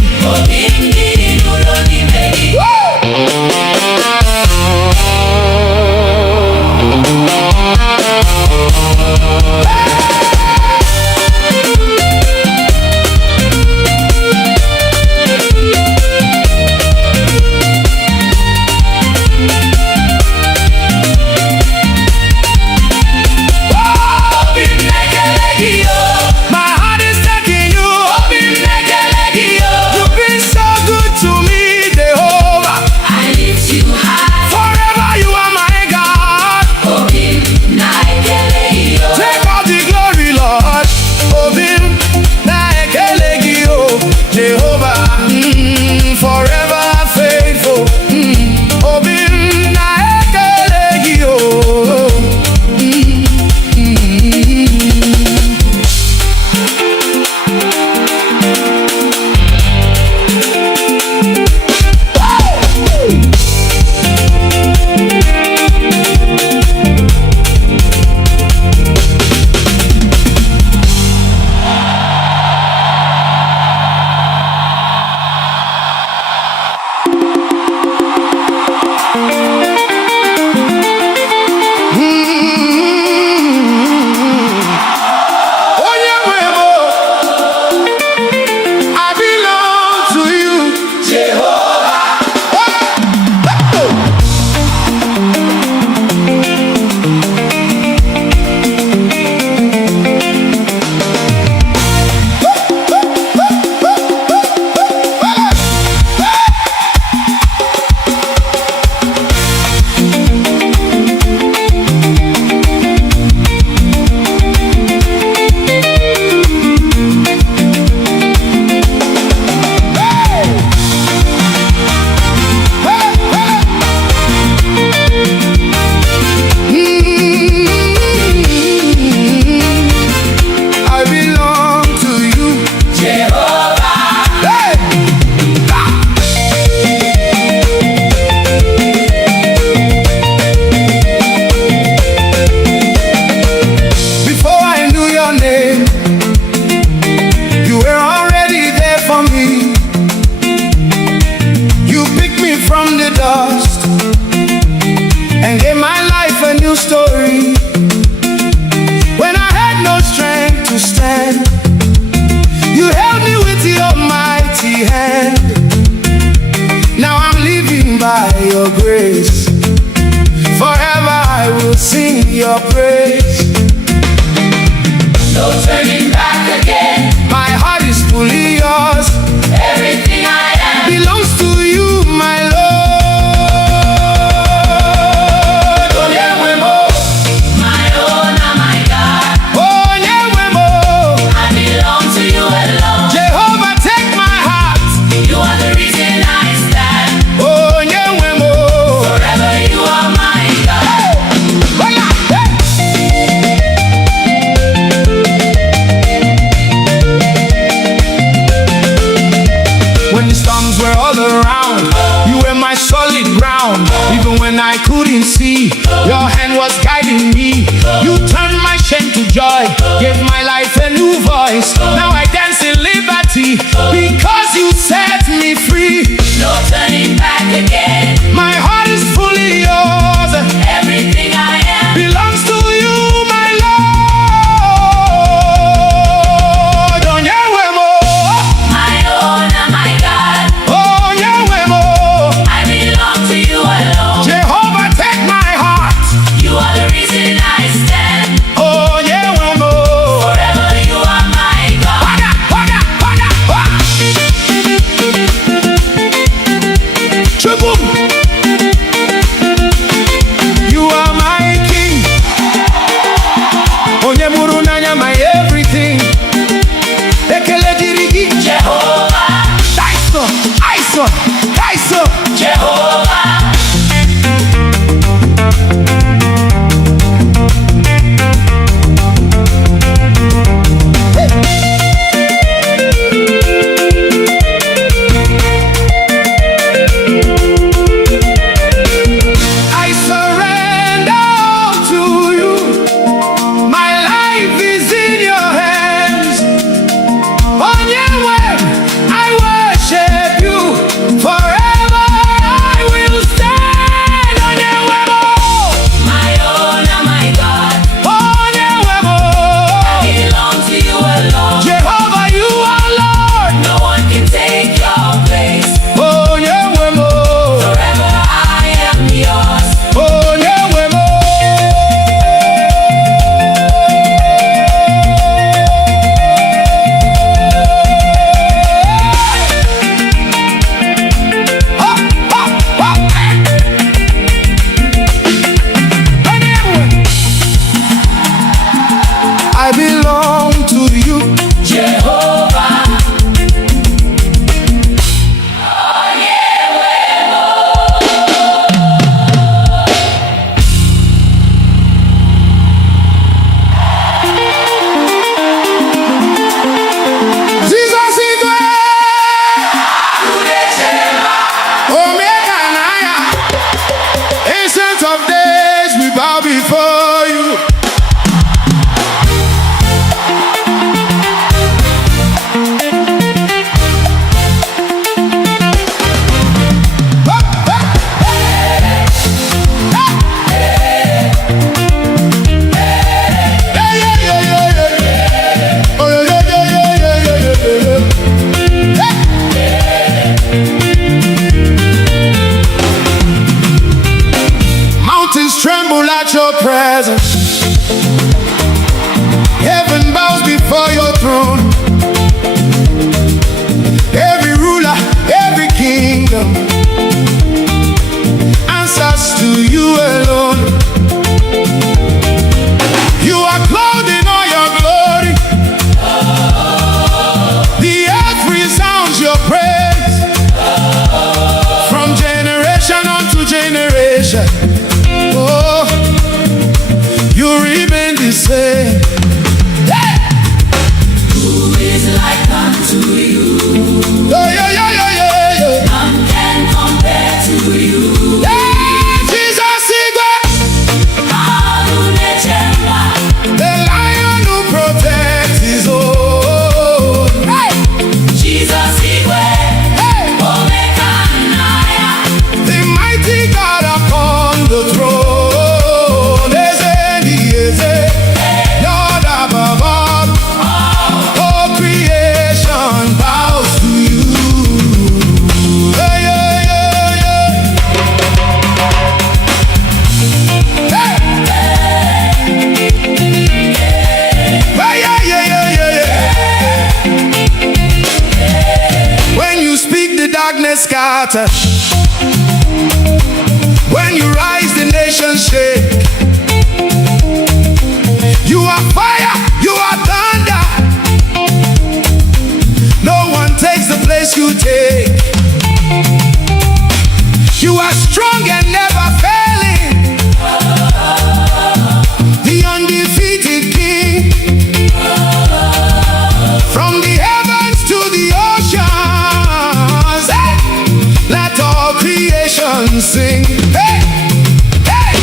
Your praise. No turning back again. My heart is fully yours. Everything I am belongs to you, my Lord. My own, my God. I belong to you alone. Jehovah, take my heart. You are the reason I stand. Forever you are my God. When the storms were all around, you were my solid ground. Even when I couldn't see, your hand was guiding me. You turned my shame to joy, gave my life a new voice. Now I dance in liberty because you set me free. No turning back again. My heart is fully yours. Everything I am belongs to you. darkness scatter. When you rise, the nation shake. You are fire, you are thunder. No one takes the place you take. You are strong and never failing, the undefeated King. From the heavens to the oceans, hey, let all creation sing. Hey, hey.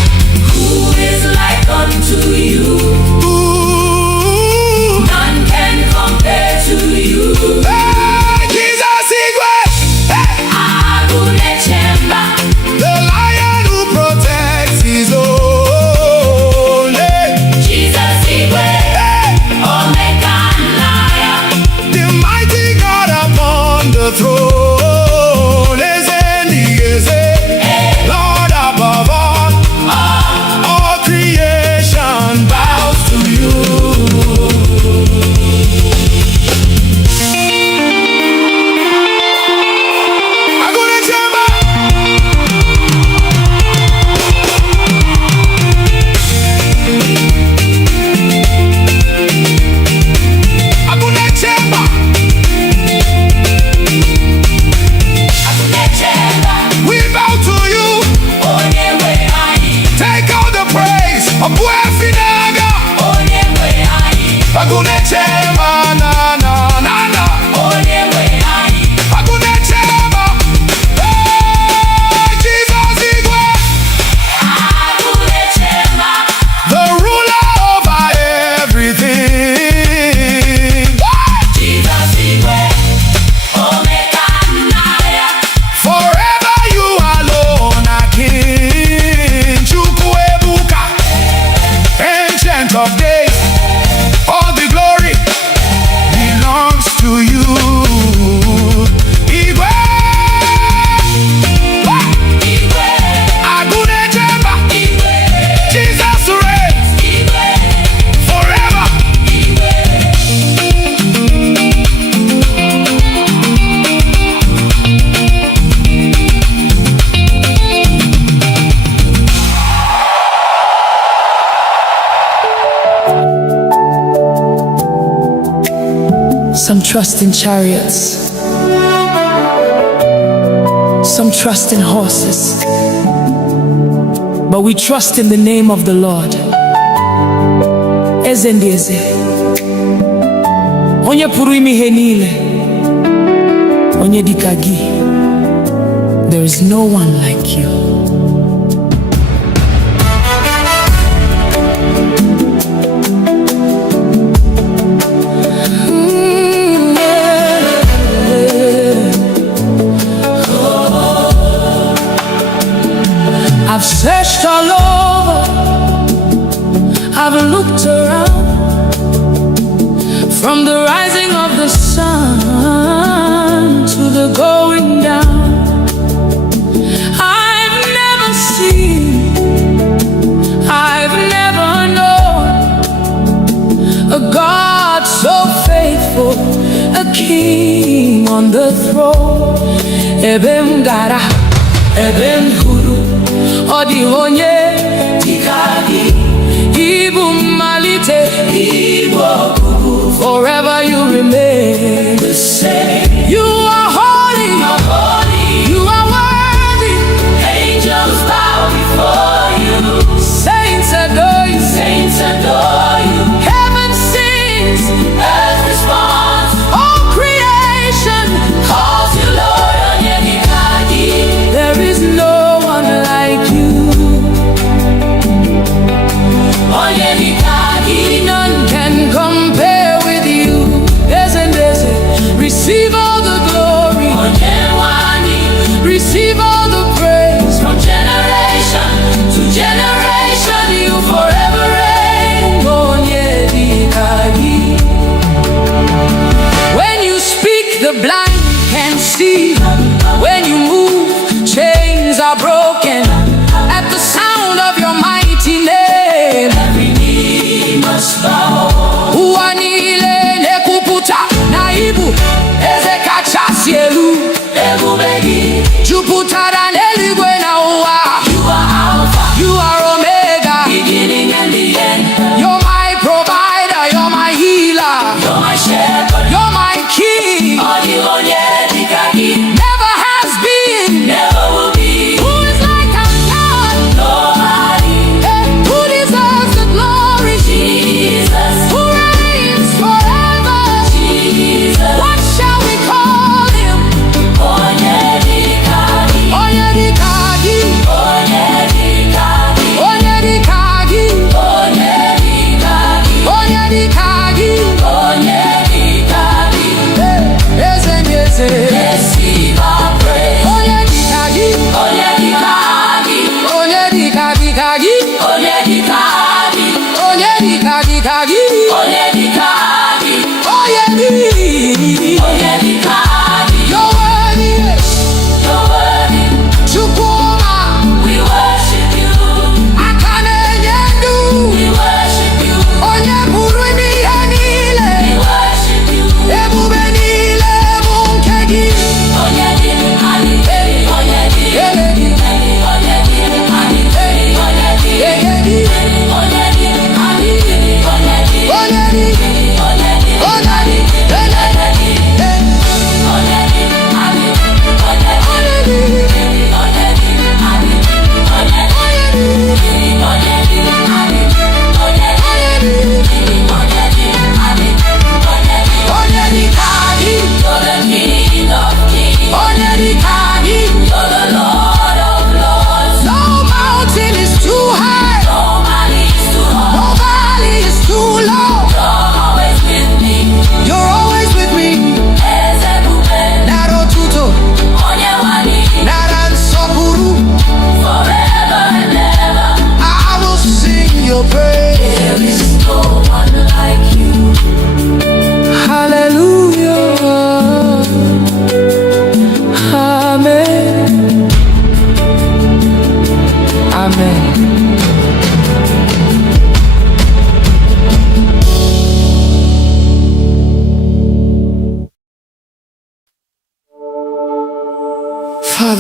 Who is like unto you? Ooh. None can compare to you. Hey, Jesus Igwe. Hey. The lion who protects his own. Hey. Jesus Igwe. Hey. Omega and lion. The mighty God upon the throne. Lord above all creation bows to you. Agune chemba. Agune chemba. We bow to you. Take all the praise. Abuefinaga. Agune chemba na na na na. Agune chemba. Hey, Jesus Igwe. The ruler over everything. Forever you alone are King. Chukwuebuka, Ancient of Days. All the glory belongs to you. Igwe. Agune Chemba. Jesus reigns forever. Some trust in chariots, some trust in horses, but we trust in the name of the Lord. Eze ndị eze, onye pụrụ ime ihe niile, onye dịka gị. There is no one like you. I've searched all over, I've looked around, from the rising of the sun to the going down. I've never seen, I've never known a God so faithful, a king on the throne. Ebem gara, ebem huru, odi onye tikagi, ibu malite, ibu kubu. Forever you remain the same. You are holy, you are worthy. Angels bow before you. Saints adore you, Heaven sings, Earth responds, all creation calls you Lord. Onyedikagi. there is no one like you. Onyedikagi. None can compare with you. Receive all the glory, Onyewani. receive all the praise. From generation to generation, you forever reign. Onyedikagi.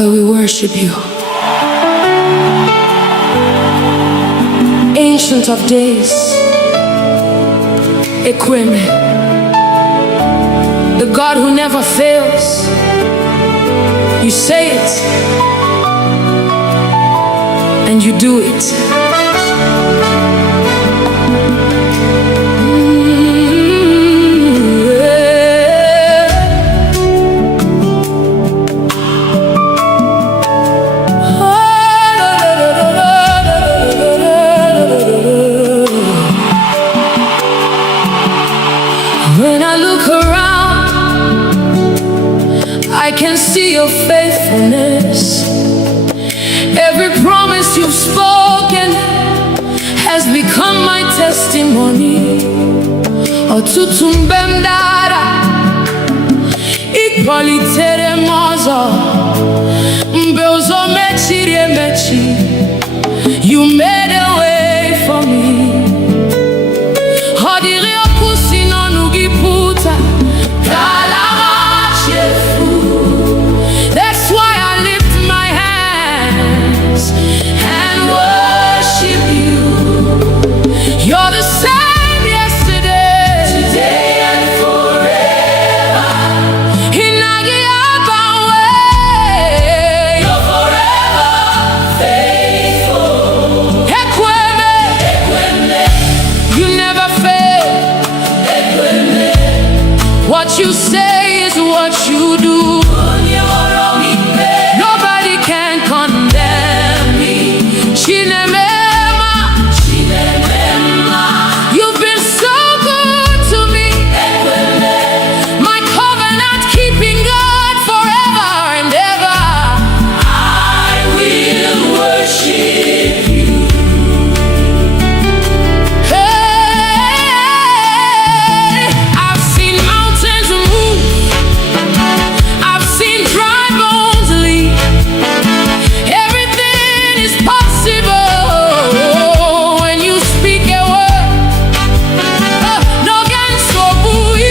Father, we worship you. Ancient of days, Equime, the God who never fails. You say it, and you do it. When I look around, I can see your faithfulness. Every promise you've spoken has become my testimony. Ọtụtụ mgbe m dara, ị kpọlitere m ọzọ. Mgbe ụzọ mechiri emechi, you made a way for me. Ọ dịrị okwu si n'ọnụ gị pụta, ka ala machefu. That's why I lift my hands and worship you. You're the same yesterday, today and forever. Inagi abawe, you're forever faithful. Ekweme, Ekweme, you never fail. Ekweme, what you say is what you do. Nobody can condemn me. Chinemema, Chinemema, you've been so good to me. My covenant keeping God forever and ever. I will worship you. Hey, I've seen mountains move. I've seen dry bones leave. Everything is possible when you speak a word. No gan so bui,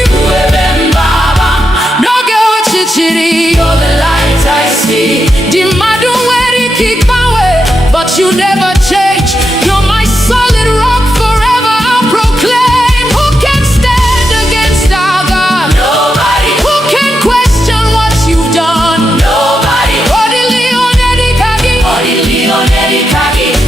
no go chichiri. You're the light I see. The madu where kick my way, but you never change. You're my solid rock forever. I'll proclaim. Who can stand against our God? Nobody. Who can question what you've done? Nobody.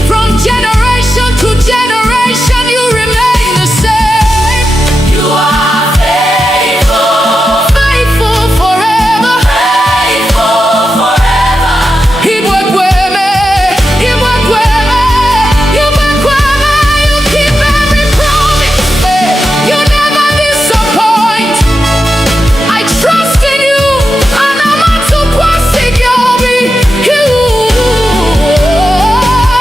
From generation to generation, you remain the same. You are faithful, faithful forever, faithful forever. Igbo Christian, Igbo Christian, you keep every promise. You never disappoint. I trust in you, and I'm not too quasi yobi.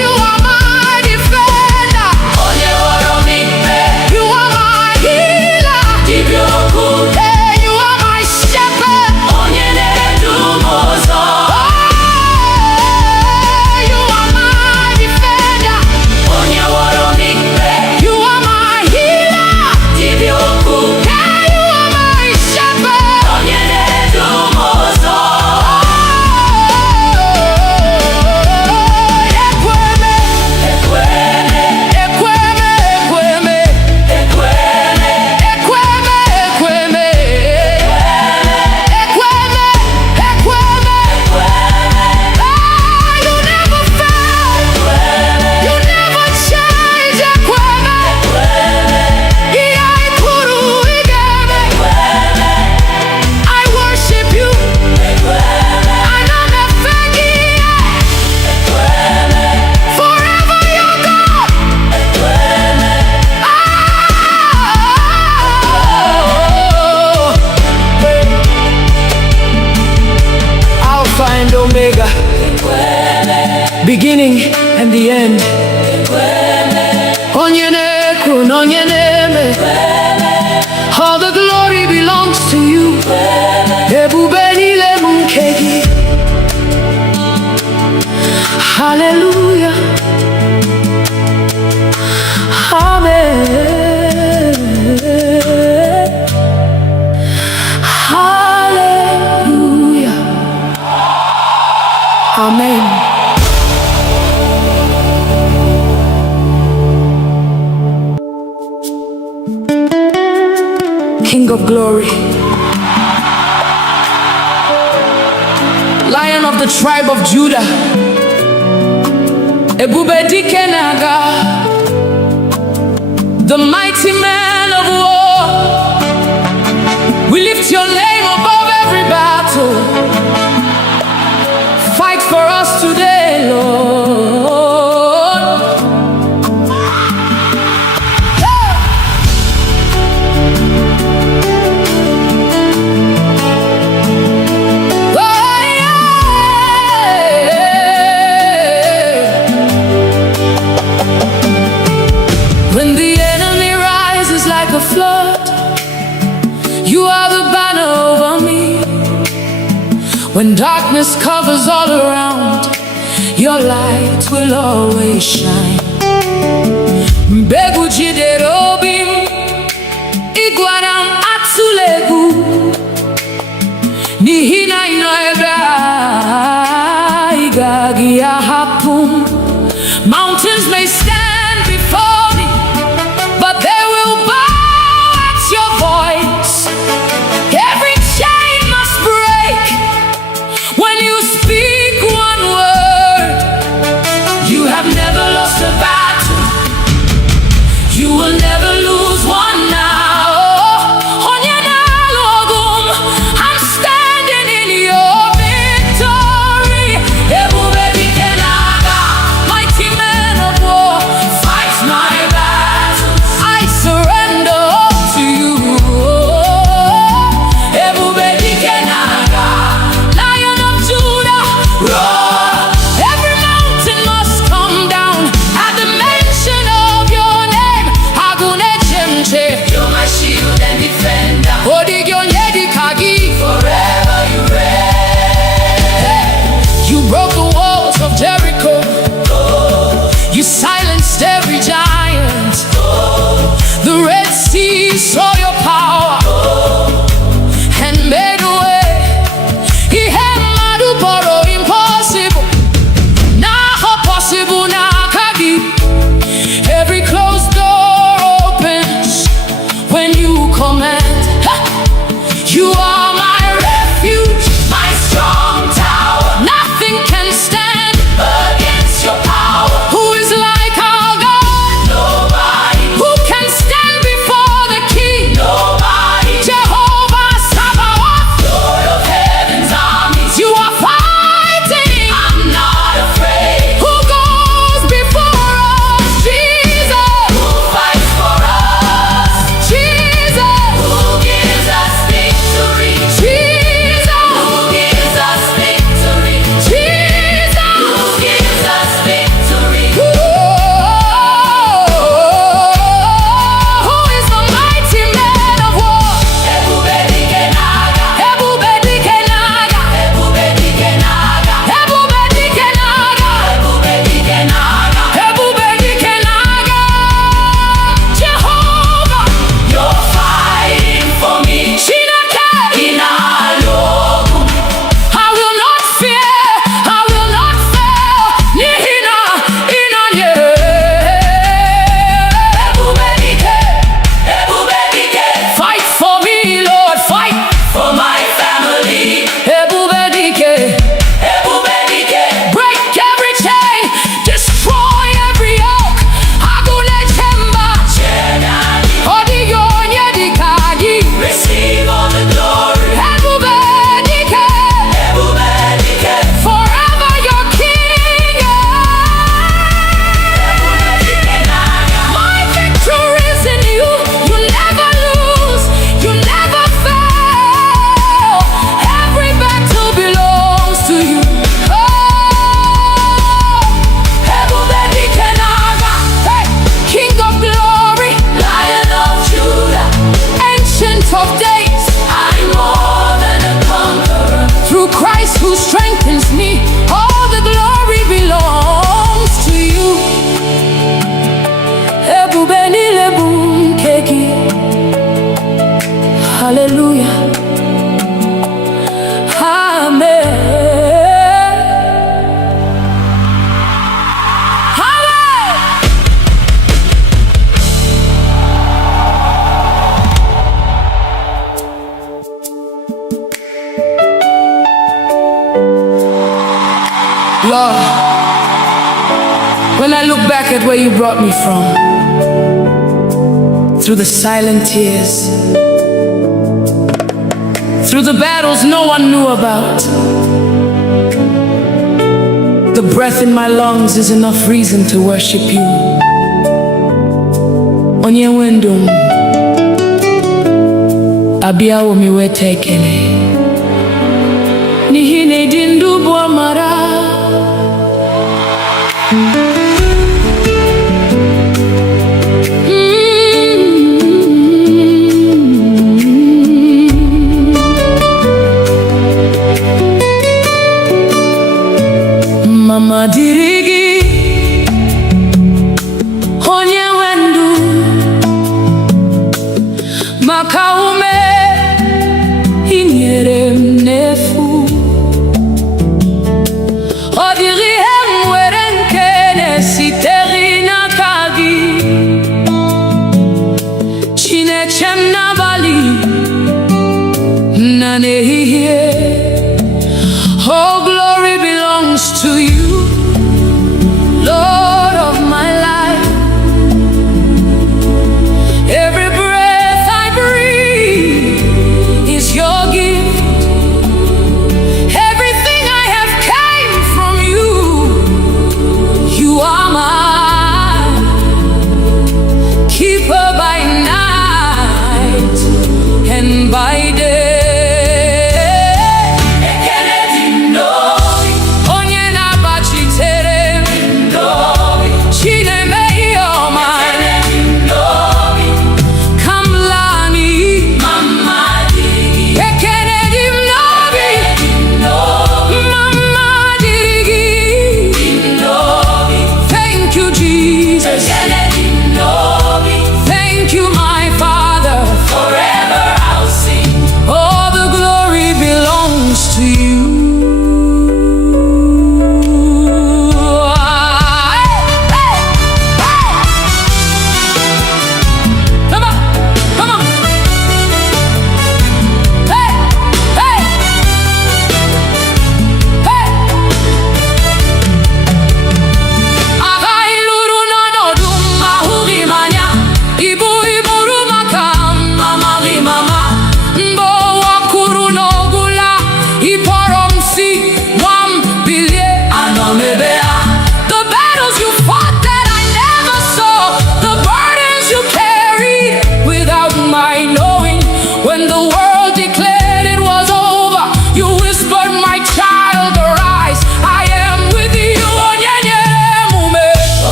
You are my defender. You are my healer. Hey, you are my shepherd. You are my defender. You are my healer. Hey, you are my shepherd. You never fail. You never change. I worship you. Forever you're God. Alpha and Omega, beginning and the end. Onyenekru, onyeneme. All the glory belongs to you. Ebube niile bụ nke gị. Hallelujah. Amen. Hallelujah. name. King of glory, Lion of the tribe of Judah, Ebube dike naga, the mighty man of war. We lift your name above every battle. Fight for us today, Lord. When the enemy rises like a flood, you are the banner over me. When darkness covers all around, your light will always shine. Mbegu jiderobim, igwaram atulegu, nihina inoebra igagi ahapum. Mountains may stand before me, but they will bow at your voice. Every chain must break when you speak one word. You have never lost a battle. You will never lose one now. I'm standing in your victory. Ebube dike naga, mighty man of war, fight my battles. I surrender all to you. Ebube dike naga, Lion of Judah, roar. Every mountain must come down at the mention of your name. Agune chemche, you're my shield and defender. Odigyo nyedi kagi, forever you reign. You broke the walls of Jericho. You silenced every giant. The Red Sea saw your power and made a way. He had madu boro impossible. Now possible na kagi. Every closed door opens when you command. Ha! You are my refuge, my strong tower. Nothing can stand against your power. Who is like our God? Nobody. Who can stand before the King? Nobody. Jehovah Sabaoth, Lord of heaven's armies. You are fighting. I'm not afraid. Who goes before us? Jesus. Who fights for us? Jesus. Who gives us victory? Jesus. Who gives us victory? Jesus. Who gives us victory? Who is the mighty man of war? Ebube dike naga, Ebube dike naga, Ebube dike naga, Ebube dike naga, Ebube dike naga, Ebube dike naga. Jehovah, you're fighting for me. Chineke inalogu, I will not fear, I will not fail. Nihina inanye. Ebube dike, Ebube dike. Fight for me, Lord, fight for my family. Ebube dike, Ebube dike. Break every chain, destroy every yoke. Agune chemba, Chenani. Odigyo nyedi kagi. Receive all the glory. Ebube dike, Ebube dike. Forever your king. Ebube dike naga. My victory is in you. You never lose. You never fail. Every battle belongs to you. Ebube dike naga. Hey, King of glory, Lion of Judah, Ancient of days, I'm more than a conqueror. Through Christ who strengthens me, all the glory belongs to you. Ebube nilebu keki. Hallelujah. Amen. Lord, when I look back at where you brought me from, through the silent tears, through the battles no one knew about, the breath in my lungs is enough reason to worship you. Onye wendum abia omi wetekele nihine dindu boamara. Mama dirigi onye wendu makaume inyere mnefu odiri emwere nkene siteri na kagi chinechem na bali na nehihie. Oh, glory belongs to you, Lord of my life. Every breath I breathe is your gift. Everything I have came from you. You are mine, keeper by night and by day.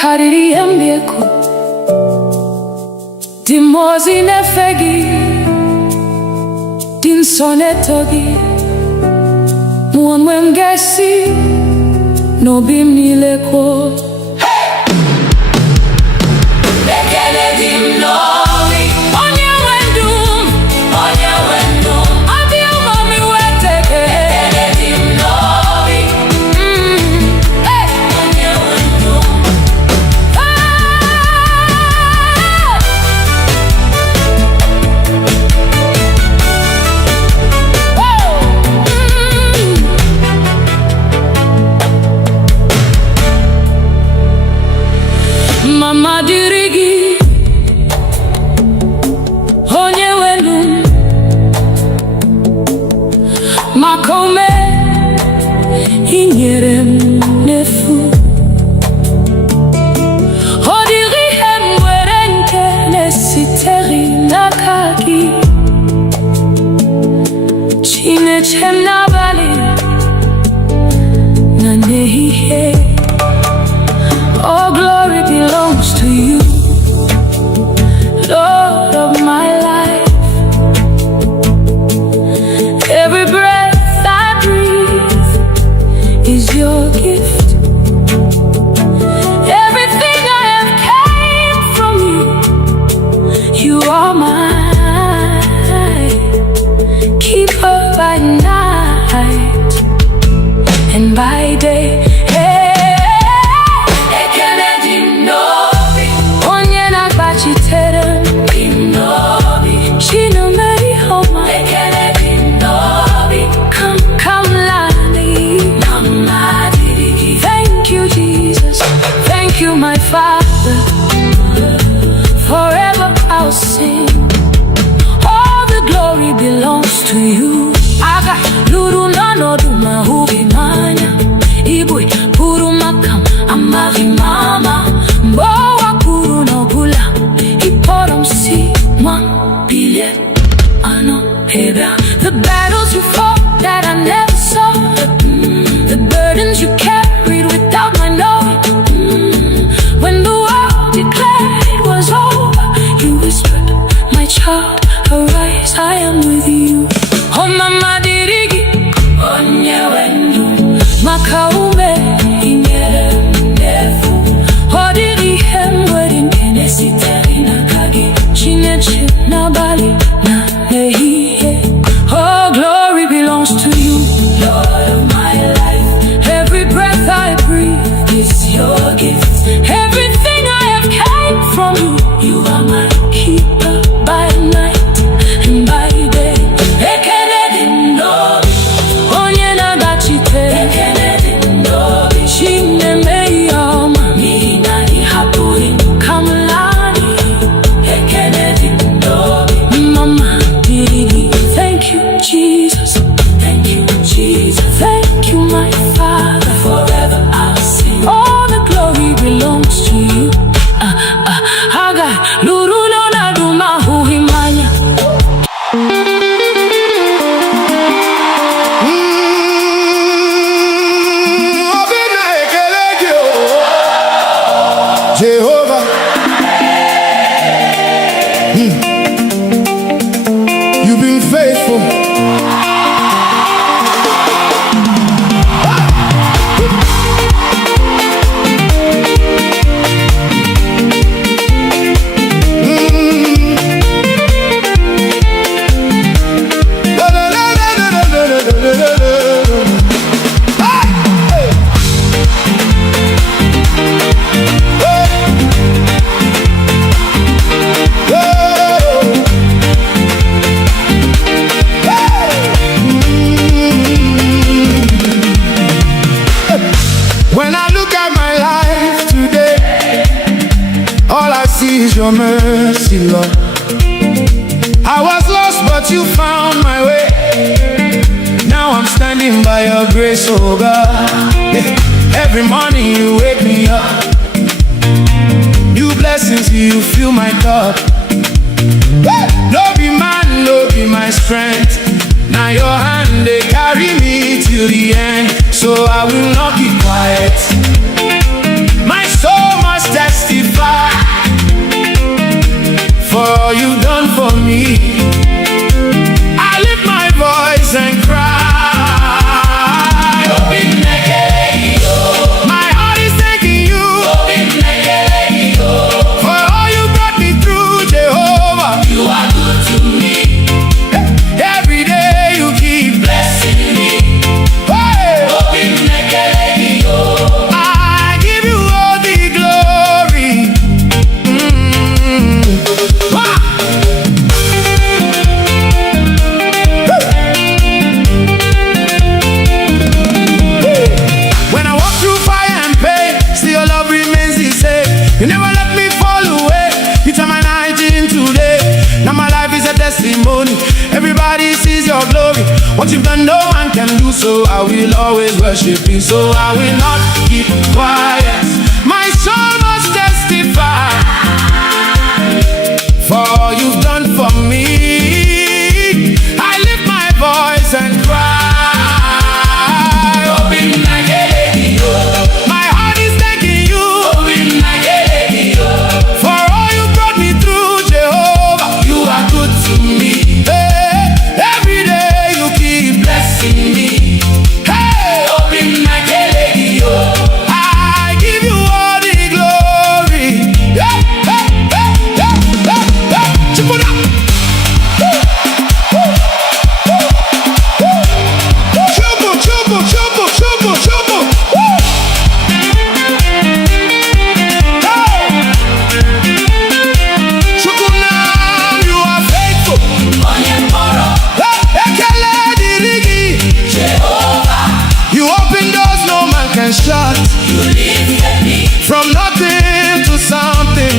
kariri embieko Dimozi nefegi Din sonetogi Muamwengesi No bimnileko Bekele dimnovi Onye wendum Adi umami weteke Bekele dimnovi Hey Onye wendum makome inyere m n'efu. Ọ dịghị ihe m nwere nke na-esitere n'aka gị. Chineke m n'abalị na n'ehihie. All glory belongs to you, Lord of my life. Every breath I breathe is your gift. Everything I have came from you. You are mine, keeper by night and by day. Thank you, my Father. Forever I'll sing. All the glory belongs to you. Aga luru nanodu mahubi manya. Igbo Christian amari mama. Mbowa kuru no bula. Iporom si mwa pile ano heba. The battles you fought that I never saw. The burdens you carried without my knowing. When the world declared it was over, you whispered, my child, arise, I am with you. Oh mama dirigi, onye wenu, makaume inyere mnefu. Oh diri hem wedin kenesi terina kagi, Chineke n'abalị na n'ehihie. Oh glory belongs to you, Lord of my life. Every breath I breathe is your gift. Everything I have came from you. You are my keeper by night and by day. Ekele dị n'obi, onye na-agbachite. Ekele dị n'obi, Chineke ihe ọma. N'ihi na ị hapụghị ka m laa n'iyi. Ekele dị n'obi, mama dịrị gị. Thank you, Jesus. Thank you, Jesus. Thank you, my Father. Forever I'll sing. All the glory belongs to you. Haga luru no na duma huhimanya. Obina ekele gị o, Jehovah. You've been faithful. When I look at my life today, all I see is your mercy, Lord. I was lost, but you found my way. Now I'm standing by your grace, oh God. Every morning you wake me up. New blessings, you fill my cup. No be man, no be my strength. Now your hand, they carry me till the end. So I will not keep quiet. My soul must testify for all you've done for me. I lift my voice and cry. My heart is thanking you for all you brought me through, Jehovah. You are good to me. Every day you keep Blessing me. hey. Obinekele yo. What you've done, no man can do, so I will always worship you. So I will not keep quiet. My soul must testify for all you've done for me. I lift my voice and cry. My heart is thanking you for all you brought me through, Jehovah. You are good to me. Hey, every day you keep blessing me. Hey, I give you all the glory. Hey, hey, hey, hey, hey, hey. Chip it up. Chubu, chubu, chubu, chubu, chubu. Shot. You lifted me from nothing to something.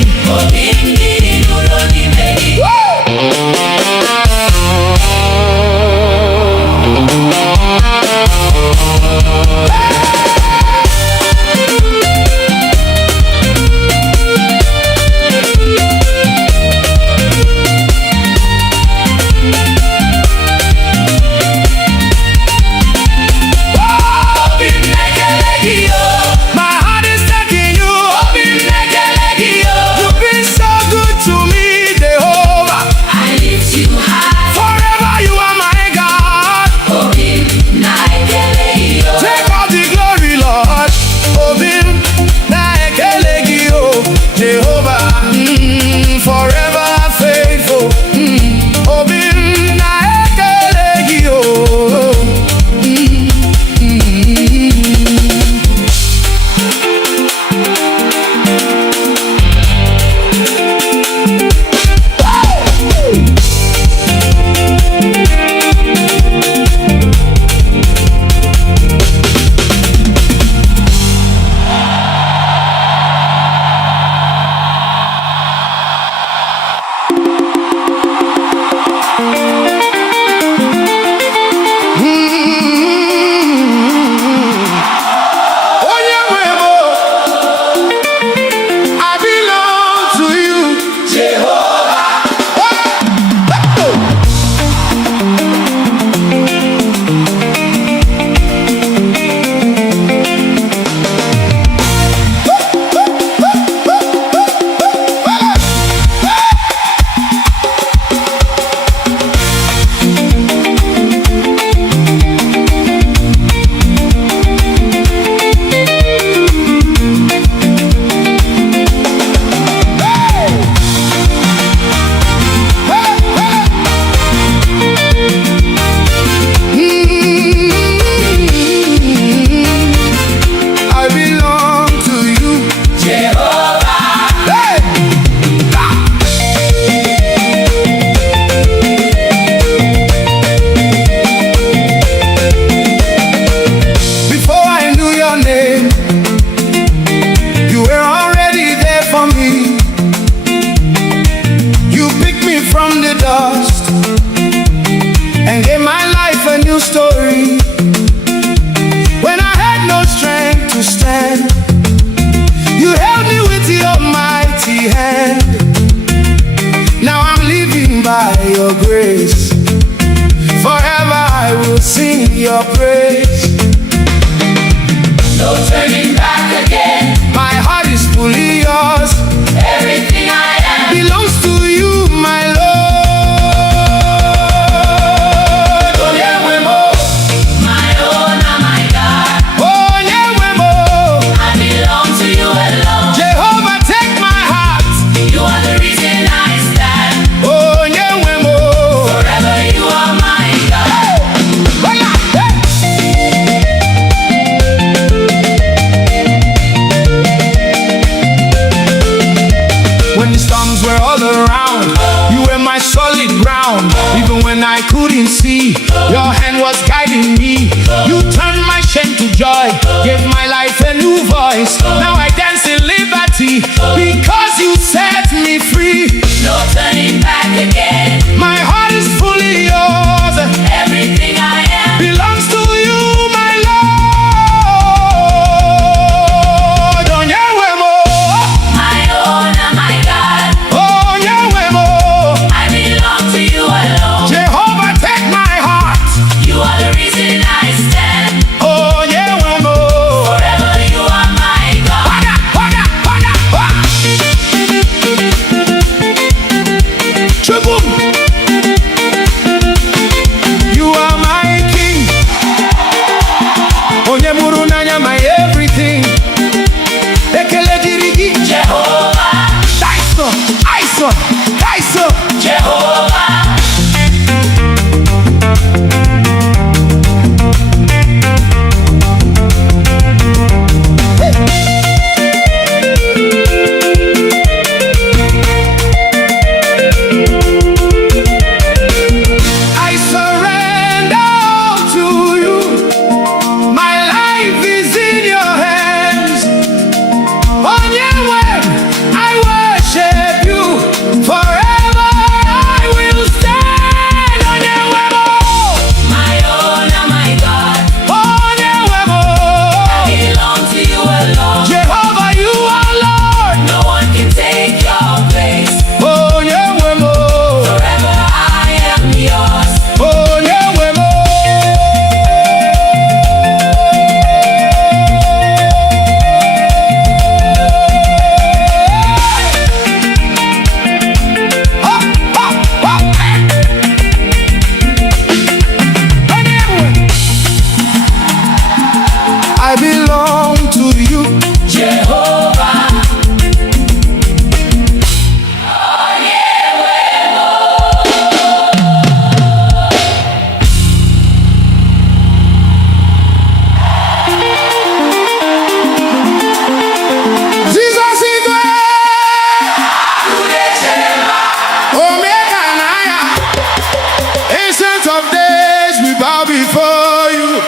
Your praise. No turning back again. My heart is fully yours. Everything I am belongs to you, my Lord. My own, my God. Oh, yeah, I belong to you alone. Jehovah, take my heart. You are the reason I stand. Oh, yeah, forever you are my God. When the storms were all around, you were my solid ground. Even when I couldn't see, your hand was guiding me. You turned my shame to joy, gave my life a new voice. Now I dance in liberty because you set me free. No turning back again. My heart is fully yours. Everything I am I belong to you, Jehovah. Jesus Igwe, Omega and Aya, Ancient of Days, we bow before you.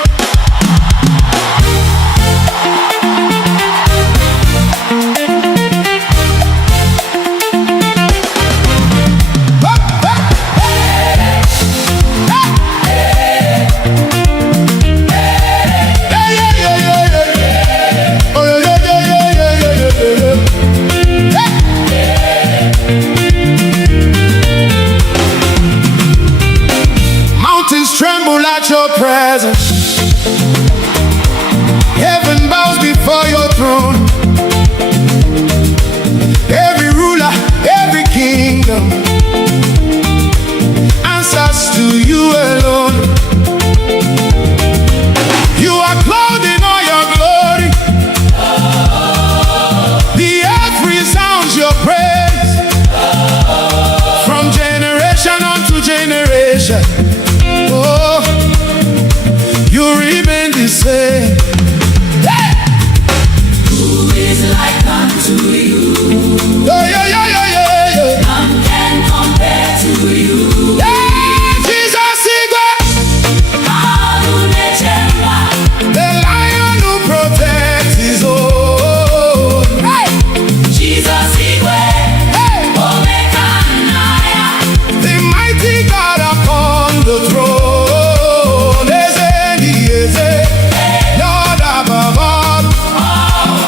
Mountains tremble at your presence. Heaven bows before your throne. Every ruler, every kingdom answers to you alone. You are clothed in all your glory. The earth resounds your praise from generation unto generation. Oh, you remain the same. Hey! Who is like unto you? Yeah, yeah, yeah, yeah, yeah, yeah. None can compare to you. Yeah, Jesus Igwe, Adonechemba. the lion who protects his own. Hey! Jesus Igwe. Hey! Omega and Aya. The mighty God upon the throne. Lord above all,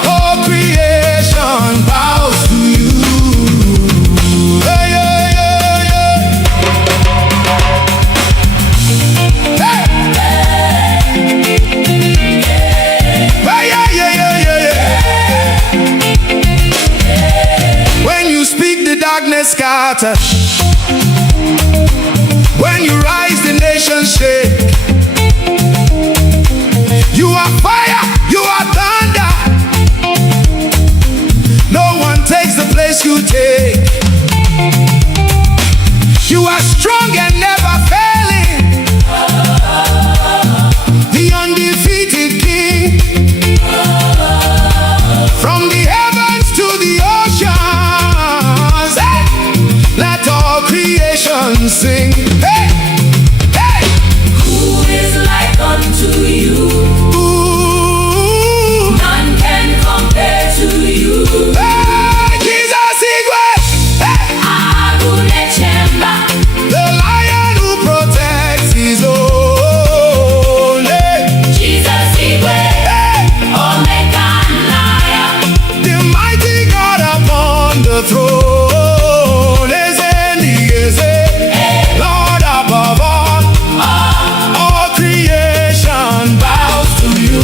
all creation bows to you. Hey, yeah, yeah, yeah. Hey! Hey, yeah, yeah, yeah, yeah. When you speak, the darkness scatters. When you rise, the nations shake. You are fire, you are thunder. No one takes the place you take. You are strong and never failing, the undefeated King. From the heavens to the oceans, hey, let all creation sing. Hey, hey. Who is like unto you? Ooh. None can compare to you. Hey, Jesus Igwe, hey, Adonechemba. the lion who protects his own. Hey, Jesus Igwe. hey, Omega and Aya. the mighty God upon the throne. Lord above all creation bows to you.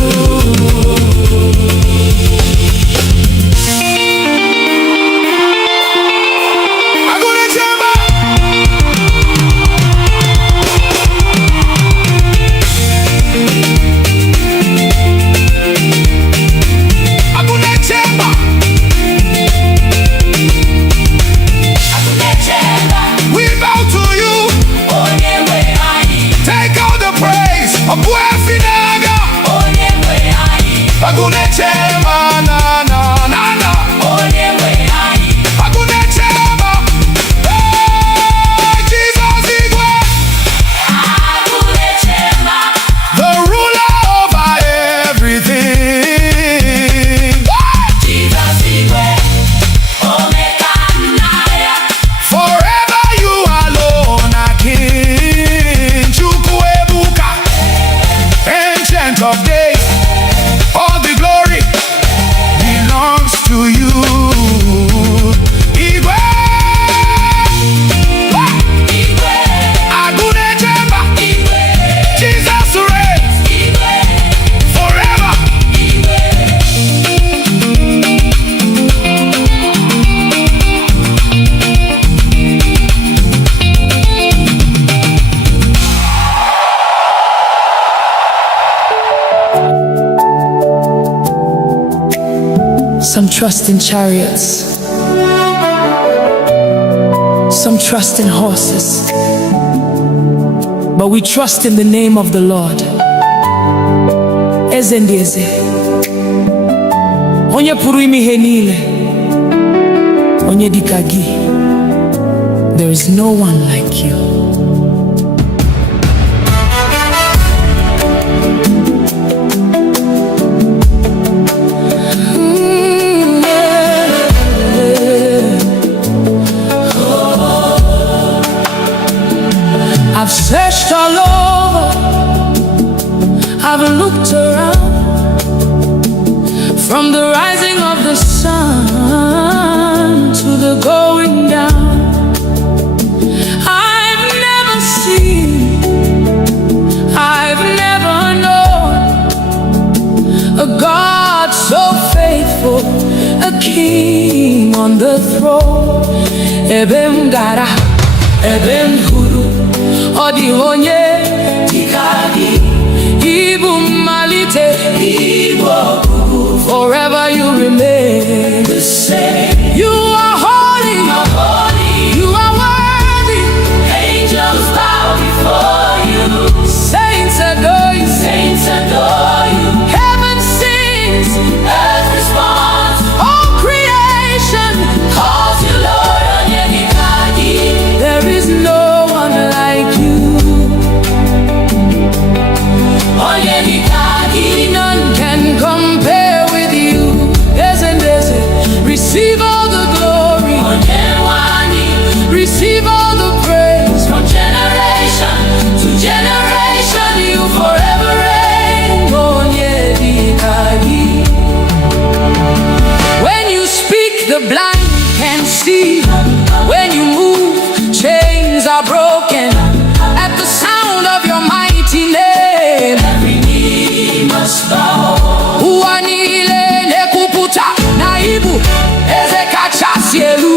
Adonechemba. Adonechemba. Adonechemba. We bow to you. Onyewe anyị. Take all the praise. Obuefinaga. Onyewe anyị. Adonechemba, na na na na. Onyewe anyị. Adonechemba. Hey, Jesus Igwe, Adonechemba. the ruler over everything. Jesus Igwe. Omega and Aya. Forever you alone are King. Chukwuebuka. Some trust in chariots, some trust in horses, but we trust in the name of the Lord. Eze ndị eze, onye pụrụ ime ihe niile, onye dịka gị. There is no one like you. I've searched all over, I've looked around, from the rising of the sun to the going down. I've never seen, I've never known a God so faithful, a king on the throne. Ebem gara, ebem huru, odi onye dikagi, Igbo malite, Igbo gugu. Forever you remain the same. You are holy, you are worthy. Angels bow before you. Saints adore you, saints adore you. Heaven sings, earth responds. All creation calls you Lord. Onye dikagi. There is no one like you. Onye dikagi. None can compare with you. Receive all the glory. Receive all the praise. From generation to generation, you forever reign. Onye dikagi. When you speak, the blind can see. When you move, chains are broken. At the sound of your mighty name, every knee must bow. Uanile nekuputa naibu eze kachasi elu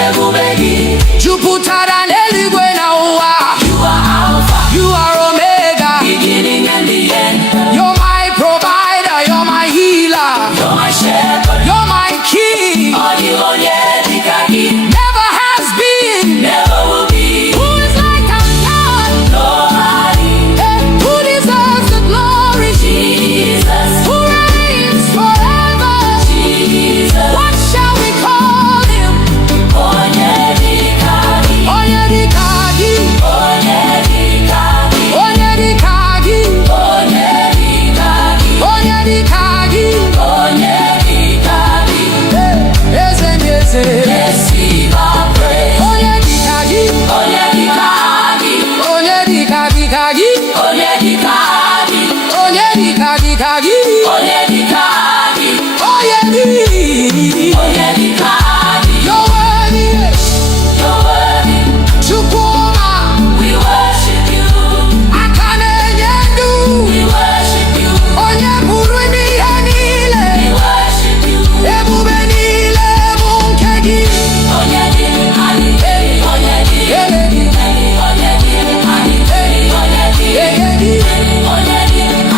ebubegi juputara n'eluigwe na ụwa. You are Alpha, you are Omega, beginning and the end. You're my provider, you're my healer, you're my shepherd, you're my king. Onye dikagi. Never has been, never will be. Who is like our God? Nobody. Who deserves the glory? Jesus. Who reigns forever? Jesus. What shall we call him? Onye dikagi. Onye dikagi. Onye dikagi. Onye dikagi. Onye dikagi. Onye dikagi. Onye dikagi. Eze ndị eze. Receive our praise. Onye dikagi. Onye dikagi. Onye dikagi kagi. Onye dikagi. Onye dikagi kagi. Onye dikagi. Onye dikagi. Onye dikagi. You're worthy. You're worthy. Chukwuma. We worship you. Akane nyendu. We worship you. Onye pụrụ ime ihe niile. We worship you. Ebube niile bụ nke gị. Onye dikagi. Onye dikagi. Onye dikagi. Onye dikagi. Onye dikagi.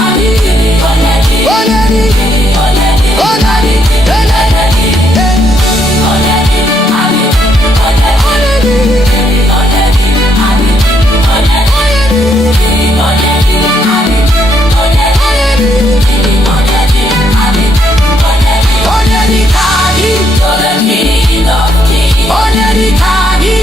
Onye dikagi.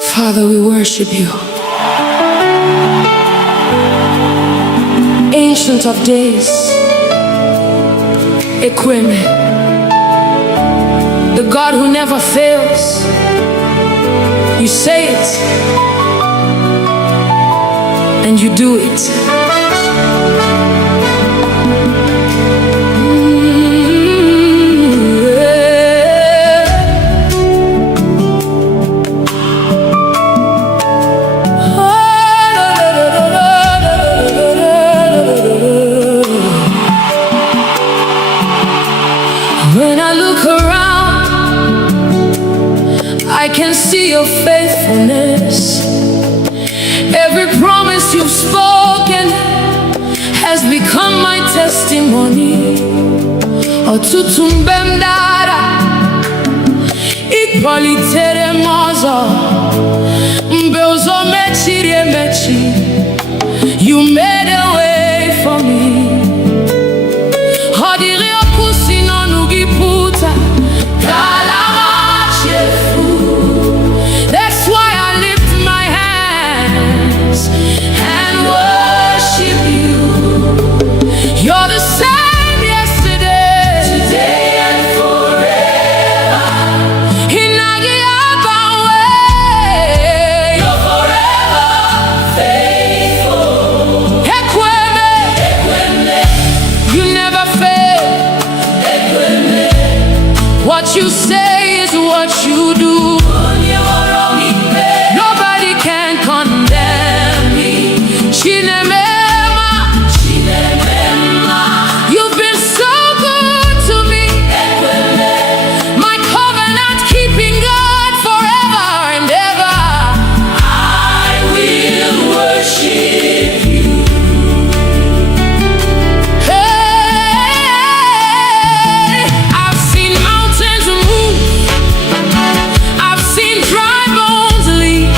Father, we worship you. Ancient of days, Equime, God who never fails. You say it, and you do it. When I look around, I can see your faithfulness. Every promise you've spoken has become my testimony. Ọtụtụ mgbe m dara, ị kpọlitere m ọzọ. Mgbe ụzọ mechiri emechi, you made a way for me. Ọ dịrị okwu si n'ọnụ gị pụta, ka ala machefu. That's why I lift my hands and worship you. You're the same yesterday, today and forever. Hinagi abawe, you're forever faithful. Ekweme, ekweme, you never fail. Ekweme, what you say is what you do. Nobody can condemn me. Chinemema, Chinemema, you've been so good to me. My covenant keeping God forever and ever. I will worship you. Hey, I've seen mountains move. I've seen dry bones leave.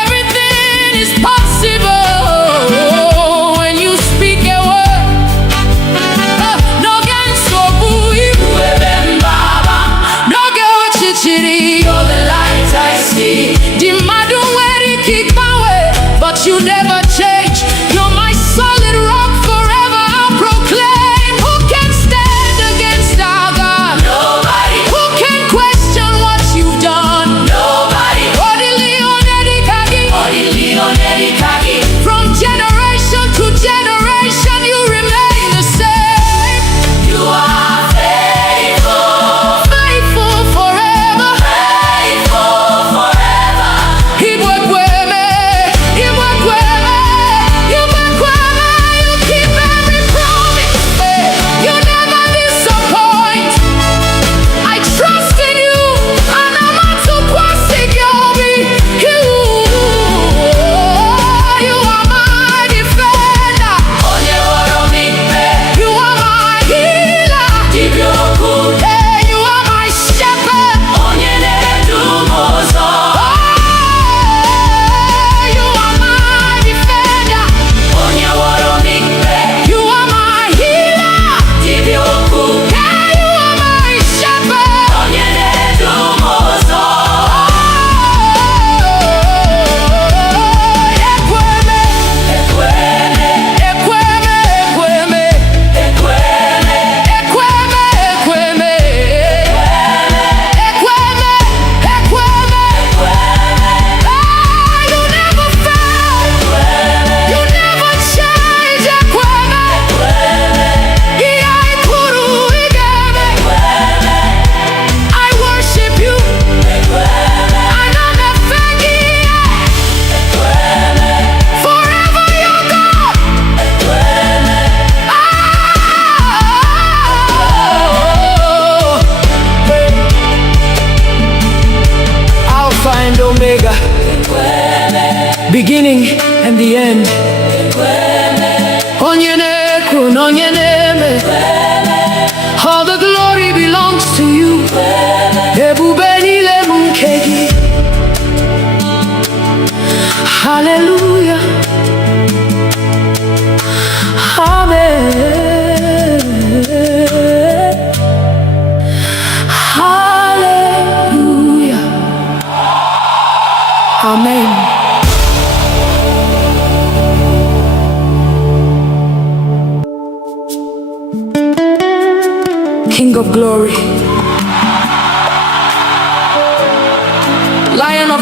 Everything is possible when you speak a word. No gan so bui, no go chichiri. You're the light I see. The madu where kick my way, but you never change. You're my solid rock forever. I'll proclaim. Who can stand against our God? Nobody. Who can question what you've done? Nobody. From generation to generation, you remain the same. You are faithful, faithful forever, faithful forever. Igbo Christian, you keep every promise. You never disappoint. I trust in you, and I'm not too quasi you. You are my defender. You are my healer. Hey, you are my shepherd. You are my defender. You are my healer. Hey, you are my shepherd. You never fail. You never change. I worship you. Forever you're God. Alpha and Omega, beginning and the end. Onye na-ekwu na onye na-eme, all the glory belongs to you. Ebube niile bụ nke gị. Hallelujah. Amen. Hallelujah. Amen. King of glory,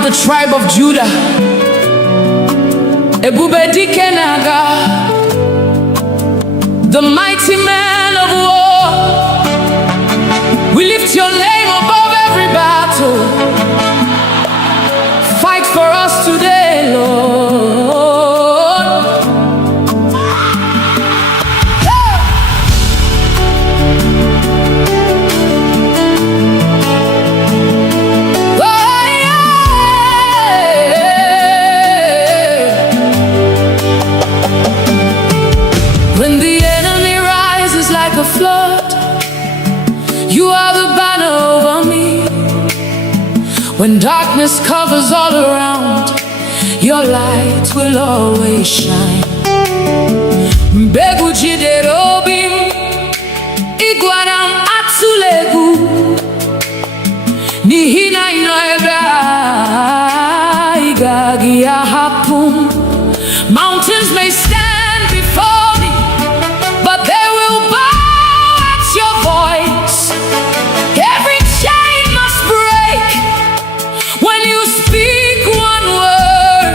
the tribe of Judah. Ebube dike naga, the mighty man of war. We lift your name above every battle. Fight for us today, Lord. When the enemy rises like a flood, you are the banner over me. When darkness covers all around, your light will always shine. Mbegu jiderobim, iguanam atsulegu, nihina inoebra, igagi ahapum. Mountains may stand before me, but they will bow at your voice. Every chain must break when you speak one word.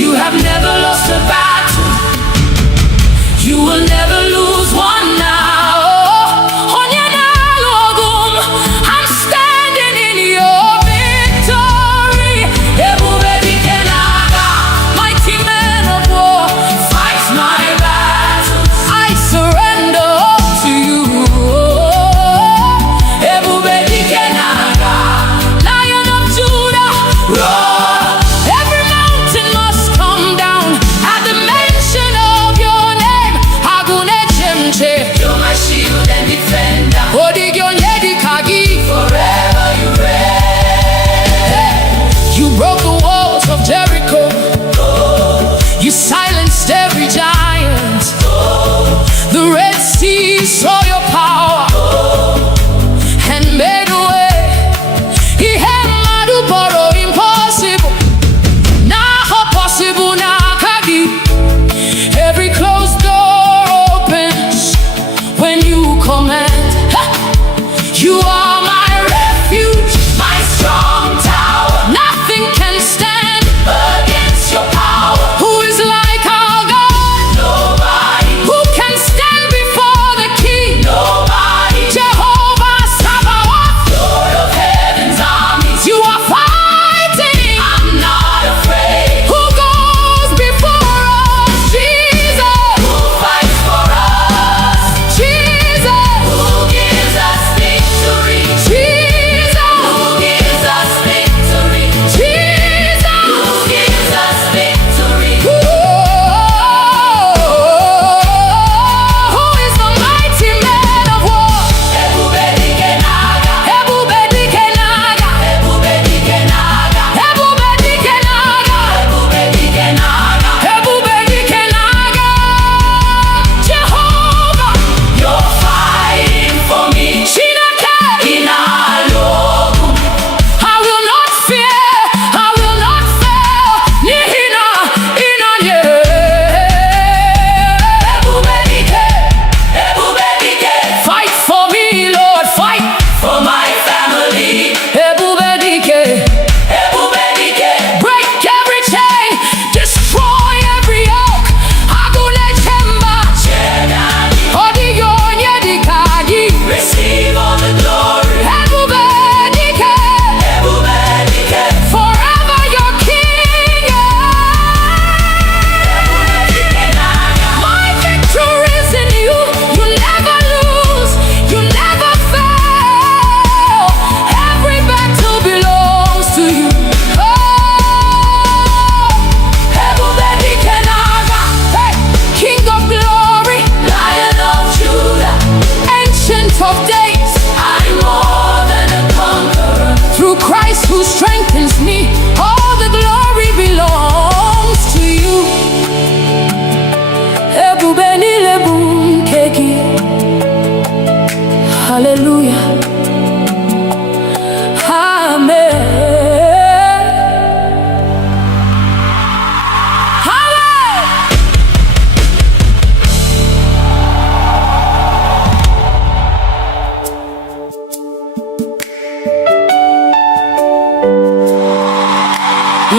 You have never lost a battle.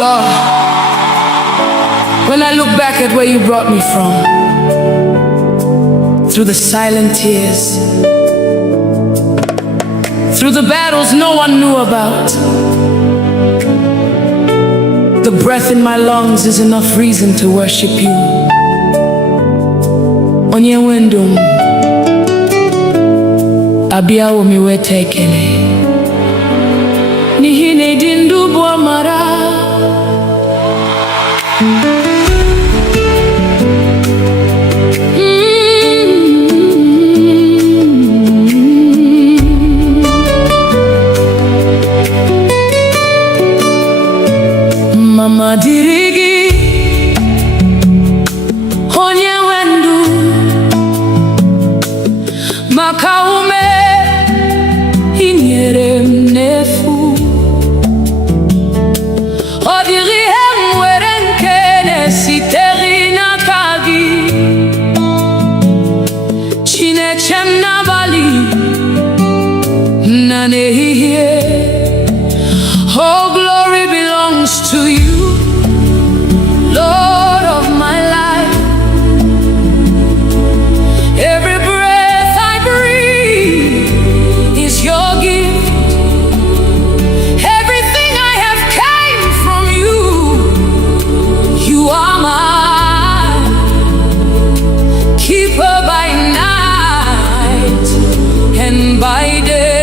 Lord, when I look back at where you brought me from, through the silent tears, through the battles no one knew about, the breath in my lungs is enough reason to worship you. Onye wendum abia omi wetekele nihine dindu boamara. Mama dirigi onye wendu maka ume inyere m n'efu. Ọ dịghị ihe m nwere nke na-esitere n'aka gị, Chineke m n'abalị na n'ehihie. Oh, glory belongs to you, Lord of my life. Every breath I breathe is your gift. Everything I have came from you. You are my keeper by night and by day.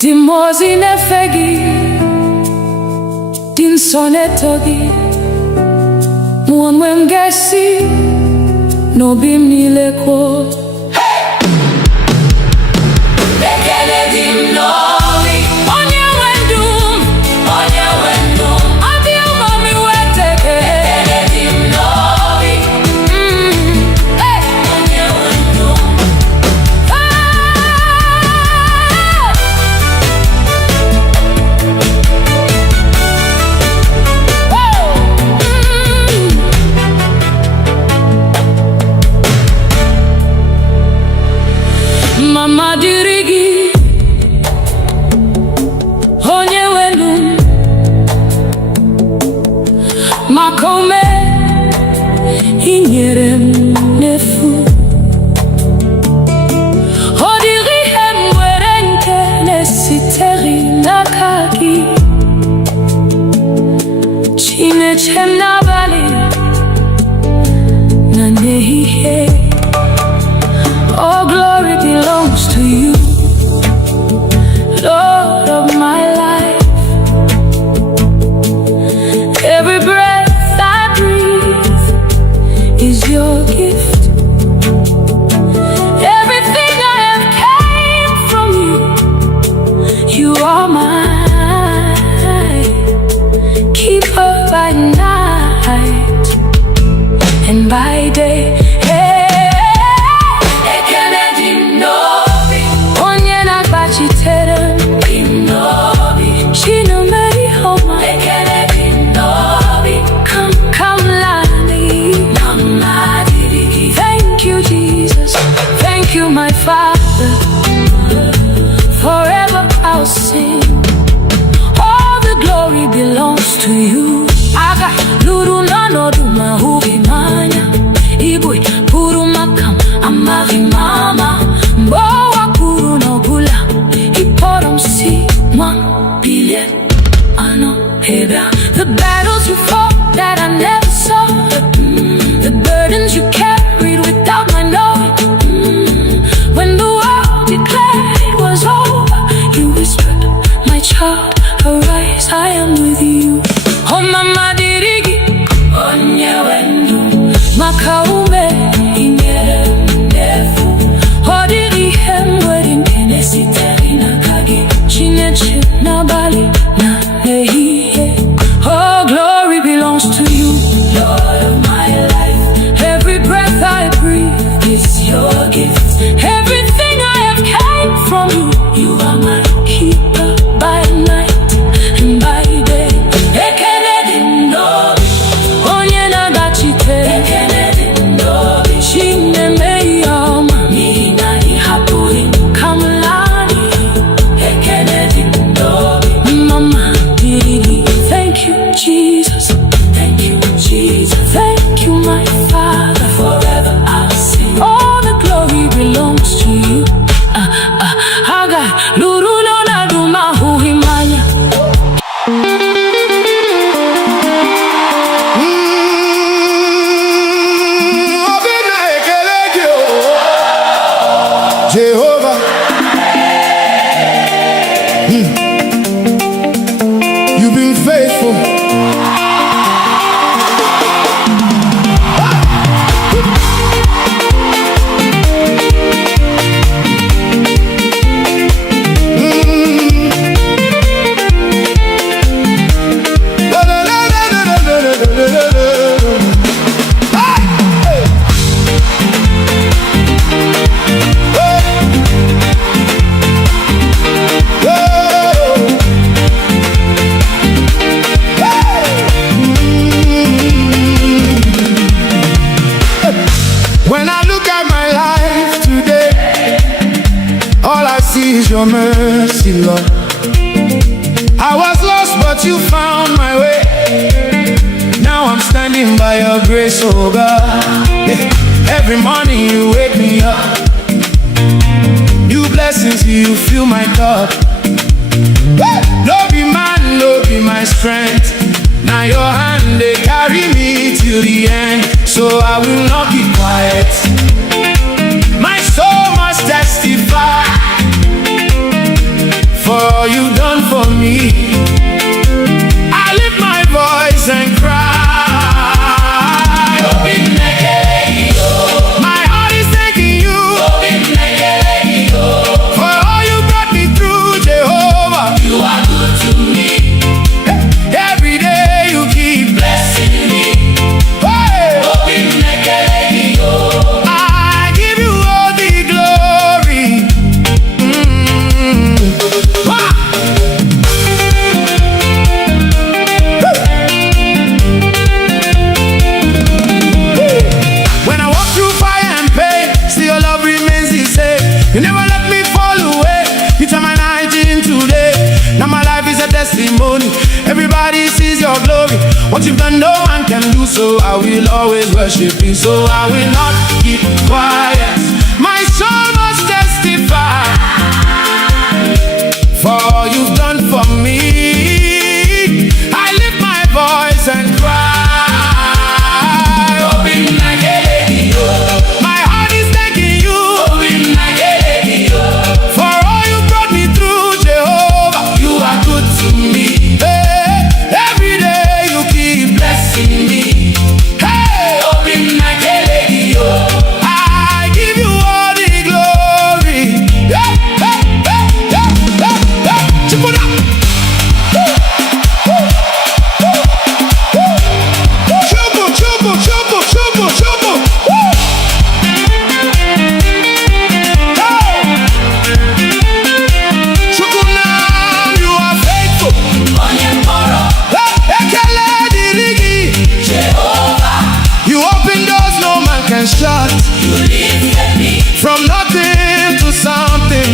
Dimozi nefegi din sonetogi muamwe mgesi no bimni leko. Bekele dim novi onye wendum adi umami weteke. Bekele dim novi hey onye wendum kome inyere m n'efu. Ọ dịghị ihe m nwere nke na-esitere n'aka gị. Chineke m n'abalị na n'ehihie. All glory belongs to you, Lord of my life. Every breath I breathe is your gift. Everything I have came from you. You are mine, keeper by night and by day. My Father, forever I'll sing. All the glory belongs to you. Aga luru nano duma hubi manya. Igbo Christian amari mama. Mbowa kuru no bula. Iporom si mwa bilye ano heba. The battles you fought that I never saw. The burdens you carried without my knowing. When the world declared it was over, you whispered, my child, arise, I am with you. Oh mama dirigi, onye wenu, makaume inyere ndefu. Oh diri hemweri nkenesi terina kagi, chineche na bali na nehiye. Oh glory belongs to you, Lord of my life. Every breath I breathe is your gift. Everything I have came from you. You are my keeper by night and by day. Ekenedi ndobi, onye nagachite. Ekenedi ndobi, chinemei ama. Mina ihapuri, kamlani. Ekenedi ndobi, mama didi. Thank you, Jesus. Thank you, Jesus. Thank you, my Father. Forever I'll sing. All the glory belongs to you. Haga luru no na duma huhimanya. Obina ekelegi o Jehovah. You've been faithful. When I look at my life today, all I see is your mercy, Lord. I was lost, but you found my way. Now I'm standing by your grace, oh God. Every morning you wake me up. New blessings, you fill my cup. No be man, no be my strength. Now your hand, they carry me till the end. So I will not keep quiet. My soul must testify for all you've done for me. I lift my voice and cry. My heart is thanking you for all you brought me through, Jehovah. You are good to me. Every day you keep blessing me. I give you all the glory. When I walk through fire and pain, still your love remains the same. You never let me fall away. You turn my night into day. Now my life is a testimony. Everybody sees your glory. What you've done no man can do, so I will always worship you. So I will not keep quiet. My soul must testify for all you've done for me. I lift my voice and cry, open like a lady, my heart is thanking you, open like a lady, for all you brought me through, Jehovah. You are good to me. Hey, every day you keep blessing me. Hey, open like a lady, I give you all the glory. Hey, hey, hey, hey, hey, hey. Chip it up. Shot. You lifted me from nothing to something.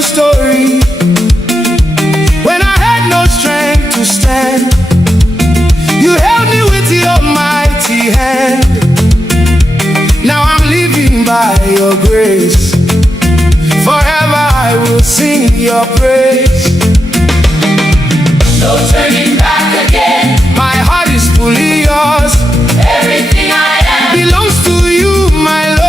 Story when I had no strength to stand, you held me with your mighty hand. Now I'm living by your grace. Forever I will sing your praise. No turning back again. My heart is fully yours. Everything I am belongs to you, my Lord.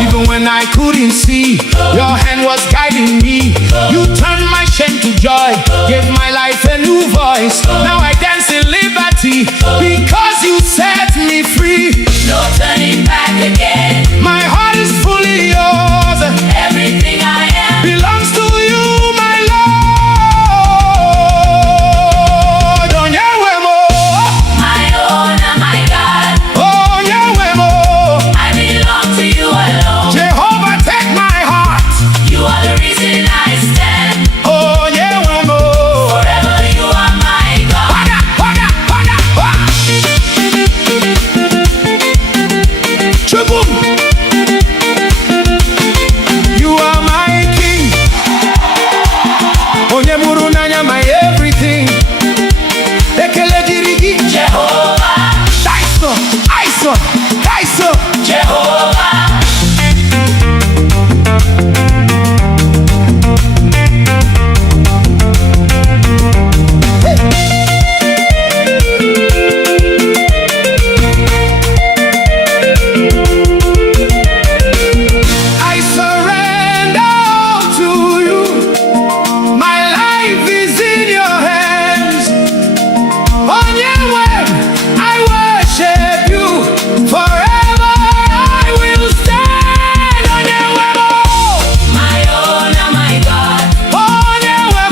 Even when I couldn't see, your hand was guiding me. You turned my shame to joy, gave my life a new voice. Now I dance in liberty because you set me free. No turning back again. My heart is fully yours. Everything I am Chubum. You are my king. Onye muru nanya my everything. Ekele dirigi Jehovah, Daiso, Aiso, Daiso Jehovah. I surrender all to you. My life is in your hands. On your way, I worship you. Forever I will stand on your way. My own and my God, On your way.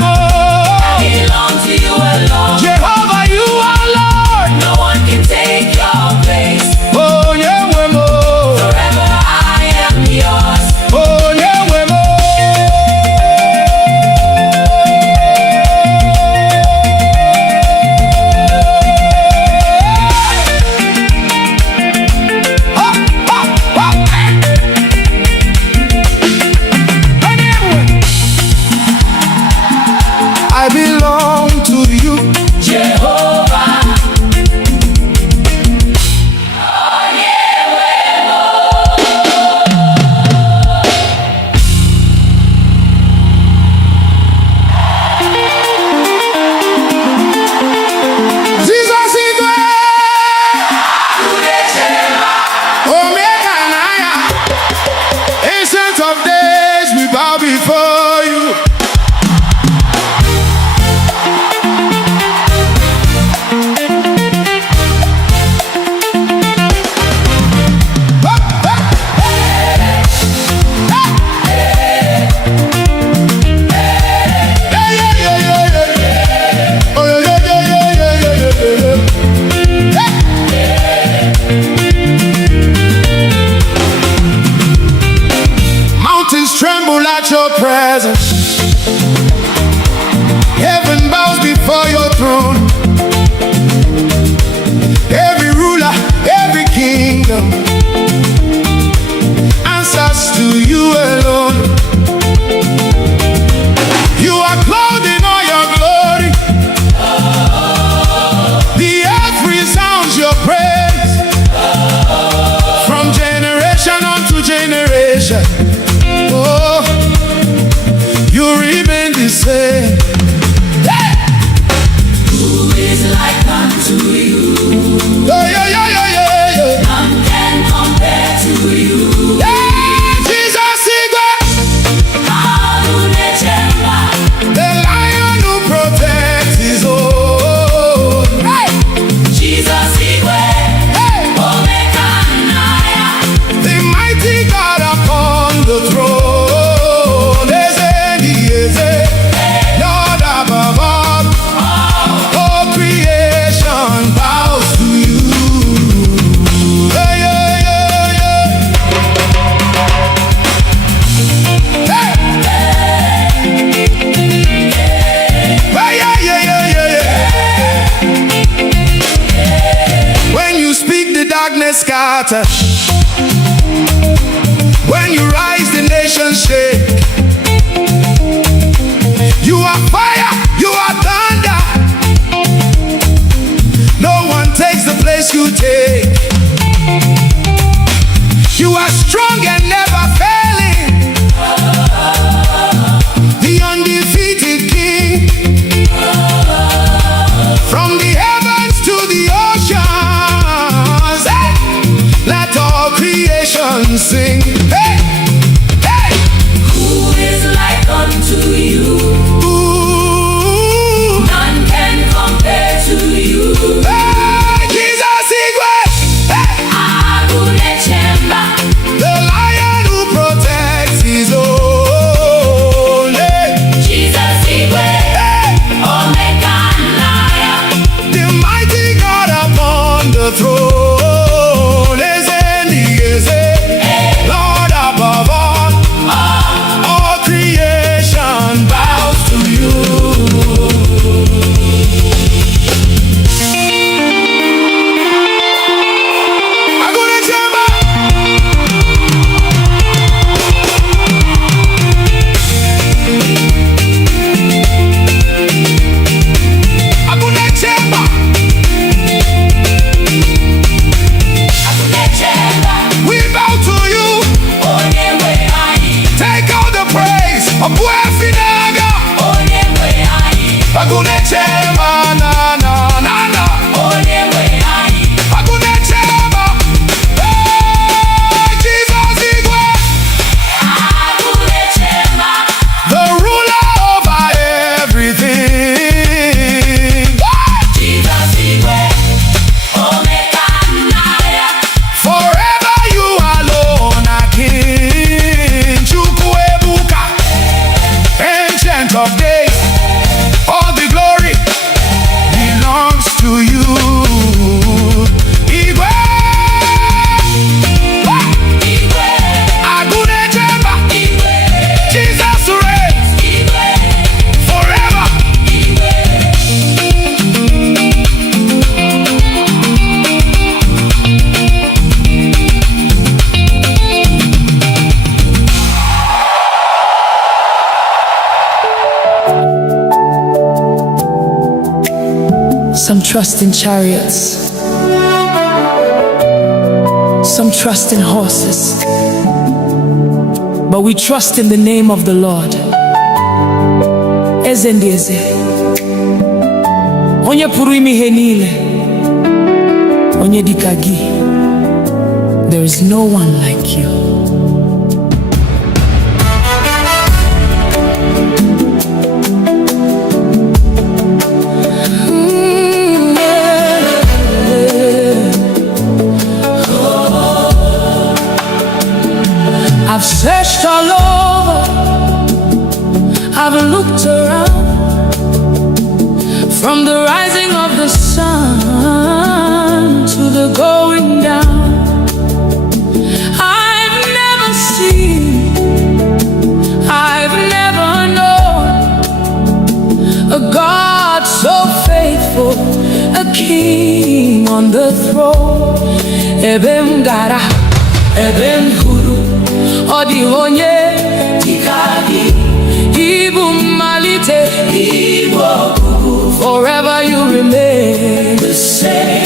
belong to you alone. Jehovah, you are Lord. No one can take your place. On your way. Forever I am yours. On your way. I belong to you. Jehovah, Jesus is Omega and I, ancient of days, we bow before you. Mountains tremble at your presence. Heaven bows before your throne. Every ruler, every kingdom answers to you alone. You are clothed in all your glory. The earth resounds your praise. From generation unto generation, oh, you remain the same. Hey! who is like unto you? Yeah, yeah, yeah, yeah, yeah, yeah. None can compare to you. Yeah, Jesus Igwe, Adonechemba, the lion who protects his own. Hey! Jesus Igwe, Hey! Omekanaya, The mighty God upon the throne. Eze, Lord above all. All creation bows to you. Yeah, yeah, yeah, yeah. Hey! Yeah, yeah, yeah, yeah, yeah. When you speak, the darkness scatters. When you rise, the nations shake. You are fire, you are thunder. No one takes the place you take. You are strong and never failing. The undefeated King. From the heavens to the oceans, hey! Let all creation sing. Hey! Hey! who is like unto you? Ooh! None can compare to you. Hey! Jesus Igwe! Hey! Adonechemba, The lion who protects his own. Hey! Jesus Igwe, Hey! Omekanaya, The mighty God upon the throne. Eze, Lord trust in chariots, some trust in horses, but we trust in the name of the Lord. Eze ndị eze, onye pụrụ ime ihe niile, onye dịka gị. There is no one like you. I've searched all over, I've looked around, from the rising of the sun to the going down. I've never seen, I've never known a God so faithful, a king on the throne. Ebem gara, ebem huru, odi onye dikagi, Ibu malite, Ibu, forever you remain the same.